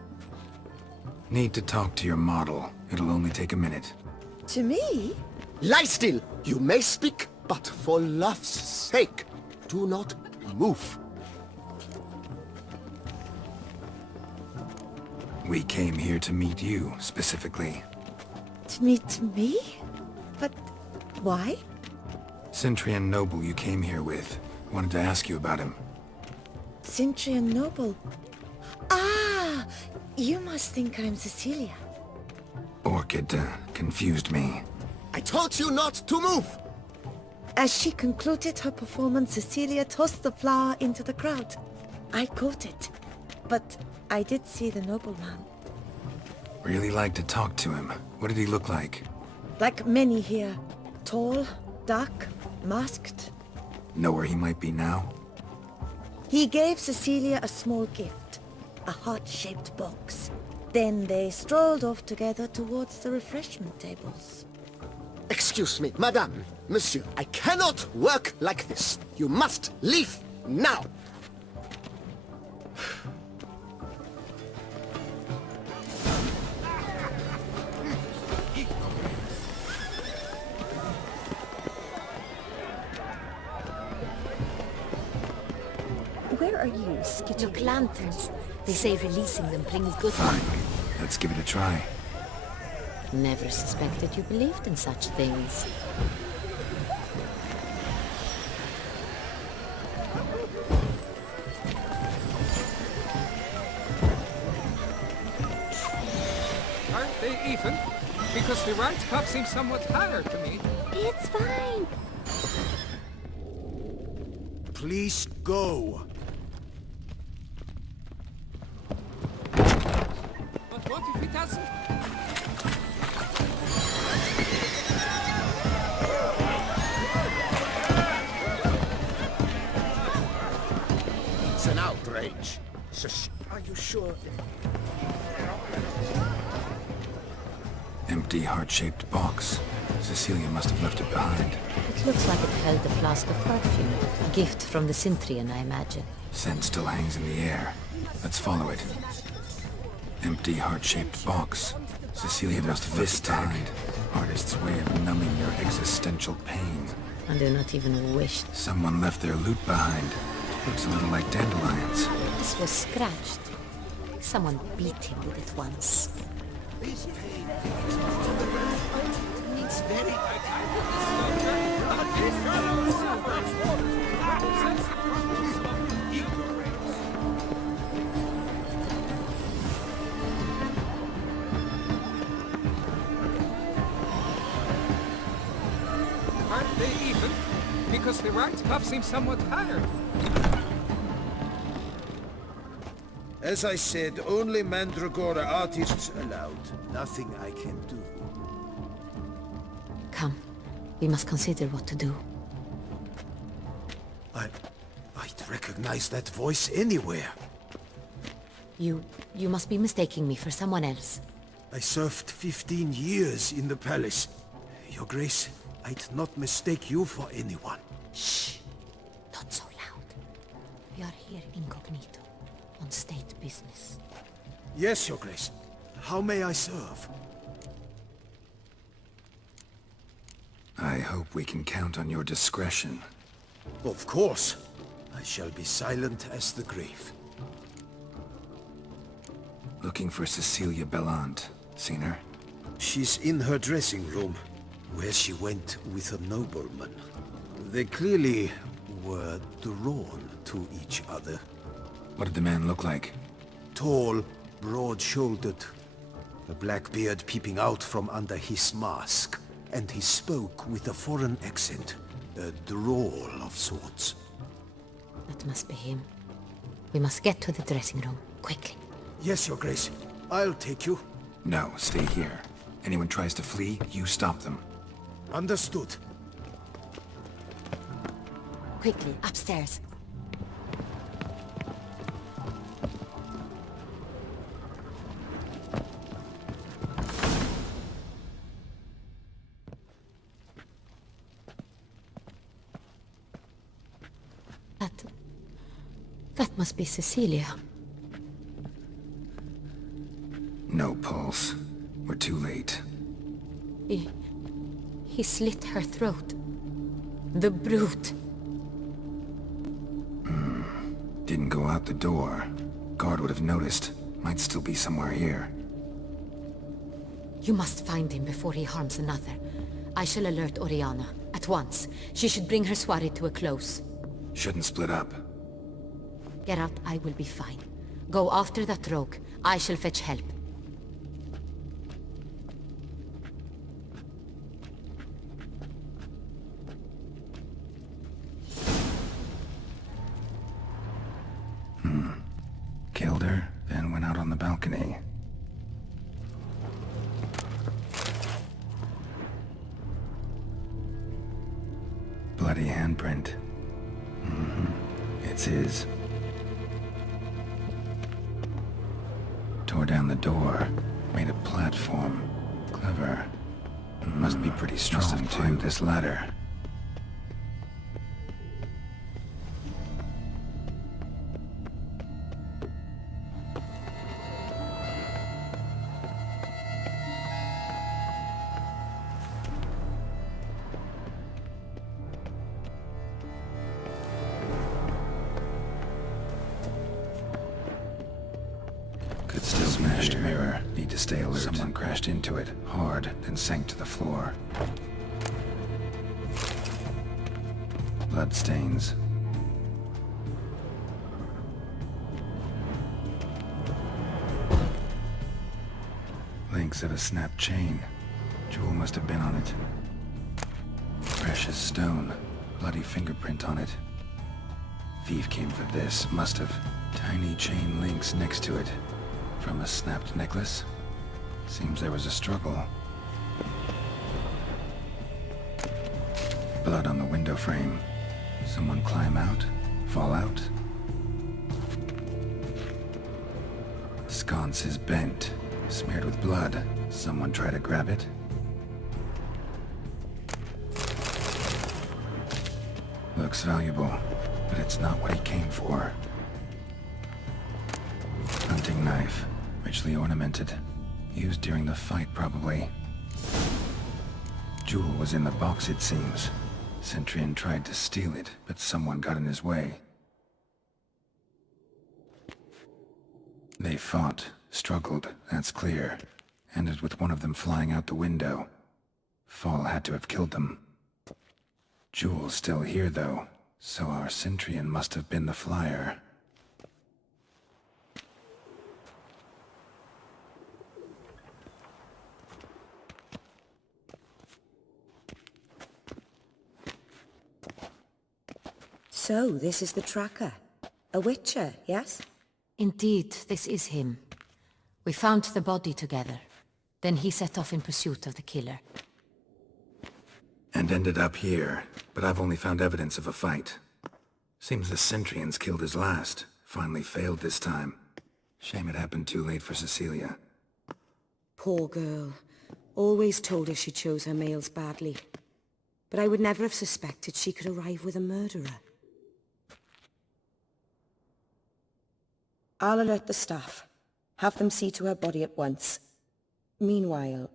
Need to talk to your model. It'll only take a minute. To me? Lie still! You may speak, but for love's sake, do not move. We came here to meet you, specifically. To meet me? But why? Centrian noble you came here with. Wanted to ask you about him. Centrian noble. Ah! You must think I'm Cecilia. Orchid confused me. I told you not to move! As she concluded her performance, Cecilia tossed the flower into the crowd. I caught it, but I did see the nobleman. Really like to talk to him. What did he look like? Like many here. Tall, dark, masked. Know where he might be now? He gave Cecilia a small gift, a heart-shaped box. Then they strolled off together towards the refreshment tables. Excuse me, madame, monsieur, I cannot work like this. You must leave now. Where are you, Skittle? Look, lanterns. They say releasing them brings good Fine. luck. Let's give it a try. Never suspected you believed in such things. Aren't they even? Because the right cup seems somewhat higher to me. It's fine. Please go. But what if he doesn't? It's an outrage. Are you sure? Empty heart-shaped box. Cecilia must have left it behind. It looks like it held a flask of perfume. A gift from the Cintrian, I imagine. Scent still hangs in the air. Let's follow it. Empty heart-shaped box. Cecilia must have left it behind. Artist's way of numbing your existential pain. And do not even wish. Someone left their loot behind. Looks a little like dandelions. This was scratched. Someone beat him with it once. This pain it's very... Aren't they even? Because the right cup seems somewhat higher. As I said, only Mandragora artists allowed. Nothing I can do. Come. We must consider what to do. I'd recognize that voice anywhere. You must be mistaking me for someone else. I served 15 years in the palace. Your Grace, I'd not mistake you for anyone. Shh! Not so loud. We are here incognito, on state business. Yes, Your Grace. How may I serve? I hope we can count on your discretion. Of course. I shall be silent as the grave. Looking for Cecilia Bellant. Seen her? She's in her dressing room, where she went with a nobleman. They clearly were drawn to each other. What did the man look like? Tall, broad-shouldered, a black beard peeping out from under his mask, and he spoke with a foreign accent, a drawl of sorts. That must be him. We must get to the dressing room, quickly. Yes, Your Grace. I'll take you. No, stay here. Anyone tries to flee, you stop them. Understood. Quickly, upstairs. That must be Cecilia. No pulse. We're too late. He slit her throat. The brute. Didn't go out the door. Guard would have noticed. Might still be somewhere here. You must find him before he harms another. I shall alert Oriana. At once. She should bring her soirée to a close. Shouldn't split up. Geralt, I will be fine. Go after that rogue. I shall fetch help. Killed her, then went out on the balcony. Bloody handprint. It's his. Tore down the door. Made a platform. Clever. Must be pretty strong. Must have climbed this ladder. Could still smashed mirror. Need to stay alert. Someone crashed into it, hard, then sank to the floor. Bloodstains. Links of a snapped chain. Jewel must have been on it. Precious stone. Bloody fingerprint on it. Thief came for this. Must have. Tiny chain links next to it. From a snapped necklace? Seems there was a struggle. Blood on the window frame. Someone climb out? Fall out? Sconce is bent. Smeared with blood. Someone try to grab it? Looks valuable, but it's not what he came for. Hunting knife. Richly ornamented. Used during the fight, probably. Jewel was in the box, it seems. Centurion tried to steal it, but someone got in his way. They fought, struggled, that's clear. Ended with one of them flying out the window. Fall had to have killed them. Jewel's still here, though, so our Centurion must have been the flyer. So, this is the tracker. A witcher, yes? Indeed, this is him. We found the body together. Then he set off in pursuit of the killer. And ended up here, but I've only found evidence of a fight. Seems the Centurions killed his last. Finally failed this time. Shame it happened too late for Cecilia. Poor girl. Always told her she chose her males badly. But I would never have suspected she could arrive with a murderer. I'll alert the staff. Have them see to her body at once. Meanwhile...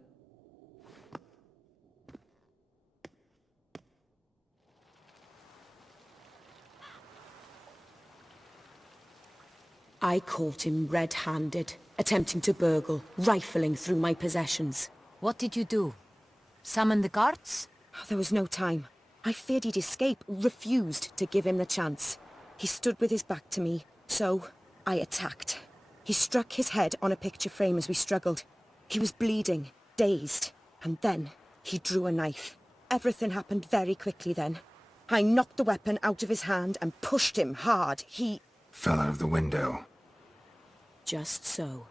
I caught him red-handed, attempting to burgle, rifling through my possessions. What did you do? Summon the guards? There was no time. I feared he'd escape, refused to give him the chance. He stood with his back to me, so I attacked. He struck his head on a picture frame as we struggled. He was bleeding, dazed, and then he drew a knife. Everything happened very quickly then. I knocked the weapon out of his hand and pushed him hard. He... fell out of the window. Just so.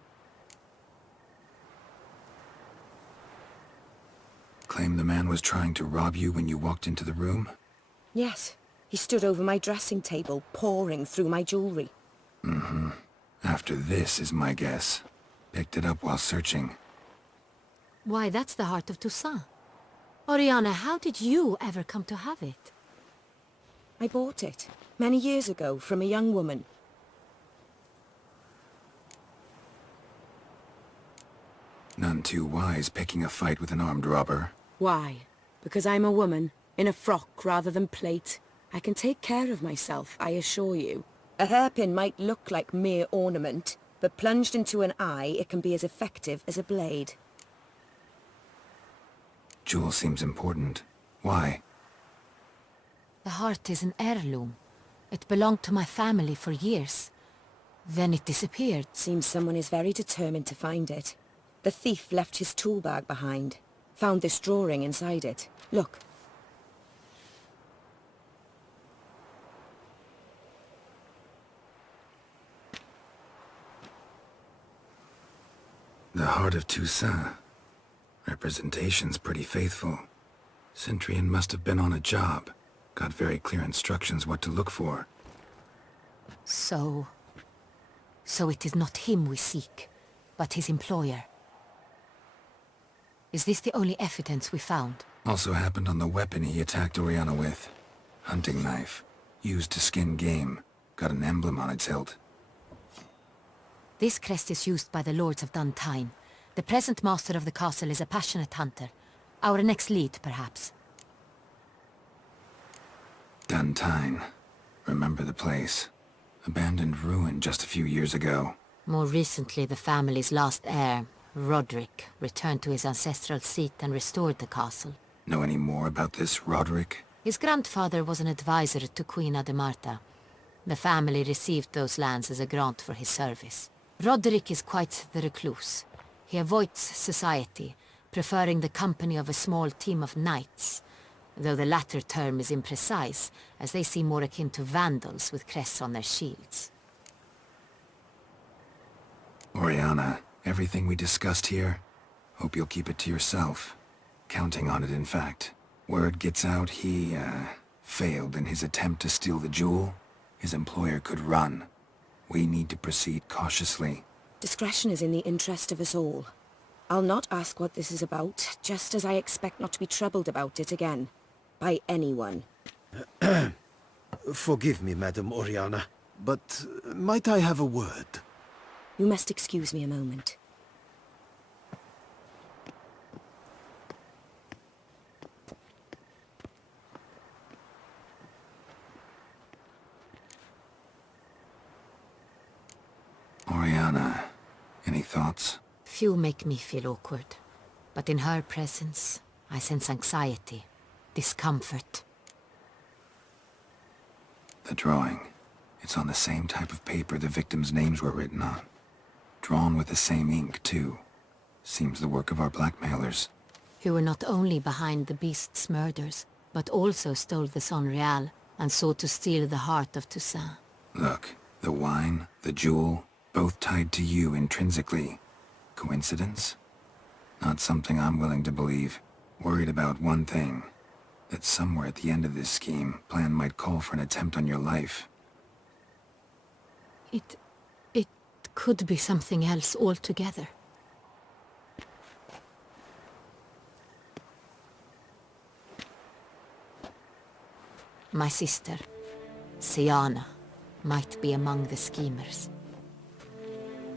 Claim the man was trying to rob you when you walked into the room? Yes. He stood over my dressing table, pouring through my jewelry. Mm-hmm. After this is my guess. Picked it up while searching. Why, that's the heart of Toussaint. Oriana, how did you ever come to have it? I bought it, many years ago, from a young woman. None too wise picking a fight with an armed robber. Why? Because I'm a woman, in a frock rather than plate. I can take care of myself, I assure you. A hairpin might look like mere ornament, but plunged into an eye, it can be as effective as a blade. Jewel seems important. Why? The heart is an heirloom. It belonged to my family for years. Then it disappeared. Seems someone is very determined to find it. The thief left his tool bag behind. Found this drawing inside it. Look. The Heart of Toussaint. Representation's pretty faithful. Centurion must have been on a job. Got very clear instructions what to look for. So it is not him we seek, but his employer. Is this the only evidence we found? Also happened on the weapon he attacked Oriana with. Hunting knife. Used to skin game. Got an emblem on its hilt. This crest is used by the Lords of Duntine. The present master of the castle is a passionate hunter. Our next lead, perhaps. Duntine. Remember the place. Abandoned ruin just a few years ago. More recently, the family's last heir, Roderick, returned to his ancestral seat and restored the castle. Know any more about this Roderick? His grandfather was an advisor to Queen Ademarta. The family received those lands as a grant for his service. Roderick is quite the recluse. He avoids society, preferring the company of a small team of knights, though the latter term is imprecise, as they seem more akin to vandals with crests on their shields. Oriana, everything we discussed here, hope you'll keep it to yourself. Counting on it, in fact. Word gets out he, failed in his attempt to steal the jewel. His employer could run. We need to proceed cautiously. Discretion is in the interest of us all. I'll not ask what this is about, just as I expect not to be troubled about it again. By anyone. Forgive me, Madam Oriana, but might I have a word? You must excuse me a moment. Oriana, any thoughts? Few make me feel awkward, but in her presence, I sense anxiety, discomfort. The drawing. It's on the same type of paper the victims' names were written on. Drawn with the same ink, too. Seems the work of our blackmailers. Who were not only behind the beast's murders, but also stole the Son Real and sought to steal the heart of Toussaint. Look, the wine, the jewel, both tied to you intrinsically. Coincidence? Not something I'm willing to believe. Worried about one thing. That somewhere at the end of this scheme, plan might call for an attempt on your life. It could be something else altogether. My sister, Siana, might be among the schemers.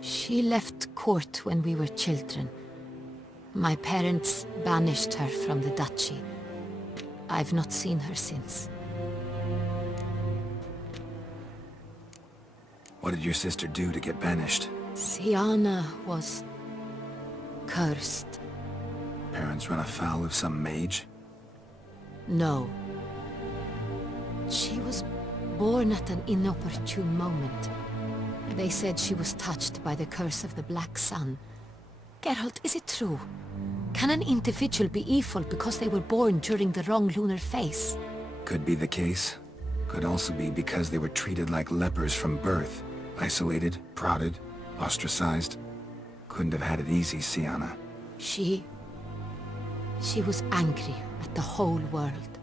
She left court when we were children. My parents banished her from the duchy. I've not seen her since. What did your sister do to get banished? Siana was cursed. Parents run afoul of some mage? No. She was born at an inopportune moment. They said she was touched by the curse of the Black Sun. Geralt, is it true? Can an individual be evil because they were born during the wrong lunar phase? Could be the case. Could also be because they were treated like lepers from birth. Isolated, prodded, ostracized. Couldn't have had it easy, Siana. She was angry at the whole world.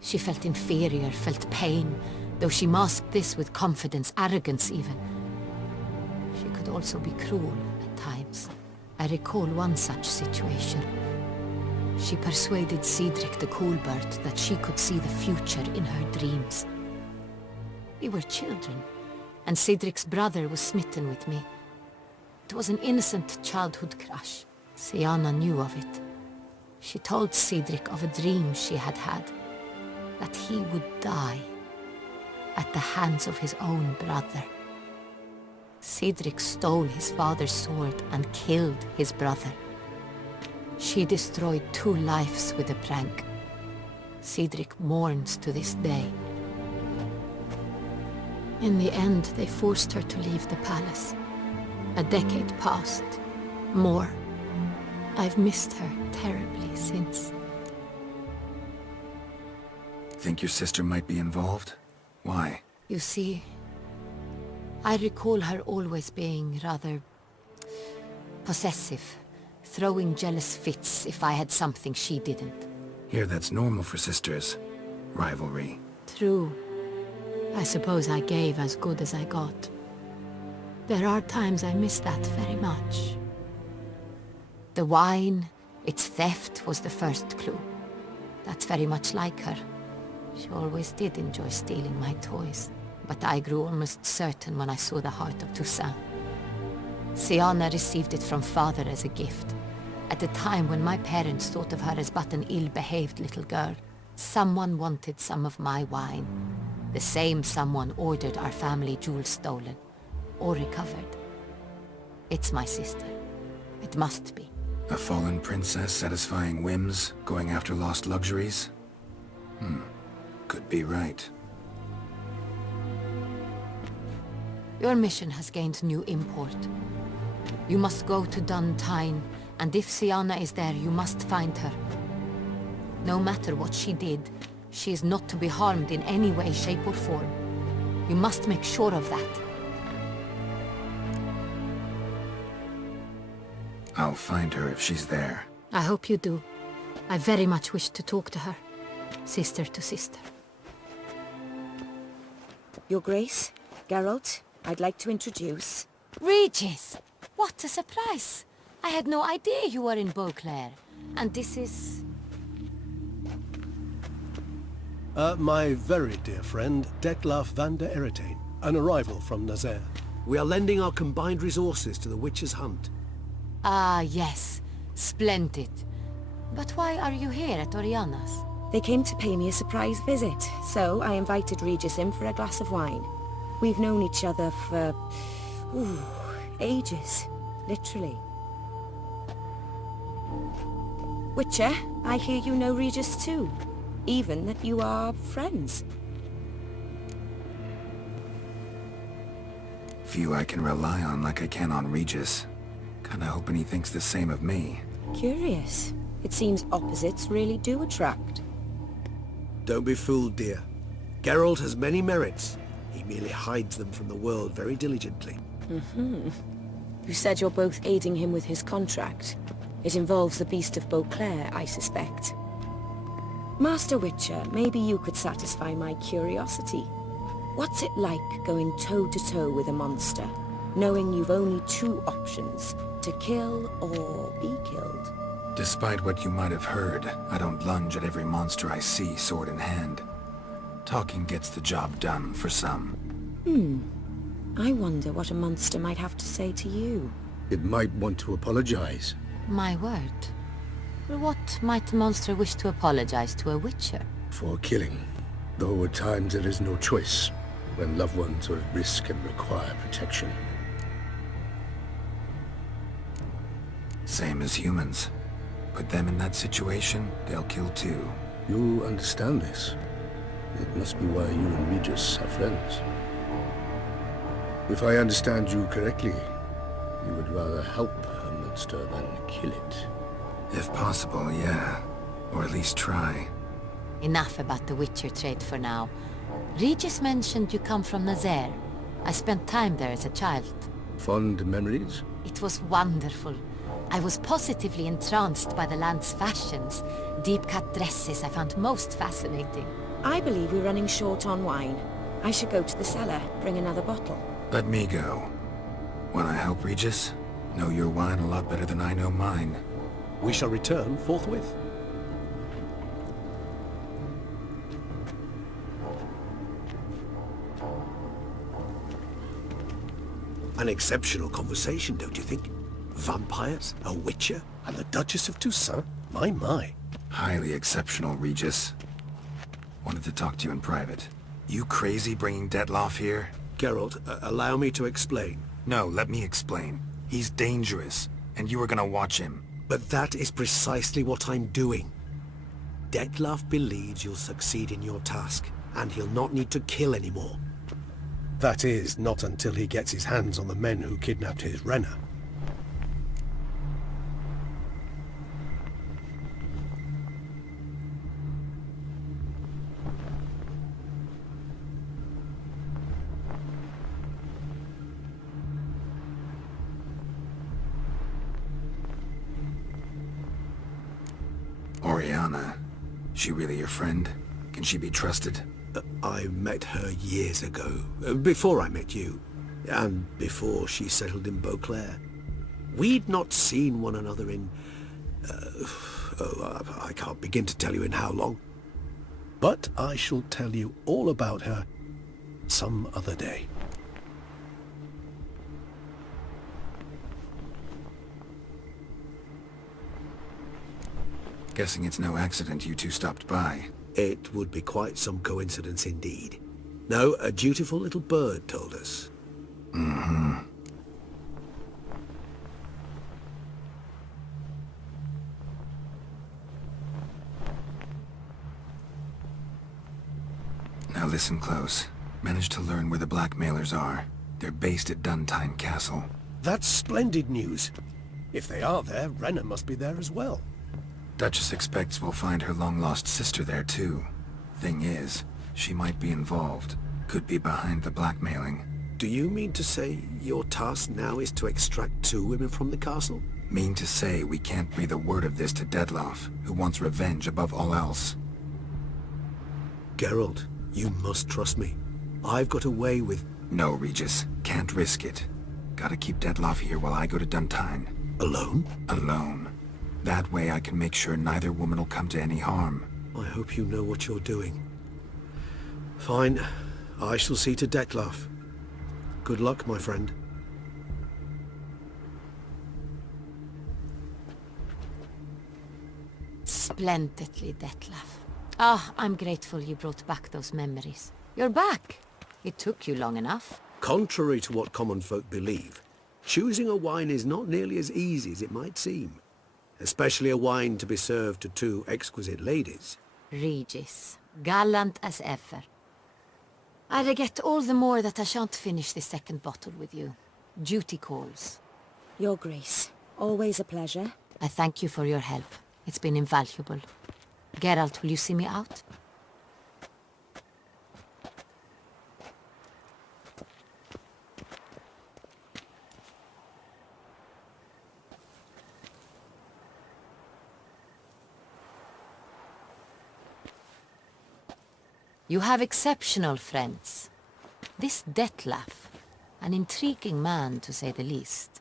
She felt inferior, felt pain, though she masked this with confidence, arrogance even. She could also be cruel at times. I recall one such situation. She persuaded Cedric the Coolbird that she could see the future in her dreams. We were children, and Cedric's brother was smitten with me. It was an innocent childhood crush. Siana knew of it. She told Cedric of a dream she had had, that he would die at the hands of his own brother. Cedric stole his father's sword and killed his brother. She destroyed 2 lives with a prank. Cedric mourns to this day. In the end, they forced her to leave the palace. A decade passed. More. I've missed her terribly since. Think your sister might be involved? Why? You see, I recall her always being rather possessive, throwing jealous fits if I had something she didn't. Here, that's normal for sisters. Rivalry. True. I suppose I gave as good as I got. There are times I miss that very much. The wine, its theft, was the first clue. That's very much like her. She always did enjoy stealing my toys, but I grew almost certain when I saw the heart of Toussaint. Siana received it from father as a gift. At a time when my parents thought of her as but an ill-behaved little girl, someone wanted some of my wine. The same someone ordered our family jewels stolen, or recovered. It's my sister. It must be. A fallen princess satisfying whims, going after lost luxuries? Could be right. Your mission has gained new import. You must go to Dun Tyne, and if Siana is there, you must find her. No matter what she did, she is not to be harmed in any way, shape or form. You must make sure of that. I'll find her if she's there. I hope you do. I very much wish to talk to her. Sister to sister. Your Grace, Geralt, I'd like to introduce... Regis! What a surprise! I had no idea you were in Beauclair. And this is... My very dear friend, Detlaf van der Eretain, an arrival from Nazaire. We are lending our combined resources to the Witcher's hunt. Ah, yes. Splendid. But why are you here at Oriana's? They came to pay me a surprise visit, so I invited Regis in for a glass of wine. We've known each other for... ages. Literally. Witcher, I hear you know Regis too. Even that you are friends. Few I can rely on like I can on Regis. Kinda hoping he thinks the same of me. Curious. It seems opposites really do attract. Don't be fooled, dear. Geralt has many merits. He merely hides them from the world very diligently. You said you're both aiding him with his contract. It involves the Beast of Beauclair, I suspect. Master Witcher, maybe you could satisfy my curiosity. What's it like going toe-to-toe with a monster, knowing you've only 2 options, to kill or be killed? Despite what you might have heard, I don't lunge at every monster I see sword in hand. Talking gets the job done for some. I wonder what a monster might have to say to you. It might want to apologize. My word. For what might a monster wish to apologize to a Witcher? For killing. Though at times there is no choice, when loved ones are at risk and require protection. Same as humans. Put them in that situation, they'll kill too. You understand this. It must be why you and Regis are friends. If I understand you correctly, you would rather help a monster than kill it. If possible, yeah. Or at least try. Enough about the Witcher trade for now. Regis mentioned you come from Nazaire. I spent time there as a child. Fond memories? It was wonderful. I was positively entranced by the land's fashions. Deep-cut dresses I found most fascinating. I believe we're running short on wine. I should go to the cellar, bring another bottle. Let me go. Wanna help, Regis? Know your wine a lot better than I know mine. We shall return forthwith. An exceptional conversation, don't you think? Vampires, a witcher, And the Duchess of Toussaint? My. Highly exceptional, Regis. Wanted to talk to you in private. You crazy bringing Detloff here? Geralt, allow me to explain. No, let me explain. He's dangerous, and you were gonna watch him. But that is precisely what I'm doing. Detloff believes you'll succeed in your task, and he'll not need to kill anymore. That is, not until he gets his hands on the men who kidnapped his Renna. Oriana. She really your friend? Can she be trusted? I met her years ago, before I met you, and before she settled in Beauclair. We'd not seen one another in... I can't begin to tell you in how long. But I shall tell you all about her some other day. Guessing it's no accident you two stopped by. It would be quite some coincidence indeed. No, a dutiful little bird told us. Mm-hmm. Now listen close. Managed to learn where the blackmailers are. They're based at Duntine Castle. That's splendid news. If they are there, Renna must be there as well. Duchess expects we'll find her long-lost sister there too. Thing is, she might be involved. Could be behind the blackmailing. Do you mean to say your task now is to extract 2 women from the castle? Mean to say we can't breathe a word of this to Detloff, who wants revenge above all else. Geralt, you must trust me. I've got a way with... No, Regis. Can't risk it. Gotta keep Detloff here while I go to Duntine. Alone? Alone. That way I can make sure neither woman will come to any harm. I hope you know what you're doing. Fine. I shall see to Detloff. Good luck, my friend. Splendidly, Detlaff. Ah, I'm grateful you brought back those memories. You're back. It took you long enough. Contrary to what common folk believe, choosing a wine is not nearly as easy as it might seem. Especially a wine to be served to 2 exquisite ladies. Regis, gallant as ever. I regret all the more that I shan't finish the 2nd bottle with you. Duty calls. Your Grace, always a pleasure. I thank you for your help. It's been invaluable. Geralt, will you see me out? You have exceptional friends. This Detlaff, an intriguing man to say the least.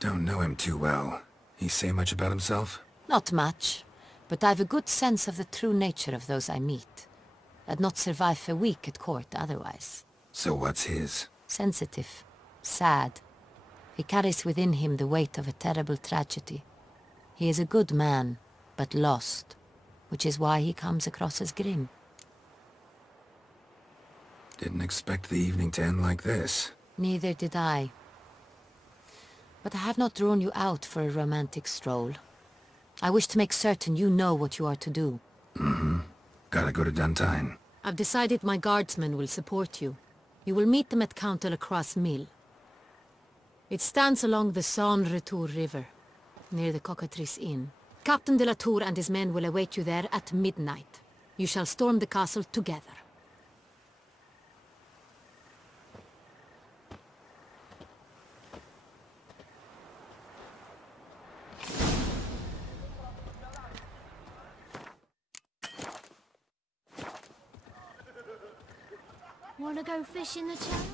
Don't know him too well. He say much about himself? Not much, but I've a good sense of the true nature of those I meet. I'd not survive a week at court otherwise. So what's his? Sensitive, sad. He carries within him the weight of a terrible tragedy. He is a good man, but lost, which is why he comes across as grim. Didn't expect the evening to end like this. Neither did I. But I have not drawn you out for a romantic stroll. I wish to make certain you know what you are to do. Mm-hmm. Gotta go to Duntine. I've decided my guardsmen will support you. You will meet them at Count de la Croix's mill. It stands along the Saône-Retour River, near the Cockatrice Inn. Captain de la Tour and his men will await you there at midnight. You shall storm the castle together. Wanna go fish in the channel?